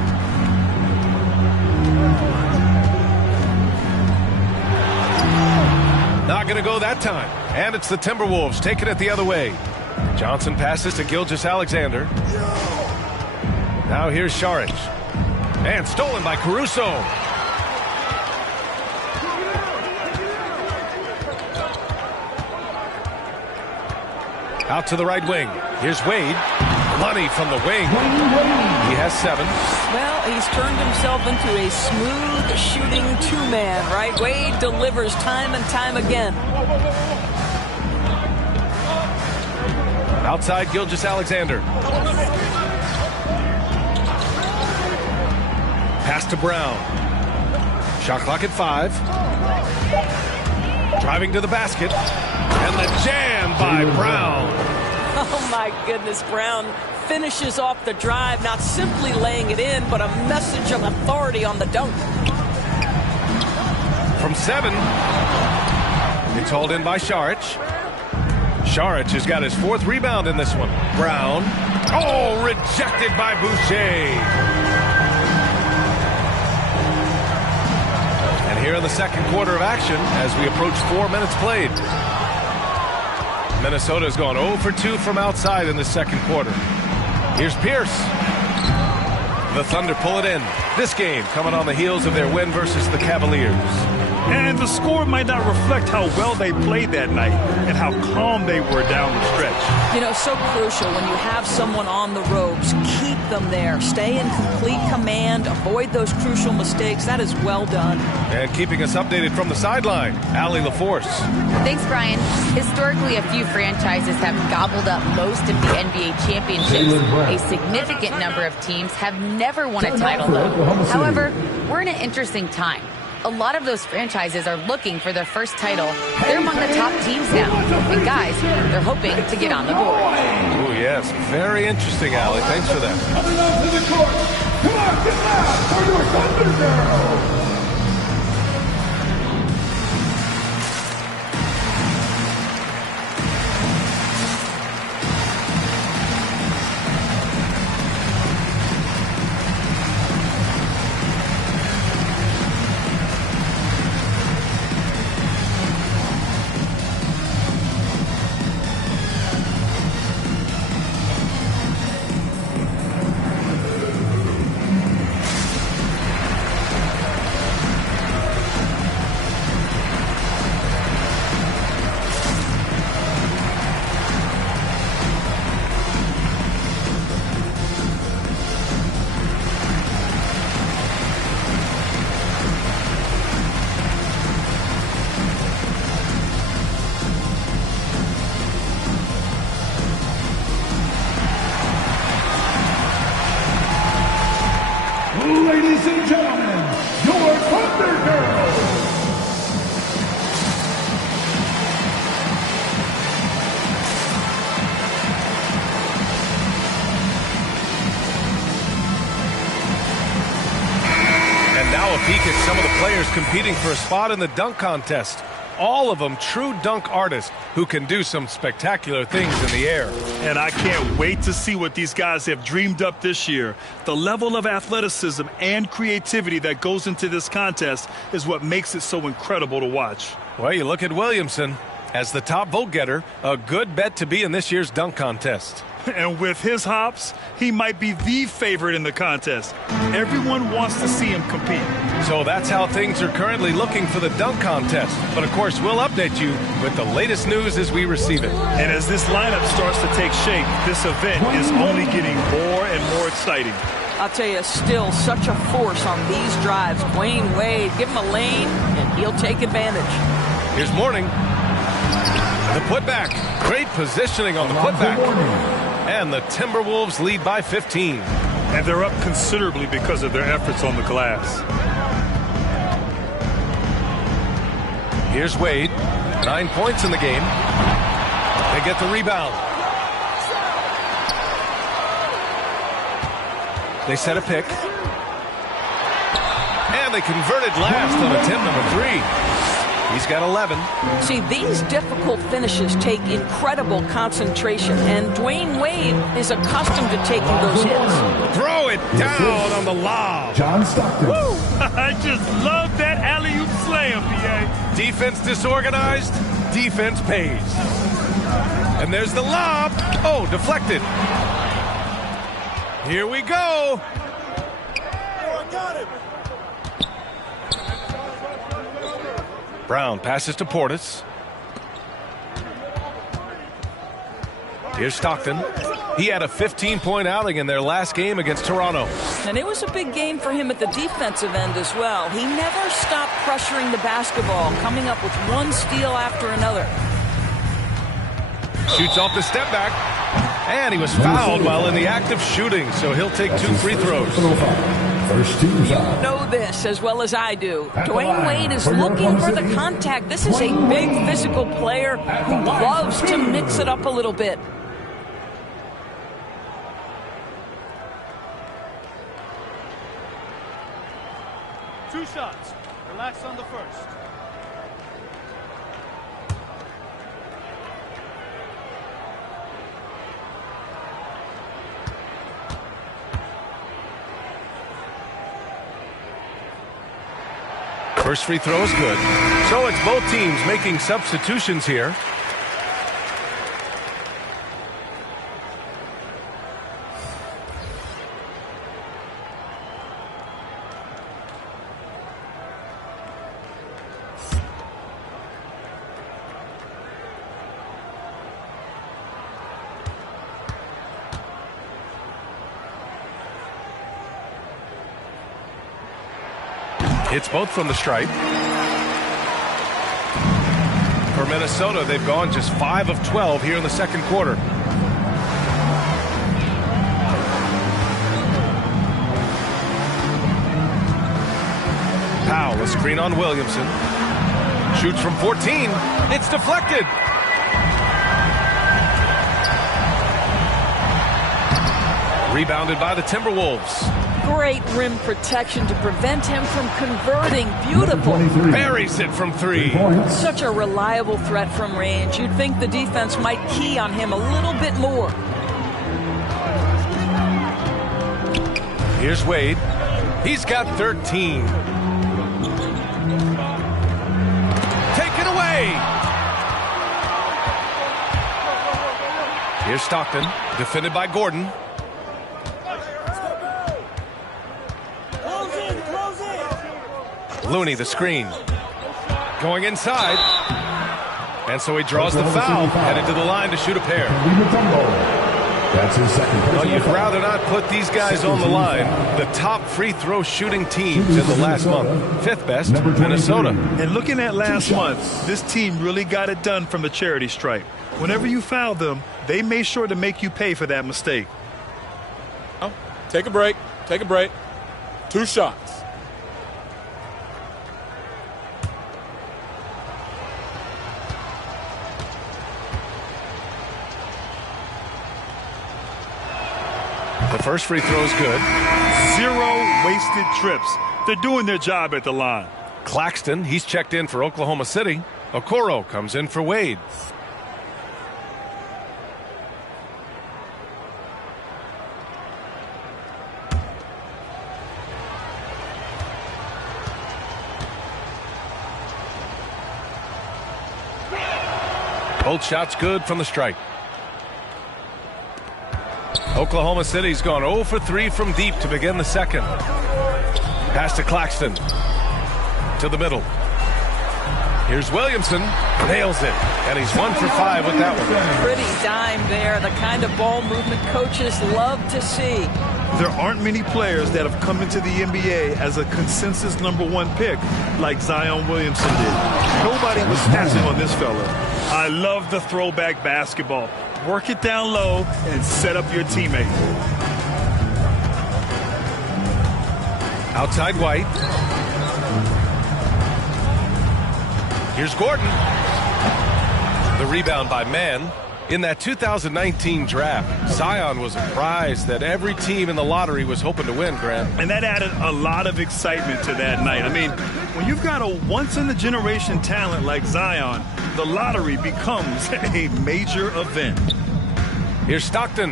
Not going to go that time. And it's the Timberwolves taking it the other way. Johnson passes to Gilgeous-Alexander. Now here's Saric. And stolen by Caruso. Out to the right wing. Here's Wade. Money from the wing. He has 7. Well, he's turned himself into a smooth shooting two-man, right? Wade delivers time and time again. Outside Gilgeous-Alexander. Pass to Brown. Shot clock at 5. Driving to the basket. And the jam by Brown. Oh, my goodness. Brown finishes off the drive, not simply laying it in, but a message of authority on the dunk. From 7. It's hauled in by Saric. Saric has got his 4th rebound in this one. Brown. Oh, rejected by Boucher. And here in the second quarter of action, as we approach 4 minutes played. Minnesota's gone 0 for 2 from outside in the second quarter. Here's Pierce. The Thunder pull it in. This game coming on the heels of their win versus the Cavaliers. And the score might not reflect how well they played that night and how calm they were down the stretch. You know, so crucial when you have someone on the ropes. Keep them there. Stay in complete command. Avoid those crucial mistakes. That is well done. And keeping us updated from the sideline, Allie LaForce. Thanks, Brian. Historically, a few franchises have gobbled up most of the NBA championships. A significant number of teams have never won a title, though. However, we're in an interesting time. A lot of those franchises are looking for their first title. They're among the top teams now. And guys, they're hoping to get on the board. Oh, yes. Very interesting, Allie. Thanks for that. Coming onto the court. Come on, get loud for your Thunder Girls. Ladies and gentlemen, your Thunder Girls. And now a peek at some of the players competing for a spot in the dunk contest. All of them true dunk artists who can do some spectacular things in the air. And I can't wait to see what these guys have dreamed up this year. The level of athleticism and creativity that goes into this contest is what makes it so incredible to watch. Well, you look at Williamson as the top vote getter, a good bet to be in this year's dunk contest. And with his hops, he might be the favorite in the contest. Everyone wants to see him compete. So that's how things are currently looking for the dunk contest. But of course, we'll update you with the latest news as we receive it. And as this lineup starts to take shape, this event is only getting more and more exciting. I'll tell you, still such a force on these drives. Dwayne Wade, give him a lane, and he'll take advantage. Here's Mourning. The putback. Great positioning on the putback. And the Timberwolves lead by 15. And they're up considerably because of their efforts on the glass. Here's Wade. 9 points in the game. They get the rebound. They set a pick. And they converted last on attempt number 3. He's got 11. See, these difficult finishes take incredible concentration, and Dwayne Wade is accustomed to taking those hits. Throw it down on the lob. John Stockton. Woo! I just love that alley-oop slam, PA. Defense disorganized, defense pays. And there's the lob. Oh, deflected. Here we go. Brown passes to Portis. Here's Stockton. He had a 15-point outing in their last game against Toronto. And it was a big game for him at the defensive end as well. He never stopped pressuring the basketball, coming up with one steal after another. Shoots off the step back. And he was fouled while in the act of shooting, so he'll take 2 free throws. You know this as well as I do. Dwayne Wade is looking for the contact. This is a big physical player who loves to mix it up a little bit. Two shots. Relax on the first. First free throw is good. So it's both teams making substitutions here. It's both from the stripe. For Minnesota, they've gone just 5 of 12 here in the second quarter. Powell, a screen on Williamson. Shoots from 14. It's deflected. Rebounded by the Timberwolves. Great rim protection to prevent him from converting. Beautiful. Buries it from 3. Such a reliable threat from range. You'd think the defense might key on him a little bit more. Here's Wade. He's got 13. Take it away. Here's Stockton, defended by Gordon. Looney, the screen. Going inside. And so he draws the foul. Headed to the line to shoot a pair. That's his second. Well, you'd rather not put these guys on the line. The top free throw shooting teams in the last month. 5th best, Minnesota. And looking at last month, this team really got it done from the charity stripe. Whenever you foul them, they made sure to make you pay for that mistake. Take a break. Take a break. 2 shots. The first free throw is good. 0 wasted trips. They're doing their job at the line. Claxton, he's checked in for Oklahoma City. Okoro comes in for Wade. Both shots good from the stripe. Oklahoma City's gone 0 for 3 from deep to begin the second. Pass to Claxton. To the middle. Here's Williamson. Nails it. And he's 1 for 5 with that one. Pretty dime there. The kind of ball movement coaches love to see. There aren't many players that have come into the NBA as a consensus #1 pick like Zion Williamson did. Nobody was passing on this fella. I love the throwback basketball. Work it down low and set up your teammate. Outside White. Here's Gordon. The rebound by Mann. In that 2019 draft, Zion was a prize that every team in the lottery was hoping to win, Grant. And that added a lot of excitement to that night. I mean, when you've got a once-in-a-generation talent like Zion, the lottery becomes a major event. Here's Stockton.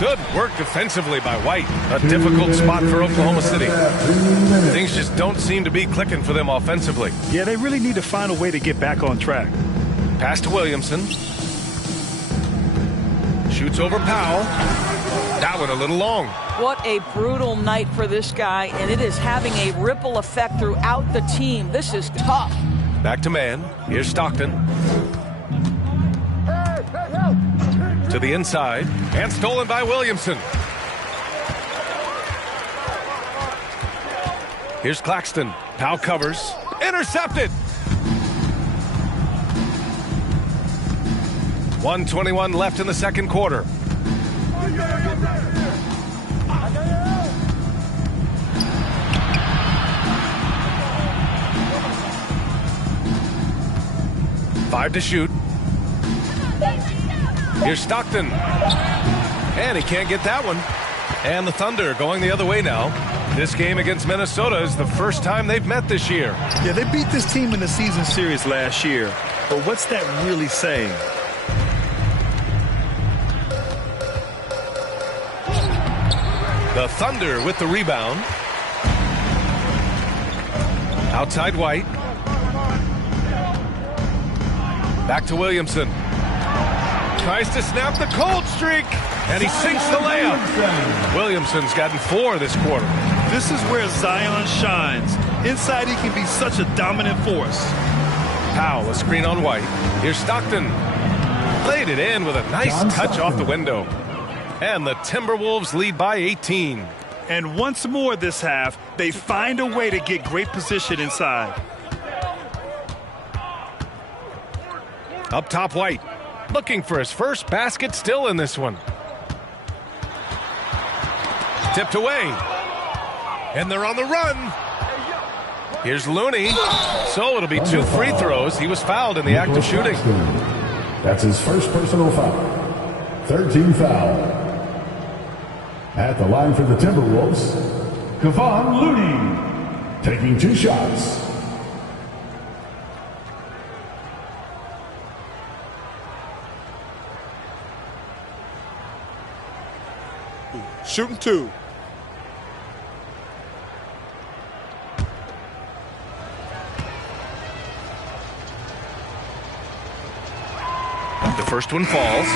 Good work defensively by White. A difficult spot for Oklahoma City. Things just don't seem to be clicking for them offensively. Yeah, they really need to find a way to get back on track. Pass to Williamson. Shoots over Powell. That one a little long. What a brutal night for this guy, and it is having a ripple effect throughout the team. This is tough. Back to man. Here's Stockton. To the inside. And stolen by Williamson. Here's Claxton. Powell covers. Intercepted. 1:21 left in the second quarter. Five to shoot. Here's Stockton. And he can't get that one. And the Thunder going the other way now. This game against Minnesota is the first time they've met this year. Yeah, they beat this team in the season series last year. But what's that really saying? The Thunder with the rebound. Outside White. Back to Williamson. Tries to snap the cold streak. And he sinks the layup. Williamson's gotten 4 this quarter. This is where Zion shines. Inside he can be such a dominant force. Powell, a screen on White. Here's Stockton. Played it in with a nice touch off the window. And the Timberwolves lead by 18. And once more this half, they find a way to get great position inside. Up top, White. Looking for his first basket still in this one. Tipped away. And they're on the run. Here's Looney. So it'll be 2 free throws. He was fouled in the act of shooting. That's his first personal foul. 13 foul. At the line for the Timberwolves, Kevon Looney taking 2 shots. Shooting 2. The first one falls.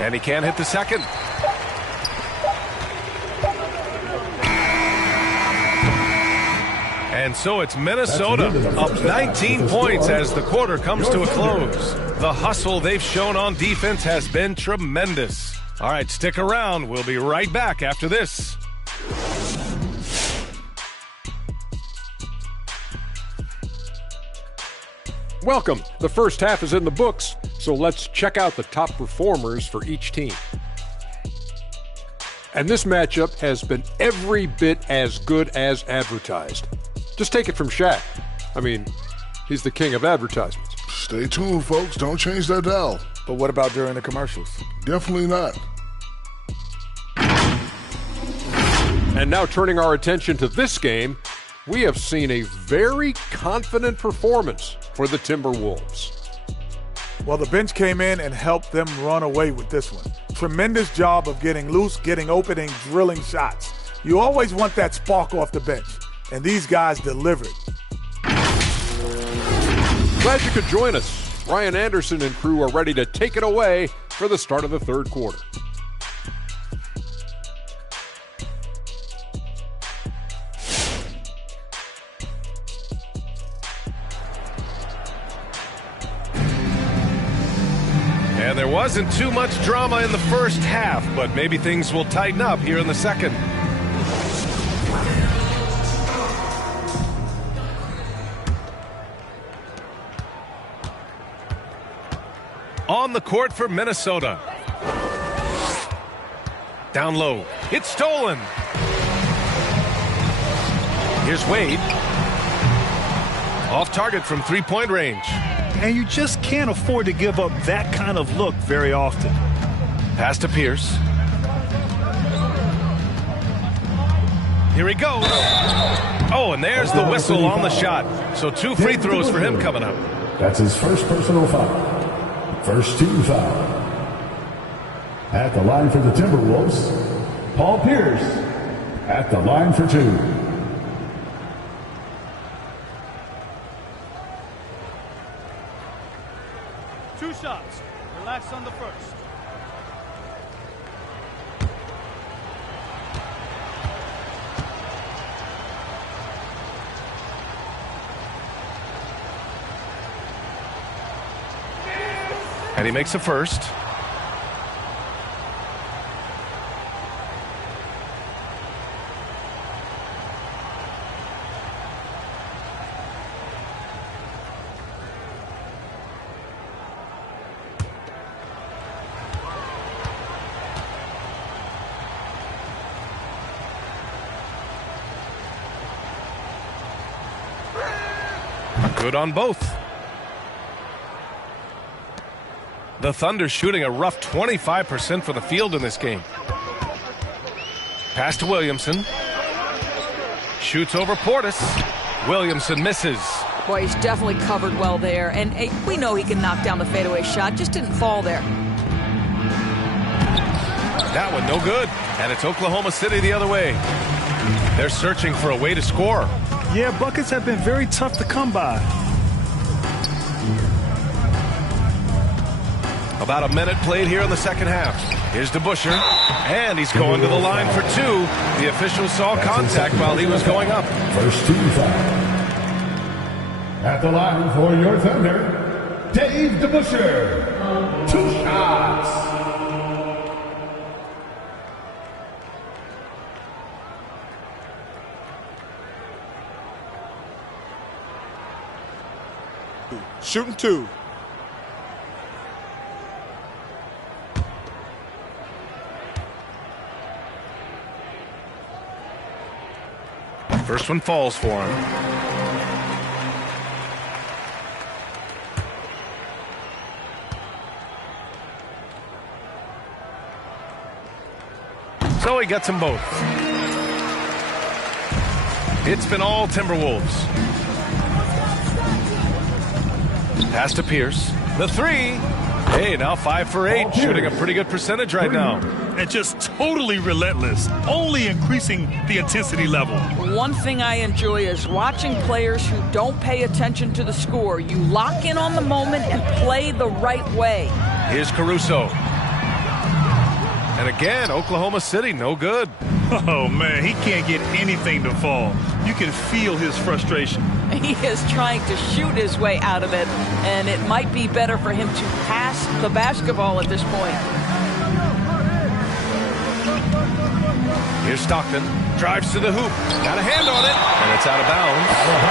And he can't hit the second. And so it's Minnesota up 19 points as the quarter comes to a close. The hustle they've shown on defense has been tremendous. All right, stick around. We'll be right back after this. Welcome. The first half is in the books, so let's check out the top performers for each team. And this matchup has been every bit as good as advertised. Just take it from Shaq. I mean, he's the king of advertisements. Stay tuned, folks. Don't change that dial. But what about during the commercials? Definitely not. And now turning our attention to this game, we have seen a very confident performance for the Timberwolves. Well, the bench came in and helped them run away with this one. Tremendous job of getting loose, getting open, and drilling shots. You always want that spark off the bench, and these guys delivered. Glad you could join us. Ryan Anderson and crew are ready to take it away for the start of the third quarter. And there wasn't too much drama in the first half, but maybe things will tighten up here in the second. on the court for Minnesota. Down low. It's stolen. Here's Wade. Off target from three-point range. And you just can't afford to give up that kind of look very often. Pass to Pierce. Here he goes. Oh, and there's the whistle on the shot. So 2 free throws for him coming up. That's his first personal foul. First team foul. At the line for the Timberwolves, Paul Pierce. At the line for 2. Two shots. Relax on the first. And he makes a first. Good on both. The Thunder shooting a rough 25% for the field in this game. Pass to Williamson. Shoots over Portis. Williamson misses. Boy, he's definitely covered well there. And hey, we know he can knock down the fadeaway shot. Just didn't fall there. That one no good. And it's Oklahoma City the other way. They're searching for a way to score. Yeah, buckets have been very tough to come by. About a minute played here in the second half. Here's DeBusschere, and he's going to the line for 2. The official saw contact while he was going up. First team foul. At the line for your Thunder, Dave DeBusschere. 2 shots. Shooting 2. First one falls for him. So he gets them both. It's been all Timberwolves. Pass to Pierce. The 3. Hey, now 5 for 8. Shooting a pretty good percentage right now. And just totally relentless, only increasing the intensity level. One thing I enjoy is watching players who don't pay attention to the score. You lock in on the moment and play the right way. Here's Caruso. And again, Oklahoma City, no good. Oh, man, he can't get anything to fall. You can feel his frustration. He is trying to shoot his way out of it, and it might be better for him to pass the basketball at this point. Here's Stockton. Drives to the hoop. Got a hand on it. And it's out of bounds.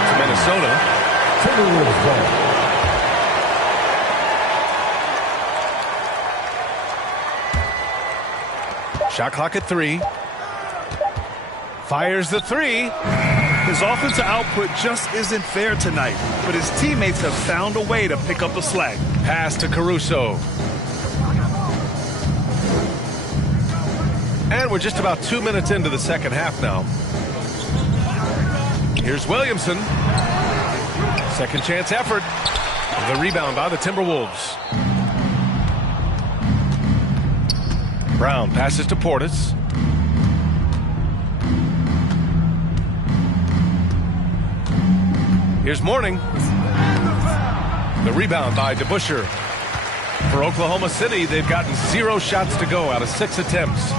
To Minnesota. Shot clock at 3. Fires the 3. His offensive output just isn't there tonight, but his teammates have found a way to pick up the slack. Pass to Caruso. And we're just about 2 minutes into the second half now. Here's Williamson. Second chance effort. The rebound by the Timberwolves. Brown passes to Portis. Here's Mourning. The rebound by DeBusschere. For Oklahoma City, they've gotten 0 shots to go out of 6 attempts.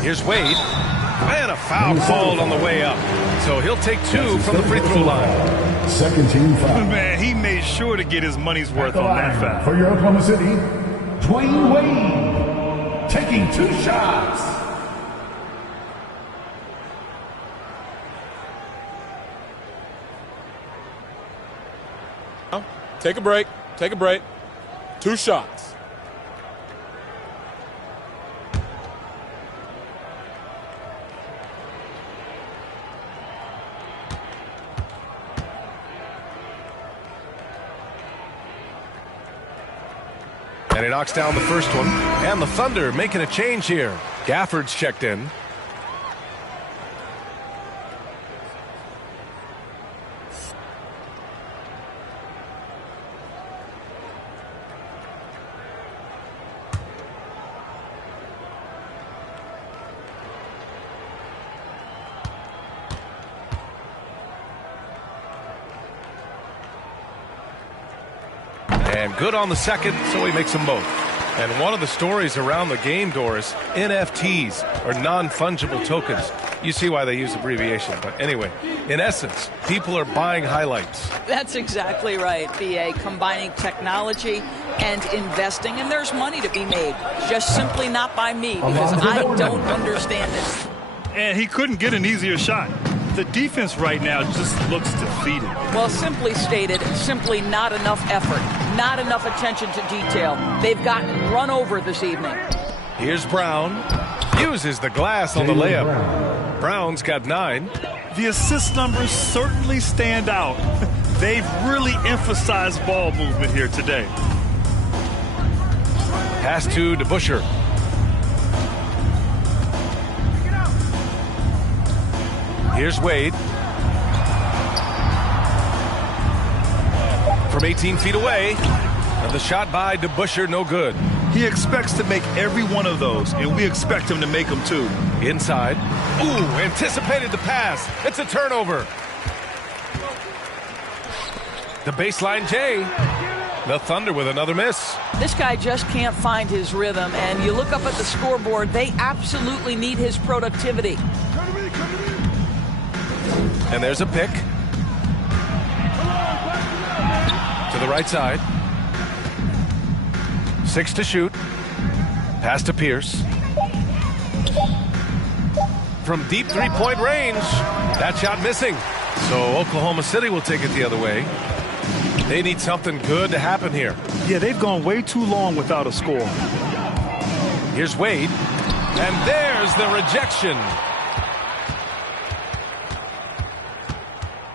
Here's Wade. And a foul called on the way up. So he'll take 2 from the free throw line. Second team foul. Man, he made sure to get his money's worth on that foul. For your Oklahoma City, Dwayne Wade. Taking 2 shots. Take a break. Take a break. 2 shots. And he knocks down the first one. And the Thunder making a change here. Gafford's checked in. And good on the second, so he makes them both. And one of the stories around the game, Doris, NFTs, or non-fungible tokens. You see why they use abbreviation. But anyway, in essence, people are buying highlights. That's exactly right, B.A. Combining technology and investing. And there's money to be made. Just simply not by me, because I don't understand it. And he couldn't get an easier shot. The defense right now just looks defeated. Well, simply stated, simply not enough effort, not enough attention to detail. They've gotten run over this evening. Here's Brown. Uses the glass on the layup. Brown's got 9. The assist numbers certainly stand out. They've really emphasized ball movement here today. Pass to DeBusschere. Here's Wade. From 18 feet away. And the shot by DeBusschere, no good. He expects to make every one of those, and we expect him to make them too. Inside. Ooh, anticipated the pass. It's a turnover. The baseline J. The Thunder with another miss. This guy just can't find his rhythm, and you look up at the scoreboard, they absolutely need his productivity. And there's a pick. To the right side. 6 to shoot. Pass to Pierce. From deep three-point range. That shot missing. So Oklahoma City will take it the other way. They need something good to happen here. Yeah, they've gone way too long without a score. Here's Wade. And there's the rejection.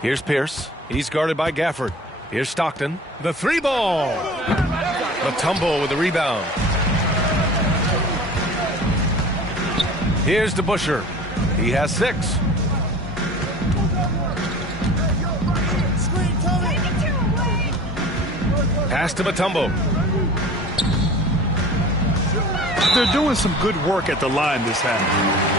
Here's Pierce. He's guarded by Gafford. Here's Stockton. The 3-ball. Mutombo with the rebound. Here's DeBusschere. He has 6. Pass to Mutombo. They're doing some good work at the line this half.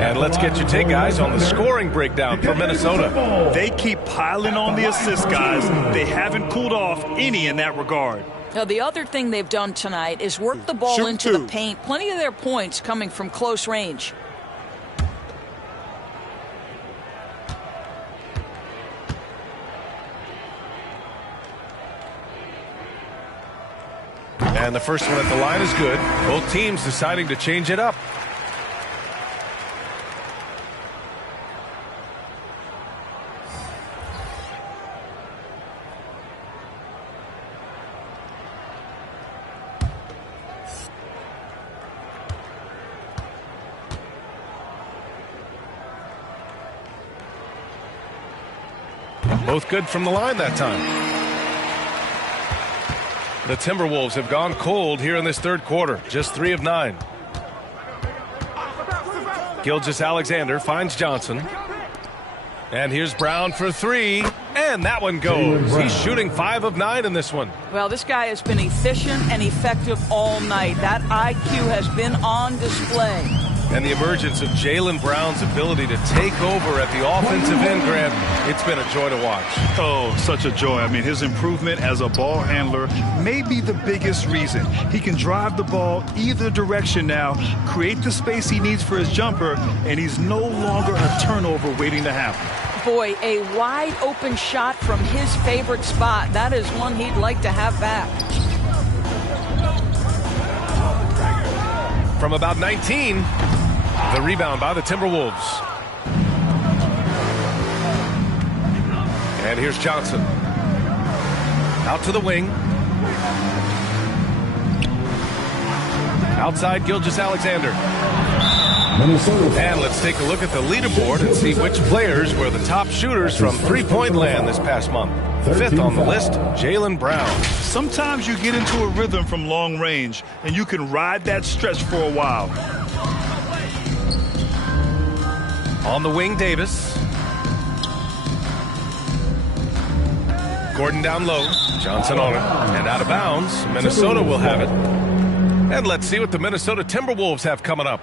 And let's get your take, guys, on the scoring breakdown for Minnesota. They keep piling on the assists, guys. They haven't cooled off any in that regard. Now, the other thing they've done tonight is work the ball into the paint. Plenty of their points coming from close range. And the first one at the line is good. Both teams deciding to change it up. Both good from the line that time. The Timberwolves have gone cold here in this third quarter. Just 3 of 9. Gilgeous-Alexander finds Johnson. And here's Brown for 3. And that one goes. He's shooting 5 of 9 in this one. Well, this guy has been efficient and effective all night. That IQ has been on display. And the emergence of Jaylen Brown's ability to take over at the offensive end, Grant, it's been a joy to watch. Oh, such a joy. I mean, his improvement as a ball handler may be the biggest reason. He can drive the ball either direction now, create the space he needs for his jumper, and he's no longer a turnover waiting to happen. Boy, a wide open shot from his favorite spot. That is one he'd like to have back. From about 19, the rebound by the Timberwolves. And here's Johnson. Out to the wing. Outside Gilgeous-Alexander. And let's take a look at the leaderboard and see which players were the top shooters from three-point land this past month. Fifth on the list, Jaylen Brown. Sometimes you get into a rhythm from long range, and you can ride that stretch for a while. On the wing, Davis. Gordon down low. Johnson on it. And out of bounds. Minnesota will have it. And let's see what the Minnesota Timberwolves have coming up.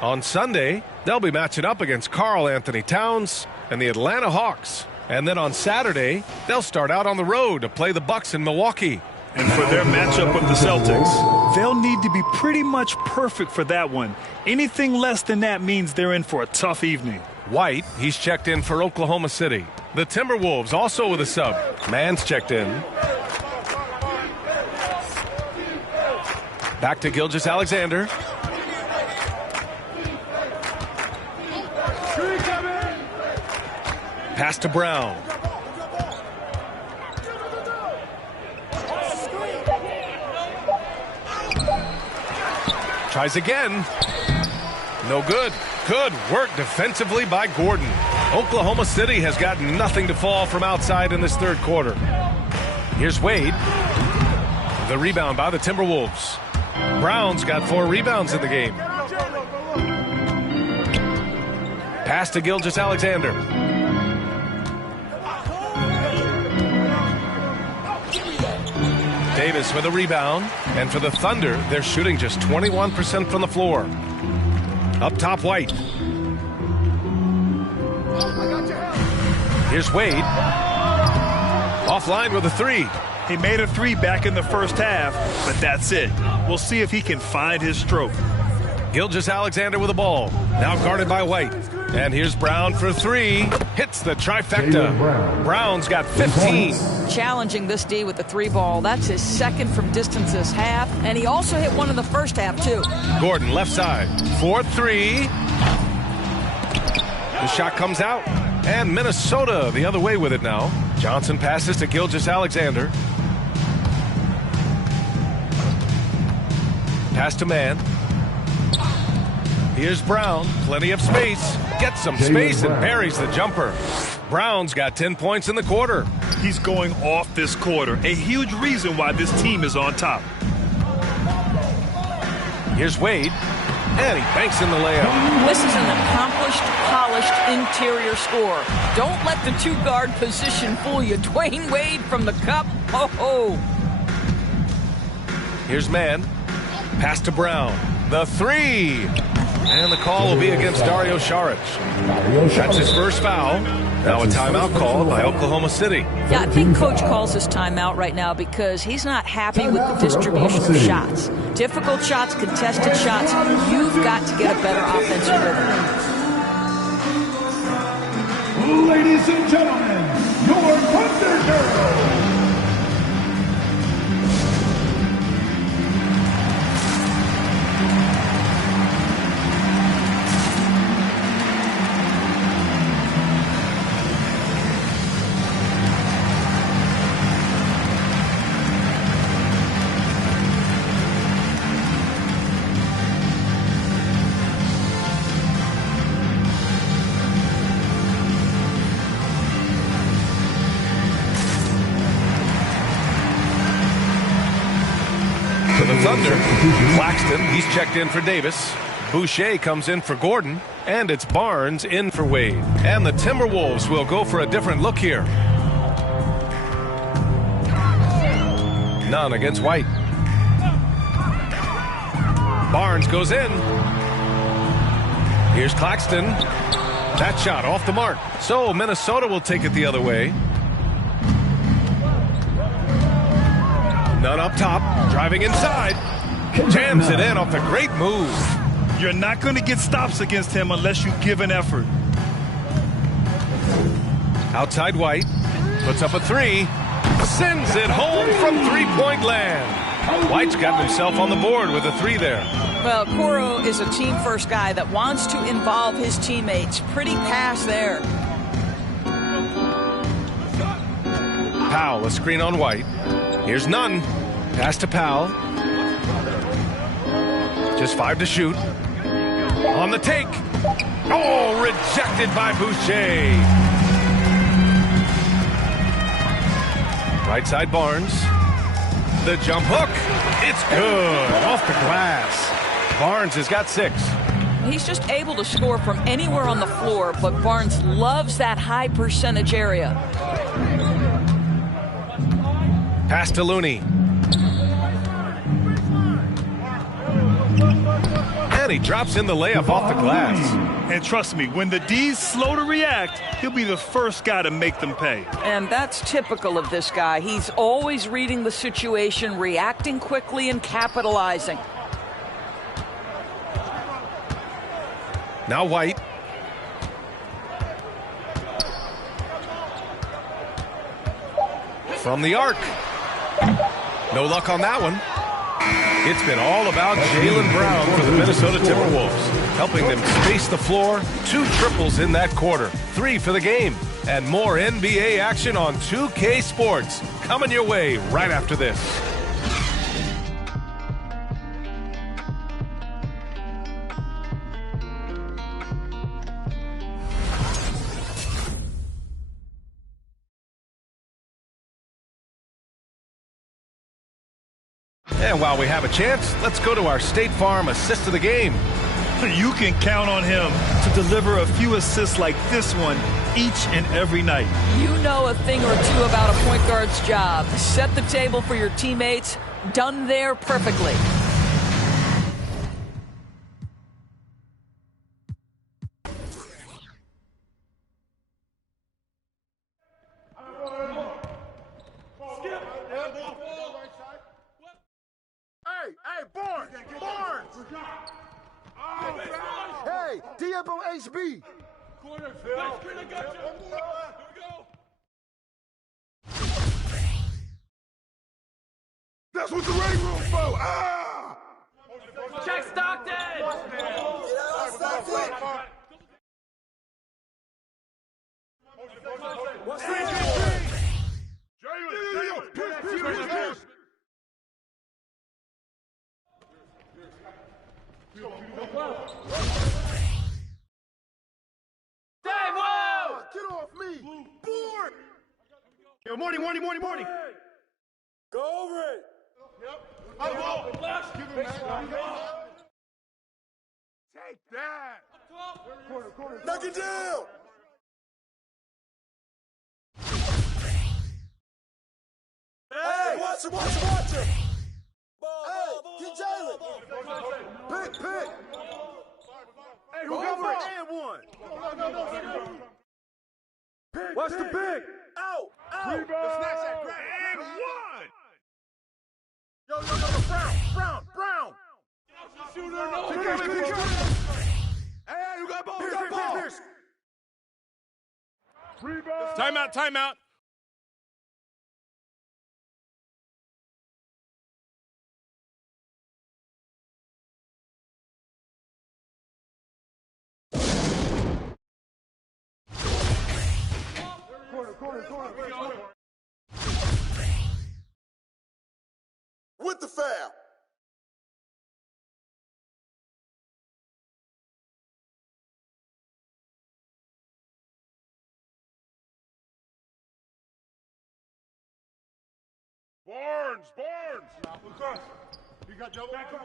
On Sunday, they'll be matching up against Karl Anthony Towns and the Atlanta Hawks. And then on Saturday, they'll start out on the road to play the Bucks in Milwaukee. And for their matchup with the Celtics, they'll need to be pretty much perfect for that one. Anything less than that means they're in for a tough evening. White, he's checked in for Oklahoma City. The Timberwolves also with a sub. Mann's checked in. Back to Gilgeous-Alexander. Pass to Brown. Tries again. No good. Good work defensively by Gordon. Oklahoma City has got nothing to fall from outside in this third quarter. Here's Wade. The rebound by the Timberwolves. Brown's got 4 rebounds in the game. Pass to Gilgeous-Alexander. Davis with a rebound. And for the Thunder, they're shooting just 21% from the floor. Up top, White. Here's Wade. Offline with a 3. He made a 3 back in the first half, but that's it. We'll see if he can find his stroke. Gilgeous-Alexander with the ball. Now guarded by White. And here's Brown for 3. Hits the trifecta. Brown's got 15. Challenging this D with the 3 ball. That's his second from distance this half. And he also hit one in the first half, too. Gordon left side. 4-3. The shot comes out. And Minnesota the other way with it now. Johnson passes to Gilgeous-Alexander. Pass to Mann. Here's Brown. Plenty of space. Gets some space and buries the jumper. Brown's got 10 points in the quarter. He's going off this quarter. A huge reason why this team is on top. Here's Wade. And he banks in the layup. This is an accomplished, polished interior scorer. Don't let the 2-guard position fool you. Dwayne Wade from the cup. Ho-ho. Here's Mann. Pass to Brown. The 3. And the call will be against Dario Saric. That's his first foul. Now a timeout called by Oklahoma City. Yeah, I think Coach calls his timeout right now because he's not happy with the distribution of shots. Difficult shots, contested shots. You've got to get a better offensive rhythm. Ladies and gentlemen, your Thunder Girls. Thunder. Claxton, he's checked in for Davis. Boucher comes in for Gordon. And it's Barnes in for Wade. And the Timberwolves will go for a different look here. None against White. Barnes goes in. Here's Claxton. That shot off the mark. So Minnesota will take it the other way. None up top. Driving inside. Jams it in off the great move. You're not going to get stops against him unless you give an effort. Outside White. Puts up a 3. Sends it home from three-point land. White's got himself on the board with a 3 there. Well, Coro is a team-first guy that wants to involve his teammates. Pretty pass there. Powell, a screen on White. Here's none. Pass to Powell. Just 5 to shoot. On the take. Oh, rejected by Boucher. Right side Barnes. The jump hook. It's good. Off the glass. Barnes has got 6. He's just able to score from anywhere on the floor, but Barnes loves that high percentage area. Pass to Looney. And he drops in the layup off the glass. And trust me, when the D's slow to react, he'll be the first guy to make them pay. And that's typical of this guy. He's always reading the situation, reacting quickly, and capitalizing. Now White. From the arc. No luck on that one. It's been all about Jaylen Brown for the Minnesota Timberwolves, helping them space the floor. 2 triples in that quarter, 3 for the game, and more NBA action on 2K Sports. Coming your way right after this. And while we have a chance, let's go to our State Farm assist of the game. You can count on him to deliver a few assists like this one each and every night. You know a thing or two about a point guard's job. Set the table for your teammates. Done there perfectly. Hey, Barnes! Hey, D up on HB. That's what the ring room for. Ah! Check Stockton! What's that? Dave, whoa! Get off me! Board! Yo, morning. Go over it! Yep. Take that! Corner. Knock it down! Hey, watch him! Hey, get Jaylen! Pick! Hey, who got it? And one! No. Watch the pick! Out! Rebound! The snatch at Grant! And one! Yo, Brown! Shooter, no! Hey, you got ball! Pierce. Rebound! Timeout! Corner. With the foul. Barnes! You got double back up.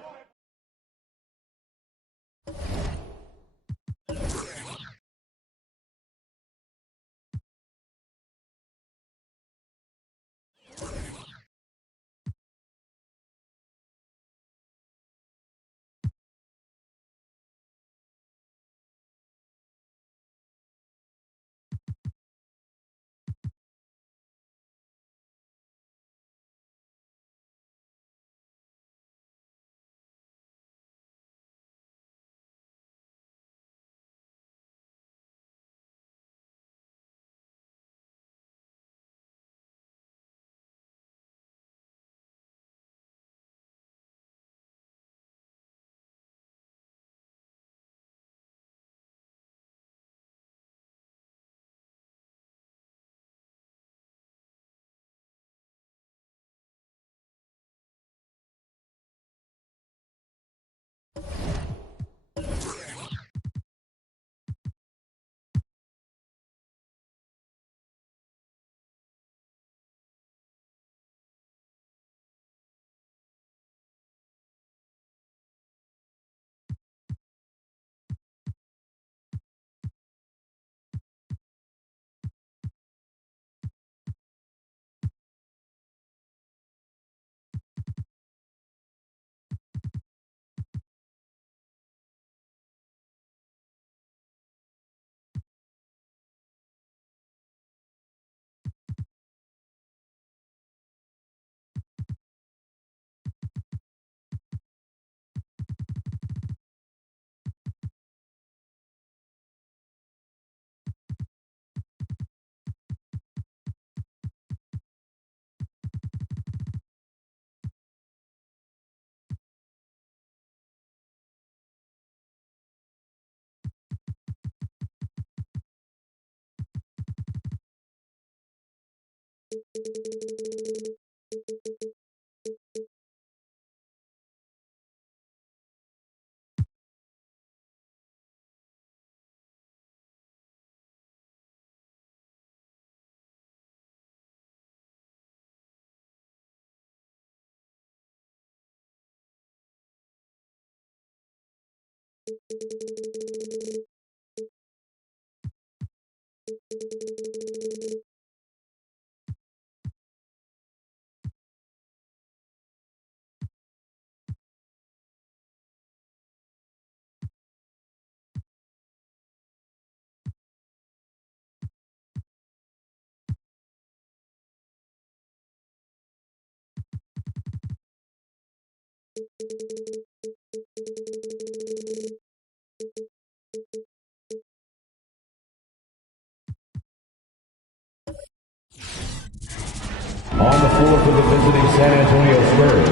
On the floor for the visiting San Antonio Spurs.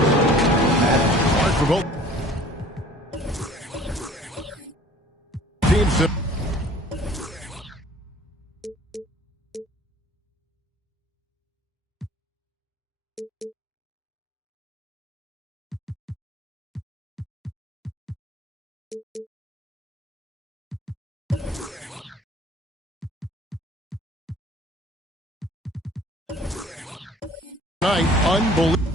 For goal. Team sim. Unbelievable.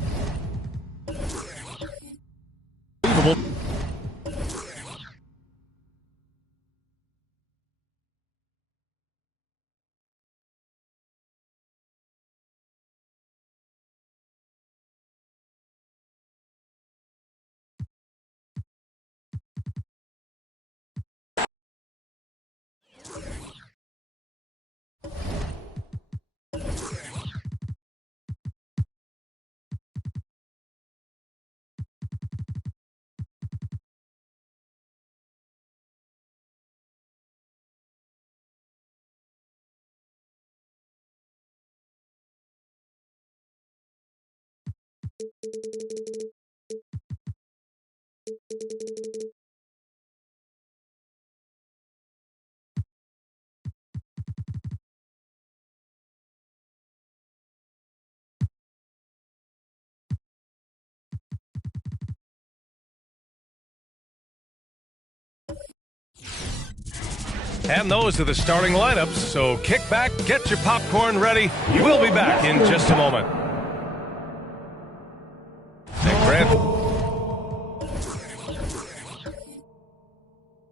And those are the starting lineups, so kick back, get your popcorn ready. We'll be back in just a moment. And Grant,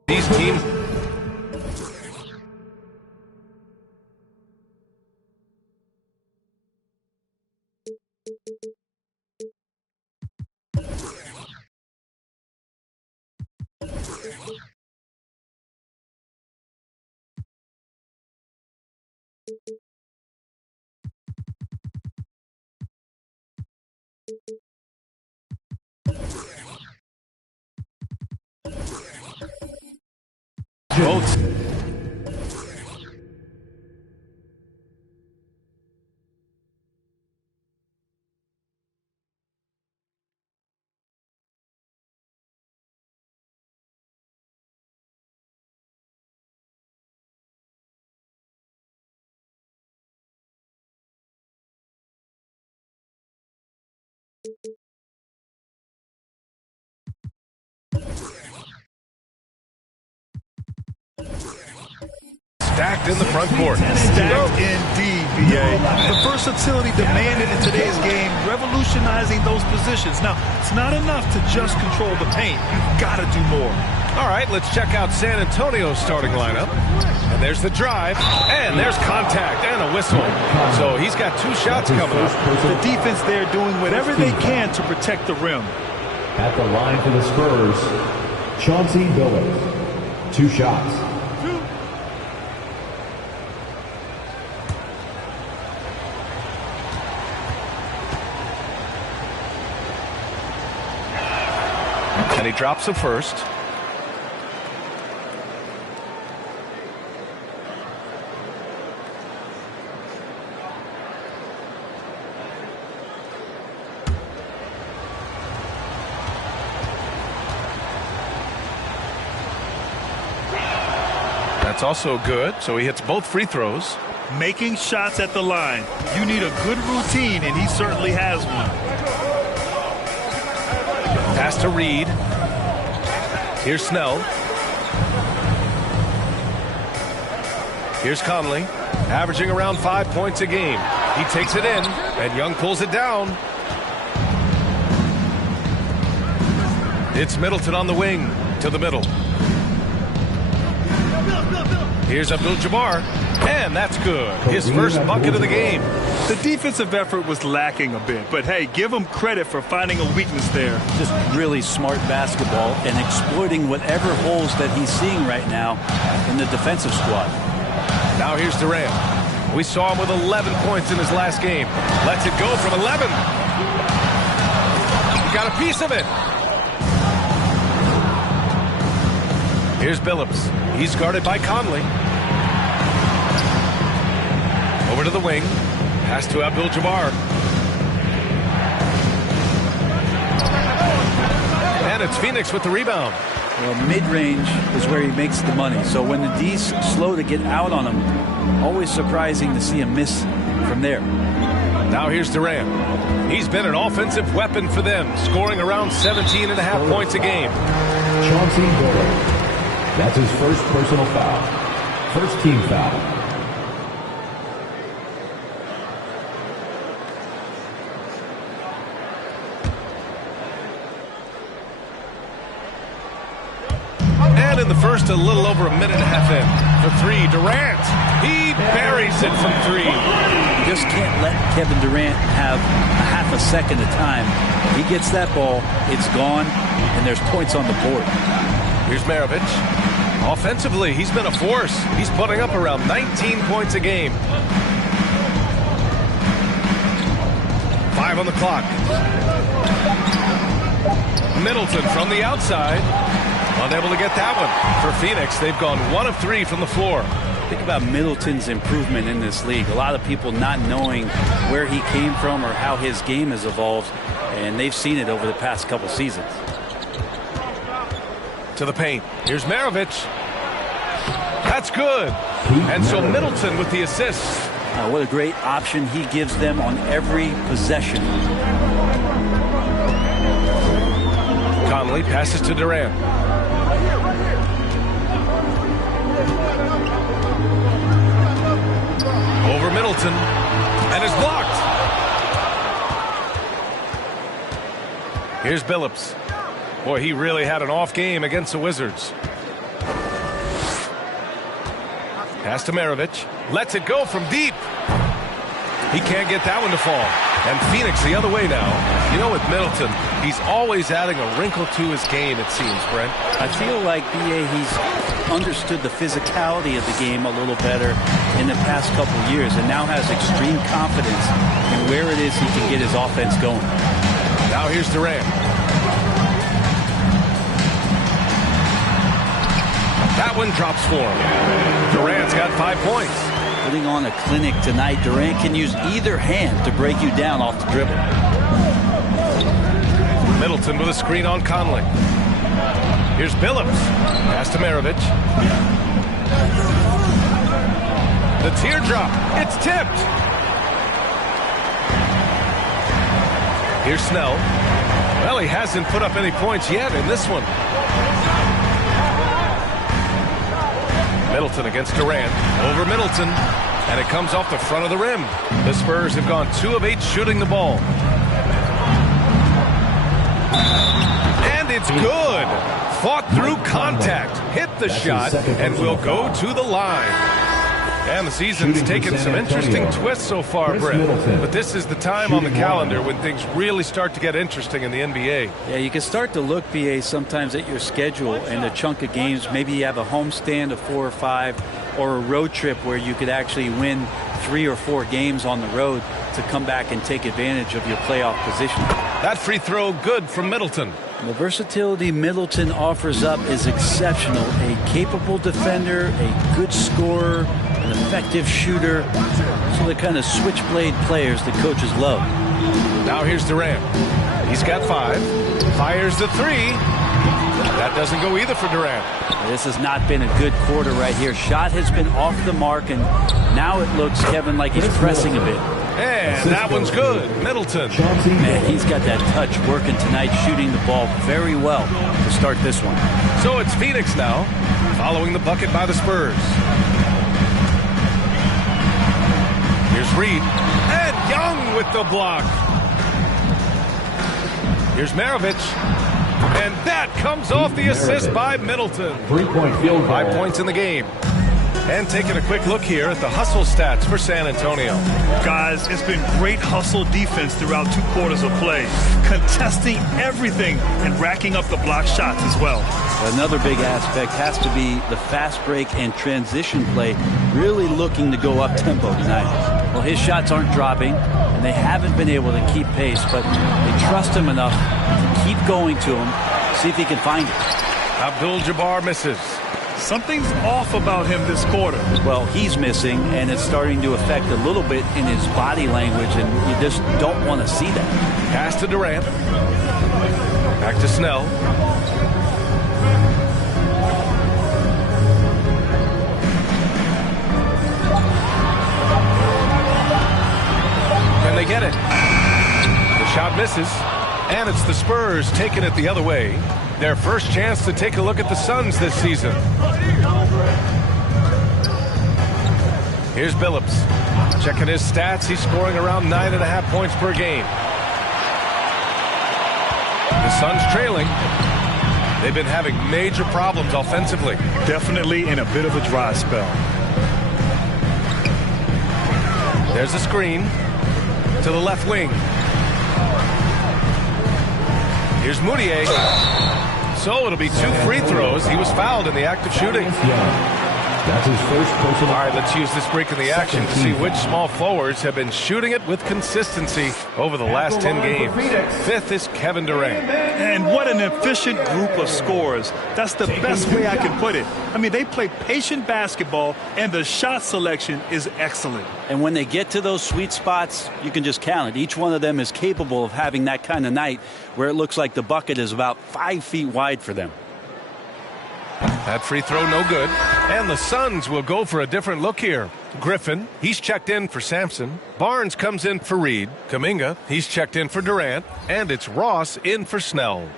these teams. Votes. Stacked in the front court. Stacked indeed, BA. The versatility demanded in today's game, revolutionizing those positions. Now, it's not enough to just control the paint. You've got to do more. All right, let's check out San Antonio's starting lineup. And there's the drive, and there's contact and a whistle. So he's got two shots coming up. The defense there doing whatever they can to protect the rim. At the line for the Spurs, Chauncey Billups. 2 shots. And he drops the first. That's also good, so he hits both free throws. making shots at the line. You need a good routine, and he certainly has one. Pass to Reed. Here's Snell. Here's Conley, averaging around 5 points a game. He takes it in, and Young pulls it down. It's Middleton on the wing to the middle. Here's Abdul-Jabbar, and that's good. His first bucket of the game. The defensive effort was lacking a bit, but hey, give him credit for finding a weakness there. Just really smart basketball and exploiting whatever holes that he's seeing right now in the defensive squad. Now here's Durant. We saw him with 11 points in his last game. Lets it go from 11. He got a piece of it. Here's Billups. He's guarded by Conley. Over to the wing. Pass to Abdul-Jabbar. And it's Phoenix with the rebound. Well, mid-range is where he makes the money. So when the D's slow to get out on him, always surprising to see him miss from there. Now here's Durant. He's been an offensive weapon for them, scoring around 17.5 points a game. Chauncey Billups. That's his first personal foul. First team foul. And in the first, a little over a minute and a half in. For three, Durant. He buries it from three. You just can't let Kevin Durant have a half a second of time. He gets that ball, it's gone, and there's points on the board. Here's Maravich. Offensively, he's been a force. He's putting up around 19 points a game. 5 on the clock. Middleton from the outside. Unable to get that one. For Phoenix, they've gone 1 of 3 from the floor. Think about Middleton's improvement in this league. A lot of people not knowing where he came from or how his game has evolved, and they've seen it over the past couple seasons. To the paint. Here's Maravich. That's good. And so Middleton with the assist. What a great option he gives them on every possession. Conley passes to Durant. Over Middleton. And is blocked. Here's Billups. Boy, he really had an off game against the Wizards. Pass to Maravich. Lets it go from deep. He can't get that one to fall. And Phoenix the other way now. You know, with Middleton, he's always adding a wrinkle to his game, it seems, Brent. I feel like, B.A., he's understood the physicality of the game a little better in the past couple years and now has extreme confidence in where it is he can get his offense going. Now here's Durant. That one drops for him. Durant's got 5 points. Putting on a clinic tonight. Durant can use either hand to break you down off the dribble. Middleton with a screen on Conley. Here's Billups. Pass to Maravich. The teardrop. It's tipped. Here's Snell. Well, he hasn't put up any points yet in this one. Middleton against Durant. Over Middleton. And it comes off the front of the rim. The Spurs have gone 2 of 8 shooting the ball. And it's good. Fought through contact. Hit the shot and will go to the line. And the season's taken some interesting twists so far, Brett. But this is the time on the calendar when things really start to get interesting in the NBA. Yeah, you can start to look, BA, sometimes at your schedule and a chunk of games. Maybe you have a homestand of 4 or 5 or a road trip where you could actually win 3 or 4 games on the road to come back and take advantage of your playoff position. That free throw good from Middleton. The versatility Middleton offers up is exceptional. A capable defender, a good scorer, an effective shooter. So the kind of switchblade players that coaches love. Now here's Durant. He's got 5. Fires the 3. That doesn't go either for Durant. This has not been a good quarter right here. Shot has been off the mark, and now it looks, Kevin, like he's pressing a bit. And that one's good. Middleton. Man, he's got that touch working tonight, shooting the ball very well to start this one. So it's Phoenix now, following the bucket by the Spurs. Here's Reed. And Young with the block. Here's Maravich. And that comes off the assist by Middleton. 3-point field goal. 5 points in the game. And taking a quick look here at the hustle stats for San Antonio. Guys, it's been great hustle defense throughout 2 quarters of play. Contesting everything and racking up the block shots as well. Another big aspect has to be the fast break and transition play, really looking to go up tempo tonight. Well, his shots aren't dropping, and they haven't been able to keep pace, but they trust him enough to keep going to him, see if he can find it. Abdul-Jabbar misses. Something's off about him this quarter. Well, he's missing, and it's starting to affect a little bit in his body language, and you just don't want to see that. Pass to Durant. Back to Snell. Can they get it? The shot misses, and it's the Spurs taking it the other way. Their first chance to take a look at the Suns this season. Here's Billups. Checking his stats, he's scoring around 9.5 points per game. The Suns trailing. They've been having major problems offensively. Definitely in a bit of a dry spell. There's a screen to the left wing. Here's Moutier. So it'll be 2 free throws. He was fouled in the act of shooting. That's his first personal. All right, let's use this break in the action to see which small forwards have been shooting it with consistency over the last 10 games. 5th is Kevin Durant. And what an efficient group of scorers. That's the best way I can put it. I mean, they play patient basketball, and the shot selection is excellent. And when they get to those sweet spots, you can just count it. Each one of them is capable of having that kind of night where it looks like the bucket is about 5 feet wide for them. That free throw no good. And the Suns will go for a different look here. Griffin, he's checked in for Sampson. Barnes comes in for Reed. Kuminga, he's checked in for Durant. And it's Ross in for Snell.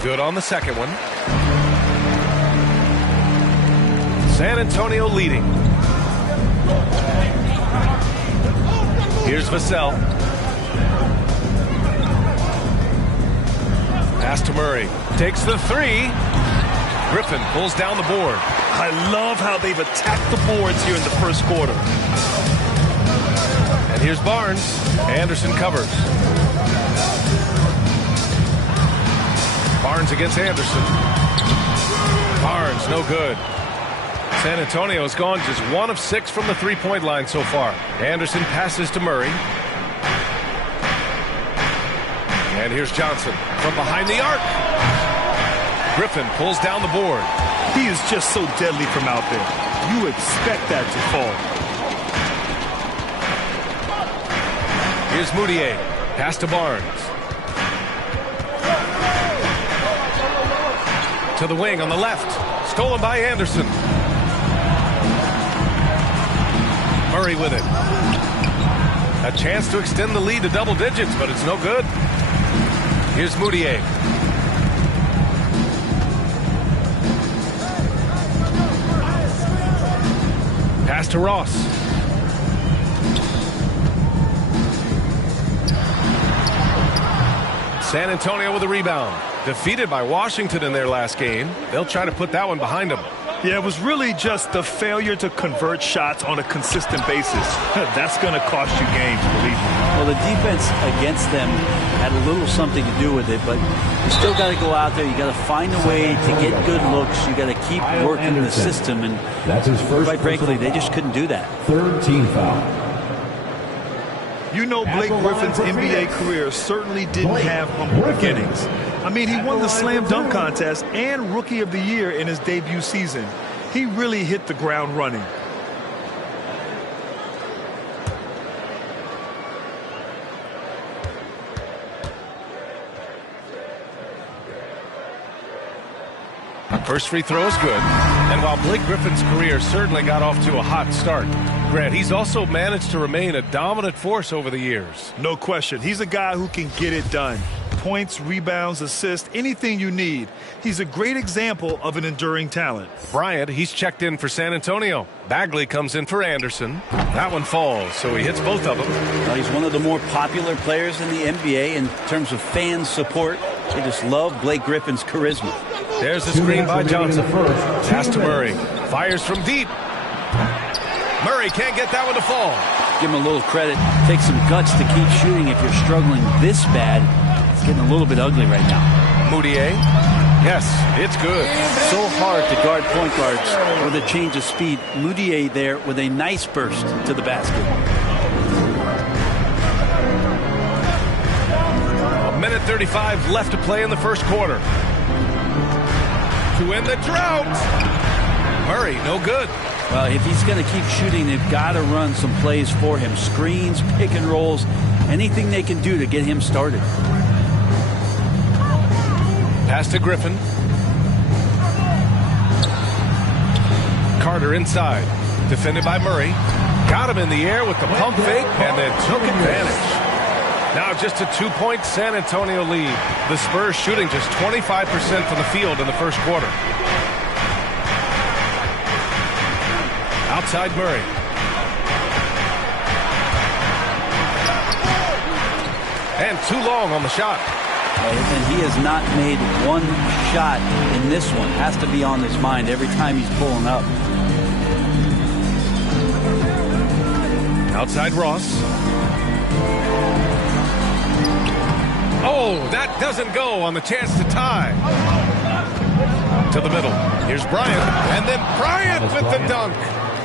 Good on the second one. San Antonio leading. Here's Vassell. Pass to Murray. Takes the 3. Griffin pulls down the board. I love how they've attacked the boards here in the first quarter. And here's Barnes. Anderson covers. Barnes against Anderson. Barnes, no good. San Antonio has gone just 1 of 6 from the three-point line so far. Anderson passes to Murray. And here's Johnson from behind the arc. Griffin pulls down the board. He is just so deadly from out there. You expect that to fall. Here's Moutier. Pass to Barnes. To the wing on the left. Stolen by Anderson. Murray with it. A chance to extend the lead to double digits, but it's no good. Here's Moutier. Pass to Ross. San Antonio with a rebound. Defeated by Washington in their last game. They'll try to put that one behind them. Yeah, it was really just the failure to convert shots on a consistent basis. That's going to cost you games, believe me. Well, the defense against them had a little something to do with it, but you still got to go out there. You got to find a way to get good looks. You got to keep working the system, and that's his first. Quite frankly, they just couldn't do that. 3rd team foul. You know, Blake Griffin's NBA career certainly didn't have humble beginnings. I mean, he won the slam dunk contest and Rookie of the Year in his debut season. He really hit the ground running. First free throw is good. And while Blake Griffin's career certainly got off to a hot start, Grant, he's also managed to remain a dominant force over the years. No question. He's a guy who can get it done. Points, rebounds, assists, anything you need. He's a great example of an enduring talent. Bryant, he's checked in for San Antonio. Bagley comes in for Anderson. That one falls, so he hits both of them. Well, he's one of the more popular players in the NBA in terms of fan support. They just love Blake Griffin's charisma. There's the screen by Johnson. Pass to Murray. Fires from deep. Murray can't get that one to fall. Give him a little credit. Take some guts to keep shooting if you're struggling this bad. It's getting a little bit ugly right now. Moutier. Yes, it's good. So hard to guard point guards with a change of speed. Moutier there with a nice burst to the basket. A minute 35 left to play in the first quarter. To end the drought. Murray, no good. Well, if he's going to keep shooting, they've got to run some plays for him. Screens, pick and rolls, anything they can do to get him started. Pass to Griffin. Carter inside. Defended by Murray. Got him in the air with the pump fake and then took advantage. Now just a 2-point San Antonio lead. The Spurs shooting just 25% from the field in the first quarter. Outside Murray. And too long on the shot. And he has not made one shot in this one. Has to be on his mind every time he's pulling up. Outside Ross. Oh, that doesn't go on the chance to tie. To the middle. Here's Bryant. And then Bryant with the dunk.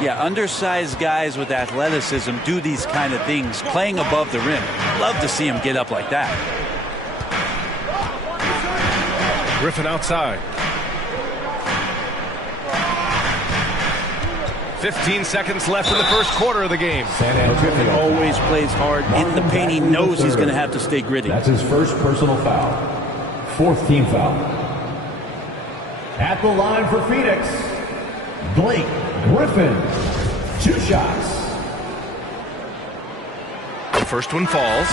Yeah, undersized guys with athleticism do these kind of things, playing above the rim. Love to see him get up like that. Griffin outside. 15 seconds left in the first quarter of the game. Griffin always plays hard in the paint. He knows he's going to have to stay gritty. That's his first personal foul. Fourth team foul. At the line for Phoenix, Blake Griffin. 2 shots. The first one falls.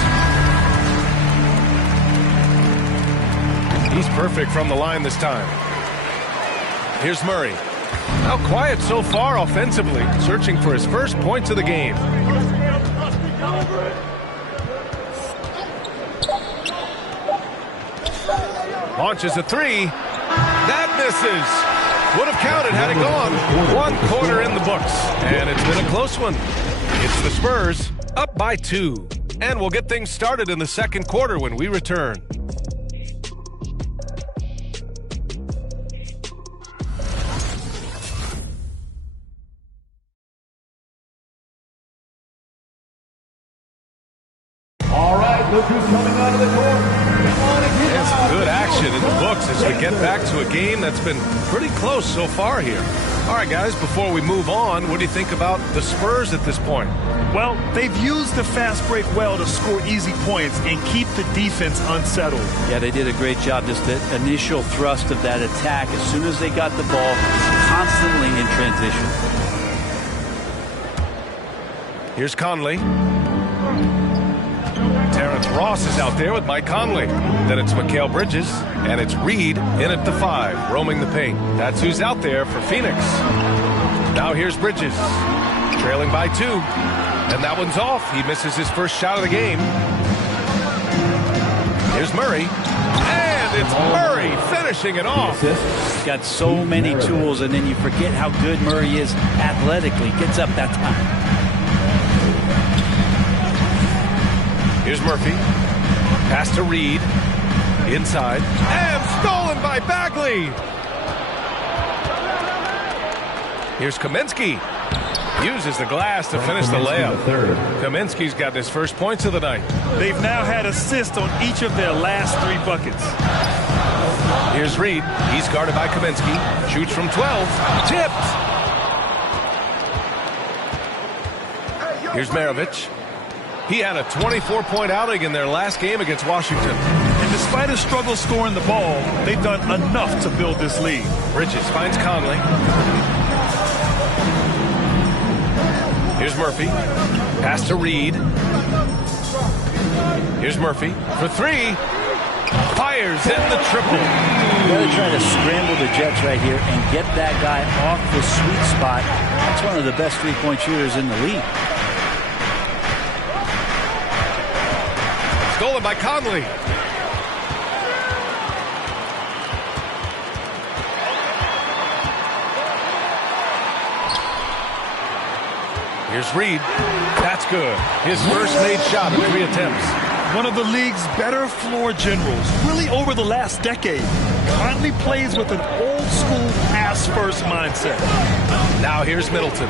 He's perfect from the line this time. Here's Murray. Now quiet so far offensively, searching for his first points of the game. Launches a 3. That misses. Would have counted had it gone. 1 quarter in the books, and it's been a close one. It's the Spurs up by 2. And we'll get things started in the second quarter when we return. Look who's coming out of the court. There's good action in the books as we get back to a game that's been pretty close so far here. All right, guys, before we move on, what do you think about the Spurs at this point? Well, they've used the fast break well to score easy points and keep the defense unsettled. Yeah, they did a great job. Just the initial thrust of that attack, as soon as they got the ball, constantly in transition. Here's Conley. Terrence Ross is out there with Mike Conley. Then it's Mikal Bridges, and it's Reed in at the 5, roaming the paint. That's who's out there for Phoenix. Now here's Bridges, trailing by 2. And that one's off. He misses his first shot of the game. Here's Murray. And it's Murray finishing it off. He's got so many tools, and then you forget how good Murray is athletically. Gets up that time. Here's Murphy. Pass to Reed. Inside. And stolen by Bagley. Here's Kaminsky. Uses the glass to finish the layup. Kaminsky's got his first points of the night. They've now had assists on each of their last 3 buckets. Here's Reed. He's guarded by Kaminsky. Shoots from 12. Tipped. Here's Maravich. He had a 24-point outing in their last game against Washington. And despite a struggle scoring the ball, they've done enough to build this lead. Bridges finds Conley. Here's Murphy. Pass to Reed. Here's Murphy for 3. Fires in the triple. You got to try to scramble the Jets right here and get that guy off the sweet spot. That's one of the best three-point shooters in the league. Stolen by Conley. Here's Reed. That's good. His first made shot in 3 attempts. One of the league's better floor generals, really over the last decade. Conley plays with an old-school pass-first mindset. Now here's Middleton.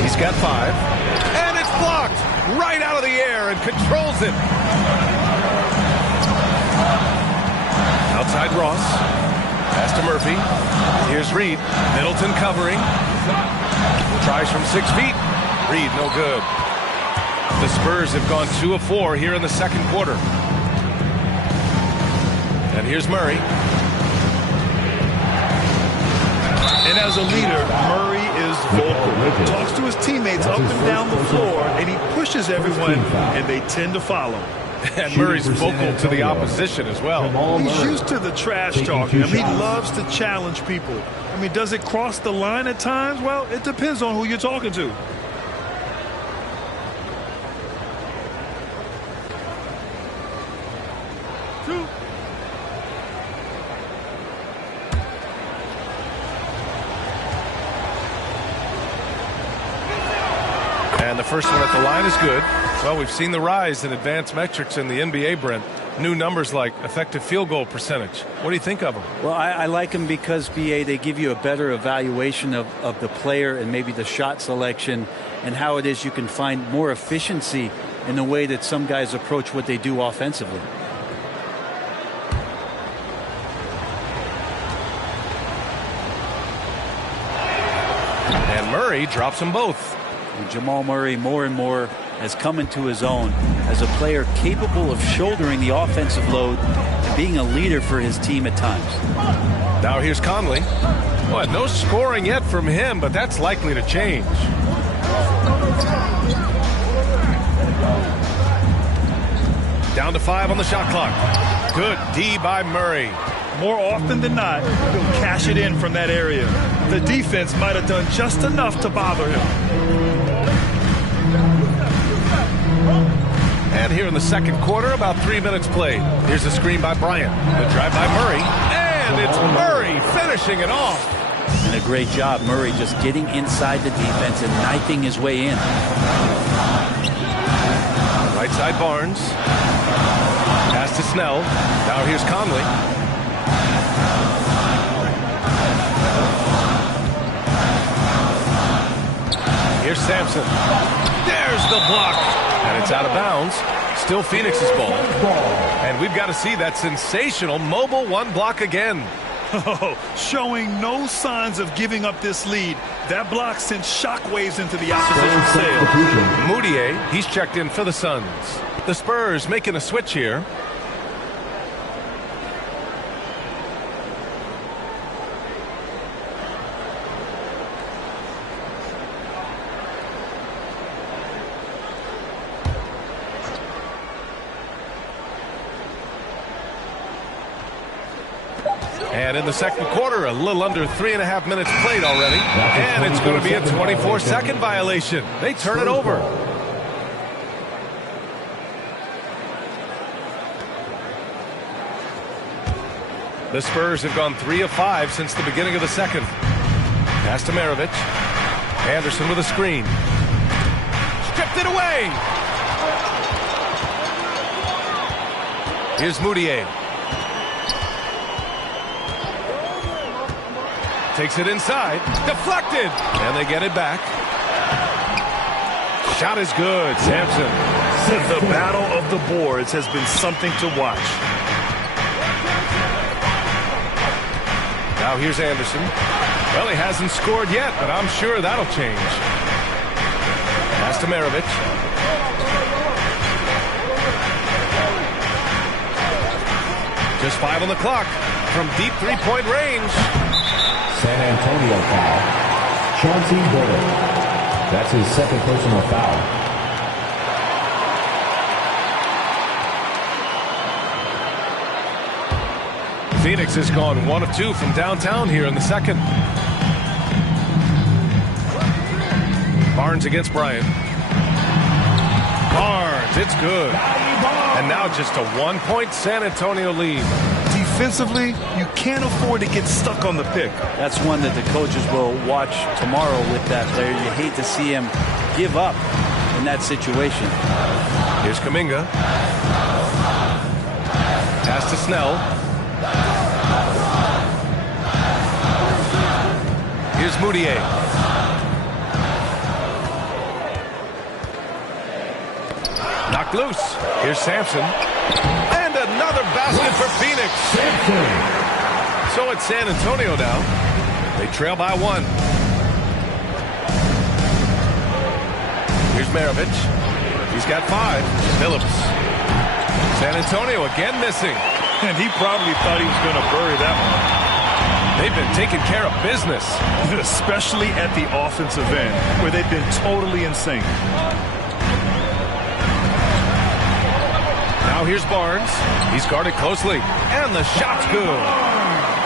He's got 5. And it's blocked right out of the air and controls it. Outside Ross. Pass to Murphy. Here's Reed. Middleton covering. Tries from 6 feet. Reed, no good. The Spurs have gone 2 of 4 here in the second quarter. And here's Murray. And as a leader, Murray is vocal. Talks to his teammates up and down the floor, and he pushes everyone, and they tend to follow. And Murray's vocal to the opposition as well. He's used to the trash talking. I mean, he loves to challenge people. I mean, does it cross the line at times? Well, it depends on who you're talking to. And the first one at the line is good. Well, we've seen the rise in advanced metrics in the NBA, Brent. New numbers like effective field goal percentage. What do you think of them? Well, I like them because, BA, they give you a better evaluation of the player and maybe the shot selection and how it is you can find more efficiency in the way that some guys approach what they do offensively. And Murray drops them both. And Jamal Murray more and more has come into his own as a player capable of shouldering the offensive load and being a leader for his team at times. Now here's Conley. Well, no scoring yet from him, but that's likely to change. Down to 5 on the shot clock. Good D by Murray. More often than not, he'll cash it in from that area. The defense might have done just enough to bother him. And here in the second quarter, about 3 minutes played. Here's a screen by Bryant. The drive by Murray. And it's Murray finishing it off. And a great job, Murray just getting inside the defense and knifing his way in. Right side Barnes. Pass to Snell. Now here's Conley. Here's Sampson. There's the block. And it's out of bounds. Still Phoenix's ball. And we've got to see that sensational mobile 1 block again. Oh, showing no signs of giving up this lead. That block sent shockwaves into the opposition sail. Moutier, he's checked in for the Suns. The Spurs making a switch here. And in the second quarter, a little under 3.5 minutes played already. And it's going to be a 24-second violation. They turn it over. The Spurs have gone 3 of 5 since the beginning of the second. Pass to Maravich. Anderson with a screen. Stripped it away. Here's Moutier. Takes it inside. Deflected. And they get it back. Shot is good. Sampson. The battle of the boards has been something to watch. Now here's Anderson. Well, he hasn't scored yet, but I'm sure that'll change. Pass to Maravich. Just 5 on the clock from deep three-point range. San Antonio foul. Chauncey Billups. That's his second personal foul. Phoenix has gone 1 of 2 from downtown here in the second. Barnes against Bryant. Barnes, it's good. And now just a 1-point San Antonio lead. Defensively, you can't afford to get stuck on the pick. That's one that the coaches will watch tomorrow with that player. You hate to see him give up in that situation. Here's Kuminga. Pass to Snell. Here's Moutier. Knocked loose. Here's Sampson. And another basket for Phoenix. So it's San Antonio now. They trail by 1. Here's Maravich. He's got 5. Phillips. San Antonio again missing. And he probably thought he was going to bury that one. They've been taking care of business. Especially at the offensive end, where they've been totally in sync. Now here's Barnes. He's guarded closely. And the shot's good.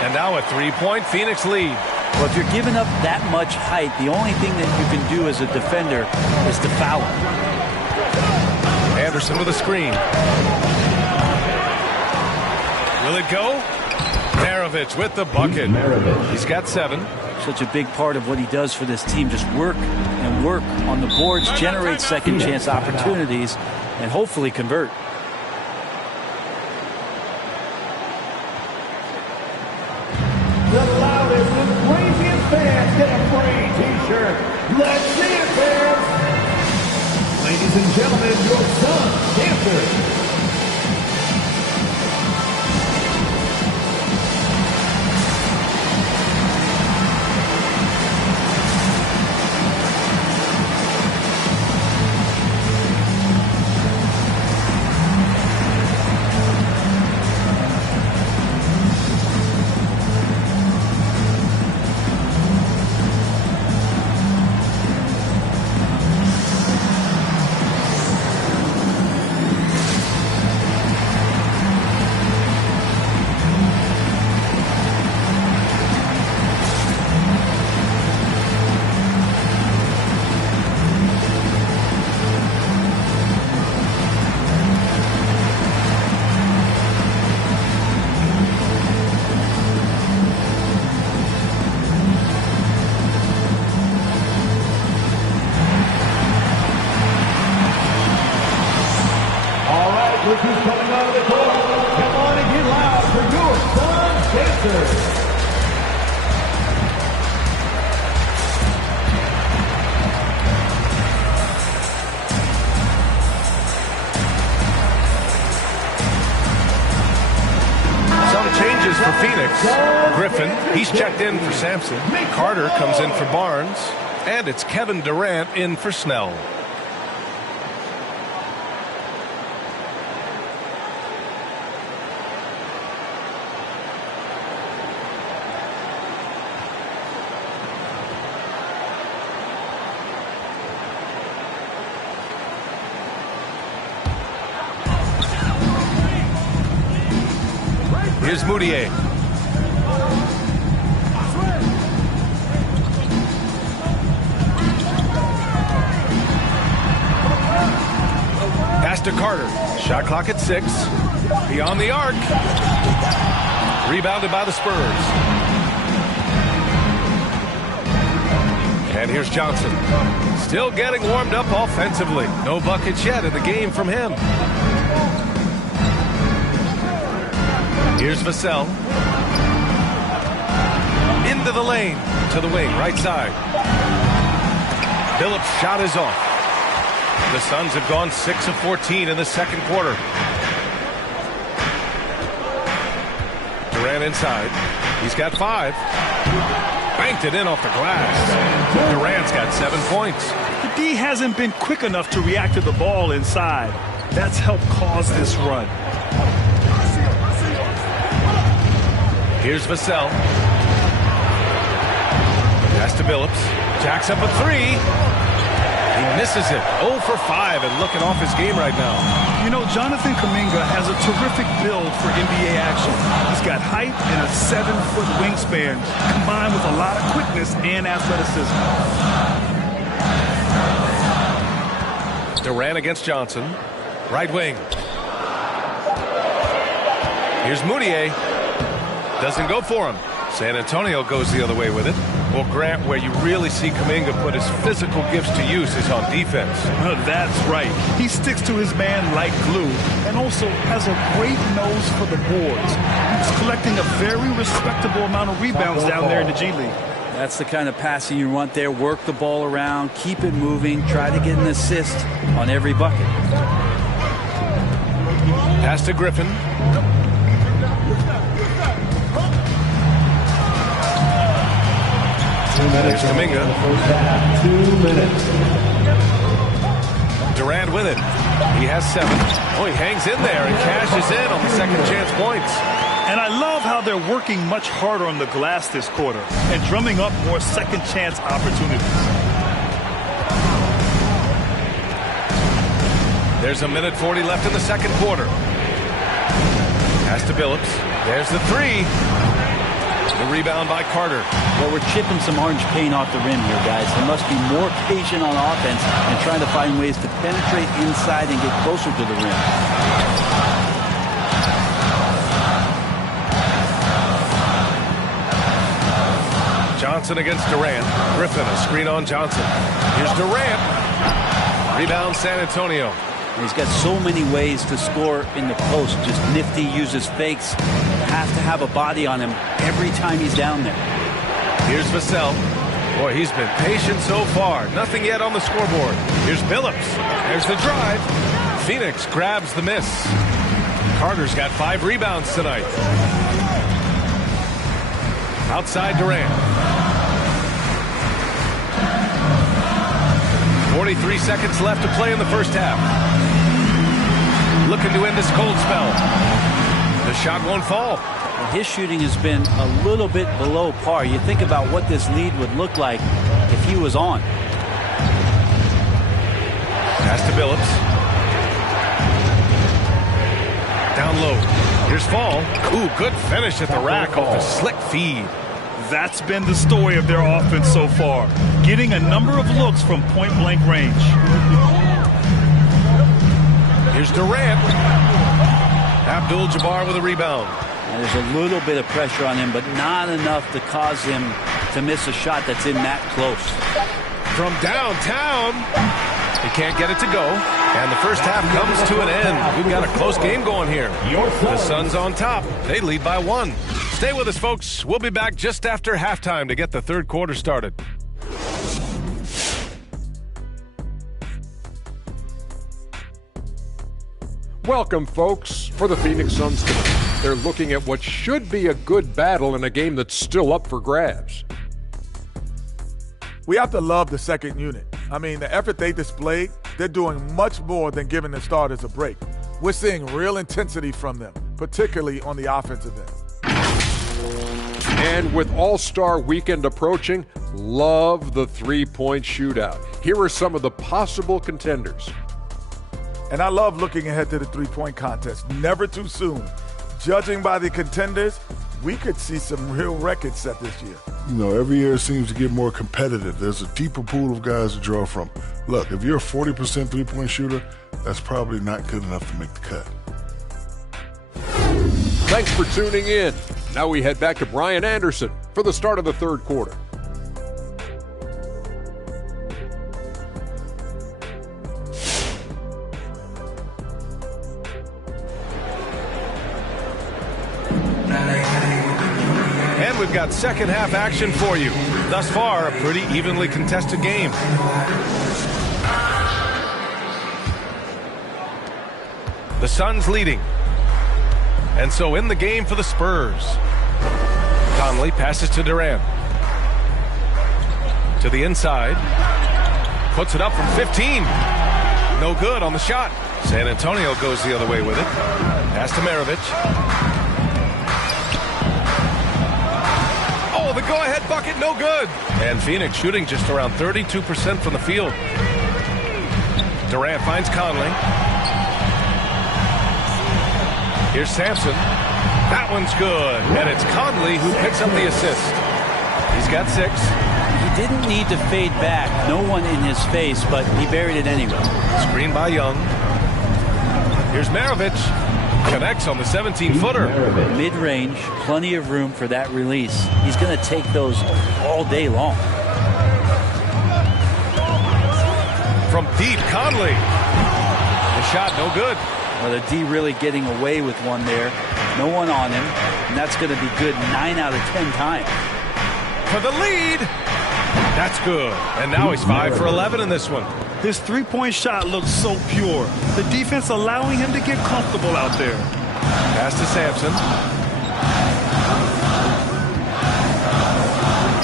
And now a 3-point Phoenix lead. Well, if you're giving up that much height, the only thing that you can do as a defender is to foul him. Anderson with a screen. Will it go? Maravich with the bucket. He's got 7. Such a big part of what he does for this team. Just work and work on the boards, generate second chance opportunities, and hopefully convert. The loudest and craziest fans get a free t-shirt. Let's see it, fans. Ladies and gentlemen, your son, Deandre. Look who's coming out of the court. Come on and get loud for your son, Contenders. Some changes for Phoenix. Griffin, he's checked in for Sampson. Carter comes in for Barnes. And it's Kevin Durant in for Snell. Here's Moutier. Pass to Carter. Shot clock at 6. Beyond the arc. Rebounded by the Spurs. And here's Johnson. Still getting warmed up offensively. No buckets yet in the game from him. Here's Vassell. Into the lane. To the wing, right side. Phillips' shot is off. The Suns have gone 6 of 14 in the second quarter. Durant inside. He's got 5. Banked it in off the glass. Durant's got 7 points. The D hasn't been quick enough to react to the ball inside. That's helped cause this run. Here's Vassell. Pass to Billups. Jacks up a 3. He misses it. 0 for 5 and looking off his game right now. You know, Jonathan Kuminga has a terrific build for NBA action. He's got height and a 7-foot wingspan, combined with a lot of quickness and athleticism. Durant against Johnson. Right wing. Here's Moutier. Doesn't go for him. San Antonio goes the other way with it. Well, Grant, where you really see Kuminga put his physical gifts to use is on defense. That's right. He sticks to his man like glue and also has a great nose for the boards. He's collecting a very respectable amount of rebounds down there in the G League. That's the kind of passing you want there. Work the ball around, keep it moving, try to get an assist on every bucket. Pass to Griffin. There's Kuminga. 2 minutes. Durant with it. He has 7. Oh, he hangs in there and cashes in on the second chance points. And I love how they're working much harder on the glass this quarter and drumming up more second chance opportunities. There's a minute 40 left in the second quarter. Pass to Billups. There's the 3. The rebound by Carter. Well, we're chipping some orange paint off the rim here, guys. They must be more patient on offense and trying to find ways to penetrate inside and get closer to the rim. Johnson against Durant. Griffin, a screen on Johnson. Here's Durant. Rebound San Antonio. He's got so many ways to score in the post. Just nifty, uses fakes. Have to have a body on him every time he's down there. Here's Vassell. Boy, he's been patient so far. Nothing yet on the scoreboard. Here's Billups. There's the drive. Phoenix grabs the miss. Carter's got 5 rebounds tonight. Outside Durant. 43 seconds left to play in the first half. Looking to end this cold spell. The shot won't fall. Well, his shooting has been a little bit below par. You think about what this lead would look like if he was on. Pass to Billups. Down low. Here's Fall. Ooh, good finish at the rack off a slick feed. That's been the story of their offense so far, getting a number of looks from point-blank range. Here's Durant. Abdul-Jabbar with a rebound. And there's a little bit of pressure on him, but not enough to cause him to miss a shot that's in that close. From downtown. He can't get it to go. And the first half comes to an end. We've got a close game going here. The Suns on top. They lead by 1. Stay with us, folks. We'll be back just after halftime to get the third quarter started. Welcome, folks. For the Phoenix Suns tonight, they're looking at what should be a good battle in a game that's still up for grabs. We have to love the second unit. I mean, the effort they displayed, they're doing much more than giving the starters a break. We're seeing real intensity from them, particularly on the offensive end. And with All-Star Weekend approaching, love the three-point shootout. Here are some of the possible contenders. And I love looking ahead to the three-point contest. Never too soon. Judging by the contenders, we could see some real records set this year. You know, every year it seems to get more competitive. There's a deeper pool of guys to draw from. Look, if you're a 40% three-point shooter, that's probably not good enough to make the cut. Thanks for tuning in. Now we head back to Brian Anderson for the start of the third quarter. And we've got second half action for you. Thus far, a pretty evenly contested game. The Suns leading. And so in the game for the Spurs. Conley passes to Durant. To the inside. Puts it up from 15. No good on the shot. San Antonio goes the other way with it. Pass to Maravich. Oh, the go-ahead bucket, no good. And Phoenix shooting just around 32% from the field. Durant finds Conley. Here's Sampson. That one's good. And it's Conley who picks up the assist. He's got 6. He didn't need to fade back. No one in his face, but he buried it anyway. Screen by Young. Here's Maravich. Connects on the 17-footer. Mid-range, plenty of room for that release. He's going to take those all day long. From deep, Conley. The shot, no good. Well, the D really getting away with one there. No one on him, and that's going to be good 9 out of 10 times. For the lead. That's good. And now he's 5 for 11 in this one. His three-point shot looks so pure. The defense allowing him to get comfortable out there. Pass to Sampson.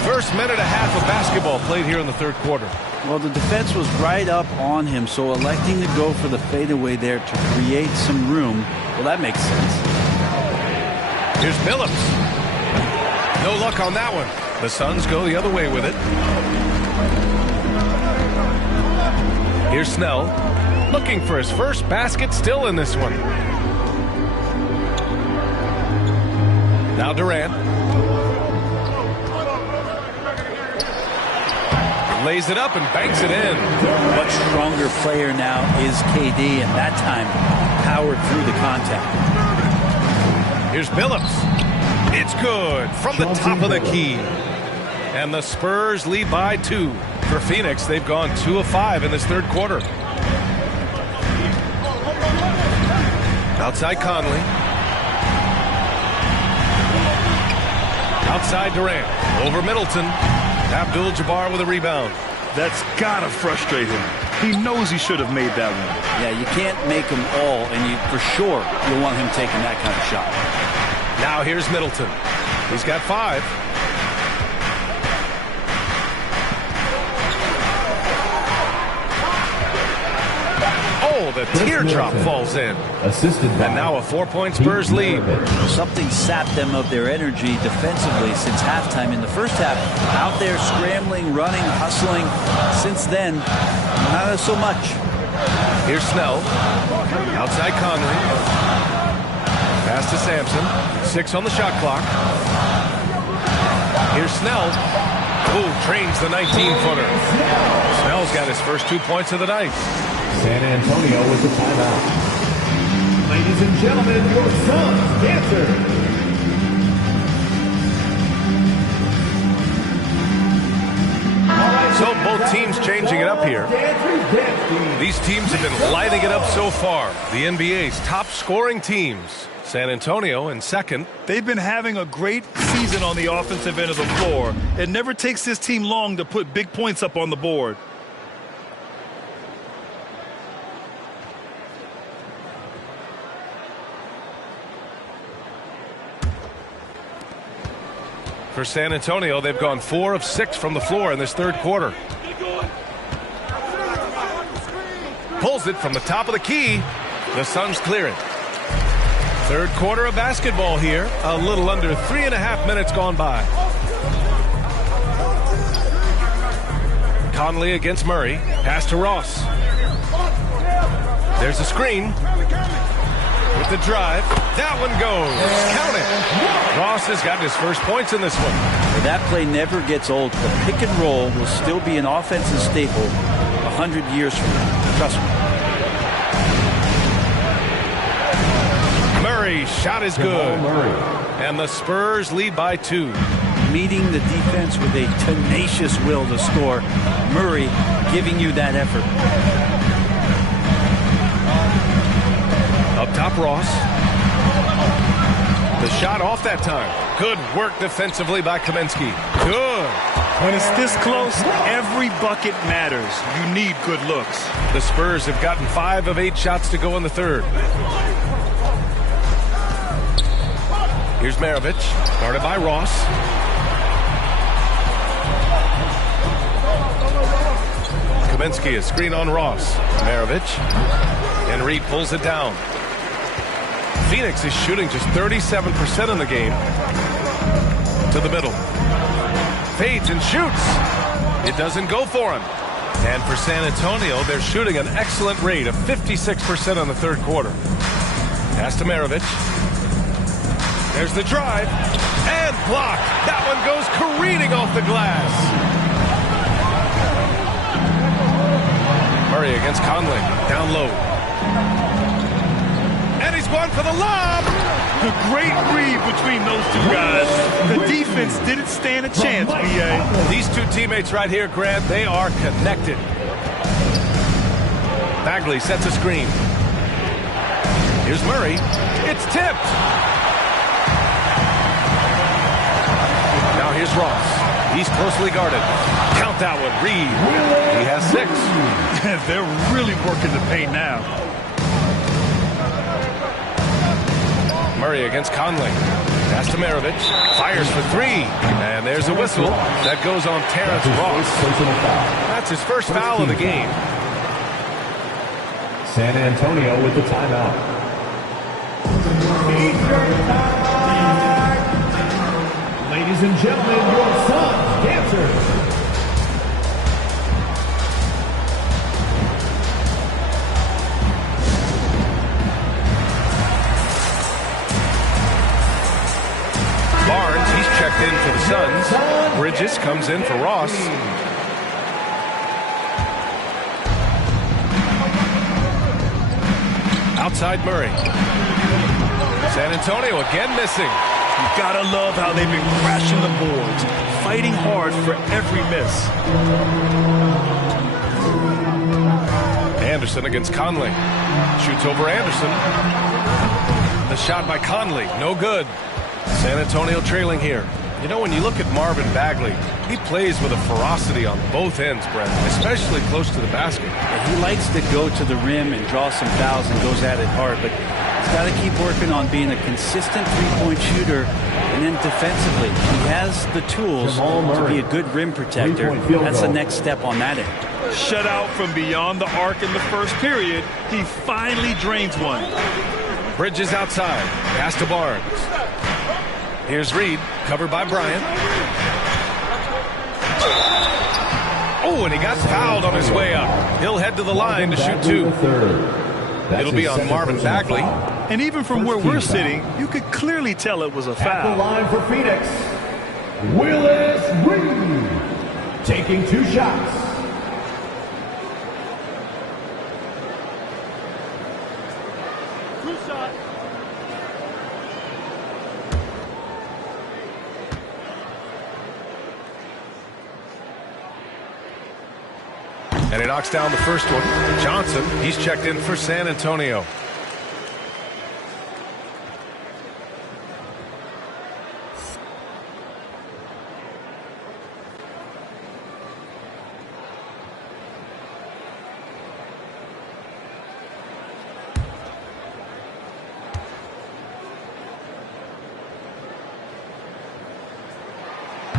First minute and a half of basketball played here in the third quarter. Well, the defense was right up on him, so electing to go for the fadeaway there to create some room, well, that makes sense. Here's Billups. No luck on that one. The Suns go the other way with it. Here's Snell, looking for his first basket, still in this one. Now Durant. Lays it up and banks it in. Much stronger player now is KD, and that time powered through the contact. Here's Billups. It's good from the top of the key. And the Spurs lead by 2. For Phoenix, they've gone 2 of 5 in this third quarter. Outside Conley. Outside Durant. Over Middleton. Abdul-Jabbar with a rebound. That's gotta frustrate him. He knows he should have made that one. Yeah, you can't make them all, and for sure you'll want him taking that kind of shot. Now here's Middleton. He's got 5. Oh, the teardrop falls in. Assisted by. And now a 4-point Spurs lead. Something sapped them of their energy defensively since halftime. In the first half, out there scrambling, running, hustling. Since then, not so much. Here's Snell. Outside Conley. Pass to Sampson. 6 on the shot clock. Here's Snell. Who trains the 19-footer. Snell's got his first 2 points of the night. San Antonio with the timeout. Ladies and gentlemen, your Suns dancer. So both teams changing it up here. These teams have been lighting it up so far. The NBA's top scoring teams. San Antonio in second. They've been having a great season on the offensive end of the floor. It never takes this team long to put big points up on the board. For San Antonio, they've gone 4 of 6 from the floor in this third quarter. Pulls it from the top of the key. The Suns clear it. Third quarter of basketball here. A little under 3.5 minutes gone by. Conley against Murray. Pass to Ross. There's a screen. With the drive. That one goes. Count it. Ross has gotten his first points in this one. That play never gets old. The pick and roll will still be an offensive staple 100 years from now. Trust me. Murray's shot is good. And the Spurs lead by 2. Meeting the defense with a tenacious will to score. Murray giving you that effort. Up top, Ross. The shot off that time. Good work defensively by Kaminsky. Good. When it's this close, every bucket matters. You need good looks. The Spurs have gotten 5 of 8 shots to go in the third. Here's Maravich, guarded by Ross. Kaminsky, a screen on Ross. Maravich. And Reed pulls it down. Phoenix is shooting just 37% in the game. To the middle. Fades and shoots. It doesn't go for him. And for San Antonio, they're shooting an excellent rate of 56% in the third quarter. Pass to Maravich. There's the drive. And blocked. That one goes careening off the glass. Murray against Conley. Down low. And he's going for the lob. The great read between those two guys. The defense didn't stand a chance, B.A. These two teammates right here, Grant, they are connected. Bagley sets a screen. Here's Murray. It's tipped. Now here's Ross. He's closely guarded. Count that one. Reed. He has 6. They're really working the paint now. Murray against Conley. Pass to Maravich. Fires for 3. And there's a whistle. That goes on Terrence Ross. That's his first foul of the game. San Antonio with the timeout. Ladies and gentlemen, your Suns dancers. Barnes, he's checked in for the Suns. Bridges comes in for Ross. Outside Murray. San Antonio again missing. You gotta love how they've been crashing the boards, fighting hard for every miss. Anderson against Conley. Shoots over Anderson. The shot by Conley, no good. San Antonio trailing here. You know, when you look at Marvin Bagley, he plays with a ferocity on both ends, Brent, especially close to the basket. He likes to go to the rim and draw some fouls and goes at it hard, but he's got to keep working on being a consistent three-point shooter, and then defensively, he has the tools to be a good rim protector. That's the next step on that end. Shut out from beyond the arc in the first period, he finally drains one. Bridges outside. Pass to Barnes. Here's Reed, covered by Bryant. Oh, and he got fouled on his way up. He'll head to the line to shoot 2. It'll be on Marvin Bagley. And even from where we're sitting, you could clearly tell it was a foul. At the line for Phoenix, Willis Reed, taking 2 shots. And he knocks down the first one. Johnson, he's checked in for San Antonio.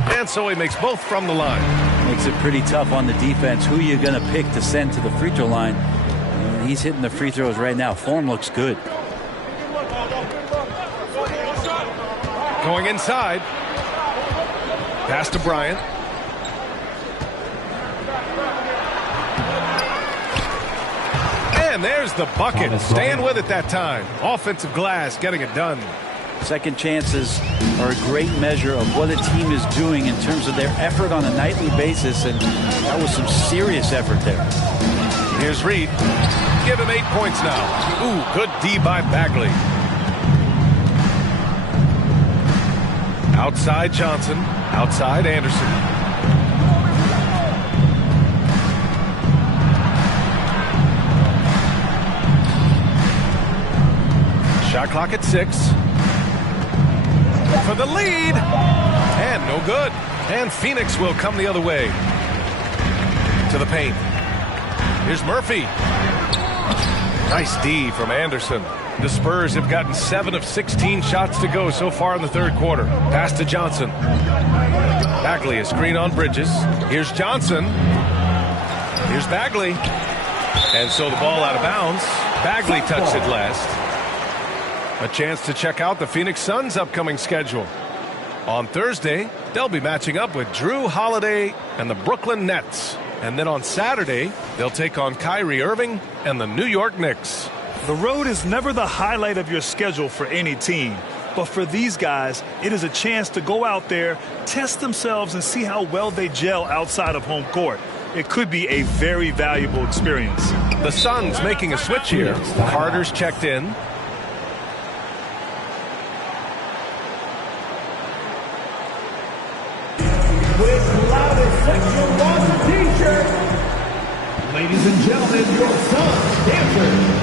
And so he makes both from the line. Makes it pretty tough on the defense. Who are you going to pick to send to the free throw line? And he's hitting the free throws right now. Form looks good. Going inside. Pass to Bryant. And there's the bucket. Staying with it that time. Offensive glass getting it done. Second chances are a great measure of what a team is doing in terms of their effort on a nightly basis, and that was some serious effort there. Here's Reed. Give him 8 points now. Ooh, good D by Bagley. Outside Johnson. Outside Anderson. Shot clock at 6. For the lead. And no good. And Phoenix will come the other way. To the paint. Here's Murphy. Nice D from Anderson. The Spurs have gotten 7 of 16 shots to go so far in the third quarter. Pass to Johnson. Bagley, a screen on Bridges. Here's Johnson. Here's Bagley. And so the ball out of bounds. Bagley touched it last. A chance to check out the Phoenix Suns' upcoming schedule. On Thursday, they'll be matching up with Drew Holiday and the Brooklyn Nets. And then on Saturday, they'll take on Kyrie Irving and the New York Knicks. The road is never the highlight of your schedule for any team. But for these guys, it is a chance to go out there, test themselves, and see how well they gel outside of home court. It could be a very valuable experience. The Suns making a switch here. Carter's checked in. With loudest section on the t-shirt, ladies and gentlemen, your Suns dancer.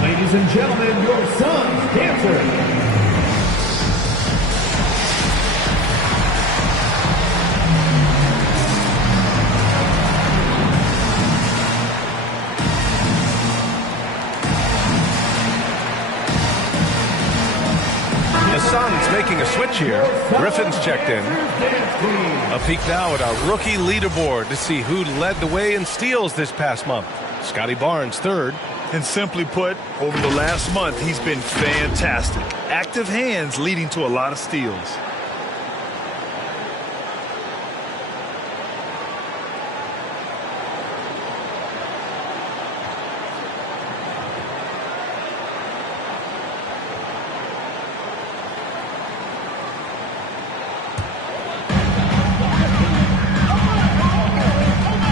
Ladies and gentlemen, your Suns dancer. The Suns making a switch here. Griffin's checked in. A peek now at our rookie leaderboard to see who led the way in steals this past month. Scotty Barnes, third. And simply put, over the last month, he's been fantastic. Active hands leading to a lot of steals.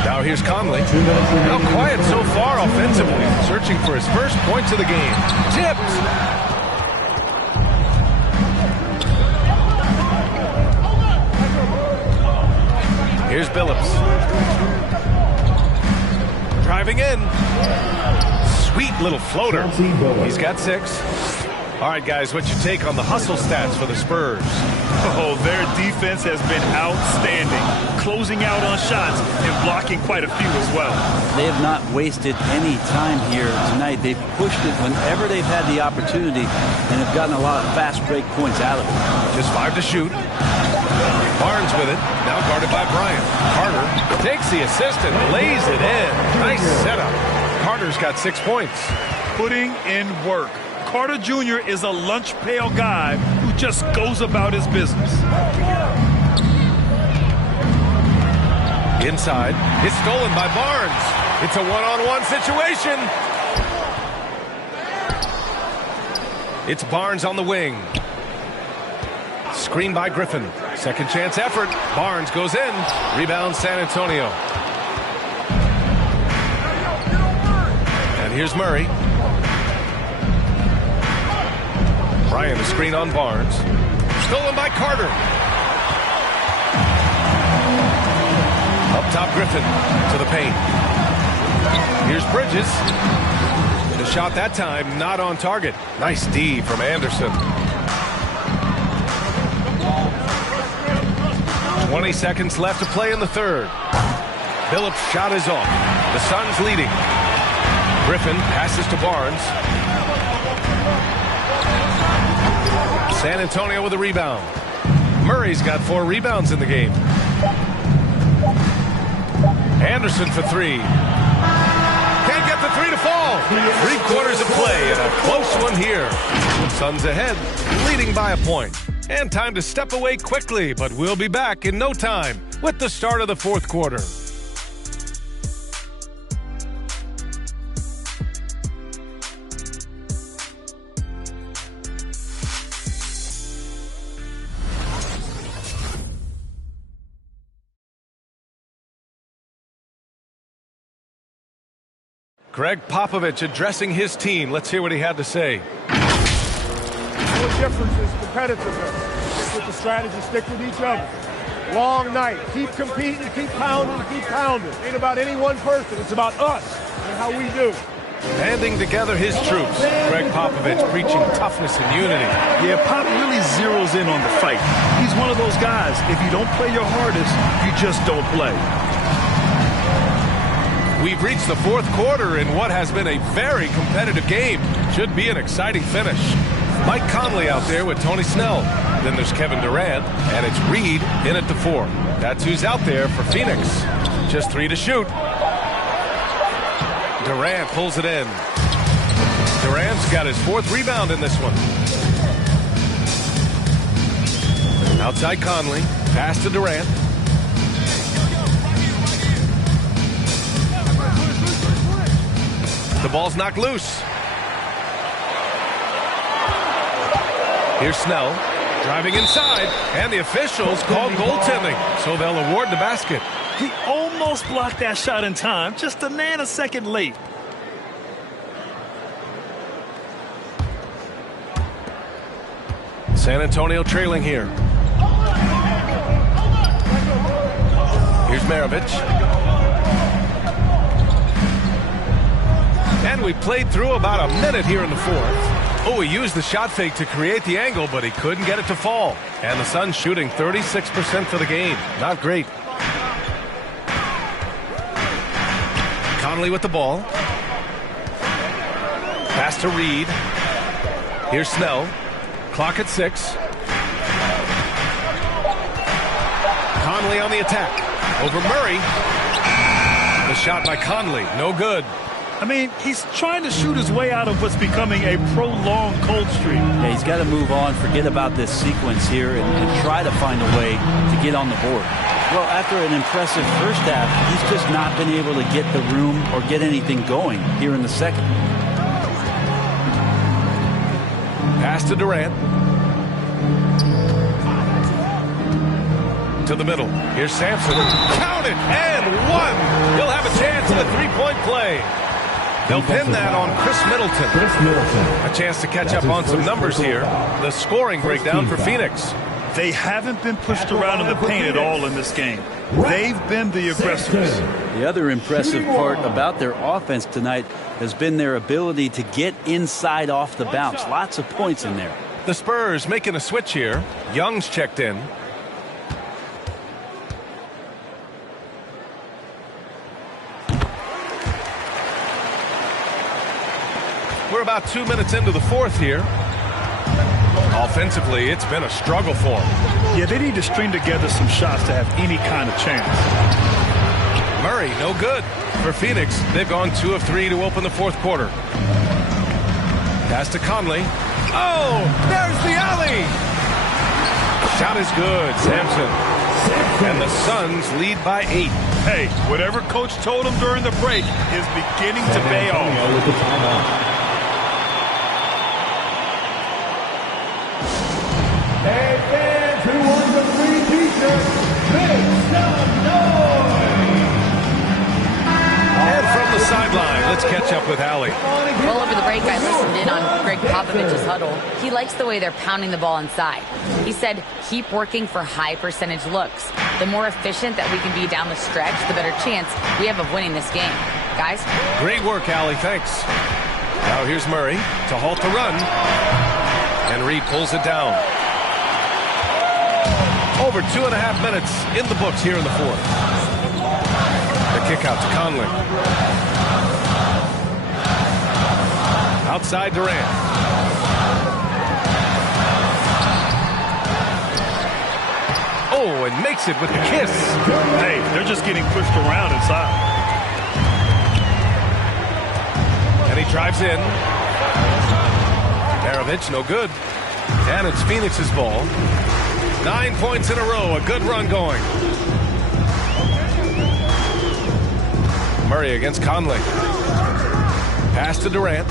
Now here's Conley. Now quiet so far offensively. Searching for his first points of the game. Tipped. Here's Billups. Driving in. Sweet little floater. He's got 6. All right, guys, what's your take on the hustle stats for the Spurs? Oh, their defense has been outstanding, closing out on shots and blocking quite a few as well. They have not wasted any time here tonight. They've pushed it whenever they've had the opportunity and have gotten a lot of fast break points out of it. Just 5 to shoot. Barnes with it, now guarded by Bryant. Carter takes the assist and lays it in. Nice setup. Carter's got 6 points. Putting in work. Carter Jr. is a lunch pail guy who just goes about his business. Inside, it's stolen by Barnes. It's a one-on-one situation. It's Barnes on the wing. Screen by Griffin. Second chance effort. Barnes goes in. Rebound San Antonio. And here's Murray. Bryant, a screen on Barnes. Stolen by Carter. Up top, Griffin to the paint. Here's Bridges. The shot that time not on target. Nice D from Anderson. 20 seconds left to play in the third. Billups' shot is off. The Suns leading. Griffin passes to Barnes. San Antonio with a rebound. Murray's got 4 rebounds in the game. Anderson for 3. Can't get the 3 to fall. Three-quarters of play and a close one here. The Suns ahead, leading by a point. And time to step away quickly, but we'll be back in no time with the start of the fourth quarter. Greg Popovich addressing his team. Let's hear what he had to say. The difference is competitiveness. Stick with the strategy, stick with each other. Long night. Keep competing, keep pounding, keep pounding. It ain't about any one person. It's about us and how we do. Banding together his troops. Greg Popovich preaching toughness and unity. Yeah, Pop really zeroes in on the fight. He's one of those guys, if you don't play your hardest, you just don't play. We've reached the fourth quarter in what has been a very competitive game. Should be an exciting finish. Mike Conley out there with Tony Snell. Then there's Kevin Durant, and it's Reed in at the 4. That's who's out there for Phoenix. Just 3 to shoot. Durant pulls it in. Durant's got his 4th rebound in this one. Outside Conley. Pass to Durant. The ball's knocked loose. Here's Snell driving inside, and the officials call goaltending, so they'll award the basket. He almost blocked that shot in time, just a nanosecond late. San Antonio trailing here. Here's Maravich. And we played through about a minute here in the fourth. Oh, he used the shot fake to create the angle, but he couldn't get it to fall. And the Suns shooting 36% for the game. Not great. Conley with the ball. Pass to Reed. Here's Snell. Clock at 6. Conley on the attack. Over Murray. The shot by Conley. No good. I mean, he's trying to shoot his way out of what's becoming a prolonged cold streak. Yeah, he's got to move on, forget about this sequence here, and try to find a way to get on the board. Well, after an impressive first half, he's just not been able to get the room or get anything going here in the second. Pass to Durant. To the middle. Here's Sampson. Count it! And one! He'll have a chance at a three-point play. They'll pin that on Chris Middleton. A chance to catch up on some numbers here. The scoring breakdown for Phoenix. They haven't been pushed around in the paint at all in this game. They've been the aggressors. The other impressive part about their offense tonight has been their ability to get inside off the bounce. Lots of points in there. The Spurs making a switch here. Young's checked in. We're about 2 minutes into the fourth here. Offensively, it's been a struggle for them. Yeah, they need to string together some shots to have any kind of chance. Murray, no good. For Phoenix, they've gone 2 of 3 to open the fourth quarter. Pass to Conley. Oh, there's the alley. Shot is good, Sampson. And the Suns lead by 8. Hey, whatever coach told him during the break is beginning to pay off. Hey, fans who won the free t-shirt, make some noise! And from the sideline, let's catch up with Allie. Well, over the break, I listened in on Greg Popovich's huddle. He likes the way they're pounding the ball inside. He said, keep working for high percentage looks. The more efficient that we can be down the stretch, the better chance we have of winning this game. Guys? Great work, Allie. Thanks. Now here's Murray to halt the run. And Reed pulls it down. Over 2.5 minutes in the books here in the fourth. The kick out to Conley. Outside Durant. Oh, and makes it with the kiss. Hey, they're just getting pushed around inside. And he drives in. Maravich, no good. And it's Phoenix's ball. 9 points in a row. A good run going. Murray against Conley. Pass to Durant.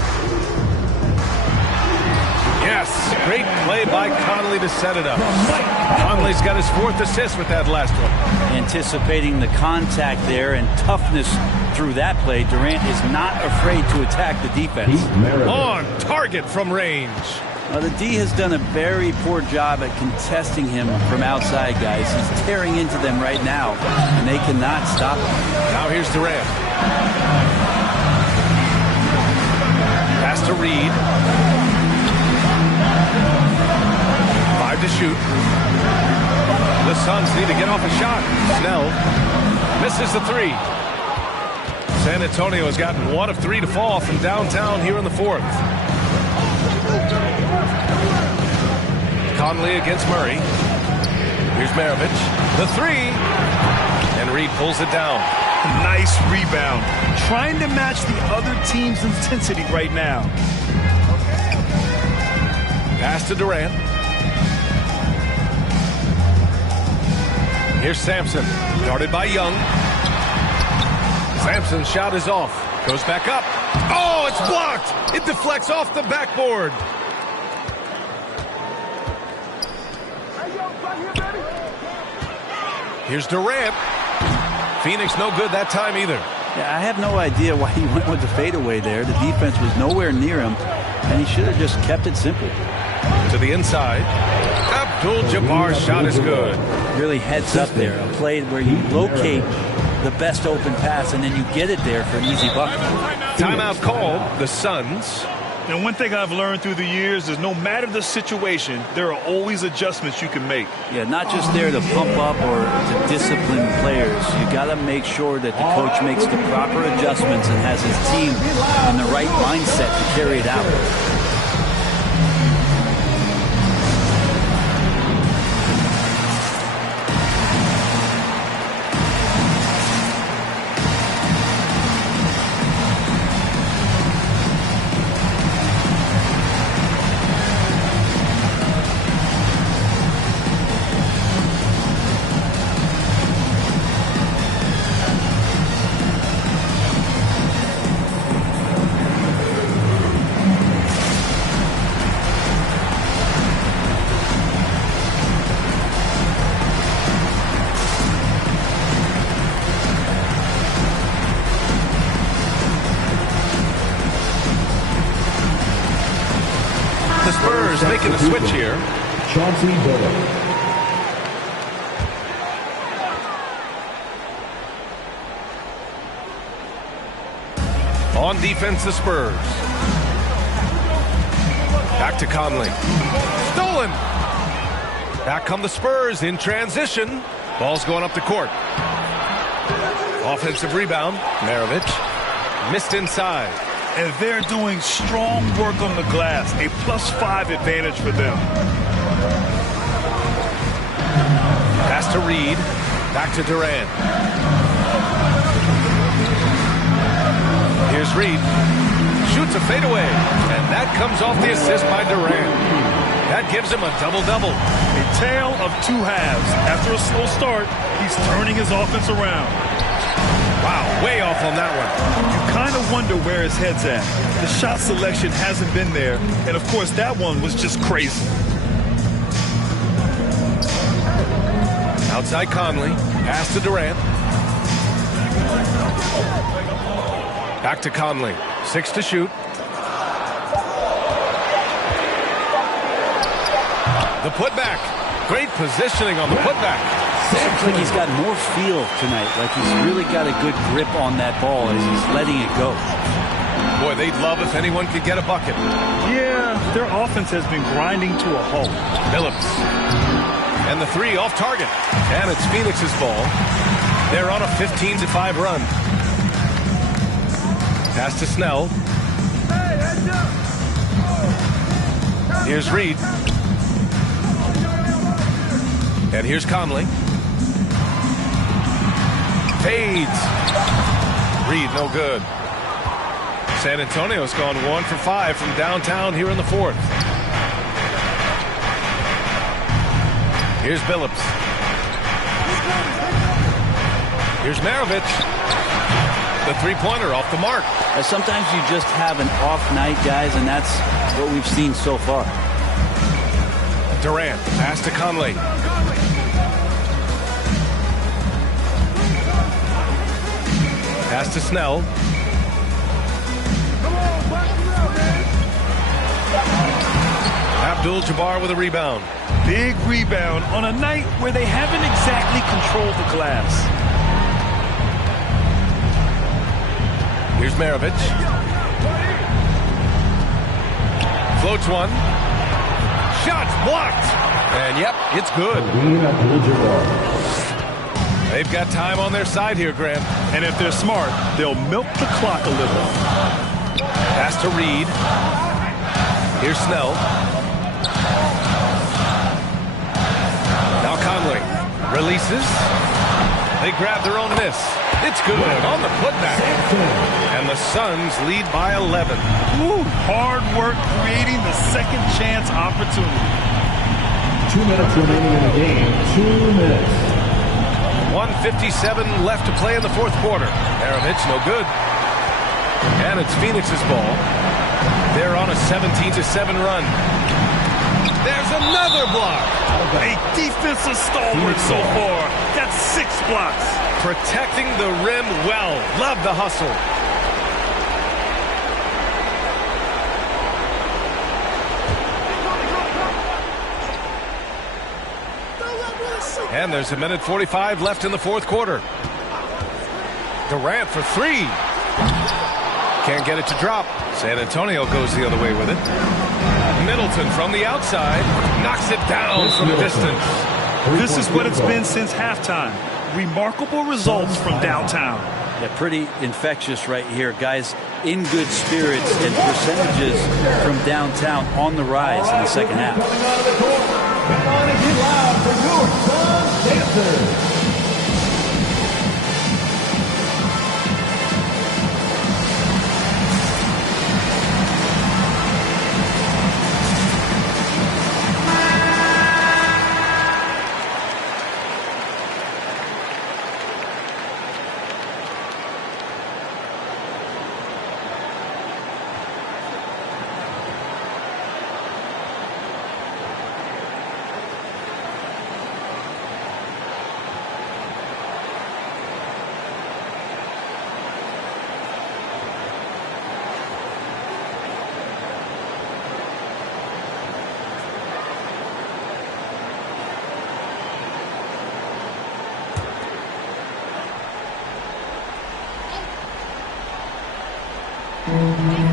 Yes, great play by Conley to set it up. Conley's got his 4th assist with that last one. Anticipating the contact there and toughness through that play, Durant is not afraid to attack the defense. On target from range. The D has done a very poor job at contesting him from outside, guys. He's tearing into them right now, and they cannot stop him. Now here's Durant. Pass to Reed. 5 to shoot. The Suns need to get off a shot. Snell misses the 3. San Antonio has gotten 1 of 3 to fall from downtown here in the 4th. Conley against Murray. Here's Maravich. The 3. And Reed pulls it down. Nice rebound. Trying to match the other team's intensity right now. Pass to Durant. Here's Sampson. Guarded by Young. Sampson's shot is off. Goes back up. Oh, it's blocked. It deflects off the backboard. Here's Durant. Phoenix no good that time either. Yeah, I have no idea why he went with the fadeaway there. The defense was nowhere near him, and he should have just kept it simple. To the inside. Abdul-Jabbar's shot is good. Really heads up there. A play where you locate the best open pass, and then you get it there for an easy bucket. Timeout called. The Suns. And one thing I've learned through the years is no matter the situation, there are always adjustments you can make. Yeah, not just there to pump up or to discipline players. You got to make sure that the coach makes the proper adjustments and has his team in the right mindset to carry it out. Making a switch here. Chauncey Billups. On defense, the Spurs. Back to Conley. Stolen. Back come the Spurs in transition. Ball's going up the court. Offensive rebound. Maravich. Missed inside. And they're doing strong work on the glass. A +5 advantage for them. Pass to Reed. Back to Durant. Here's Reed. Shoots a fadeaway. And that comes off the assist by Durant. That gives him a double-double. A tale of 2 halves. After a slow start, he's turning his offense around. Wow, way off on that one. You kind of wonder where his head's at. The shot selection hasn't been there. And, of course, that one was just crazy. Outside Conley. Pass to Durant. Back to Conley. 6 to shoot. The putback. Great positioning on the putback. Looks like he's got more feel tonight. Like he's really got a good grip on that ball as he's letting it go. Boy, they'd love if anyone could get a bucket. Yeah, their offense has been grinding to a halt. Phillips. And the 3 off target. And it's Phoenix's ball. They're on a 15-5 run. Pass to Snell. Here's Reed. And here's Conley. Fades. Reed, no good. San Antonio's gone 1 for 5 from downtown here in the fourth. Here's Billups. Here's Maravich. The three-pointer off the mark. Sometimes you just have an off night, guys, and that's what we've seen so far. Durant, pass to Conley. Pass to Snell. Abdul-Jabbar with a rebound. Big rebound on a night where they haven't exactly controlled the glass. Here's Maravich. Floats one. Shots blocked. And yep, it's good. They've got time on their side here, Grant. And if they're smart, they'll milk the clock a little. Pass to Reed. Here's Snell. Now Conley releases. They grab their own miss. It's good on the putback. And the Suns lead by 11. Ooh, hard work creating the second chance opportunity. 2 minutes remaining in the game. 2 minutes. 1:57 left to play in the fourth quarter. Maravich, no good. And it's Phoenix's ball. They're on a 17-7 run. There's another block. A defensive stalwart so far. That's 6 blocks. Protecting the rim well. Love the hustle. And there's 1:45 left in the fourth quarter. Durant for 3. Can't get it to drop. San Antonio goes the other way with it. Middleton from the outside knocks it down from a distance. This is what it's been since halftime. Remarkable results from downtown. Yeah, pretty infectious right here. Guys in good spirits and percentages from downtown on the rise in the second half. Come on and get loud for your Suns dancers.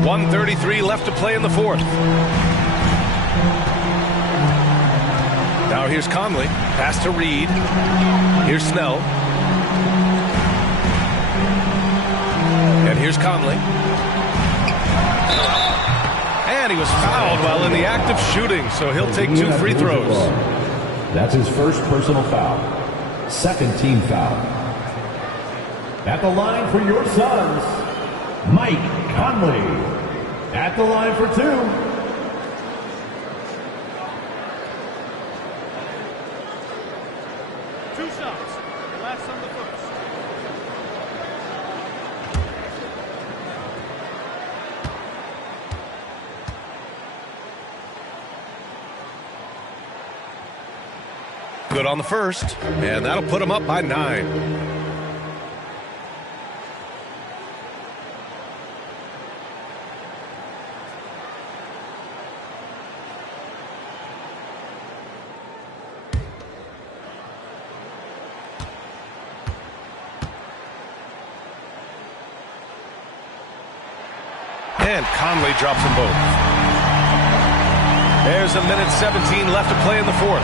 .133 left to play in the fourth. Now here's Conley. Pass to Reed. Here's Snell. And here's Conley. And he was fouled while in the act of shooting, so he'll take 2 free throws. That's his first personal foul. Second team foul. At the line for your Suns, Mike Conley. At the line for 2. 2 shots. Last on the first. Good on the first, and that'll put him up by 9. And Conley drops them both. There's 1:17 left to play in the fourth.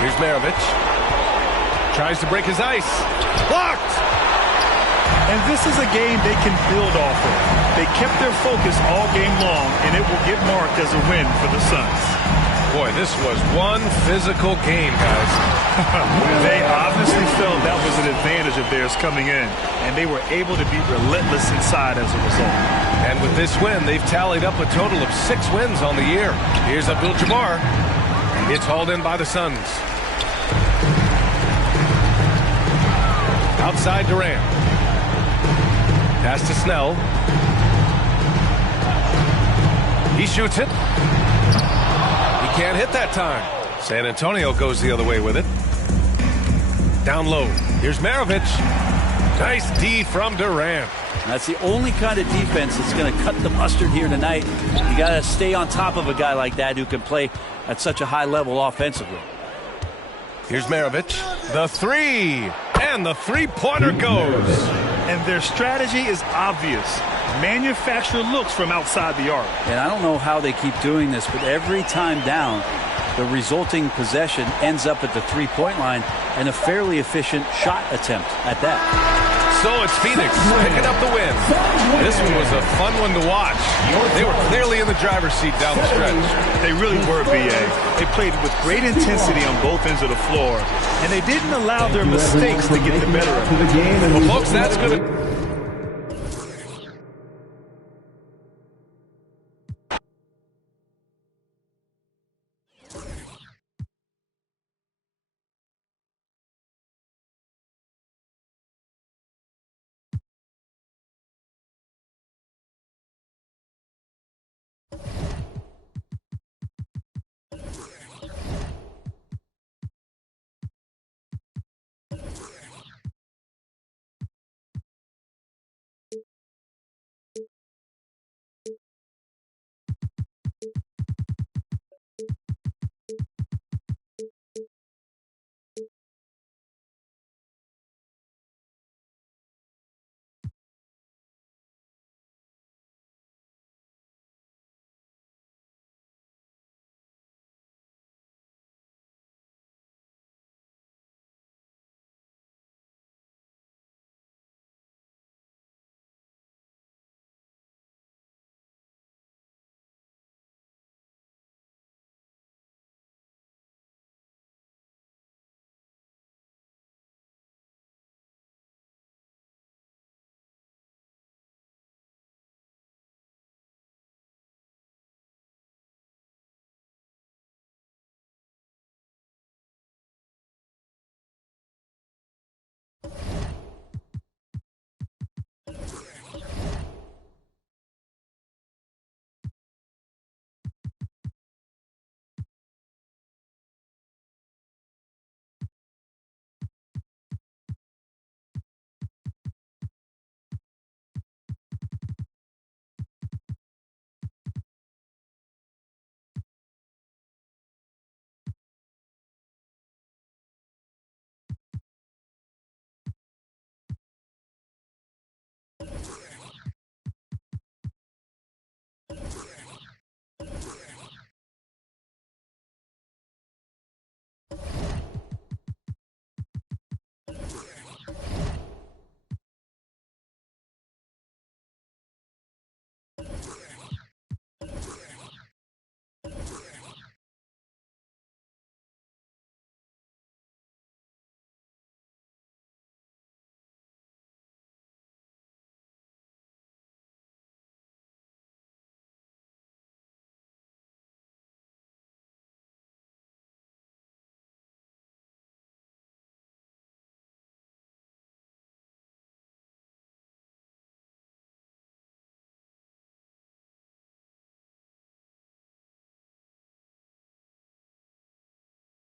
Here's Maravich. Tries to break his ice. Blocked! And this is a game they can build off of. They kept their focus all game long, and it will get marked as a win for the Suns. Boy, this was one physical game, guys. They obviously felt that was an advantage of theirs coming in, and they were able to be relentless inside as a result. And with this win, they've tallied up a total of 6 wins on the year. Here's Abdul-Jabbar. It's hauled in by the Suns. Outside Durant. Pass to Snell. He shoots it. He can't hit that time. San Antonio goes the other way with it. Down low. Here's Maravich. Nice D from Durant. That's the only kind of defense that's going to cut the mustard here tonight. You got to stay on top of a guy like that who can play at such a high level offensively. Here's Maravich. The three. And the three-pointer goes. And their strategy is obvious. Manufacture looks from outside the arc. And I don't know how they keep doing this, but every time down, the resulting possession ends up at the three-point line and a fairly efficient shot attempt at that. So it's Phoenix picking up the win. This one was a fun one to watch. They were clearly in the driver's seat down the stretch. They really were, B.A. They played with great intensity on both ends of the floor, and they didn't allow their mistakes to get the better of them. Well, folks, that's going to...